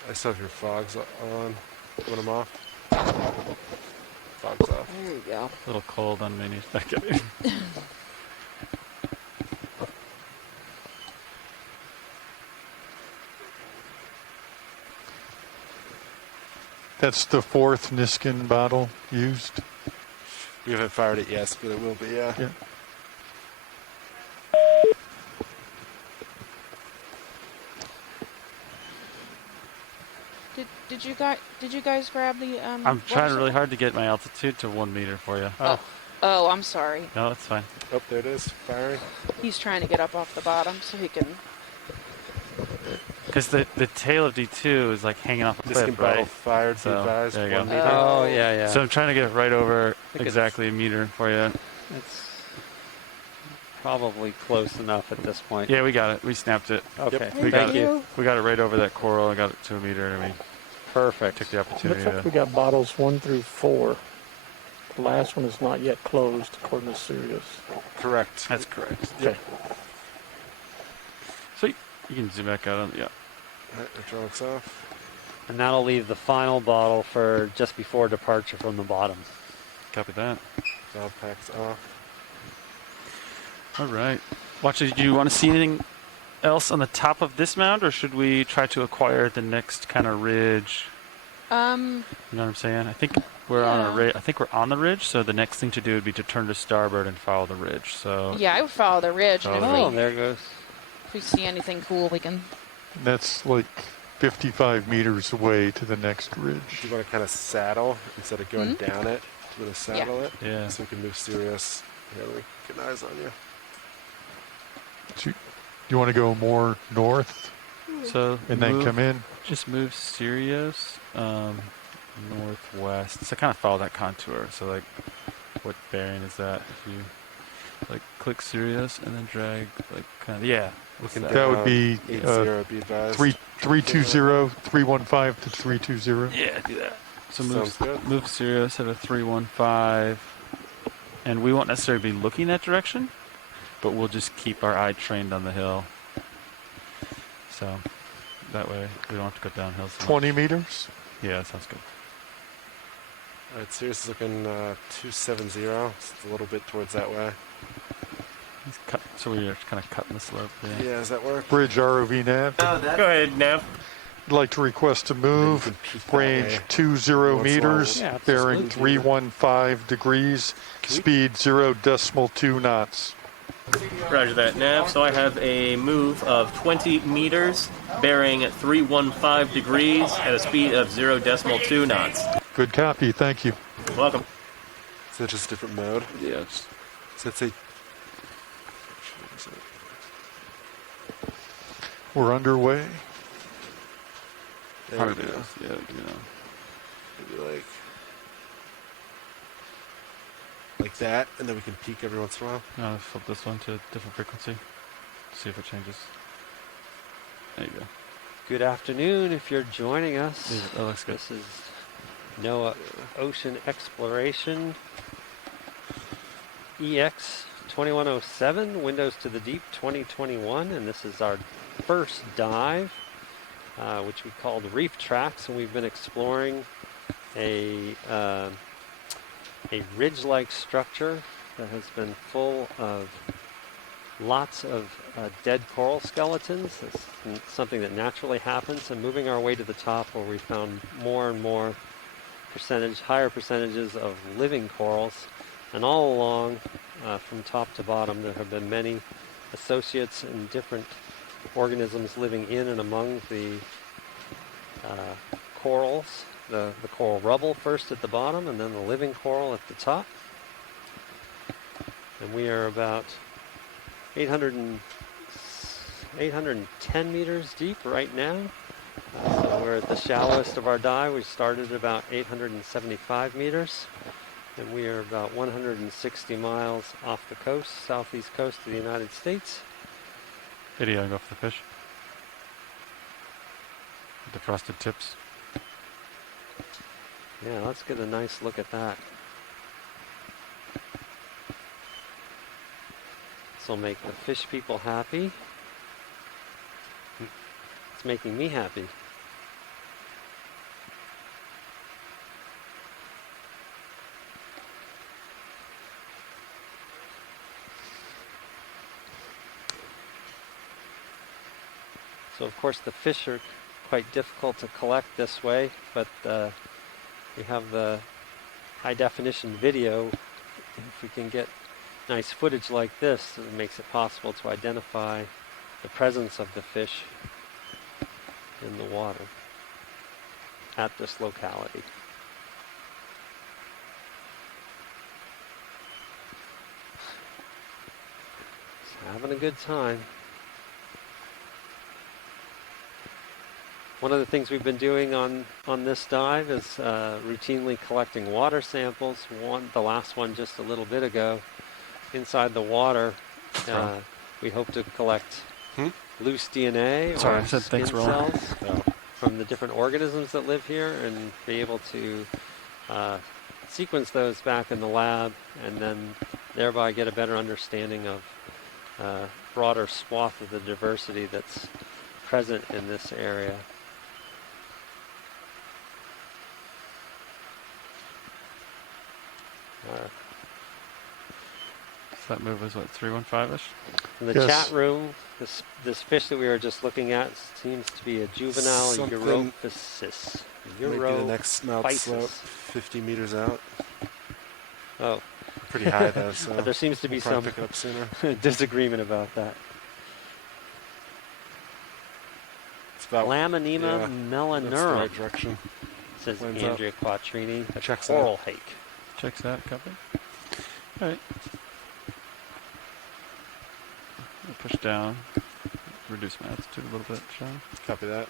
I still have your fogs on. Put them off. Fogs off. There you go. A little cold on main HD. Okay. That's the 4th Niskin bottle used. We haven't fired it yet, but it will be, yeah. Yeah. Did you guys grab the I'm trying really hard to get my altitude to 1 meter for you. Oh, I'm sorry. No, that's fine. Oh, there it is. Firing. He's trying to get up off the bottom so he can. Because the tail of D2 is like hanging off a This cliff, bottle right? fired, So, advised, there you 1 go. meter. Oh, yeah. So I'm trying to get it right over think exactly a meter for you. It's probably close enough at this point. Yeah, we got it. We snapped it. Okay. We got Thank it. you. We got it right over that coral. I got it to a meter, and we Perfect. took the opportunity Looks like we to. got bottles 1 through 4. The last one is not yet closed, according to Sirius. Correct. That's correct. Okay. So you can zoom back out on yeah. Alright, hydraulics off. And that'll leave the final bottle for just before departure from the bottom. Copy that. Valve packs off. All right. Watch, do you want to see anything else on the top of this mound, or should we try to acquire the next kind of ridge? You know what I'm saying? I think we're on a ridge. I think we're on the ridge. So the next thing to do would be to turn to starboard and follow the ridge. So Yeah, I would follow the ridge. And there it goes. If we see anything cool, we can. That's like 55 meters away to the next ridge. You want to kind of saddle instead of going down it. You want to saddle it. Yeah. So we can move Sirius. Yeah, we get eyes on you. So you want to go more north? So and then come in? Just move Sirius northwest. So kind of follow that contour. So like, what bearing is that? If you like click Sirius and then drag like kind of What's that? That would be 80, be advised. 320, 315 to 320. Yeah, do that. So Sounds good. move Sirius at a 315, and we won't necessarily be looking that direction, but we'll just keep our eye trained on the hill. So that way we don't have to go downhill. So 20 meters? Yeah, that sounds good. Alright, Sirius is looking 270. So it's a little bit towards that way. So we're kind of cutting the slope. Yeah, does that work? Bridge ROV nav. Go ahead, Nav. I'd like to request to move, range 20 meters, Yeah, bearing absolutely. 315 degrees, speed 0.2 knots. Roger that, Nav. So I have a move of 20 meters, bearing 315 degrees at a speed of 0.2 knots. Good copy, thank you. Welcome. Is that just a different mode? Yeah. So it's a. We're underway. There we go. Yeah, Maybe like that, and then we can peak every once in a while. I'll flip this one to a different frequency. See if it changes. There you go. Good afternoon if you're joining us. That looks good. This is NOAA Ocean Exploration EX2107, Windows to the Deep 2021, and this is our first dive, which we called Reef Tracts, and we've been exploring a ridge-like structure that has been full of lots of dead coral skeletons. It's something that naturally happens, and moving our way to the top where we found more and more higher percentages of living corals, and all along from top to bottom there have been many associates and different organisms living in and among the corals, the coral rubble first at the bottom and then the living coral at the top. And we are about 810 meters deep right now. So we're at the shallowest of our dive. We started at about 875 meters. And we are about 160 miles off the coast, southeast coast of the United States. Videoing off the fish. The frosted tips. Yeah, let's get a nice look at that. This will make the fish people happy. It's making me happy. So of course the fish are quite difficult to collect this way, but we have the high definition video. If we can get nice footage like this, it makes it possible to identify the presence of the fish in the water at this locality. So having a good time. One of the things we've been doing on this dive is routinely collecting water samples. The last one just a little bit ago. Inside the water, we hope to collect loose DNA or skin cells from the different organisms that live here and be able to sequence those back in the lab and then thereby get a better understanding of a broader swath of the diversity that's present in this area. So that move was what, 315-ish? In the chat room, this fish that we were just looking at seems to be a juvenile Europhysis. Maybe the next smelt slope, 50 meters out. Oh. Pretty high though, so but there seems to be some pick it up sooner. disagreement about that. It's about Laminema melanorum. That's the right direction. Says Lines Andrea Quattrini. Checks coral out. hake. Checks out, copy. All right. I'll push down. Reduce my altitude a little bit, Sean. Copy that.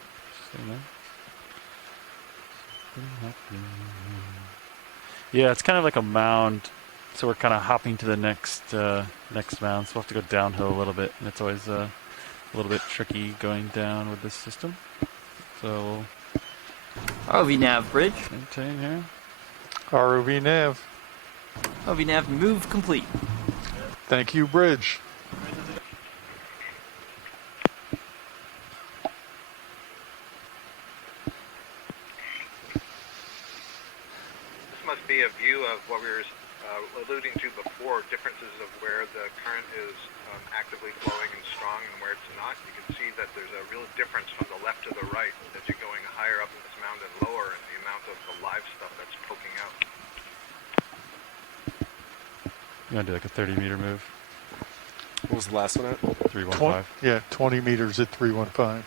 Yeah, it's kind of like a mound, so we're kind of hopping to the next next mound. So we'll have to go downhill a little bit, and it's always a little bit tricky going down with this system. So ROV nav bridge. Maintain here. ROV nav. ROV nav move complete. Thank you, bridge. Must be a view of what we were alluding to before, differences of where the current is actively flowing and strong and where it's not. You can see that there's a real difference from the left to the right as you're going higher up in this mound and lower, and the amount of the live stuff that's poking out. You want to do like a 30-meter move? What was the last one at? 315. Yeah, 20 meters at 315.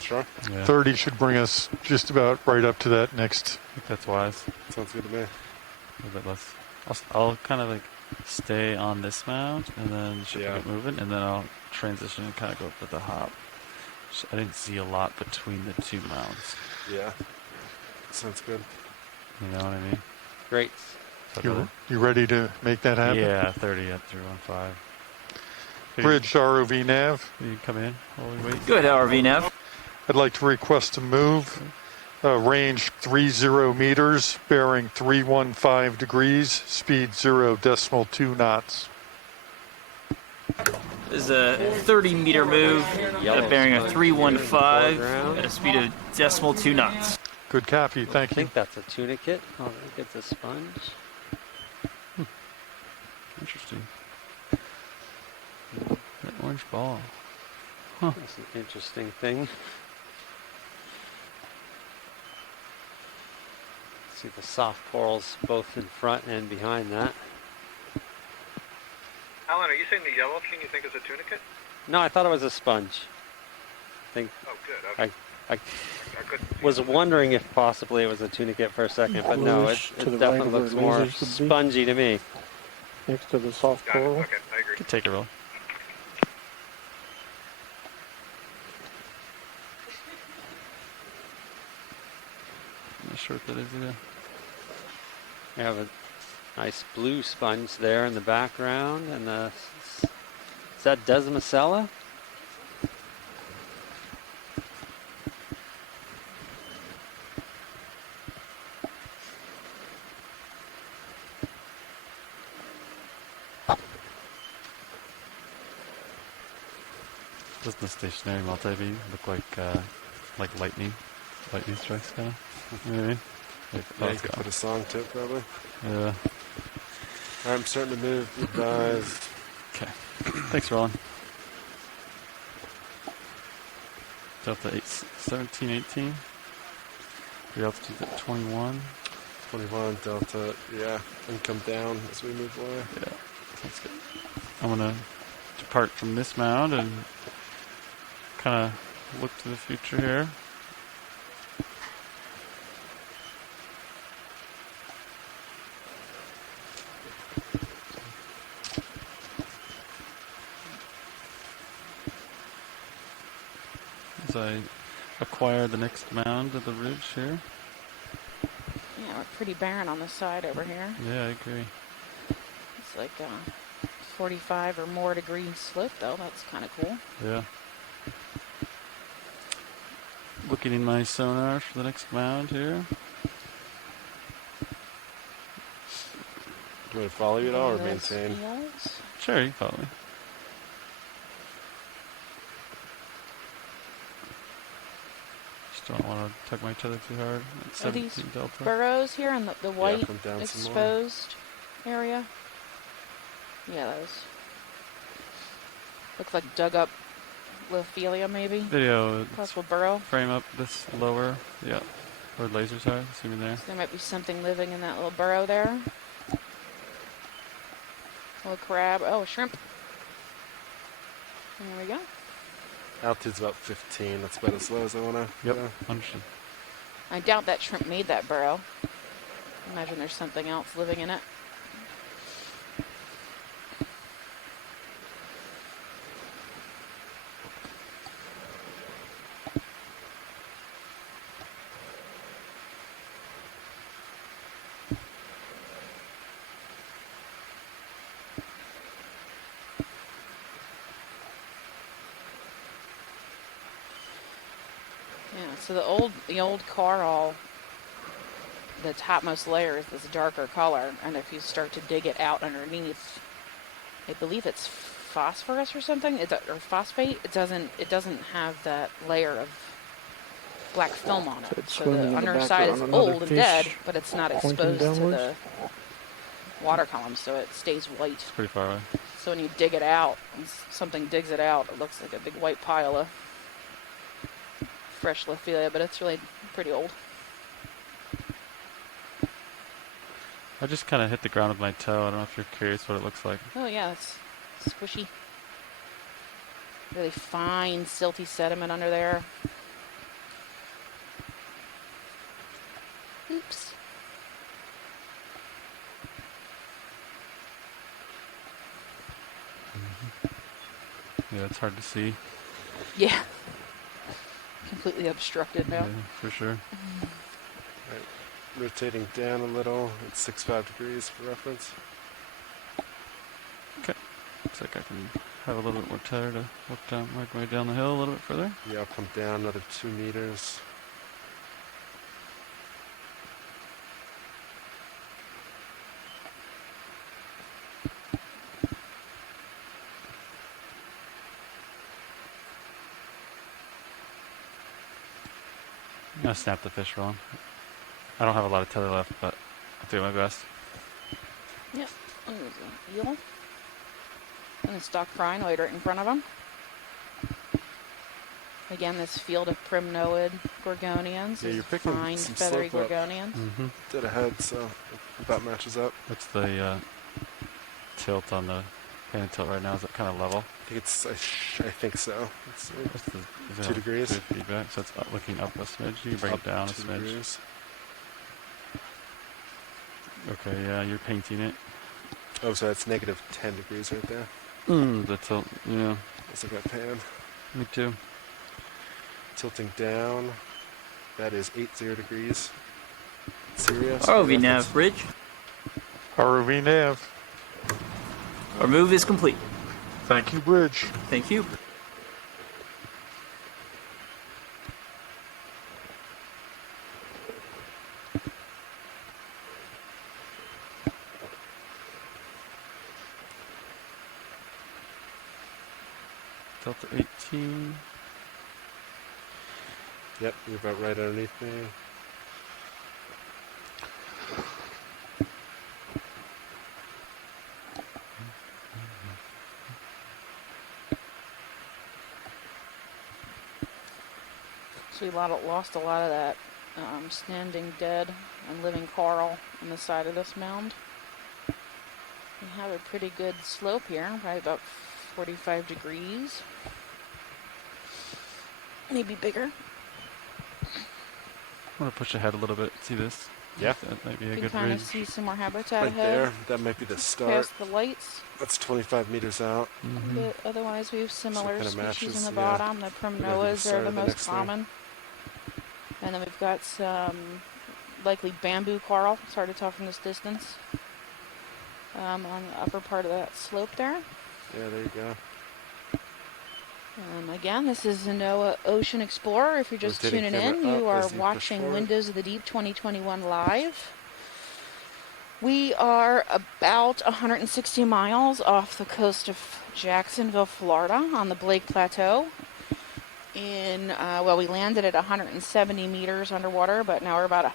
Sure. Yeah. 30 should bring us just about right up to that next. I think that's wise. Sounds good to me. A little bit less. I'll kind of like stay on this mound and then get moving, and then I'll transition and kind of go up with the hop. So I didn't see a lot between the two mounds. Yeah. Sounds good. You know what I mean? Great. You ready to make that happen? Yeah, 30 at 315. Bridge ROV nav. You come in while we wait. Go ahead, ROV nav. I'd like to request a move. Range 30 meters, bearing 315 degrees, speed 0.2 knots. This is a 30-meter move at a bearing of 315 at a speed of 0.2 knots. Good copy, thank you. I think that's a tunicate. Oh, I think it's a sponge. Interesting. That orange ball. Huh. That's an interesting thing. See the soft corals both in front and behind that. Alan, are you saying the yellowfin you think is a tunicate? No, I thought it was a sponge. I think. Oh, good. Okay. I was wondering if possibly it was a tunicate for a second, but no, it definitely looks more spongy to me. Next to the soft coral. Okay, I agree. Could take a roll. I'm not sure what that is either. We have a nice blue sponge there in the background, and is that Desmocella? Doesn't the stationary multi-beam look like lightning strikes kind of? You know what I mean? Like, Yeah, you could put a song to it probably. Yeah. I'm starting to move. Advise. Okay. Thanks, Roland. Delta 17, 18. The altitude's at 21. 21 delta, yeah, and come down as we move away. Yeah, sounds good. I'm gonna depart from this mound and kind of look to the future here. As I acquire the next mound of the ridge here. Yeah, we're pretty barren on this side over here. Yeah, I agree. It's like 45 or more degree slope, though. That's kind of cool. Yeah. Looking in my sonar for the next mound here. Do you want to follow you at all or maintain? Sure, you can follow me. Just don't want to tug my tether too hard. At Are these 17 delta. burrows here in the white come down some more. exposed area? Yeah, those look like dug up Lophelia, maybe? Video. Possible burrow. Frame up this lower. Yeah. Where lasers are, assuming there. So there might be something living in that little burrow there. Little crab. Oh, shrimp. There we go. Altitude's about 15. That's about as low as I want to. Yep, understood. I doubt that shrimp made that burrow. Imagine there's something else living in it. So the old coral, the topmost layer is this darker color, and if you start to dig it out underneath, I believe it's phosphorus or something, or phosphate. It doesn't have that layer of black film on it. So the underside is old and dead, but it's not exposed to the water column, so it stays white. It's pretty far away. So when you dig it out, and something digs it out, it looks like a big white pile of fresh Lophelia, but it's really pretty old. I just kind of hit the ground with my toe. I don't know if you're curious what it looks like. Oh yeah, it's squishy. Really fine, silty sediment under there. Oops. Yeah, it's hard to see. Yeah. Completely obstructed now. Yeah, for sure. Right. Rotating down a little at 65 degrees for reference. Okay. Looks like I can have a little bit more tether to work my way down the hill a little bit further. Yeah, I'll come down another 2 meters. I'm gonna snap the fish roll. I don't have a lot of tether left, but I'll do my best. Yep. There's an eel. And a stock crinoid right in front of him. Again, this field of primnoid gorgonians. Yeah, you're picking fine, some feathery slope up. gorgonians. Mm-hmm. Dead ahead, so that matches up. What's the tilt on the pan tilt right now? Is it kind of level? I think it's. I think so. It's Is it 2 degrees. Good feedback, so it's looking up a smidge. You bring it down a 2 smidge. degrees. Okay, yeah, you're painting it. Oh, so that's negative 10 degrees right there. The tilt, yeah. Looks like that pan. Me too. Tilting down. That is 80 degrees. Serious. ROV nav, Bridge. ROV nav. Our move is complete. Thank you, Bridge. Thank you. Delta 18. Yep, you're about right underneath me. So we lost a lot of that standing dead and living coral on the side of this mound. We have a pretty good slope here, probably about 45 degrees. Maybe bigger. I'm going to push ahead a little bit. See this? Yeah. That might be a You can good kind range. of see some more habitat Right ahead. there. That might be the start. Past the lights. That's 25 meters out. But otherwise, we have similar kinda species matches, in the yeah. bottom. The Maybe the primnoas start are the of the most next thing. common. And then we've got some likely bamboo coral. It's hard to tell from this distance. On the upper part of that slope there. Yeah, there you go. Again, this is the NOAA Ocean Explorer. If you're just Rotating tuning in, camera you up are as you push watching forward. Windows of the Deep 2021 live. We are about 160 miles off the coast of Jacksonville, Florida, on the Blake Plateau. We landed at 170 meters underwater, but now we're about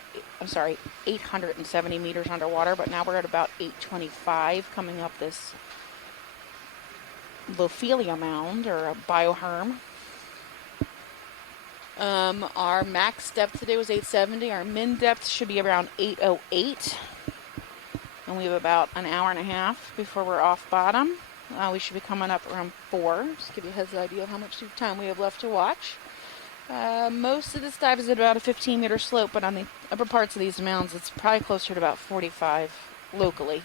870 meters underwater, but now we're at about 825, coming up this Lophelia mound, or a bioherm. Our max depth today was 870. Our min depth should be around 808. And we have about an hour and a half before we're off bottom. We should be coming up around 4. Just give you a heads idea of how much time we have left to watch. Most of this dive is at about a 15-meter slope, but on the upper parts of these mounds, it's probably closer to about 45 locally.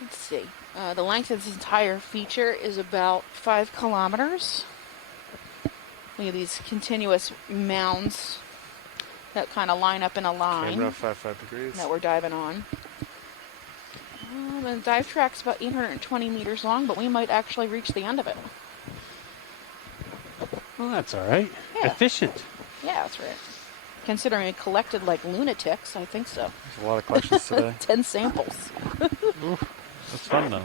Let's see. The length of this entire feature is about 5 kilometers. We have these continuous mounds that kind of line up in a line. Camera 5 degrees. That we're diving on. The dive track's about 820 meters long, but we might actually reach the end of it. Well, that's all right. Yeah. Efficient. Yeah, that's right. Considering we collected like lunatics, I think so. There's a lot of questions today. 10 samples. That's fun, though.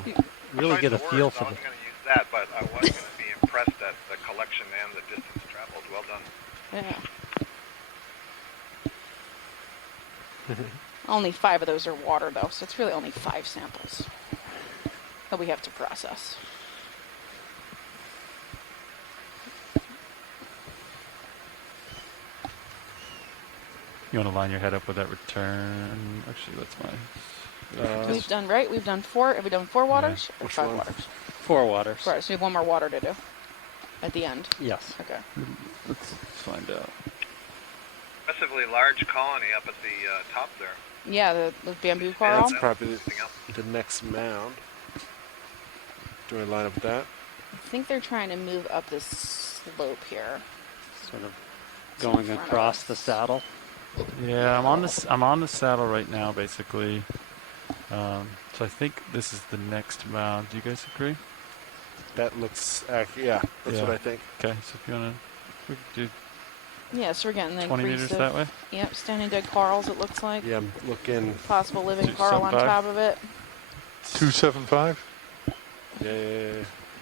Really get a feel for I the... was going to use that, but I was going to be impressed at the collection and the distance traveled. Well done. Yeah. Only 5 of those are water, though, so it's really only 5 samples that we have to process. You want to line your head up with that return? Actually, that's my... We've done 4. Have we done 4 waters or Which 5 one? waters? 4 waters. Right, so we have 1 more water to do at the end. Yes. Okay. Let's find out. Impressively large colony up at the top there. Yeah, the bamboo coral. That's probably the next mound. Do I line up with that? I think they're trying to move up this slope here. Sort of going across the saddle. Yeah, I'm on the saddle right now, basically. So I think this is the next mound. Do you guys agree? That looks, yeah, that's what I think. Okay, so if you want to do Yeah, so we're getting the 20 increase meters of, that way? Yep, standing dead corals, it looks like. Yeah, I'm looking. Possible living coral on 275? top of it. 275? Yeah.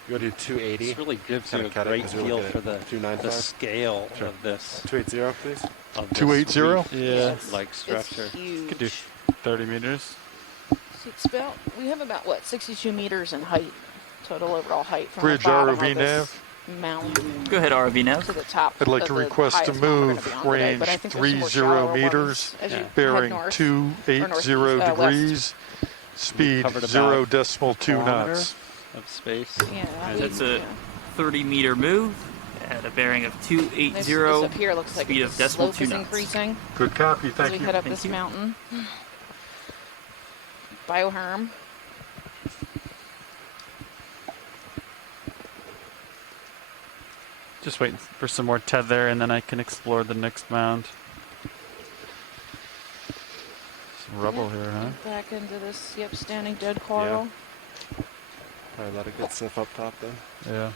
You want to do 280? This really gives Kinda you a cut it, great 'cause we're feel looking for at the 295? scale Sure. of this. 280, please. Of this 280? Yeah. like structure. It's huge. Could do 30 meters. So it's about, we have about, 62 meters in height, total overall height from Bridge the bottom ROV of this nav. mound Go ahead, RV now. to the top. I'd like of to the request to highest mound we're move gonna be on today, range but I think there's some more shallower 30 ones meters, as you head bearing north, or 280 northeast, degrees, speed covered about 0.2 knots. Of space. Yeah, And It's a 30-meter move at a bearing of 280. this up here looks like speed the of decimal slope 2 is knots. increasing Good copy, as thank we you. head up Thank this you. mountain. Bioherm. Just waiting for some more tether, and then I can explore the next mound. Some rubble here, huh? Back into this, standing dead coral. Probably a lot of good stuff up top then. Yeah.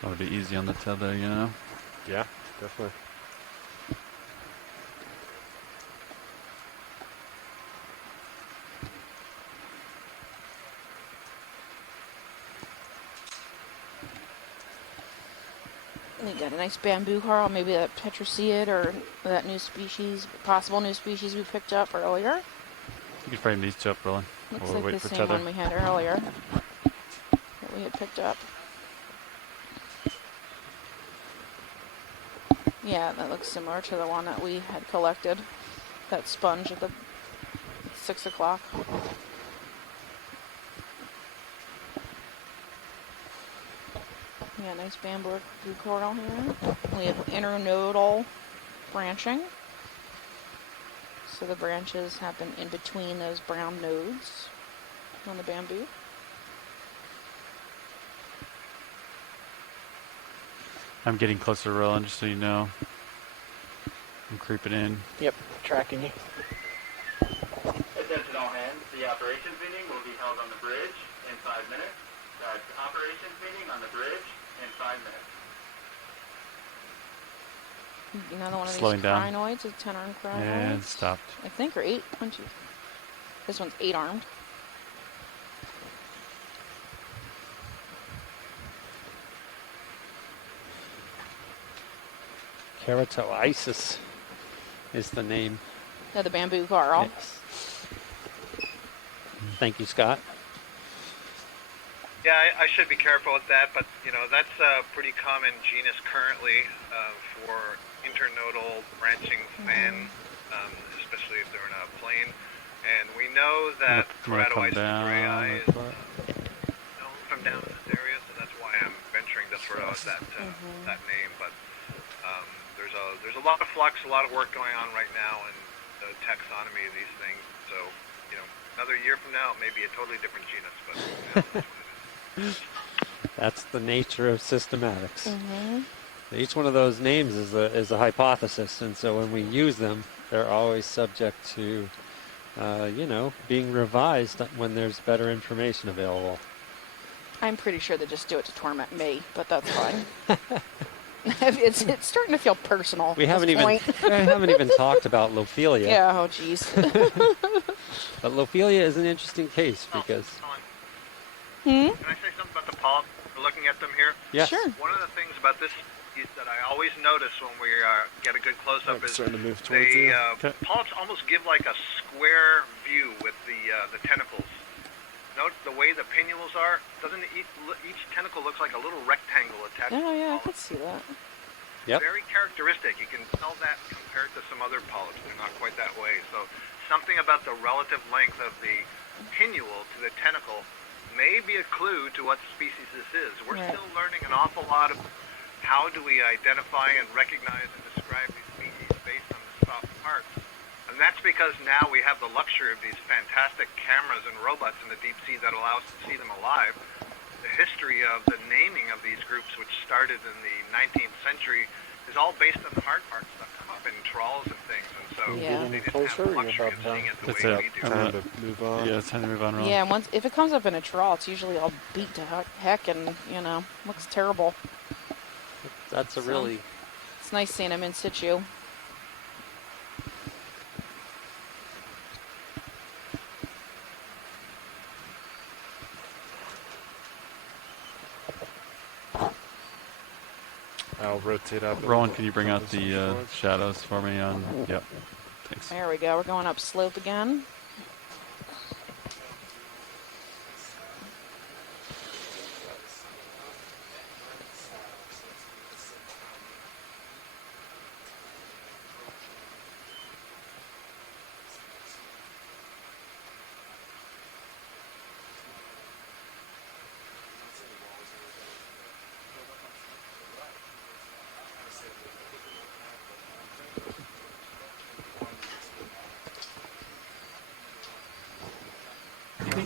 Just want to be easy on the tether, you know? Yeah, definitely. We got a nice bamboo coral, maybe that tetraceid or that new species, possible new species we picked up earlier. You can frame these two up, Roland. Looks We'll like wait the for same tether. one we had earlier that we had picked up. Yeah, that looks similar to the one that we had collected. That sponge at the 6 o'clock. Yeah, nice bamboo coral here. We have internodal branching. So the branches happen in between those brown nodes on the bamboo. I'm getting closer, Roland, just so you know. I'm creeping in. Yep, tracking you. Attention all hands. The operations meeting will be held on the bridge in 5 minutes. That's operations meeting on the bridge in 5 minutes. Another one of Slowing these down. crinoids, a 10-armed crinoid. And it stopped. I think, or 8. This one's 8-armed. Keratoisis is the name. Yeah, the bamboo coral. Yes. Thank you, Scott. Yeah, I should be careful with that, but you know that's a pretty common genus currently for internodal branching fan, especially if they're in a plane. And we know that Keratoisis grayi is known from down in this area, so that's why I'm venturing to throw out that name. But there's a lot of flux, a lot of work going on right now in the taxonomy of these things. So you know, another year from now, it may be a totally different genus, but you know, that's what it is. That's the nature of systematics. Each one of those names is a hypothesis, and so when we use them, they're always subject to, being revised when there's better information available. I'm pretty sure they just do it to torment me, but that's fine. It's starting to feel personal. We haven't even talked about Lophelia. Yeah, oh jeez. But Lophelia is an interesting case because. Can I say something about the polyps? We're looking at them here. Yes. Sure. One of the things about this is that I always notice when we get a good close-up is starting to move towards they you. polyps almost give like a square view with the tentacles. Note the way the pinnules are. Doesn't each tentacle looks like a little rectangle attached to Oh the yeah, I polyp? could see that. Yep. Very characteristic. You can tell that compared to some other polyps. They're not quite that way. So something about the relative length of the pinnule to the tentacle may be a clue to what species this is. We're still learning an awful lot of how do we identify and recognize and describe these species based on the soft parts. And that's because now we have the luxury of these fantastic cameras and robots in the deep sea that allow us to see them alive. The history of the naming of these groups, which started in the 19th century, is all based on the hard parts, the cup and trawls and things. And so they didn't have the luxury of seeing it the way we do. Time to move on. Yeah, it's time to move on. Yeah, and if it comes up in a trawl, it's usually all beat to heck and, looks terrible. That's a really... It's nice seeing them in situ. I'll rotate up. Roland, can you bring out the shadows for me on? Yep. Thanks. There we go. We're going up slope again.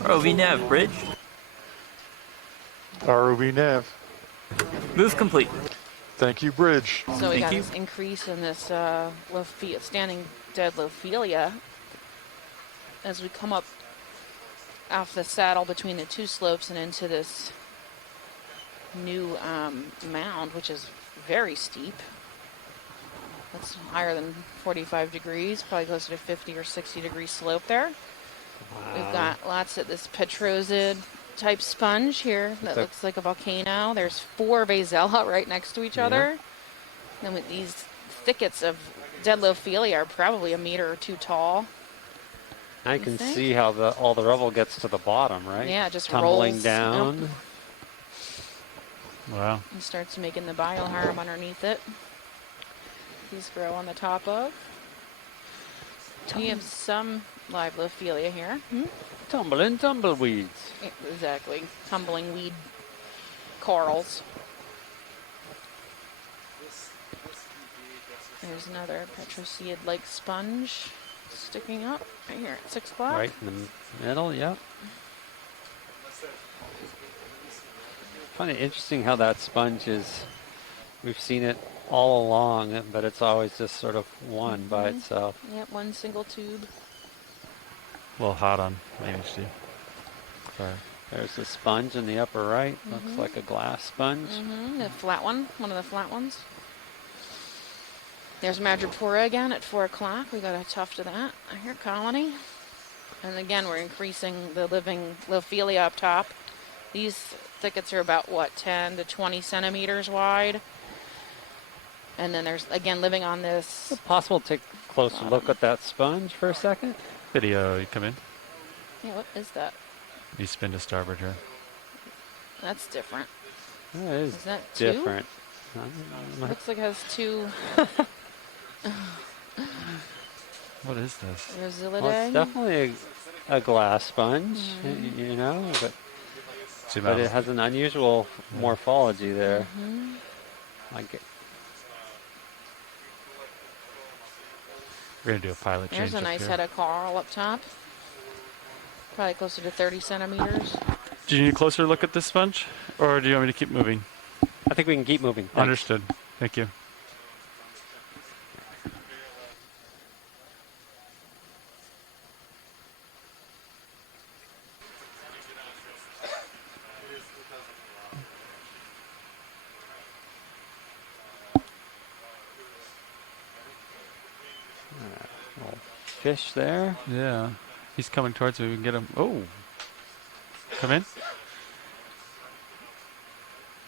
ROV nav, bridge. ROV nav. Move complete. Thank you, bridge. So we got this increase in this standing dead Lophelia as we come up off the saddle between the two slopes and into this new mound, which is very steep. That's higher than 45 degrees, probably closer to 50 or 60 degree slope there. Wow. We've got lots of this petrosid type sponge here that looks like a volcano. There's 4 Vasella right next to each other. And with these thickets of dead Lophelia are probably a meter or 2 tall. I can see how all the rubble gets to the bottom, right? Yeah, it just tumbling rolls down. Yep. Wow. And starts making the bioharm underneath it. These grow on the top of. We have some live Lophelia here. Tumbling tumbleweeds. Exactly. Tumbling weed corals. There's another petroseid-like sponge sticking up right here at 6 o'clock. Right in the middle, yep. Find it interesting how that sponge is, we've seen it all along, but it's always just sort of one by itself. Yep, one single tube. A little hot on AHD. Sorry. There's the sponge in the upper right. Looks like a glass sponge. The flat one of the flat ones. There's Madrepora again at 4 o'clock. We got a tuft of that here, colony. And again, we're increasing the living Lophelia up top. These thickets are about, 10 to 20 centimeters wide. And then there's, again, living on this. Is it possible to take a closer look at that sponge for a second? Video, you come in. Yeah, what is that? You spin to starboard here. That's different. That is that 2? different. Looks like it has 2. What is this? Rosilidae. Well, it's definitely a glass sponge, you know, but it has an unusual morphology there. Like it. We're going to do a pilot change. There's a nice head of coral up top. Probably closer to 30 centimeters. Do you need a closer look at this sponge? Or do you want me to keep moving? I think we can keep moving. Thanks. Understood. Thank you. Little fish there. Yeah. He's coming towards me. We can get him. Oh. Come in.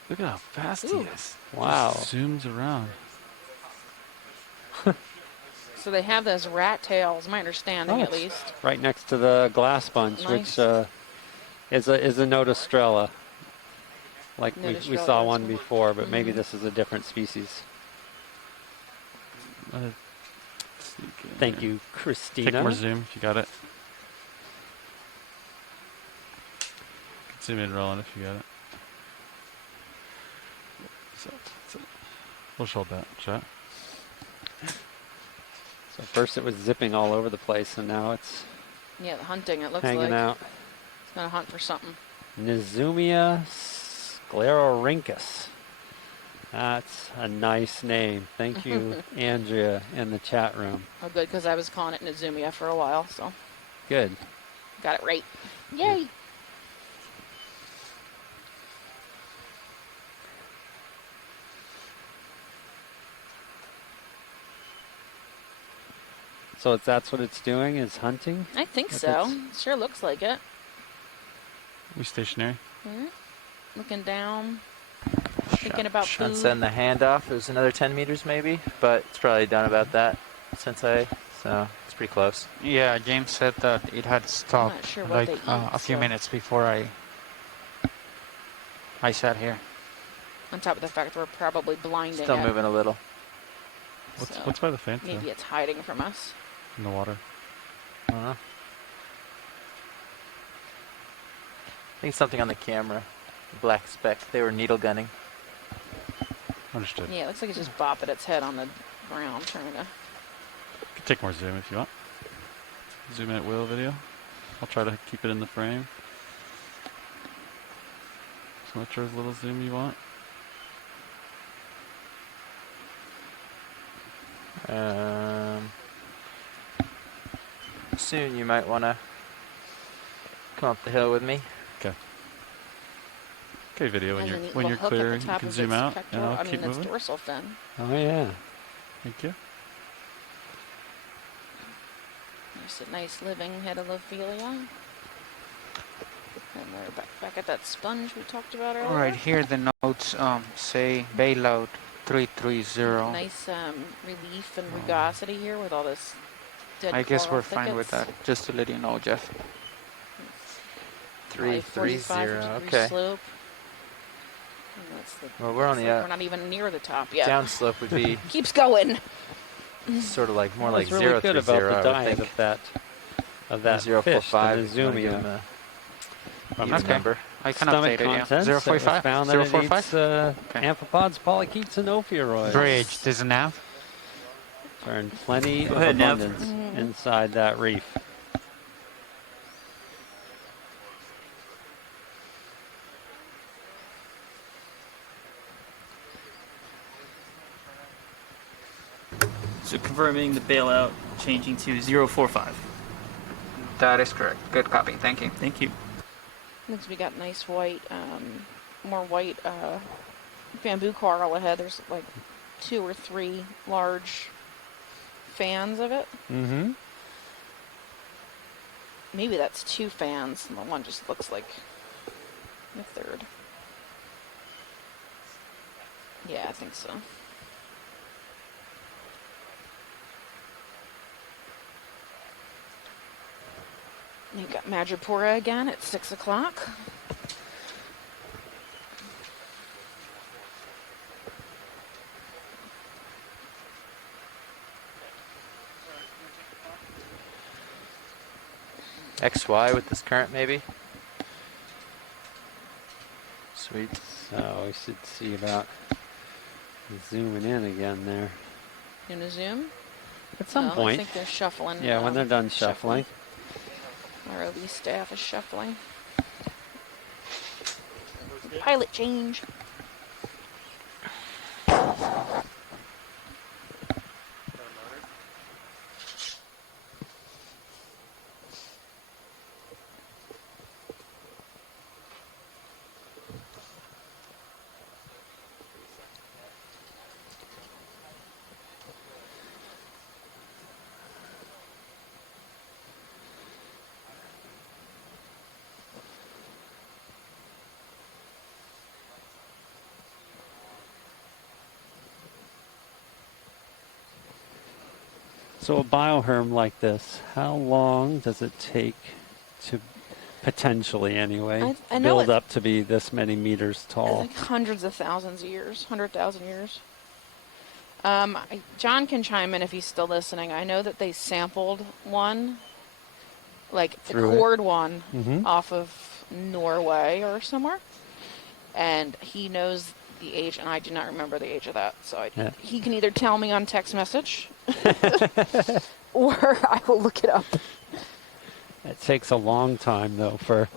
Look at how fast he is. Wow. Just zooms around. So they have those rat tails, my understanding at it's least. right next to the glass sponge, Nice. which is a notostrella. Like we saw one before, but maybe this is a different species. Thank you, Christina. Take more zoom if you got it. Zoom in, Roland, if you got it. So we'll hold that shot. So first it was zipping all over the place, and now it's Yeah, the hunting, it looks hanging like. out. It's going to hunt for something. Nizumia sclerorhynchus. That's a nice name. Thank you, Andrea, in the chat room. Oh, good, because I was calling it Nizumia for a while, so Good. got it right. Yay! So that's what it's doing, is hunting? I think so. Sure looks like it. We stationary? Looking down. Thinking about Trying to food. send the hand off. It was another 10 meters maybe, but it's probably done about that sensei. So it's pretty close. Yeah, James said that it had stopped not sure what they eat, a few so- minutes before I sat here. On top of the fact we're probably blinding Still it. moving a little. What's by the fan? Maybe it's hiding from us. In the water. I don't know. I think something on the camera. Black speck. They were needle gunning. Understood. Yeah, it looks like it's just bopping its head on the ground, trying to. You can take more zoom if you want. Zoom in at will video. I'll try to keep it in the frame. So much or as little zoom you want. Soon you might want to come up the hill with me. Okay. Okay, video. Has a neat When little you're hook at clear, the you top can of zoom its out, and pectoral. I'll I keep mean, its moving. dorsal fin. Oh yeah. Thank you. There's a nice living head of Ophelia. And we're back at that sponge we talked about earlier. All right, here the notes say bailout 330. Nice relief and rugosity here with all this dead I guess coral we're fine with thickets. that. Just to let you know, Jeff. 330. degree Okay. slope. And that's the, Well, we're on the we're not even near the top yet. downslope would be Keeps going. sort of like more Well, like it's really good 030. about the I would diet think. of that fish, 045. the if you wanna give Izumia. them a From even the number. I can stomach update it, yeah. contents, it was 045? found that it 045? eats amphipods, polychaetes, and ophiuroids. Bridge, there's a nav. Are in plenty Go of ahead, Nav. abundance inside that reef. So confirming the bailout, changing to 045. That is correct. Good copy. Thank you. Thank you. Looks we got nice white, more white bamboo coral ahead. There's like 2 or 3 large fans of it. Mm-hmm. Maybe that's 2 fans, and the one just looks like the third. Yeah, I think so. You've got Madrepora again at 6 o'clock. XY with this current, maybe? Sweet. So we should see about zooming in again there. You gonna zoom? At some No, point. I think they're shuffling. Yeah, when they're done shuffling. Our OB staff is shuffling. Pilot change. So a bioherm like this, how long does it take to potentially anyway I know build up to be this many meters tall? Like hundreds of thousands of years, 100,000 years. John can chime in if he's still listening. I know that they sampled one, like the cord one, off of Norway or somewhere, and he knows the age, and I do not remember the age of that. So he can either tell me on text message, or I will look it up. It takes a long time, though, for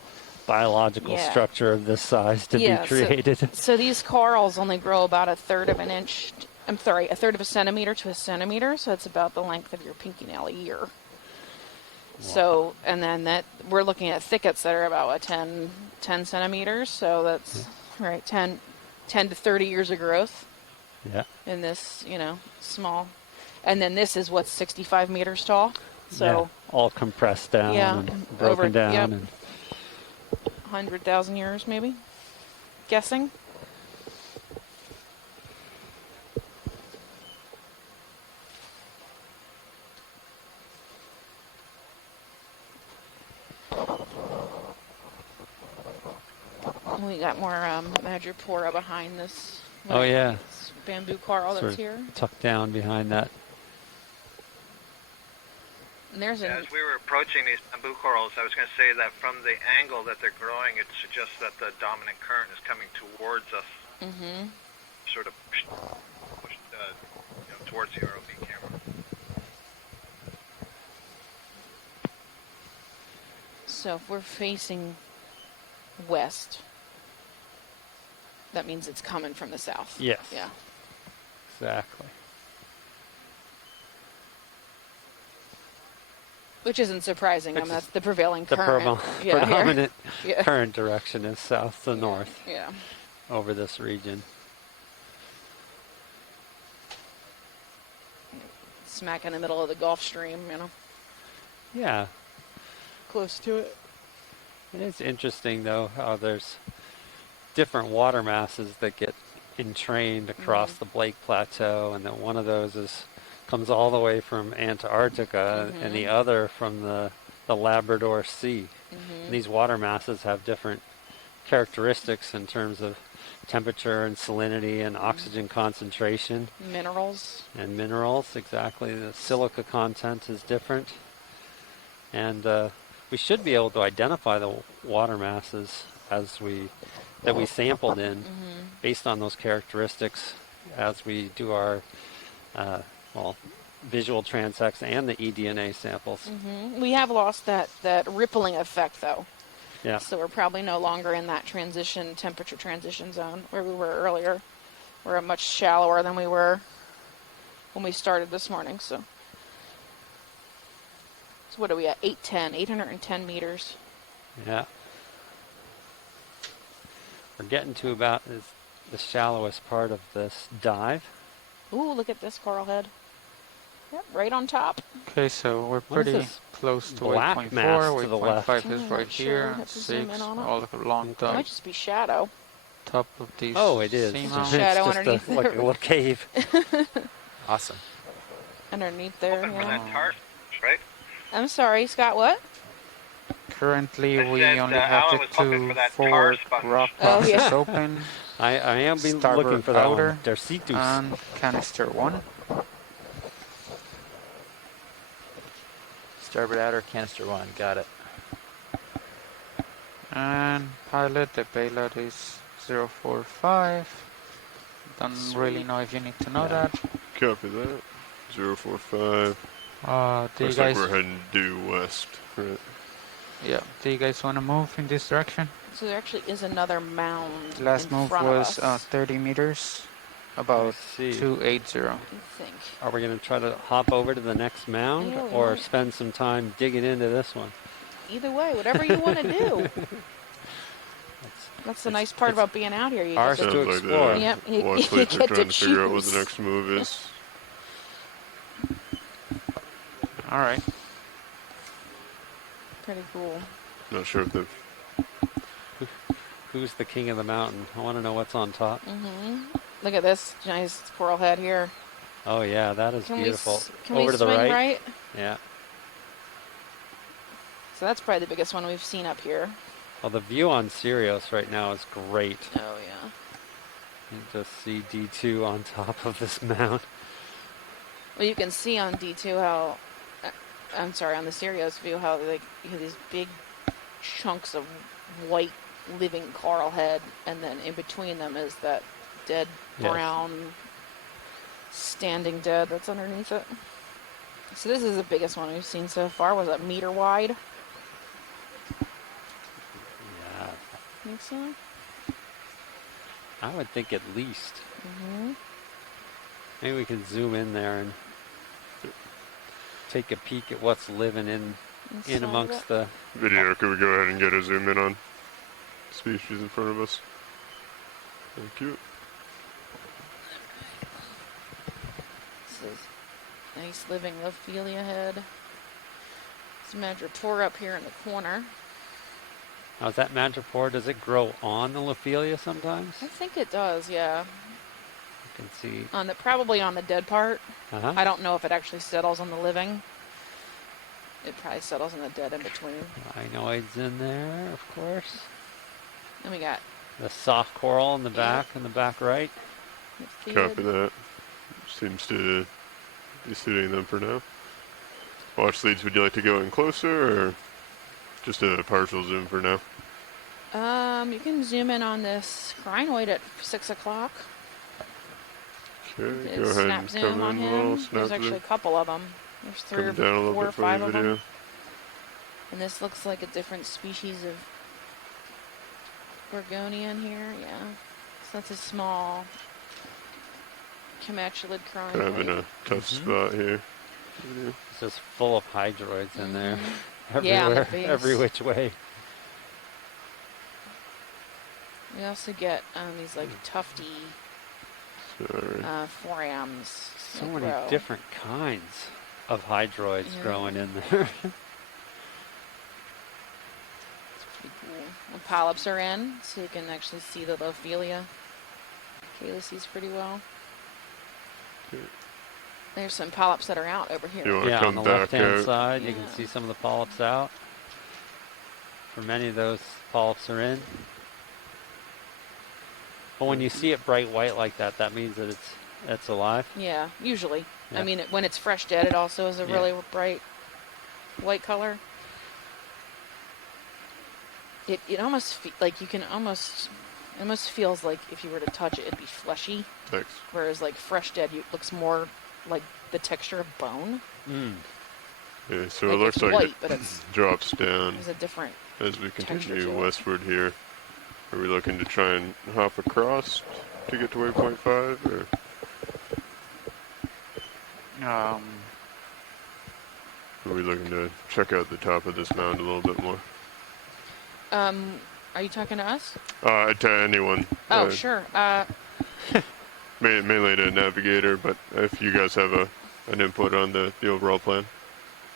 biological structure of this size to be created. So these corals only grow about a third of a centimeter to a centimeter. So it's about the length of your pinky nail a year. Wow. So, and then that we're looking at thickets that are about 10 centimeters. So that's right, 10 to 30 years of growth. Yeah. In this, small. And then this is what's 65 meters tall. So all compressed down and broken down. Yep. And 100,000 years, maybe. Guessing. We got more Madrepora behind this. Oh yeah. This bamboo coral that's here. Tucked down behind that. And there's as we were approaching these bamboo corals, I was going to say that from the angle that they're growing, it suggests that the dominant current is coming towards us, sort of pushed, towards the ROV camera. So if we're facing west, that means it's coming from the south. Yes. Yeah. Exactly. Which isn't surprising. I mean, that's the prevailing The current. predominant Yeah. current direction is south to north Yeah. over this region. Smack in the middle of the Gulf Stream, you know. Yeah. Close to it. It is interesting, though, how there's different water masses that get entrained across the Blake Plateau, and that one of those comes all the way from Antarctica, and the other from the Labrador Sea. And these water masses have different characteristics in terms of temperature and salinity and oxygen concentration. Minerals. And minerals, exactly. The silica content is different. And we should be able to identify the water masses that we sampled in based on those characteristics as we do our visual transects and the eDNA samples. We have lost that rippling effect, though. Yeah. So we're probably no longer in that temperature transition zone where we were earlier. We're much shallower than we were when we started this morning. So what are we at? 810 meters. Yeah. We're getting to about the shallowest part of this dive. Ooh, look at this coral head. Yep, right on top. Okay, so we're pretty close to black 8.4. mass to the 8.5 is I'm right not sure. here. We'll have to zoom 6 in on it. all along It the might just be shadow. top of these. Oh, it is. seamounts. It's Shadow just underneath like a little cave. Awesome. Underneath there, Open for yeah. that tar, right? I'm sorry, Scott, what? Currently, I we said, only Alan have was the looking two for that tar forward sponge. rock Oh, boxes yeah. open. I am looking Starboard for that outer one. Dercitus. and canister 1. Starboard outer, canister 1. Got it. And pilot, the payload is 045. Don't really know if you need to know that. Copy that. 045. Do you Looks like guys? we're heading due west, right? Yeah. Do you guys want to move in this direction? So there actually is another mound Last in move front was of us. 30 meters, about 280. I think. Are we going to try to hop over to the next mound Yeah, we or might. spend some time digging into this one? Either way, whatever you want to do. That's the nice part about being out here. You Ours get to to, Sounds like explore. the Yep, you watch fleets get are trying to to figure out what choose. the next move is. All right. pretty cool. Not sure if they've... Who's the king of the mountain? I want to know what's on top. Look at this nice coral head here. Oh yeah, that is Can beautiful. Can Over we to the swing right. Yeah. So that's probably the biggest one we've seen up here. Well, the view on Sirius right now is great. Oh yeah. You just see D2 on top of this mound. Well, you can see on D2 how, I'm sorry, on the Sirius view how like you have these big chunks of white living coral head, and then in between them is that dead Yes. brown standing dead that's underneath it. So this is the biggest one we've seen so far. Was that meter wide? Yeah. Think so? I would think at least. Mm-hmm. Maybe we can zoom in there and take a peek at what's living in Inside amongst it. the... Video, could we go ahead and get a zoom in on species in front of us? Thank you. This is nice living Ophelia head. There's madrepore up here in the corner. Now, is that madrepore, does it grow on the Lophelia sometimes? I think it does, yeah. You can see... Probably on the dead part. Uh-huh. I don't know if it actually settles on the living. It probably settles on the dead in between. Rhinoids in there, of course. Then we got The soft coral in the back, in the back right. Copy that. Seems to be suiting them for now. Watch leads, would you like to go in closer, or just a partial zoom for now? you can zoom in on this rhinoid at 6 o'clock. Okay, It's go ahead snap and zoom come on in a little, him. snap There's actually a zoom. couple of them. There's three Come or down a little four or bit for five the of video. them. And this looks like a different species of Gorgonian here, yeah. So that's a small Comatulid Kind of in crinoid. a tough spot here. It's just full of hydroids in there. Yeah, on the Everywhere, base. every which way. We also get these like tufty forams. So many different kinds of hydroids growing in there. Pretty cool. The polyps are in, so you can actually see the Lophelia calyces pretty well. There's some polyps that are out over here. Yeah, on the left-hand side, you can see some of the polyps out. For many of those, polyps are in. But when you see it bright white like that, that means that it's alive. Yeah, usually. Yeah. I mean, when it's fresh dead, it also is a really bright white color. It almost like you can almost feels like if you were to touch it, it'd be fleshy. Thanks. Whereas like fresh dead, it looks more like the texture of bone. Yeah, so Like it looks it's like white, it but it's drops down there's a different as we texture continue to it. westward here. Are we looking to try and hop across to get to waypoint 5, or? Are we looking to check out the top of this mound a little bit more? Are you talking to us? To anyone. Oh, sure. Mainly to Navigator, but if you guys have an input on the overall plan,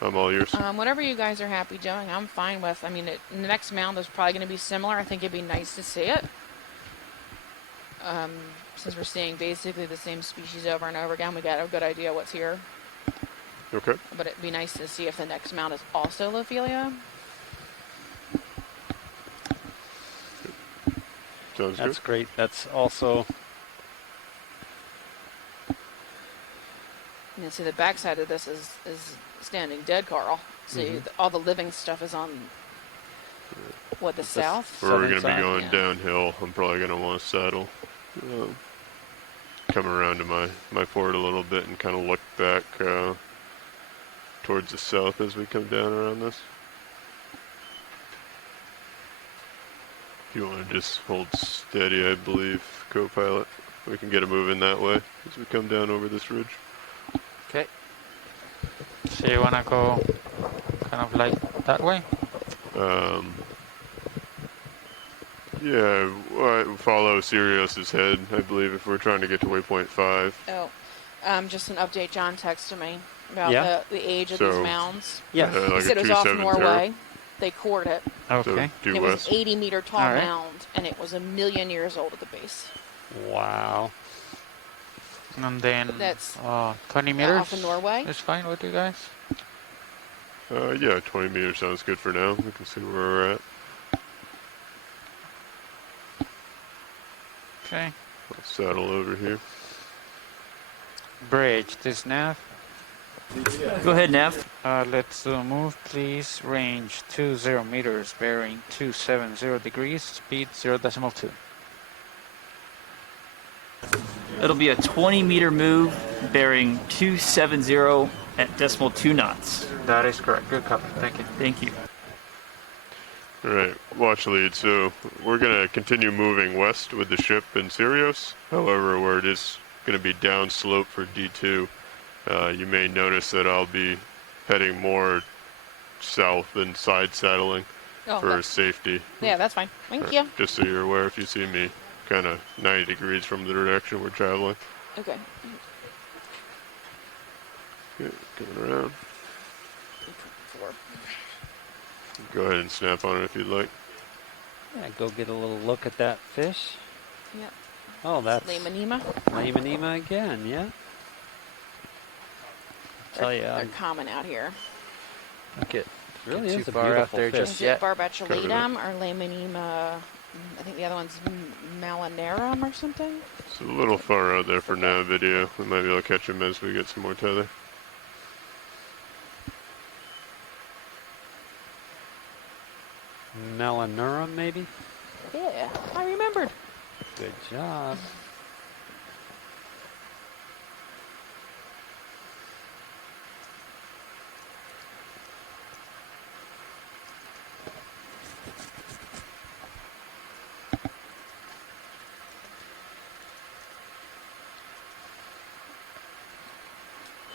I'm all yours. Whatever you guys are happy doing, I'm fine with. I mean, the next mound is probably going to be similar. I think it'd be nice to see it. Since we're seeing basically the same species over and over again, we got a good idea what's here. Okay. But it'd be nice to see if the next mound is also Lophelia. Sounds That's good. great. That's also... You see, the backside of this is standing dead coral. So all the living stuff is on, the south? Where we're going to be going downhill, I'm probably going to want to saddle. Come around to my fort a little bit and kind of look back towards the south as we come down around this. If you want to just hold steady, I believe, co-pilot, we can get a move in that way as we come down over this ridge. Okay. So you want to go kind of like that way? Yeah, follow Sirius's head, I believe, if we're trying to get to waypoint 5. Oh, just an update. John texted me about the age of these mounds. Yeah. He said it was off Norway. They cored it. Okay. So it was an 80-meter tall All right. mound, and it was 1 million years old at the base. Wow. And then That's 20 meters off in Norway. is fine with you guys? Yeah, 20 meters sounds good for now. We can see where we're at. Okay. I'll saddle over here. Bridge, this nav. Go ahead, Nav. Let's move, please. Range 20 meters, bearing 270 degrees, speed 0.2. It'll be a 20-meter move, bearing 270 at 0.2 knots. That is correct. Good copy. Thank you. Thank you. All right, watch lead. So we're going to continue moving west with the ship in Sirius. However, where it is going to be downslope for D2, you may notice that I'll be heading more south than side saddling for safety. Yeah, that's fine. Thank you. Just so you're aware, if you see me kind of 90 degrees from the direction we're traveling. Okay. Okay, coming around. Go ahead and snap on it if you'd like. Yeah, go get a little look at that fish. Yep. Oh, that's Lamanema. Lamanema again, yeah. They're common out here. Get really too is a far out beautiful there fish. just Is yet. it Barbatuladum or Lamanema? I think the other one's Malinarum or something. It's a little far out there for now video. We might be able to catch him as we get some more tether. Malinarum, maybe? Yeah, I remembered. Good job.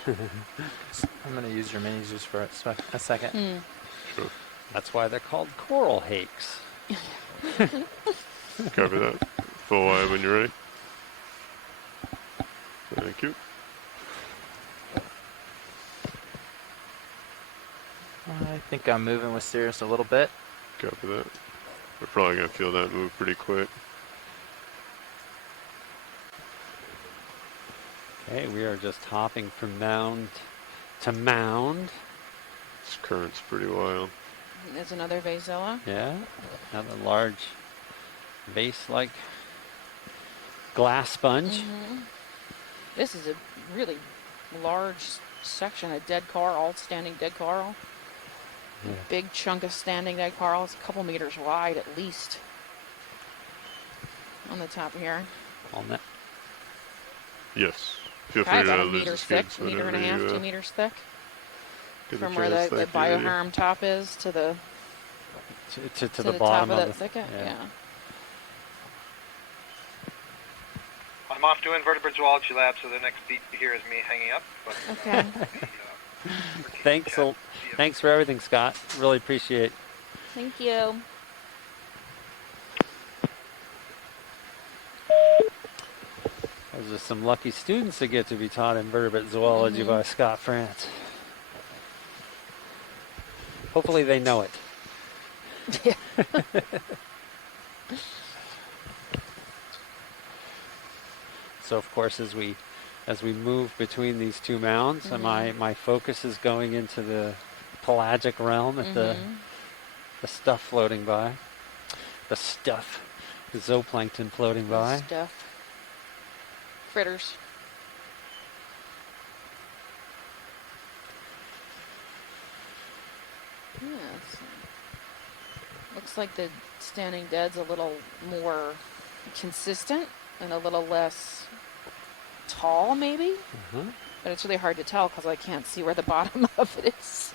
I'm going to use your minis just for a second. Sure. That's why they're called coral hakes. Copy that. Full wide when you're ready. Thank you. I think I'm moving with Sirius a little bit. Copy that. We're probably going to feel that move pretty quick. Okay, we are just hopping from mound to mound. This current's pretty wild. There's another Vasella. Yeah, another large vase-like glass sponge. This is a really large section of dead coral, standing dead coral. Yeah. Big chunk of standing dead coral. It's a couple meters wide at least on the top of here. On that. Yes. Feel free Probably to about a lose meter the thick, skids meter and a half, 2 meters thick. From where the bioharm top is to the to the bottom top of the thicket. Yeah. I'm off to invertebrate zoology lab, so the next beat you hear is me hanging up. But, Okay. Thanks for everything, Scott. Really appreciate. Thank you. Those are some lucky students that get to be taught invertebrate zoology by Scott France. Hopefully they know it. So of course, as we move between these two mounds, and my focus is going into the pelagic realm at the stuff floating by, the zooplankton floating by. Stuff. Fritters. Yes. Looks like the standing dead's a little more consistent and a little less tall, maybe. But it's really hard to tell because I can't see where the bottom of it is.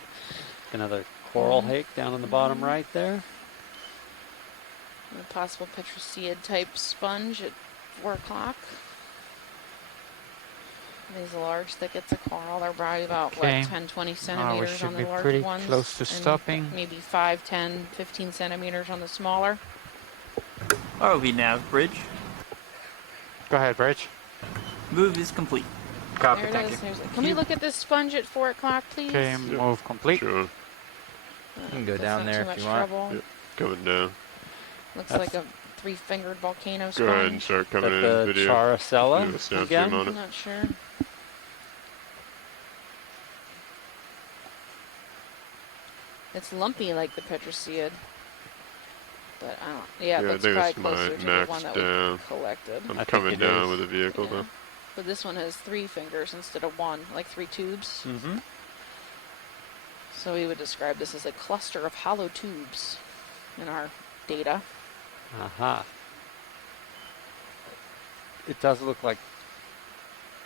Another coral hake down on the bottom right there. A possible petroceid type sponge at 4 o'clock. These large thickets of coral, they're probably about, Okay. what, 10, 20 We centimeters should on be the large pretty ones. close to and stopping. Maybe 5, 10, 15 centimeters on the smaller. ROV nav, bridge. Go ahead, Bridge. Move is complete. Copy, There it thank is. you. Can we look at this sponge at 4 o'clock, please? Okay, move complete. Sure. You can go That's down not there too if you much want. trouble. Yep. Coming down. Looks like a 3-fingered volcano Go sponge. ahead and start coming in the video. Characella Do a snap again? zoom on I'm it. not sure. It's lumpy like the petroceid. But I don't. Yeah, it Yeah, I looks think probably that's my closer to the max one that down. we collected. I'm coming down with a vehicle Yeah. though. But this one has 3 fingers instead of 1, like 3 tubes. So we would describe this as a cluster of hollow tubes in our data. Aha. It does look like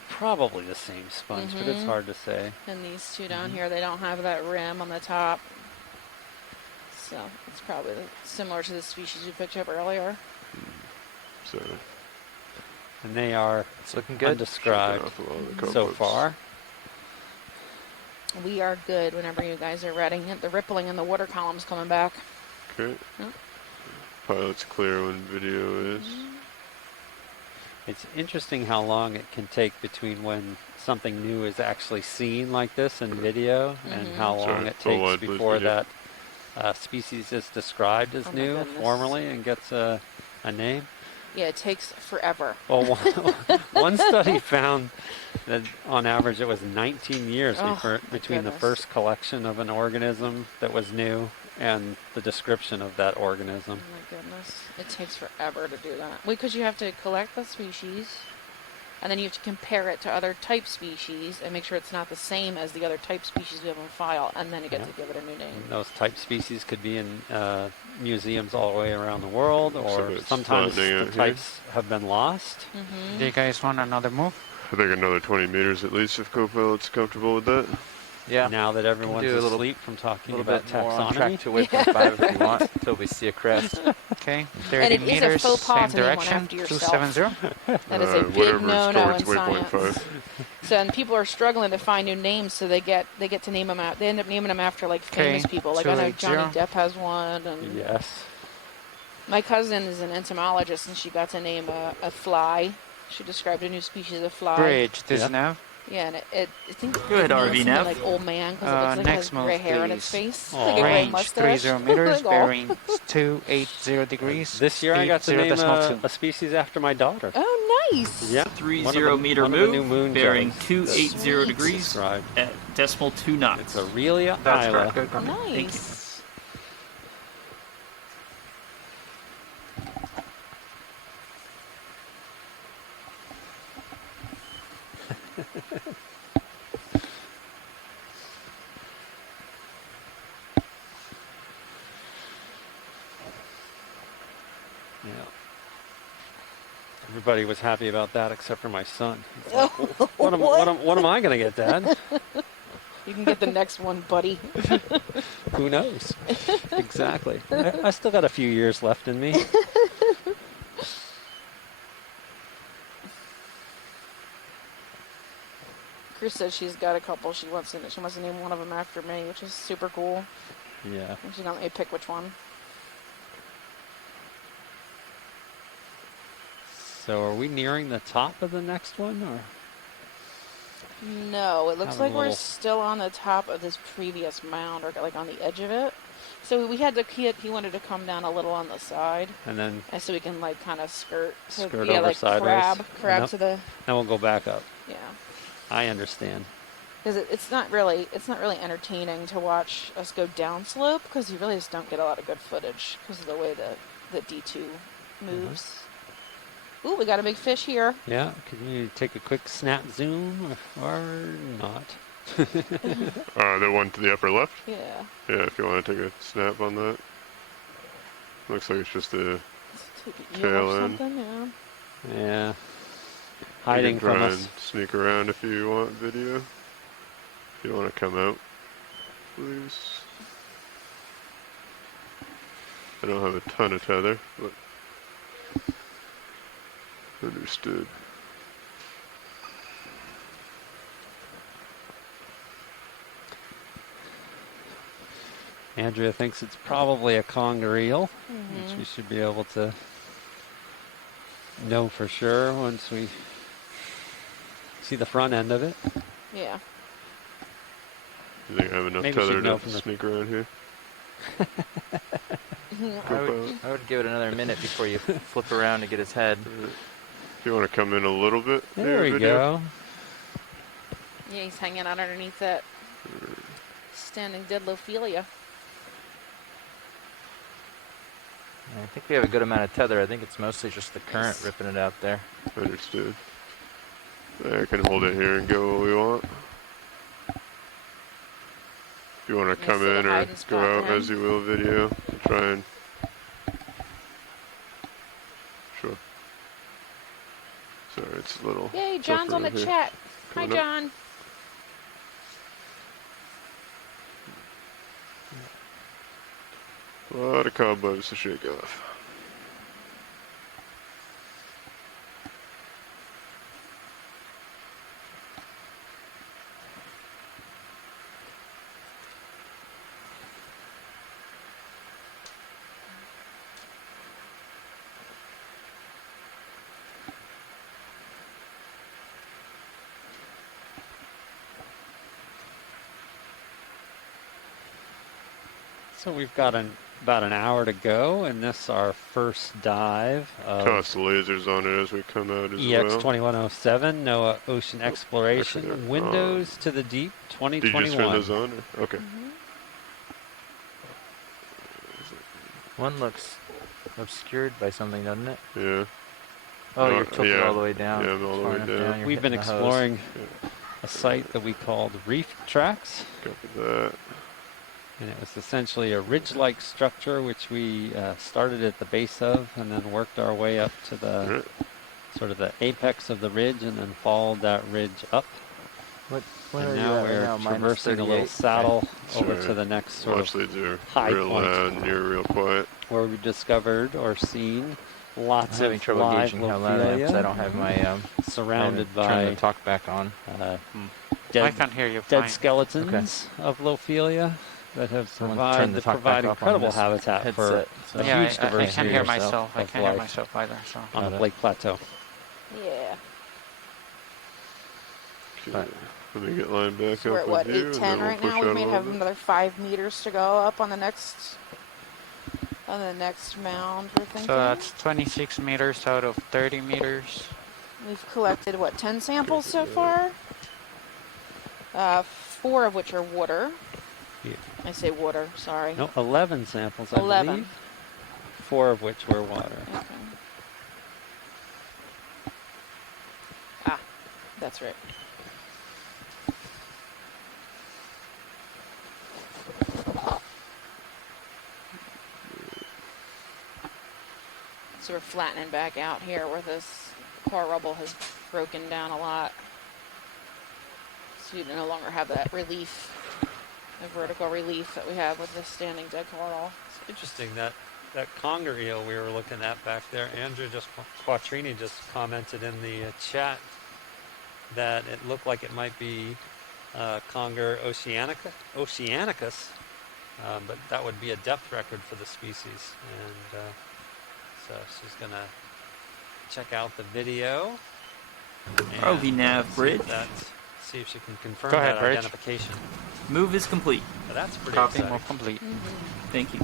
probably the same sponge, but it's hard to say. And these two down here, they don't have that rim on the top. So it's probably similar to the species we picked up earlier. So. And they are looking good. Undescribed so far. We are good whenever you guys are ready. The rippling in the water column's coming back. Okay. Yep. Pilot's clear when video is. It's interesting how long it can take between when something new is actually seen like this in video and how long it takes before that species is described as new formally and gets a name. Yeah, it takes forever. Well, one study found that on average it was 19 years between the first collection of an organism that was new and the description of that organism. Oh my goodness. It takes forever to do that. Because you have to collect the species, and then you have to compare it to other type species and make sure it's not the same as the other type species we have on file, and then you get to give it a new name. And those type species could be in museums all the way around the world, or sometimes the types have been lost. Do you guys want another move? I think another 20 meters at least if co-pilot's comfortable with that. Yeah. Now that everyone's do a little- asleep from talking little about bit more taxonomy. on track to waypoint 5 if you want, until we see a crest. Okay, And 30 it is a meters, faux pas same to name one direction, after yourself. 270. That is a big whatever is no-no in towards waypoint science. 5. So, and people are struggling to find new names, so they get to name them out. They end up naming them after like famous Okay, people. Like I know 280. Johnny Depp has one, and Yes. my cousin is an entomologist, and she got to name a fly. She described a new species of fly. Bridge, this nav. Yeah, and I think Good, it named RV something nav. like old man because it looks like it has Next move, gray hair on its please. face, Aw. like a gray Range mustache. 30 meters, Like, oh. bearing 280 This year I speed got to 0 name decimal 2. a species after my daughter. Oh, nice. Yeah. 30 meter one of the new move, moon bearing jellies. 280 degrees Described. at decimal 2 knots. It's Aurelia That's Isla. correct. Good comment. Nice. Thank you. Yeah. Everybody was happy about that except for my son. He's like, what am I going to get, Dad? You can get the next one, buddy. Who knows? Exactly. I still got a few years left in me. Chris says she's got a couple. She wants to name one of them after me, which is super cool. Yeah. And she's gonna let me pick which one. So are we nearing the top of the next one, or? No, it looks Having like a we're little- still on the top of this previous mound, or like on the edge of it. So we had to. He wanted to come down a little on the side, And then and so we can like kind of skirt. So, skirt yeah, over like sideways. crab Nope. to the. Then we'll go back up. Yeah. I understand. Because it's not really entertaining to watch us go down slope because you really just don't get a lot of good footage because of the way the D2 moves. Ooh, we got a big fish here. Yeah. Can you take a quick snap zoom or not? The one to the upper left? Yeah. Yeah, if you want to take a snap on that. Looks like it's just a Take an eel tail or end. something, yeah. Yeah. You Hiding can from try us. and sneak around if you want video. If you want to come out, please. I don't have a ton of tether, but understood. Andrea thinks it's probably a conger eel, which Mhm. we should be able to know for sure once we see the front end of it. Yeah. You think I have enough Maybe she'd tether know to from the- sneak around here? I would give it another minute before you flip around to get his head. If you want to come in a little bit. There we video. go. Yeah, he's hanging out underneath that standing Deadlophilia. I think we have a good amount of tether. I think it's mostly just the current ripping it out there. Understood. I can hold it here and go what we want. If you want to Nice come little in or hiding go spot out there. as you will video, to try and... Sure. Sorry, it's a little... Yay, John's on the tougher here. chat. Hi, Coming up. John. A lot of cobwebs to shake off. So we've got about an hour to go, and this is our first dive of Toss the lasers on it as we come out as well. EX2107, NOAA Ocean Exploration, actually, Windows to the Deep Did you just turn 2021. those on? Or? Okay. One looks obscured by something, doesn't it? Yeah. Oh, you're tilted yeah. all the way down. Yeah, I'm all the Far way enough down. you're We've been hitting the hose. exploring a site that we called Reef Tracts. Copy that. And it was essentially a ridge-like structure which we started at the base of and then worked our way up to the sort of the apex of the ridge and then followed that ridge up What and are now you at we're right now? Minus traversing a little 38. saddle over Sorry. to the next sort Watch of leads are high real point loud and you're real quiet. where we discovered or seen lots I'm having of trouble live gauging how loud I am because I Lophelia don't have my surrounded I haven't turned by the talk back on. dead, I can hear you dead fine. skeletons of Lophelia that have Someone turn the talk provide back off on incredible this habitat for headset, so- a Yeah, huge I diversity can hear of myself. I can't hear life myself either. So on the Lake Plateau. Yeah. Okay. Let me get lined back So we're up at what, with you, and 8:10 then we'll right push now? We out a may little have bit. another 5 meters to go up on the next mound, we're thinking. so that's 26 meters out of 30 meters. We've collected, what, 10 samples so far? 4 of which are water. Yeah. I say water, sorry. No, 11 samples, I 11. believe. 4 of which were water. Okay. Ah, that's right. So we're flattening back out here where this core rubble has broken down a lot. So you no longer have that relief, the vertical relief that we have with the standing dead coral. It's interesting that conger eel we were looking at back there, Andrew Quattrini just commented in the chat that it looked like it might be conger oceanicus, but that would be a depth record for the species. And so she's going to check out the video. ROV nav bridge. See if she can confirm Go ahead, that Bridge. identification. Move is complete. Well, that's pretty Copy, exciting. move complete. Thank you.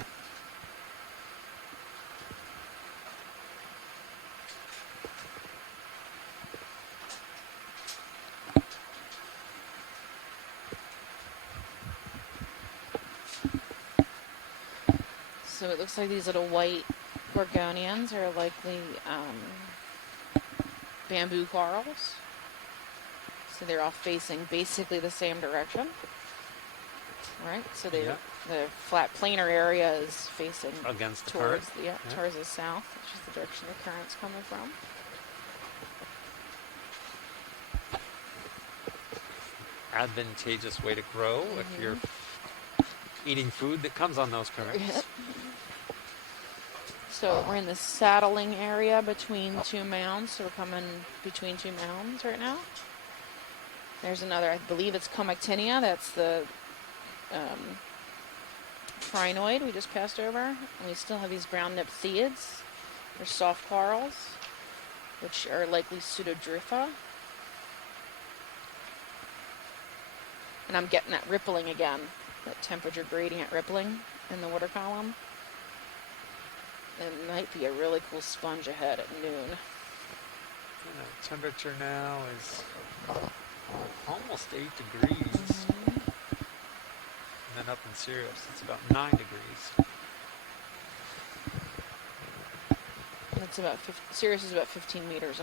So it looks like these little white gorgonians are likely bamboo corals. So they're all facing basically the same direction. Right? So the flat planar area is facing against the towards current. towards the south, which is the direction the current's coming from. Advantageous way to grow if you're eating food that comes on those currents. So we're in the saddling area between 2 mounds. So we're coming between 2 mounds right now. There's another, I believe it's Comactinia. That's the trinoid we just passed over. And we still have these brown nymphthiids. They're soft corals, which are likely Pseudodrypha. And I'm getting that rippling again, that temperature gradient rippling in the water column. It might be a really cool sponge ahead at noon. Temperature now is almost 8 degrees. And then up in Sirius, it's about 9 degrees. It's about Sirius is about 15 meters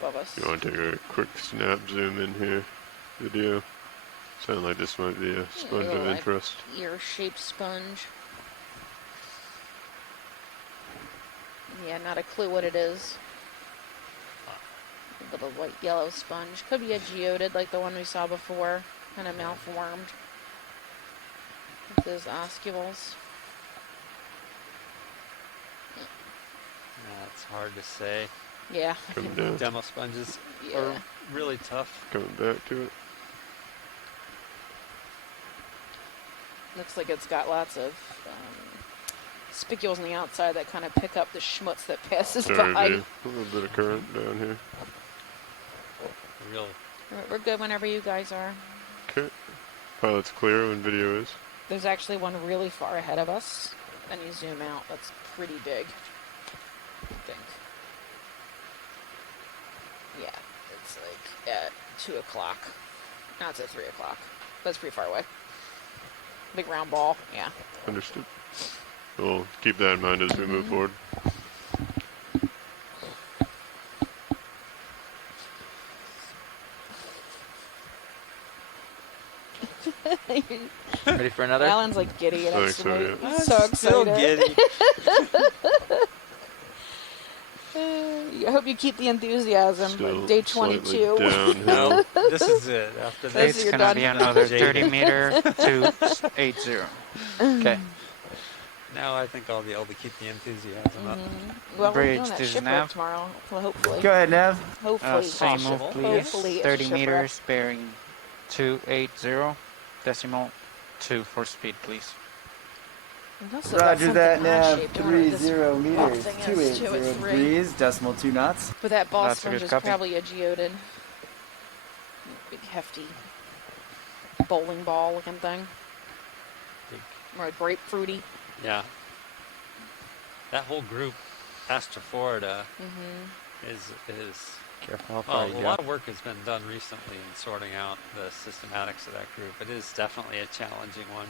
above us. You want to take a quick snap zoom in here? Video. Sound like this might be a sponge of interest. Ear-shaped sponge. Yeah, not a clue what it is. A little white yellow sponge. Could be a geodid like the one we saw before. Kind of malformed. With those oscules. That's hard to say. Yeah. Coming down. Demo sponges are really tough. Coming back to it. Looks like it's got lots of spicules on the outside that kind of pick up the schmutz that passes by. A little bit of current down here. Really? We're good whenever you guys are. Okay. Pilot's clear when video is. There's actually one really far ahead of us. And you zoom out, that's pretty big. I think. Yeah, it's like at 2 o'clock. No, it's at 3 o'clock. That's pretty far away. Big round ball, yeah. Understood. We'll keep that in mind as we move forward. Ready for another? Alan's like giddy and Thanks, so, yeah. he's so excited. Still giddy. I hope you keep the enthusiasm. Still Like day slightly 22. downhill. This is it. After This this, is It's your gonna done. be another 30 meter to 80. Okay. now I think I'll be able to keep the enthusiasm up. Well, we're Bridge, doing that this is shipwreck Nav. tomorrow. Well, hopefully. Go ahead, Nev. Hopefully. Same move, possible. please. Hopefully it's 30 a shipwreck. meters, bearing 280, decimal 2 for speed, please. We've also got Roger something that, odd Nav. shaped. I wonder what 30 this meters, thing is, too. 280 It's 3. degrees, decimal 2 knots. But that ball That's a sponge good is copy. probably a geodid. Big, hefty bowling ball looking thing. Or grapefruity. Yeah. That whole group, Pastor Florida, is Careful how well, far you a go. lot of work has been done recently in sorting out the systematics of that group. It is definitely a challenging one.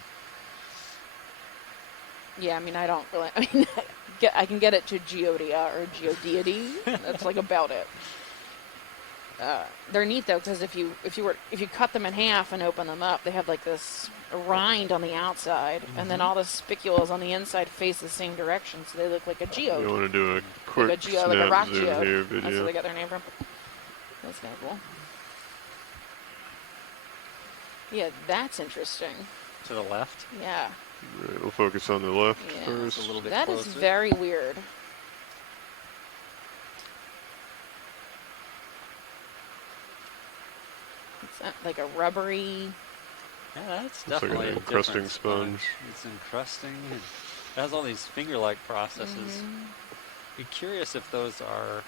Yeah, I mean, I don't really. I mean, I can get it to Geodia or Geodeity. That's like about it. They're neat though, because if you cut them in half and open them up, they have like this rind on the outside, and then all the spicules on the inside face the same direction, so they look like a geode. You want to do a quick Like a geo, snap like a rock zoom geode. here, That's where video. they got their name from. That's kind of cool. Yeah, that's interesting. To the left? Yeah. Right, we'll focus on the left Yeah. first. A little bit That closer. is very weird. It's like a rubbery. Yeah, that's Looks like definitely an a encrusting different sponge. It's encrusting. And it has all these finger-like processes. Be curious if those are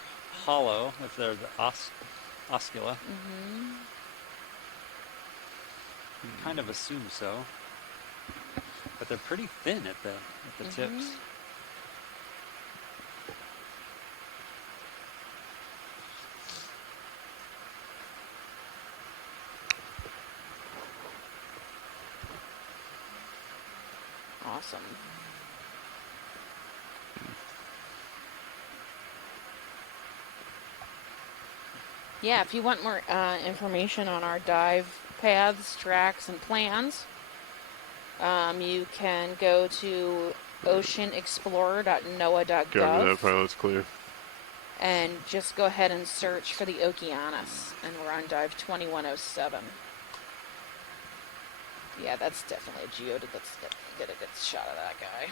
hollow, if they're the oscula. You kind of assume so, but they're pretty thin at the tips. Awesome. Yeah, if you want more information on our dive paths, tracks, and plans, you can go to oceanexplorer.noaa.gov. Cover that pilot's clear. And just go ahead and search for the Okeanos, and we're on dive 2107. Yeah, that's definitely a geodid. Let's get a good shot of that guy.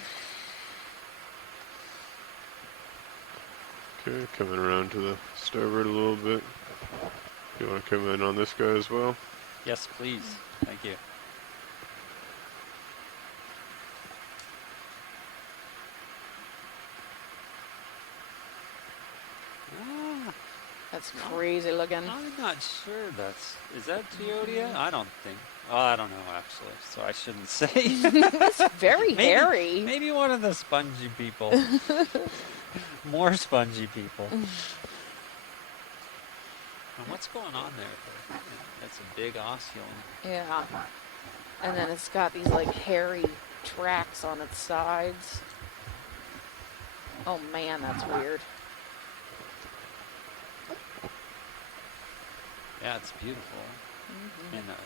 Okay, coming around to the starboard a little bit. You want to come in on this guy as well? Yes, please. Thank you. That's crazy looking. I'm not sure is that Geodia? I don't think. Oh, I don't know actually, so I shouldn't say. It's very hairy. Maybe one of the spongy people. More spongy people. And what's going on there? That's a big oscillum. Yeah. And then it's got these like hairy tracks on its sides. Oh man, that's weird. Yeah, it's beautiful. In a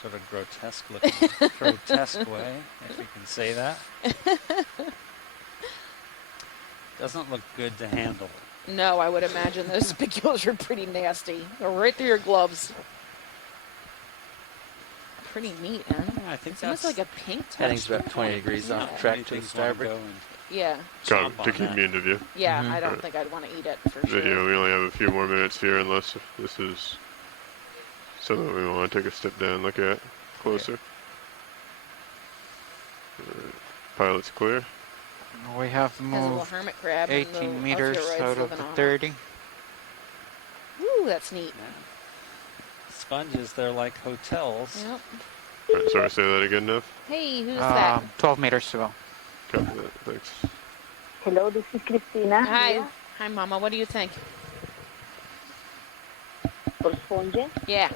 sort of grotesque looking, grotesque way, if you can say that. Doesn't look good to handle. No, I would imagine those spicules are pretty nasty. They're right through your gloves. Pretty neat, huh? Yeah, I think it's almost like a pink Heading's texture. about 20 degrees off track to the starboard. Yeah. To keep me into view. Yeah, I don't think I'd want to eat it for Video, sure. we only have a few more minutes here unless this is something we want to take a step down and look at closer. Pilot's clear. We have Has a little moved hermit crab and 18 the meters Okearoids out of living the on it. 30. Ooh, that's neat. Sponges, they're like hotels. Yep. Right, sorry, say that again, Nev. Hey, who's that? 12 meters to go. Copy that, thanks. Hello, this is Cristina. Hi. Hi, Mama. What do you think? For sponge. Yeah.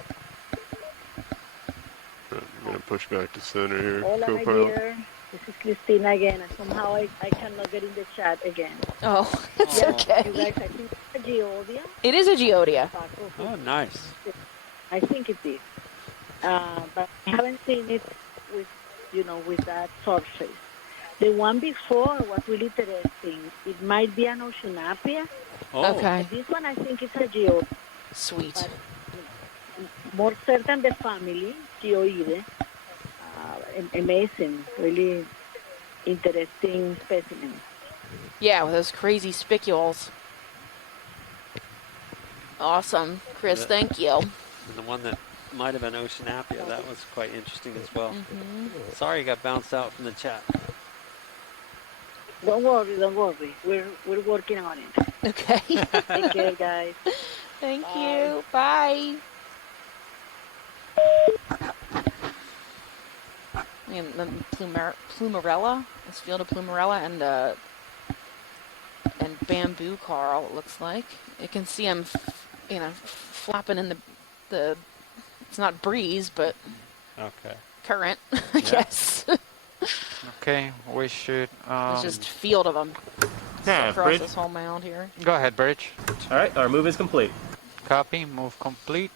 Right, I'm going to push back to center here, Hola, my co-pilot. dear. This is Cristina again. Somehow I cannot get in the chat again. Oh, it's okay. You guys, I think it's a geodia. It is a geodia. Oh, nice. I think it is. But I haven't seen it with, with that surface. The one before was really interesting. It might be an Oceanapia. Oh. Okay. But this one I think is a Geo. Sweet. But more certain the family, Geoide. Amazing, really interesting specimen. Yeah, with those crazy spicules. Awesome. Chris, thank you. And the one that might have been Oceanapia, that was quite interesting as well. Sorry you got bounced out from the chat. Don't worry. We're working on it. Okay. Take care, guys. Thank you. Bye. And the plumarella, this field of plumarella, and bamboo coral. It looks like you can see them, flapping in the. It's not breeze, but current, I guess. Okay, we should. There's just a field of them Yeah, across Bridge. this whole mound here. Go ahead, Bridge. All right, our move is complete. Copy. Move complete.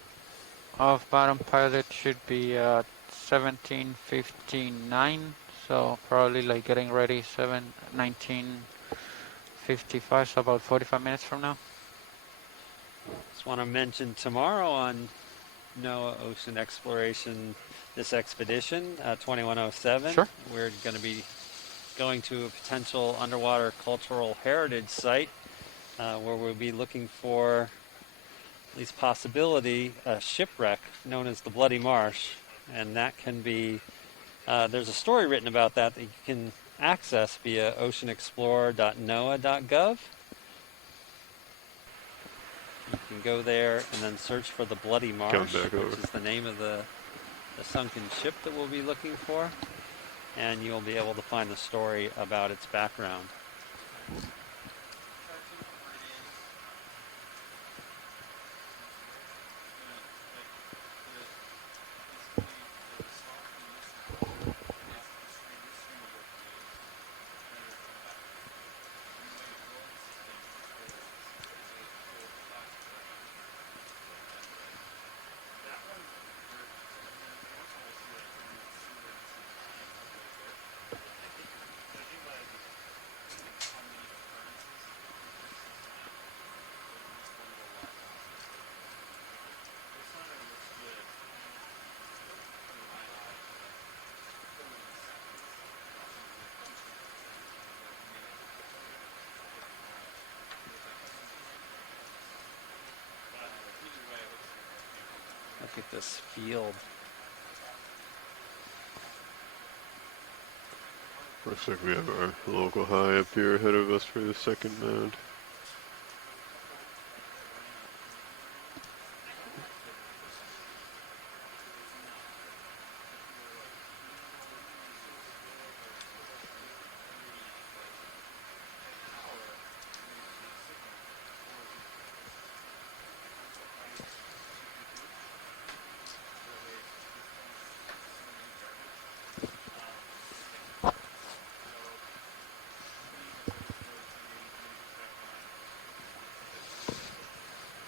Off bottom pilot should be 17:59. So probably like getting ready 19:55. So about 45 minutes from now. Just want to mention tomorrow on NOAA Ocean Exploration, this expedition, 2107. Sure. We're going to be going to a potential underwater cultural heritage site where we'll be looking for, at least possibility, a shipwreck known as the Bloody Marsh. And that can be, there's a story written about that you can access via oceanexplorer.noaa.gov. You can go there and then search for the Bloody Marsh, which is the name of the sunken ship that we'll be looking for, and you'll be able to find the story about its background. Look at this field. Looks like we have our local high up here ahead of us for the second mound.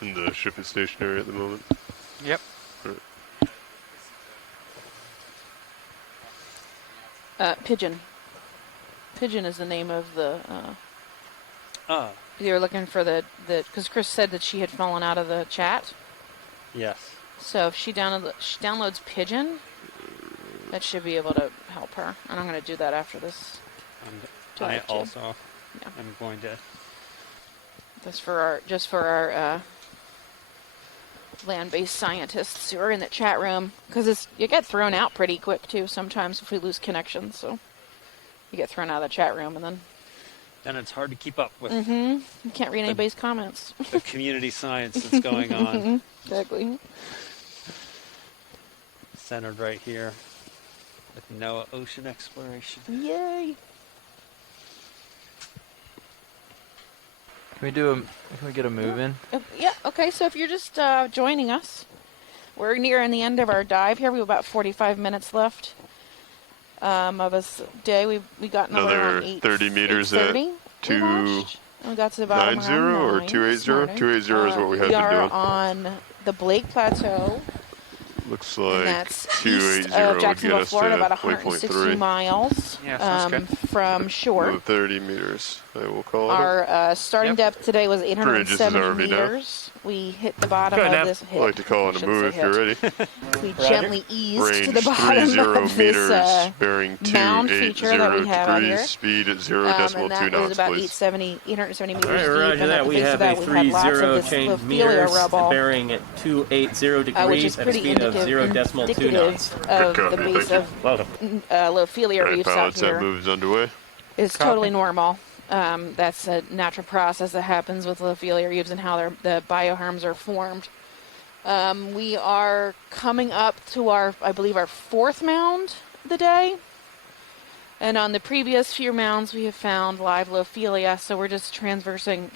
And the ship is stationary at the moment? Yep. Right. Pigeon. Pigeon is the name of the. You were looking for because Chris said that she had fallen out of the chat. Yes. So if she downloads Pigeon, that should be able to help her. And I'm going to do that after this. I also am going to. That's for our land-based scientists who are in the chat room, because you get thrown out pretty quick too sometimes if we lose connection. So you get thrown out of the chat room, and then it's hard to keep up with. You can't read anybody's comments. The community science that's going on. Exactly. Centered right here with NOAA Ocean Exploration. Yay! Can we get a move in? Yeah, okay, so if you're just joining us, we're nearing the end of our dive here. We have about 45 minutes left of this day. We got another 30 meters at 290 we got to the bottom or 280? 280 is what we have been doing. We are on the Blake Plateau, Looks And like that's 280 east of would get Jacksonville, us Florida, to about 160 miles Yeah, sounds good. from shore. Another 30 meters, I will call it. Our starting depth today was Bridge, this is 870 RV now. meters. We hit the bottom Good, of Nav. this I hit. like to call it a move if you're ready. We gently eased Range to the bottom 30 of this meters, bearing mound feature that we have out degrees, here. speed at 0 And decimal that 2 was knots, about please. 870 meters All right, deep. roger And at that. the We base have of that, a we had lots of 30 this change Lophelia meters rubble, bearing at 280 which degrees is at a pretty speed of 0 decimal 2 knots. of the base of Lophelia Right, reefs out pilots, that here. move's underway. Is totally normal. That's a natural process that happens with Lophelia reefs and how the bioharms are formed. We are coming up to I believe our fourth mound of the day. And on the previous few mounds, we have found live Lophelia, so we're just transversing,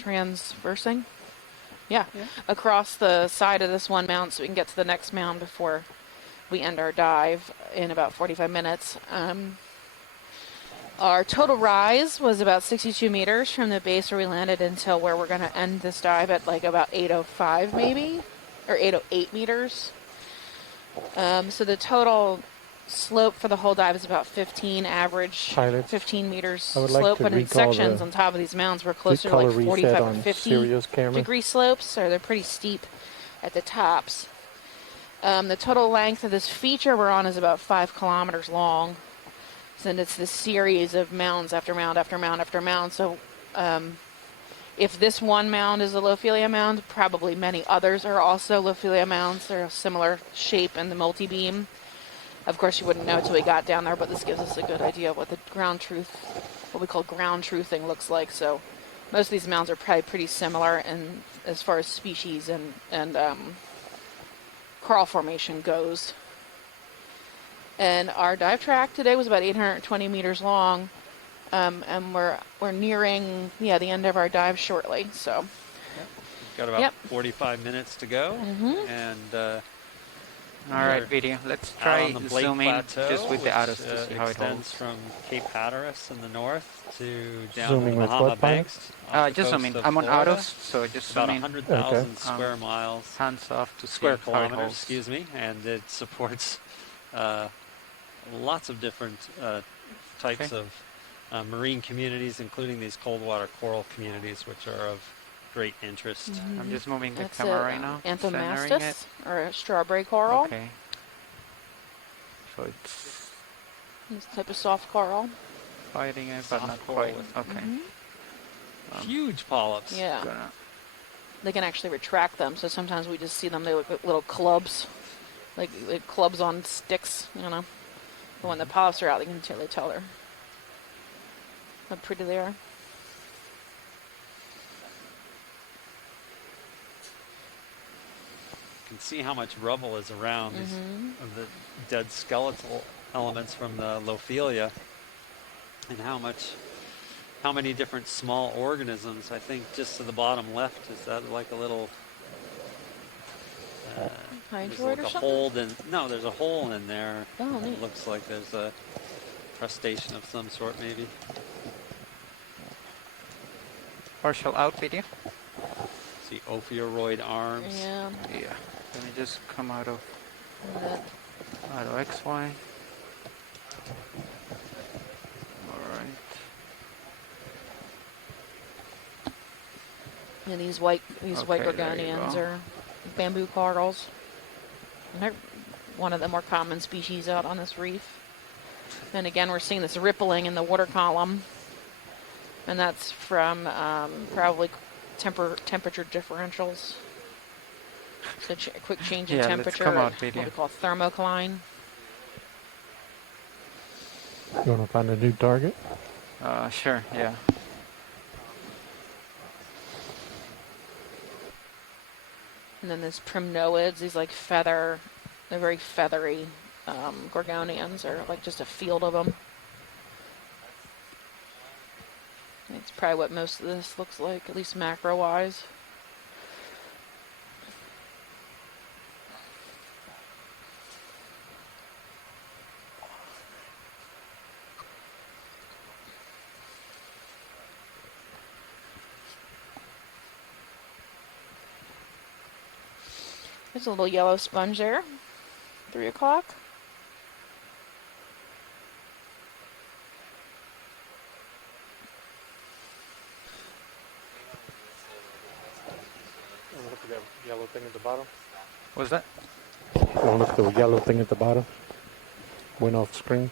across the side of this one mound so we can get to the next mound before we end our dive in about 45 minutes. Our total rise was about 62 meters from the base where we landed until where we're going to end this dive at like about 805 maybe, or 808 meters. So the total slope for the whole dive is about 15 average, Pilots, 15 meters I would like slope, to but in recall sections the on top of these mounds we're closer to color like reset 45 or on 50 Sirius camera. degree slopes, so they're pretty steep at the tops. The total length of this feature we're on is about 5 kilometers long, and it's this series of mounds after mound after mound after mound. So if this one mound is a Lophelia mound, probably many others are also Lophelia mounds. They're a similar shape in the multi-beam. Of course, you wouldn't know until we got down there, but this gives us a good idea of what the ground truth, what we call ground truthing, looks like. So most of these mounds are probably pretty similar in as far as species and coral formation goes. And our dive track today was about 820 meters long, and we're nearing the end of our dive shortly. So got about 45 minutes to go, and all right, video. Let's try zoom in just with the autos to see how it extends holds. from Cape Hatteras in the north to down Zooming to the with Bahama what, Brian? Banks. Just zoom in. I'm on autos, so just about zoom in. 100,000 square miles, hands off to square see how it kilometers, holds. excuse me, and it supports lots of different types of marine communities, including these cold water coral communities, which are of great interest. I'm just moving the That's camera right now. centering it. Anthomastus, or a strawberry coral. Okay. So it's This type of soft coral. fighting it, but Soft not coral quite. with Okay. huge polyps. Yeah. Gonna They can actually retract them, so sometimes we just see them, they look like little clubs, like clubs on sticks, you know. But when the polyps are out, they can totally tell how pretty they are. You can see how much rubble is around these, of the dead skeletal elements from the Lophelia, and how many different small organisms. I think just to the bottom left, is that like a little there's Hydroid like or a something? hole there's a hole in there. Oh, neat. It looks like there's a crustacean of some sort, maybe. partial out video. See Okeanos arms. Yeah. Yeah. Let me just come out of That- XY. All right. And these white Okay, there you gorgonians go. are bamboo corals. And they're one of the more common species out on this reef. And again, we're seeing this rippling in the water column. And that's from probably temperature differentials. So a quick change in Yeah, let's temperature, come out what video. we call thermocline. You want to find a new target? Sure, yeah. And then there's primnoids, these like they're very feathery gorgonians, or like just a field of them. That's probably what most of this looks like, at least macro-wise. There's a little yellow sponge there. 3 o'clock. Look at that yellow thing at the bottom. What's that? Oh, look at the yellow thing at the bottom. Went off screen.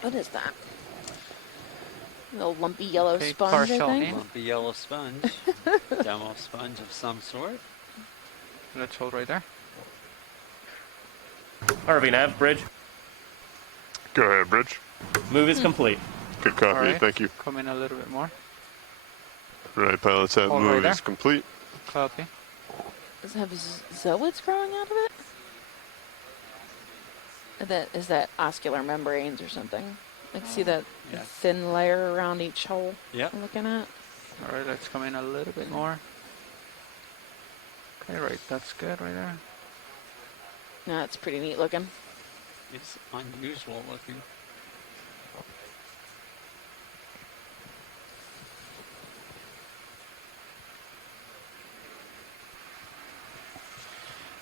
What is that? A little lumpy yellow Okay, sponge, I think. Lumpy yellow sponge. Demo sponge of some sort. Let's hold right there. RV nav, bridge. Go ahead, Bridge. Move is complete. Good copy, All right. thank you. Come in a little bit more. Right, pilots, that Hold move right there. is complete. Copy. Does it have zooids growing out of it? Is that oscular membranes or something? Like, see that Yeah. thin layer around each hole Yep. I'm looking at? All right, let's come in a little bit more. Okay, right, that's good right there. No, it's pretty neat looking. It's unusual looking.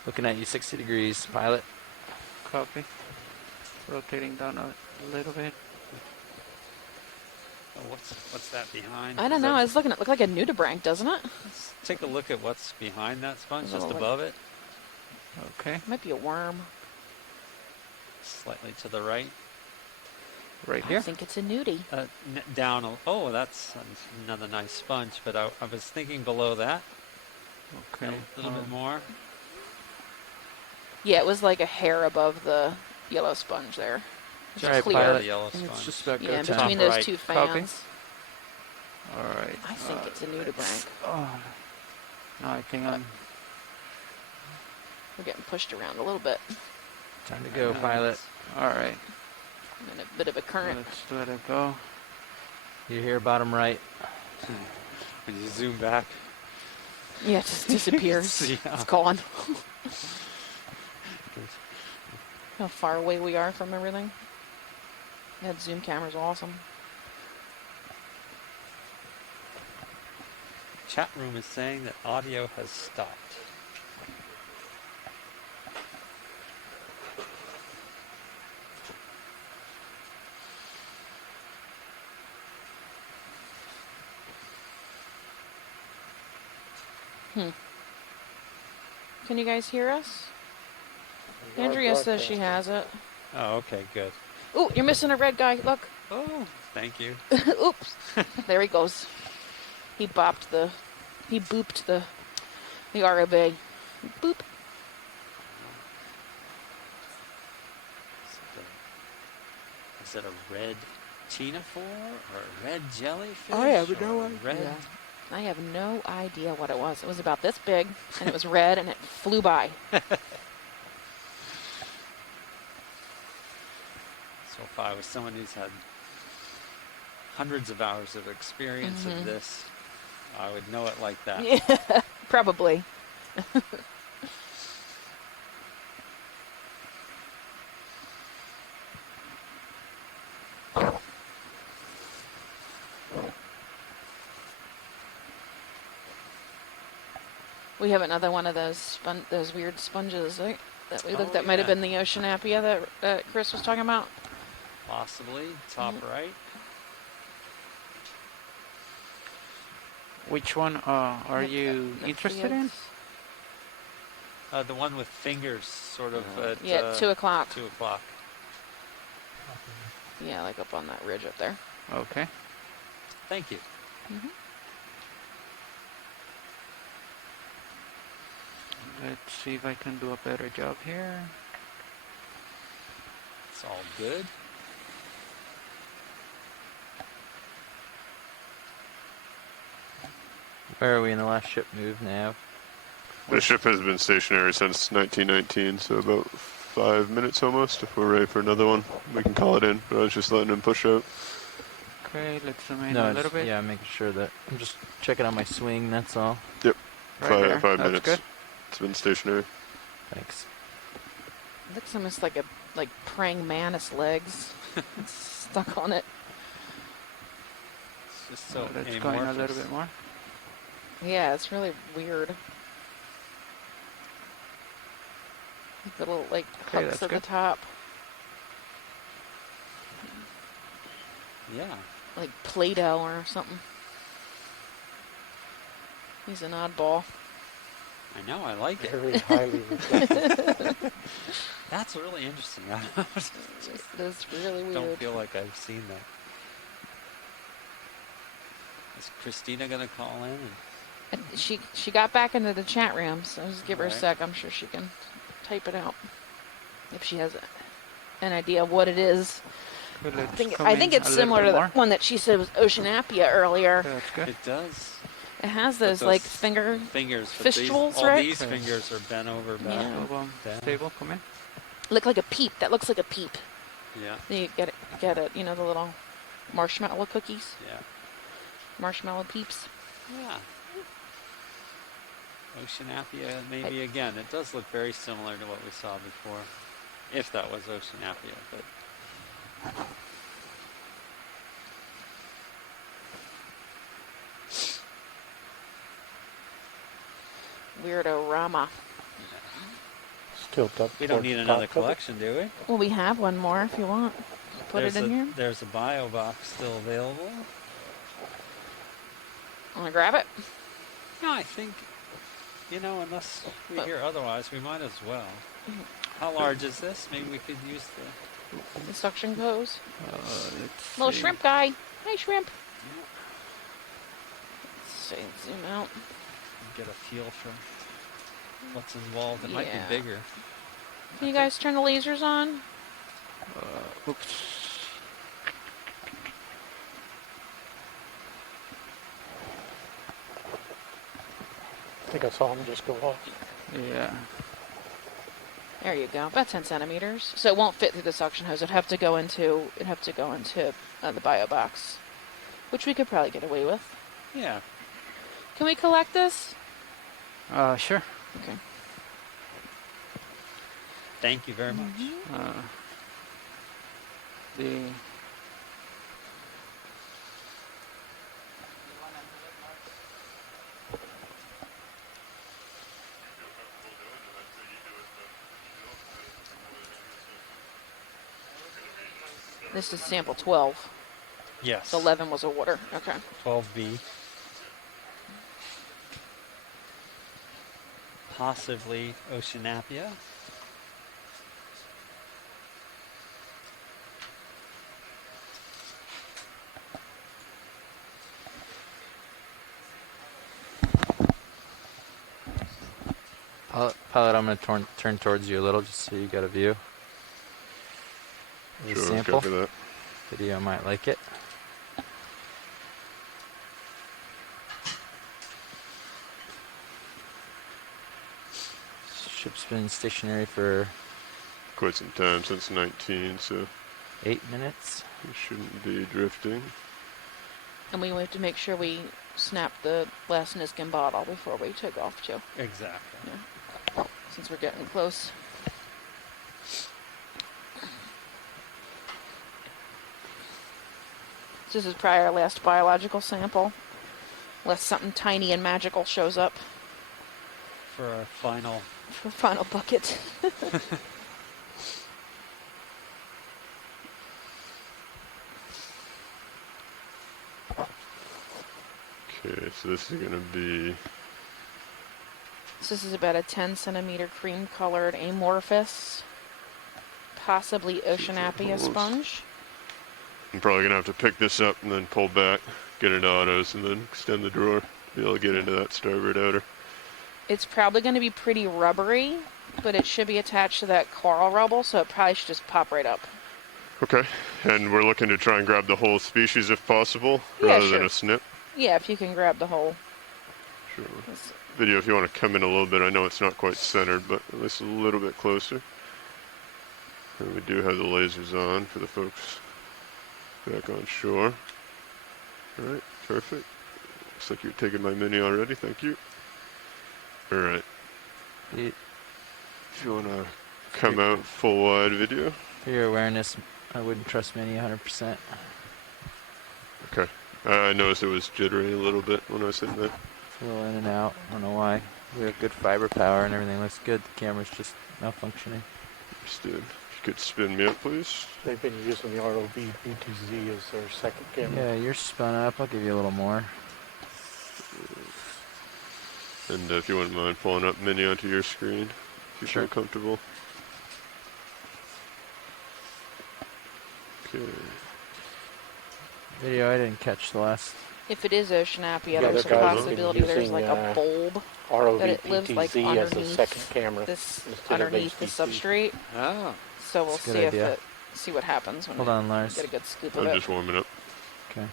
Looking at you 60 degrees, pilot. Copy. Rotating down a little bit. Oh, what's that behind? I don't know. I was looking at it. Looked like a nudibranch, doesn't it? Let's take a look at what's behind that sponge, just Little, above it. Okay. Might be a worm. Slightly to the right. Right I here? think it's a nudie. Down. Oh, that's another nice sponge. But I was thinking below that. Okay. A little bit more. Yeah, it was like a hair above the yellow sponge there. It's All right, clear. pilot. Yellow It's sponge. just about go Yeah, in time. between those right. two Copy. fans. All right. I think it's a nudibranch. Oh, no, I think I'm. We're getting pushed around a little bit. Time to go, pilot. All right. I'm in a bit of a current. Let's let it go. You're here, bottom right. When you zoom back. Yeah, it just disappears. Yeah. It's gone. How far away we are from everything. That zoom camera's awesome. Chat room is saying that audio has stopped. Can you guys hear us? Andrea says she has it. Oh, okay, good. Oh, you're missing a red guy. Look. Oh, thank you. Oops. There he goes. He bopped the. He booped the ROV. Boop. Is it a red ctenophore or a red jellyfish? I have or no a idea. Red... I have no idea what it was. It was about this big, and it was red, and it flew by. So if I was someone who's had hundreds of hours of experience of this, I would know it like that. Yeah, probably. We have another one of those those weird sponges, right? That we looked at. Might have been the Oceanapia that Chris was talking about. Possibly. Top right. Which one are you interested in? The one with fingers, sort of. Yeah, 2 o'clock. 2 o'clock. Yeah, like up on that ridge up there. Okay. Thank you. Let's see if I can do a better job here. It's all good. Where are we in the last ship move now? The ship has been stationary since 1919, so about 5 minutes almost. If we're ready for another one, we can call it in, but I was just letting him push out. Okay, let's remain No, a little bit. yeah, making sure that I'm just checking on my swing, that's all. Yep, Right there. five That's minutes. good. It's been stationary. Thanks. looks almost like a praying mantis legs. It's stuck on it. It's just so Let's go in a little bit more. Yeah, it's really weird. The little hooks at the top. Yeah. Like Play-Doh or something. He's an oddball. I know, I like it. Very highly reflective. That's really interesting. That's really weird. Don't feel like I've seen that. Is Christina gonna call in? And she got back into the chat room, so I'll just give her a Alright. sec. I'm sure she can type it out if she has an idea of what it is. I think it's similar to the one that she said was Oceanapia earlier. That's good. It does. It has those fingers, fistules, all right? these fingers are bent over back. Yeah. Stable, come in. Look like a peep. That looks like a peep. Yeah. You get it. You know, the little marshmallow cookies. Yeah. Marshmallow peeps. Yeah. Oceanapia, maybe again. It does look very similar to what we saw before, if that was Oceanapia. But Weirdo-rama. Still up. we don't need another collection, do we? Well, we have one more if you want. Put it in here. There's a bio box still available. Want to grab it? No, I think, unless we hear otherwise, we might as well. How large is this? Maybe we could use the suction hose. Little shrimp guy. Hey, shrimp. Let's see, zoom out. Get a feel for what's involved. It might be bigger. Can you guys turn the lasers on? Oops. I think I saw him just go off. Yeah. There you go. About 10 centimeters. So it won't fit through the suction hose. It'd have to go into the bio box, which we could probably get away with. Yeah. Can we collect this? Sure. Okay. Thank you very much. This is sample 12. Yes. So 11 was a water. Okay. 12B. Possibly Oceanapia. Pilot, I'm going to turn towards you a little just so you get a view. Sure, sample. copy that. Video might like it. Ship's been stationary for quite some time, since 19, so 8 minutes. We shouldn't be drifting. And we have to make sure we snap the last Niskin bottle before we take off too. Exactly. Yeah. Since we're getting close. This is probably our last biological sample, unless something tiny and magical shows up. For our final bucket. Okay, so this is going to be... So this is about a 10 centimeter cream colored amorphous, possibly Oceanapia sponge. I'm probably going to have to pick this up and then pull back, get into autos, and then extend the drawer to be able to get into that starboard outer. It's probably going to be pretty rubbery, but it should be attached to that coral rubble, so it probably should just pop right up. Okay, and we're looking to try and grab the whole species if possible, rather than a snip. Yeah, if you can grab the whole. Sure. Video, if you want to come in a little bit, I know it's not quite centered, but at least a little bit closer. And we do have the lasers on for the folks back on shore. Alright, perfect. Looks like you're taking my mini already, thank you. Alright. If you want to come out full wide video. For your awareness, I wouldn't trust Mini 100%. Okay. I noticed it was jittery a little bit when I was sitting there. It's a little in and out. I don't know why. We have good fiber power and everything looks good. The camera's just malfunctioning. Understood. If you could spin me up, please. They've been using the ROV BTZ as their second camera. Yeah, you're spun up. I'll give you a little more. And if you wouldn't mind pulling up Mini onto your screen, if you feel comfortable. Okay. Video, I didn't catch the last. If it is oceanapia, there's a possibility there's like a bulb that it lives like underneath the substrate. Oh. So we'll see what happens when Hold on, Lars. get a good scoop of I'm it. just warming up. Okay.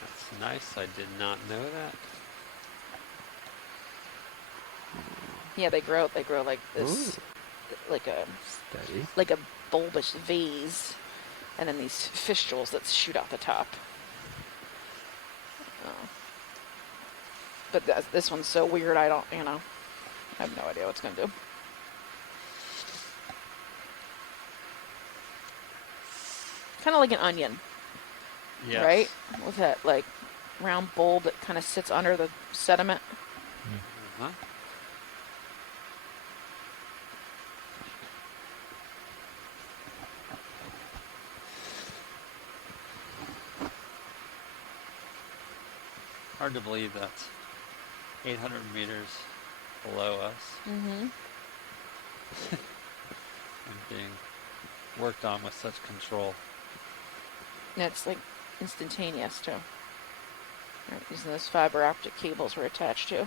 That's nice. I did not know that. Yeah, they grow like this, like a bulbous vase, and then these fistules that shoot out the top. But this one's so weird, I have no idea what it's gonna do. Kind of like an onion, yes. Right? With that like round bulb that kind of sits under the sediment. Uh-huh. Hard to believe that's 800 meters below us. Mm-hmm. And being worked on with such control. And it's like instantaneous too. Right, using those fiber optic cables we're attached to.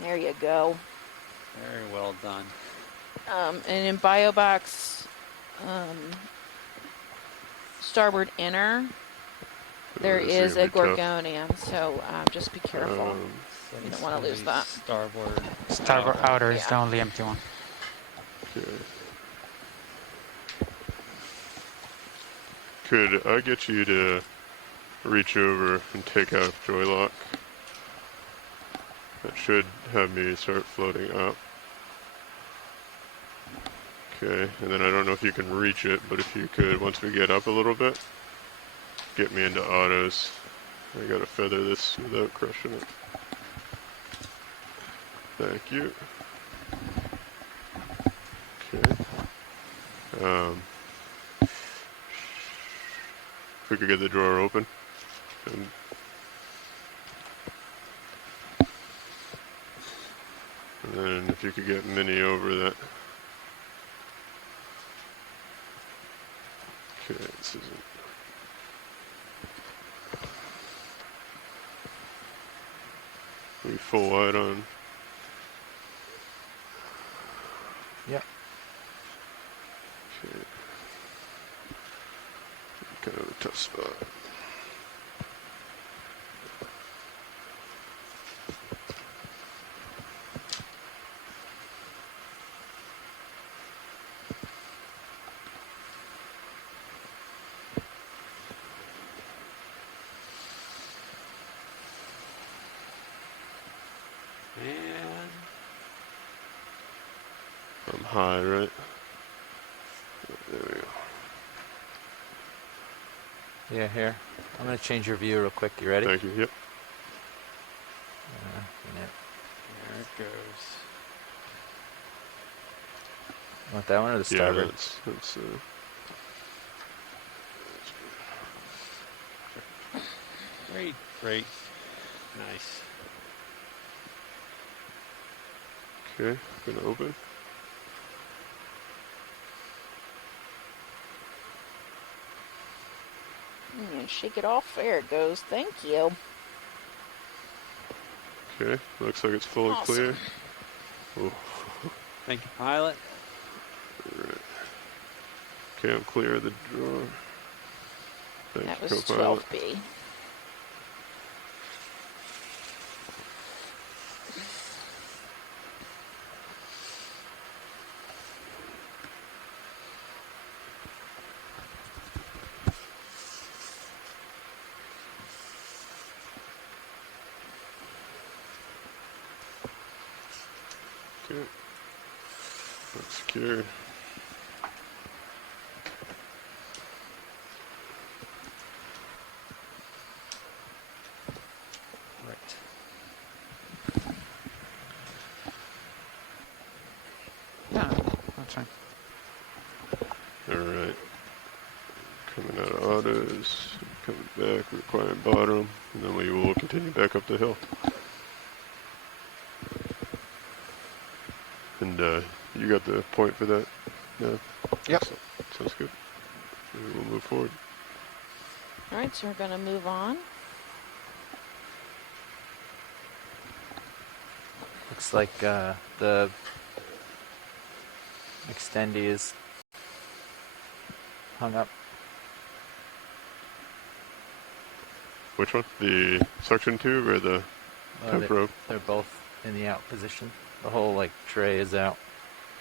There you go. Very well done. And in BioBox, starboard inner, there is a gorgonian, so just be careful. You don't want to lose that. Starboard outer is the only empty one. Okay. Could I get you to reach over and take out joy lock? That should have me start floating up. Okay, and then I don't know if you can reach it, but if you could, once we get up a little bit, get me into autos. I gotta feather this without crushing it. Thank you. Okay. If we could get the drawer open. And then if you could get Mini over that. Okay, this isn't. We full wide on. Yep. Okay. Kind of a tough spot. I'm high, right? There we go. Yeah, here. I'm going to change your view real quick. You ready? Thank you. Yep. There it goes. You want that one or the starboard? Yeah, that's Great, great. Nice. Okay, gonna open. And shake it off. There it goes. Thank you. Okay, looks like it's fully Awesome. clear. Oh. Thank you, pilot. Right. Okay, I'm clear of the drawer. Thank That you, was co-pilot. 12B. That's secured. Right. Yeah, that's fine. Alright. Coming out of autos, coming back, requiring bottom, and then we will continue back up the hill. And you got the point for that? Yeah? Yep. Excellent. Sounds good. Maybe we'll move forward. All right, so we're going to move on. Looks like the extendee is hung up. Which one? The suction tube or the temp rope? They're both in the out position. The whole like tray is out.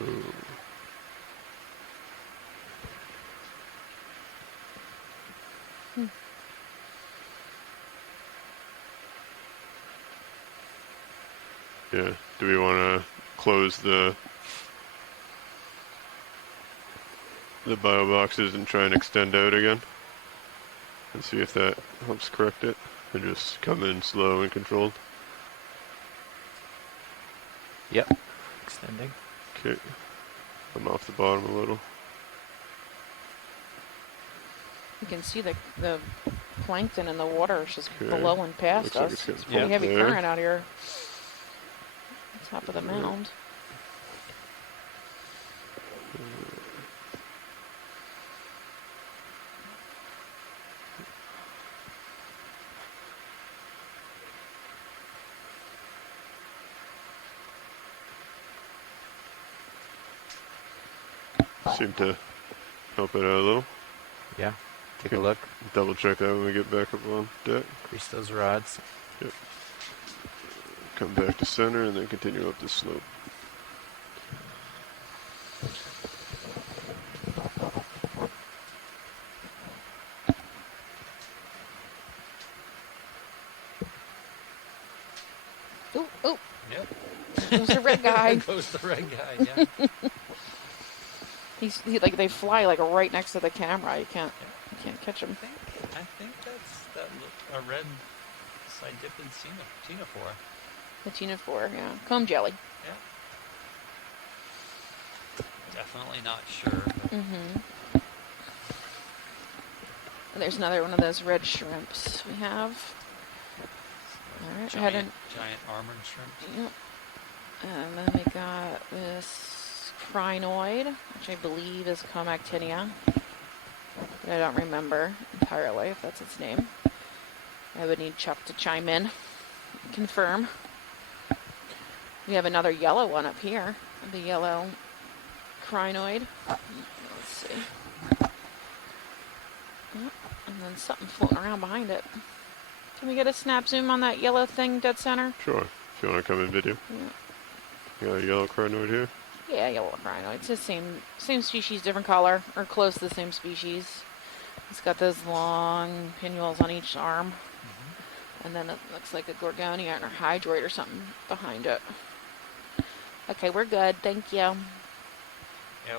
Ooh. Yeah. Do we want to close the bio boxes and try and extend out again? And see if that helps correct it? And just come in slow and controlled? Yep. Extending. Okay. I'm off the bottom a little. You can see the plankton in the water is just Okay. below and past Looks like us. it's getting It's pretty pulled heavy there. current out here. Top of the mound. Seem to help it out a little. Yeah. Take a look. Double check that when we get back up on deck. Grease those rods. Yep. Come back to center and then continue up the slope. Ooh, ooh. Yep. There goes the red guy. There goes the red guy, yeah. Like they fly like right next to the camera. You can't catch him. I think that's a red side-dipping ctenophore. The ctenophore, yeah. Comb jelly. Yeah. Definitely not sure. Mm-hmm. And there's another one of those red shrimps we have. All right, Giant armored shrimp. Yep. And then we got this crinoid, which I believe is Comactinia. But I don't remember entirely if that's its name. I would need Chuck to chime in, confirm. We have another yellow one up here, the yellow crinoid. Let's see. Yep. And then something floating around behind it. Can we get a snap zoom on that yellow thing dead center? Sure. If you want to come in video. Yeah. You got a yellow crinoid here? Yeah, yellow crinoid. It's the same species, different color, or close to the same species. It's got those long pinnules on each arm. And then it looks like a gorgonia or hydroid or something behind it. Okay, we're good. Thank you. Yeah,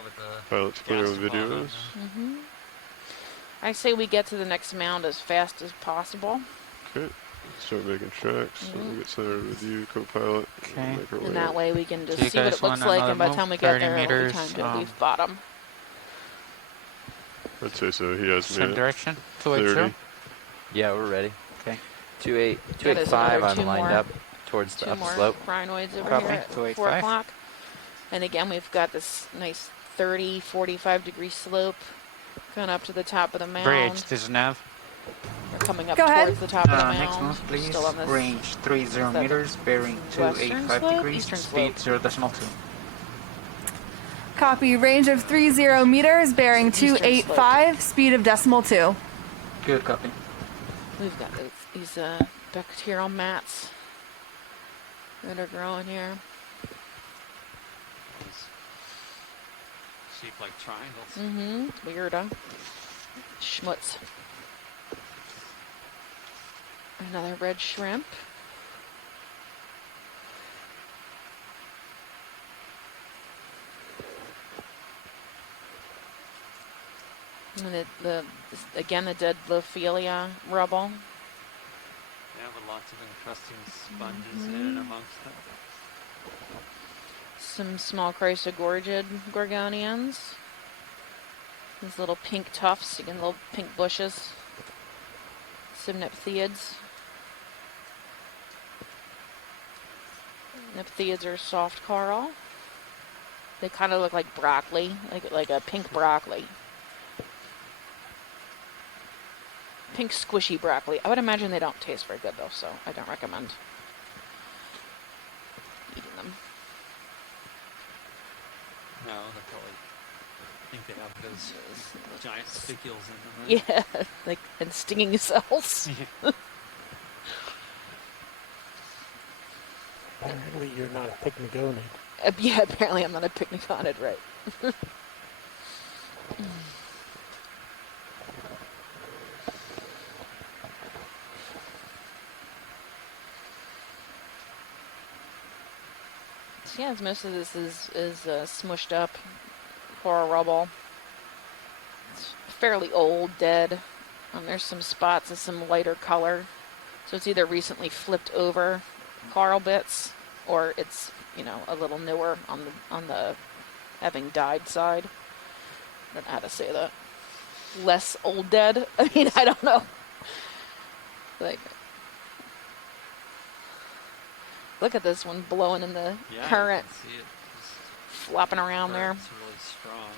with the Pilot's clear on videos. Mm-hmm. I say we get to the next mound as fast as possible. Okay. Start making tracks. So we'll get centered with you, co-pilot. Okay. And that way we can just Do you see what guys it looks want like, and by the another time we move? get 30 there, it'll be meters, time to leave bottom. I'd say so. He has Same me. direction? 30. 280? Yeah, we're ready. Okay. 285 I'm lined up towards the Two more upslope. crinoids over Copy. here at 4 285. o'clock. And again, we've got this nice 30, 45 degree slope going up to the top of the mound. Bridge, this is nav. We're coming up Go ahead. towards the top of the mound. Next move, please. Still on this Range 30 is that meters, bearing western 285 slope? degrees, Eastern speed slope. 0.2. Copy. Range of 30 meters, bearing Eastern 285, speed of decimal 2. Good copy. We've got these bacterial mats that are growing here. Shaped like triangles. Mm-hmm. Weird, huh? Schmutz. Another red shrimp. And again, the dead Lophelia rubble. Yeah, with lots of interesting sponges in and amongst them. Some small chrysogorgid gorgonians. These little pink tufts, again, little pink bushes. Some nymphaeids. Nymphaeids are soft coral. They kind of look like broccoli, like a pink broccoli. Pink squishy broccoli. I would imagine they don't taste very good though, so I don't recommend eating them. No, they probably think they have those giant spicules in them, right? Yeah, like and stinging cells. Apparently you're not a pycnogonid. Yeah, apparently I'm not a pycnogonid, right. So yeah, most of this is smushed up coral rubble. It's fairly old, dead. There's some spots of some lighter color. So it's either recently flipped over coral bits, or it's, you know, a little newer on the having died side. I don't know how to say that. Less old dead. I mean, I don't know. Like, look at this one blowing in the current, you can see it flopping around there. It's really strong.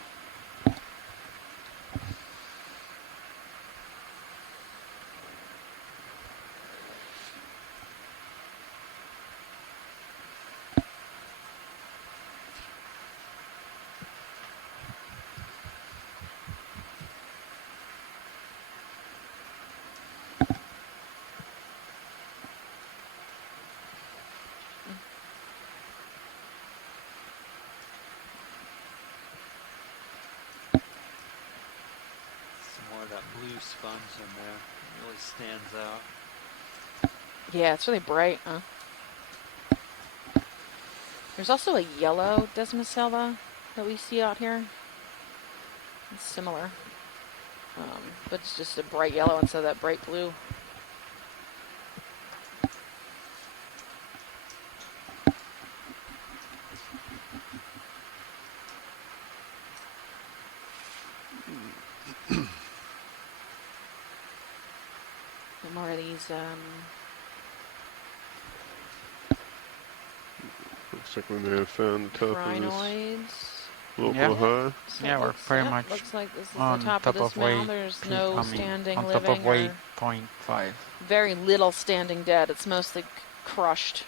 That blue sponge in there really stands out. Yeah, it's really bright, huh? There's also a yellow Desmosella that we see out here. It's similar, but it's just a bright yellow instead of that bright blue. More of these, looks like we may have found the top of this rhinoids. Yeah. local high. So Yeah, we're pretty much looks like this is on the top of this mound. There's no standing on living top of weight or 0.5. very little standing dead. It's mostly crushed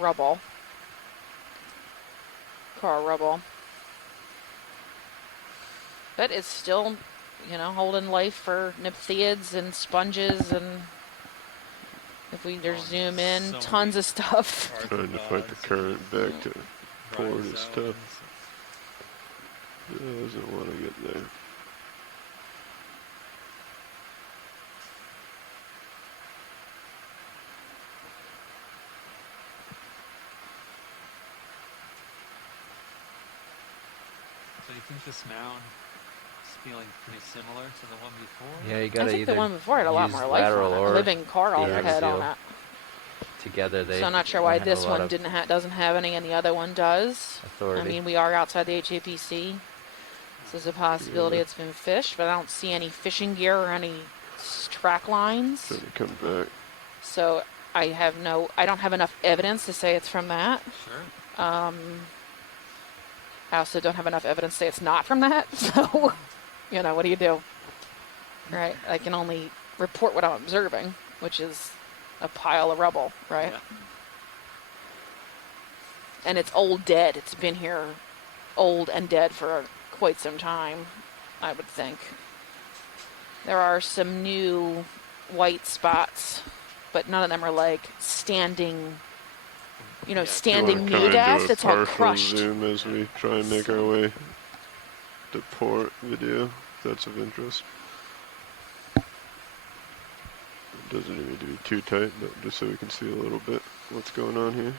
rubble, coral rubble. But it's still, you know, holding life for nymphaeids and sponges, and if we just zoom in, tons of stuff. Trying to fight the current back to port and stuff. It doesn't want to get there. So you think this mound is feeling pretty similar to the one before? Yeah, you gotta I think either the one before had a lot more life lateral on it. or A living coral the head on axial. it. Together they. So I'm not sure why have a this lot one of doesn't have any and the other one does. authority. I mean, we are outside the HAPC. This is a possibility it's been fished, but I don't see any fishing gear or any track lines. Trying to come back. So I don't have enough evidence to say it's from that. Sure. I also don't have enough evidence to say it's not from that. So, you know, what do? Right? I can only report what I'm observing, which is a pile of rubble, right? Yeah. And it's old dead. It's been here old and dead for quite some time, I would think. There are some new white spots, but none of them are like standing, you know, standing new death. It's all crushed. Zoom as we try and make our way to port video, if that's of interest. It doesn't need to be too tight, but just so we can see a little bit what's going on here.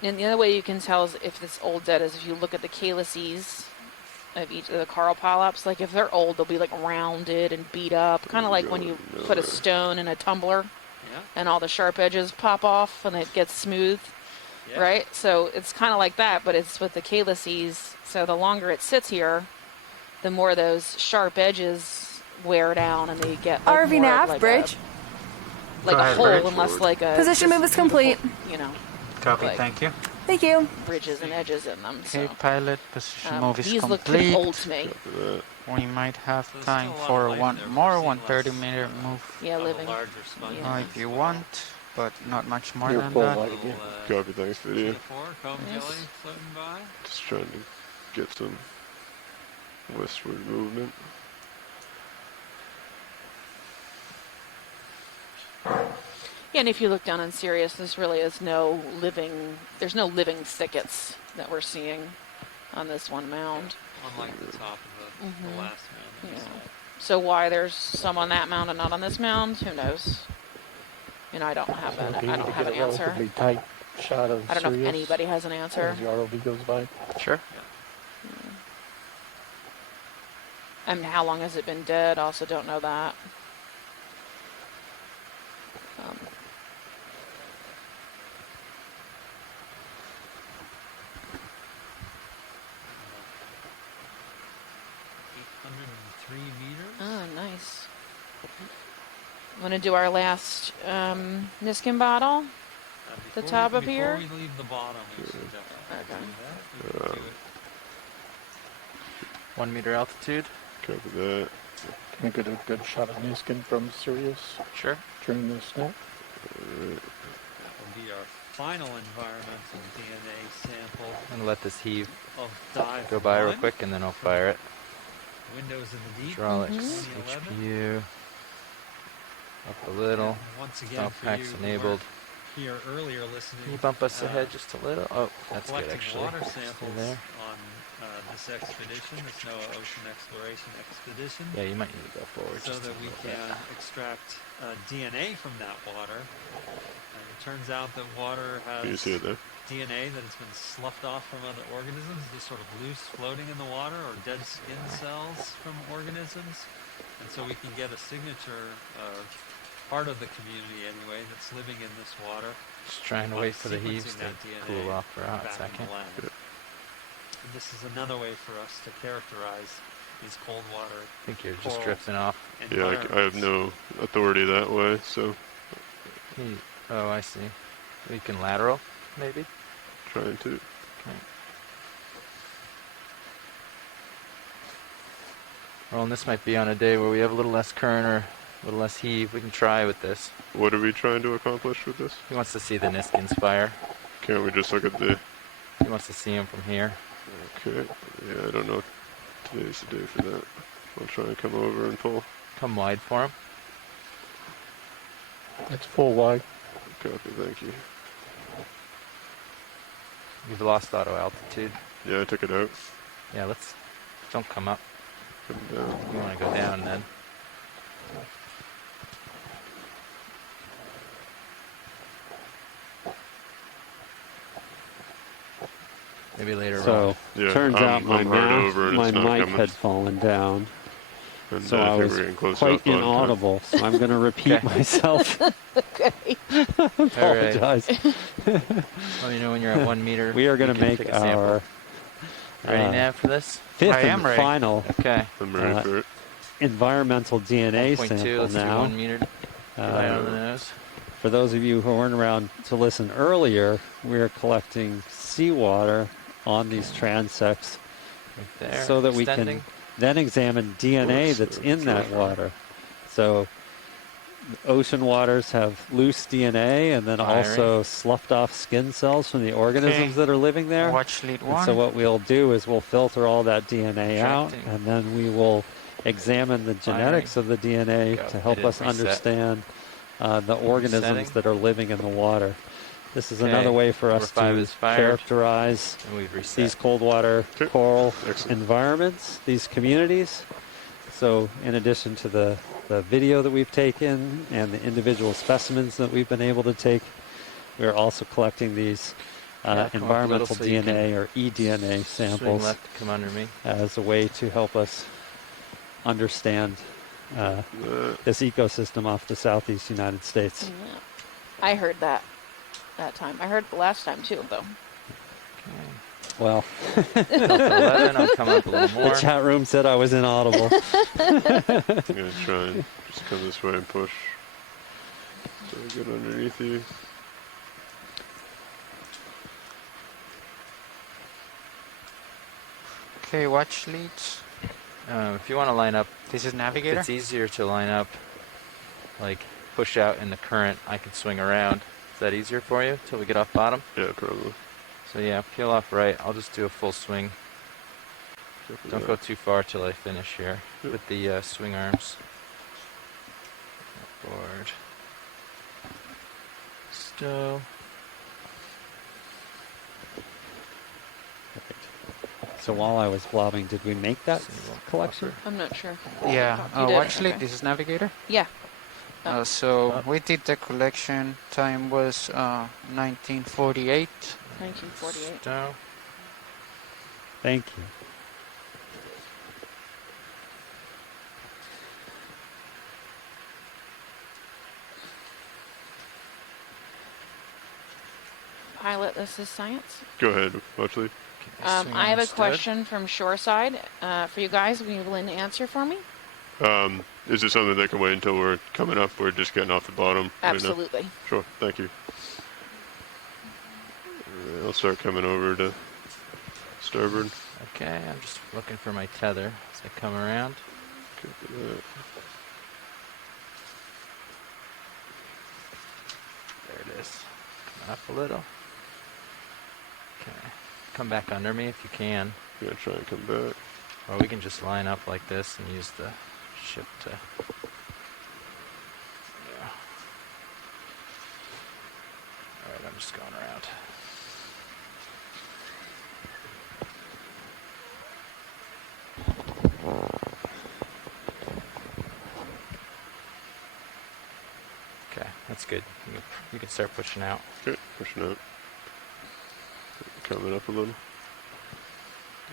And the other way you can tell is if this old dead is if you look at the calyces of each of the coral polyps. Like if they're old, they'll be like rounded and beat up, kind of like when you put a stone in a tumbler, and all the sharp edges pop off and it gets smooth, right? So it's kind of like that, but it's with the calyces. So the longer it sits here, the more those sharp edges wear down and they get like RV more nav, like bridge. like a hole, unless like a Position move is complete. You know. Copy, like thank you. Thank you. Bridges and edges in them. Okay, So. pilot, position move is These complete. look pretty old to me. We might have time for one more 130-meter move. Yeah, living. If you want, but not much more You're than full that. light again. Copy, thanks, video. Yes. Just trying to get some westward movement. Yeah, and if you look down in Sirius, there's really is no living, there's no living thickets that we're seeing on this one mound. Unlike the top of the last mound. Yeah. So why there's some on that mound and not on this mound, who knows? You know, I don't have an, I don't have an answer. Relatively tight shot of I don't know if Sirius anybody has an answer. as the ROV goes by. Sure. And how long has it been dead? Also don't know that. Oh, nice. Want to do our last Niskin bottle? The top up here? Before we leave the bottom, we should definitely do that. 1 meter altitude. Copy that. Can I get a good shot of Niskin from Sirius? Sure. During this snap. That will be our final environmental DNA sample I'm going to let this heave of dive go by real 1. quick and then I'll fire it. Windows in the deep. Hydraulics, 2011. HPU, up a little. And once again, Stop for packs you who enabled. were here earlier listening. Can you bump us ahead just a little? Oh, that's good collecting actually. water Stay samples there. on this expedition, this NOAA Ocean Exploration Expedition. Yeah, you might need to go forward So just that a we little bit. can extract DNA from that water. And it turns out that water has You see it there? DNA that has been sloughed off from other organisms, just sort of loose floating in the water, or dead skin cells from organisms. And so we can get a signature of part of the community anyway that's living in this water. Just trying to by wait for the heaves sequencing to that DNA cool off for a hot back in second. the lab. And this is another way for us to characterize these cold water. I think you're just coral drifting off. Yeah, I have no authority that way, so. Oh, I see. We can lateral, maybe? Trying to. Okay. Well, and this might be on a day where we have a little less current or a little less heave. We can try with this. What are we trying to accomplish with this? He wants to see the Niskins fire. Can't we just look at the... He wants to see him from here. Okay. Yeah, I don't know. Today's the day for that. I'll try and come over and pull. Come wide for him. It's full wide. Copy, thank you. You've lost auto altitude. Yeah, I took it out. Yeah, let's... Don't come up. Come down. You want to go down then. Maybe later So on. Yeah, turns out my I'm hard over and my it's not mic coming. had fallen down. And So I I think was we're getting close quite up on time. inaudible. So I'm going to repeat myself. Okay. Apologize. Let me know when you're at 1 meter. We are going You to can make take a sample. our Ready, Nav, for this? fifth I am and ready. final Okay. I'm ready for it. environmental DNA 1.2, sample let's do now. 1 meter. Lie on the nose. For those of you who weren't around to listen earlier, we're collecting seawater on these transects Right there. so that we Extending. can then examine DNA that's in that water. So ocean waters have loose DNA and then Firing. also sloughed off skin cells from the organisms that are living there. Watch lead And 1. so what we'll do is we'll filter all that DNA out, Extracting. and then we will examine the genetics of the DNA Go. to help Hit it, us reset. understand the organisms Resetting. that are living in the water. This is Okay, another way for us number 5 to is fired. characterize And we've reset. these cold water coral Excellent. environments, these communities. So in addition to the video that we've taken and the individual specimens that we've been able to take, we're also collecting these environmental so you DNA or eDNA swing samples left to come under me. as a way to help us understand this ecosystem off the southeast United States. Yeah. I heard that time. I heard it the last time too, though. Well, 11, I'll come up a little more. The chat room said I was inaudible. I'm going to try and just come this way and push. So I get underneath you. Okay, watch leads. If you want to line up, this is navigator. It's easier to line up, like push out in the current. I can swing around. Is that easier for you till we get off bottom? Yeah, probably. So yeah, peel off right. I'll just do a full swing. Don't go too far till I finish here with the swing arms. Forward. Stow. So while I was blobbing, did we make that collection? I'm not sure. Yeah, You did? watch lead. Okay. This is navigator. Yeah. So we did the collection. Time was 1948. 1948. Stow. Thank you. Pilot, this is science. Go ahead, Watchley. I have a question from shoreside for you guys. Will you be willing to answer for me? Is it something that can wait until we're coming up? We're just getting off the bottom. Absolutely. Right now? Sure, thank you. I'll start coming over to starboard. Okay, I'm just looking for my tether as I come around. Copy that. There it is. Coming up a little. Okay. Come back under me if you can. I'm gonna try and come back. Or we can just line up like this and use the ship to... Yeah. Alright, I'm just going around. Okay, that's good. You can start pushing out. Okay, pushing out. Coming up a little.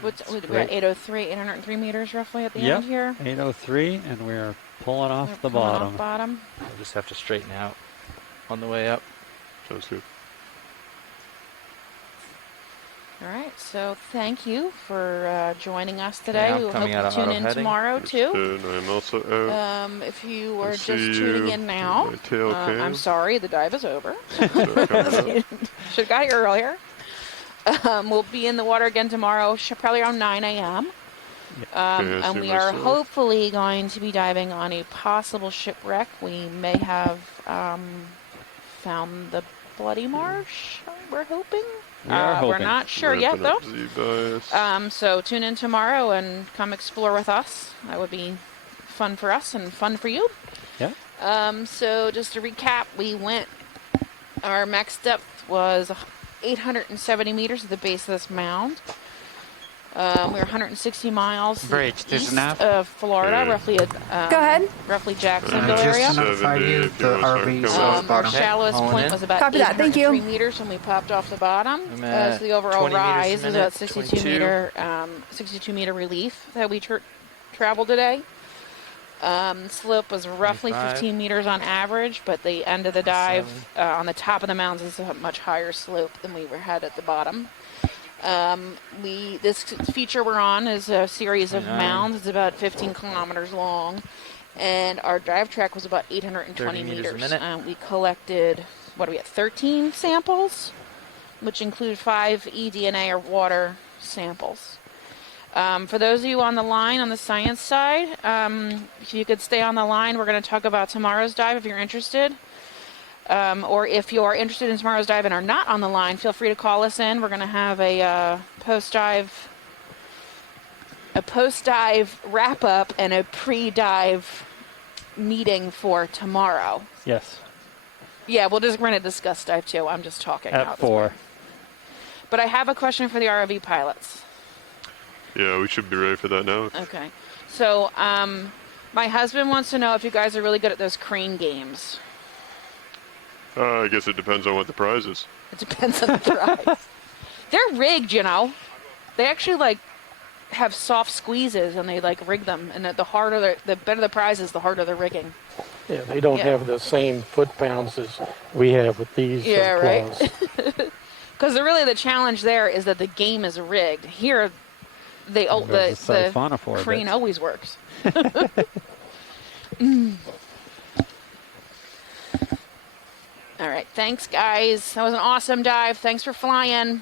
We're at 803, 803 meters roughly at the end here. 803, and we're pulling off the Pulling bottom. off bottom. We'll just have to straighten out on the way up. Sounds good. All right, so thank you for joining us today. I'm we will coming hope out you of tune in auto-heading. tomorrow too. And I'm also out. If you are I'll just see tuning you in now, my tail cam. I'm sorry, the dive is over. So coming up. Should have got here earlier. We'll be in the water again tomorrow, probably around 9 a.m. And we are hopefully going to be diving on a possible shipwreck. We may have found the Bloody Marsh, we're hoping. We're not sure yet, though. So tune in tomorrow and come explore with us. That would be fun for us and fun for you. Yeah. So just to recap, our max depth was 870 meters at the base of this mound. We're 160 miles east of Florida, roughly roughly Jacksonville area. Our shallowest point was about 803 meters when we popped off the bottom. So the overall rise is about 62 meter relief that we traveled today. Slope was roughly 15 meters on average, but the end of the dive on the top of the mounds is a much higher slope than we had at the bottom. This feature we're on is a series of mounds. It's about 15 kilometers long, and our dive track was about 820 meters. We collected 13 samples, which include 5 eDNA or water samples. For those of you on the line on the science side, if you could stay on the line, we're going to talk about tomorrow's dive if you're interested. Or if you are interested in tomorrow's dive and are not on the line, feel free to call us in. We're going to have a post-dive wrap-up and a pre-dive meeting for tomorrow. Yes. Yeah, we're going to discuss dive too. I'm just talking at 4. But I have a question for the ROV pilots. Yeah, we should be ready for that now. Okay. So, my husband wants to know if you guys are really good at those crane games. I guess it depends on what the prize is. It depends on the prize. They're rigged, you know. They actually like have soft squeezes, and they like rig them. And the better the prize is, the harder the rigging. Yeah, they don't have the same foot pounds as we have with these claws. Right. Because really the challenge there is that the game is rigged. Here, the crane always works. All right, thanks guys. That was an awesome dive. Thanks for flying.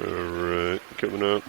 All right, coming up.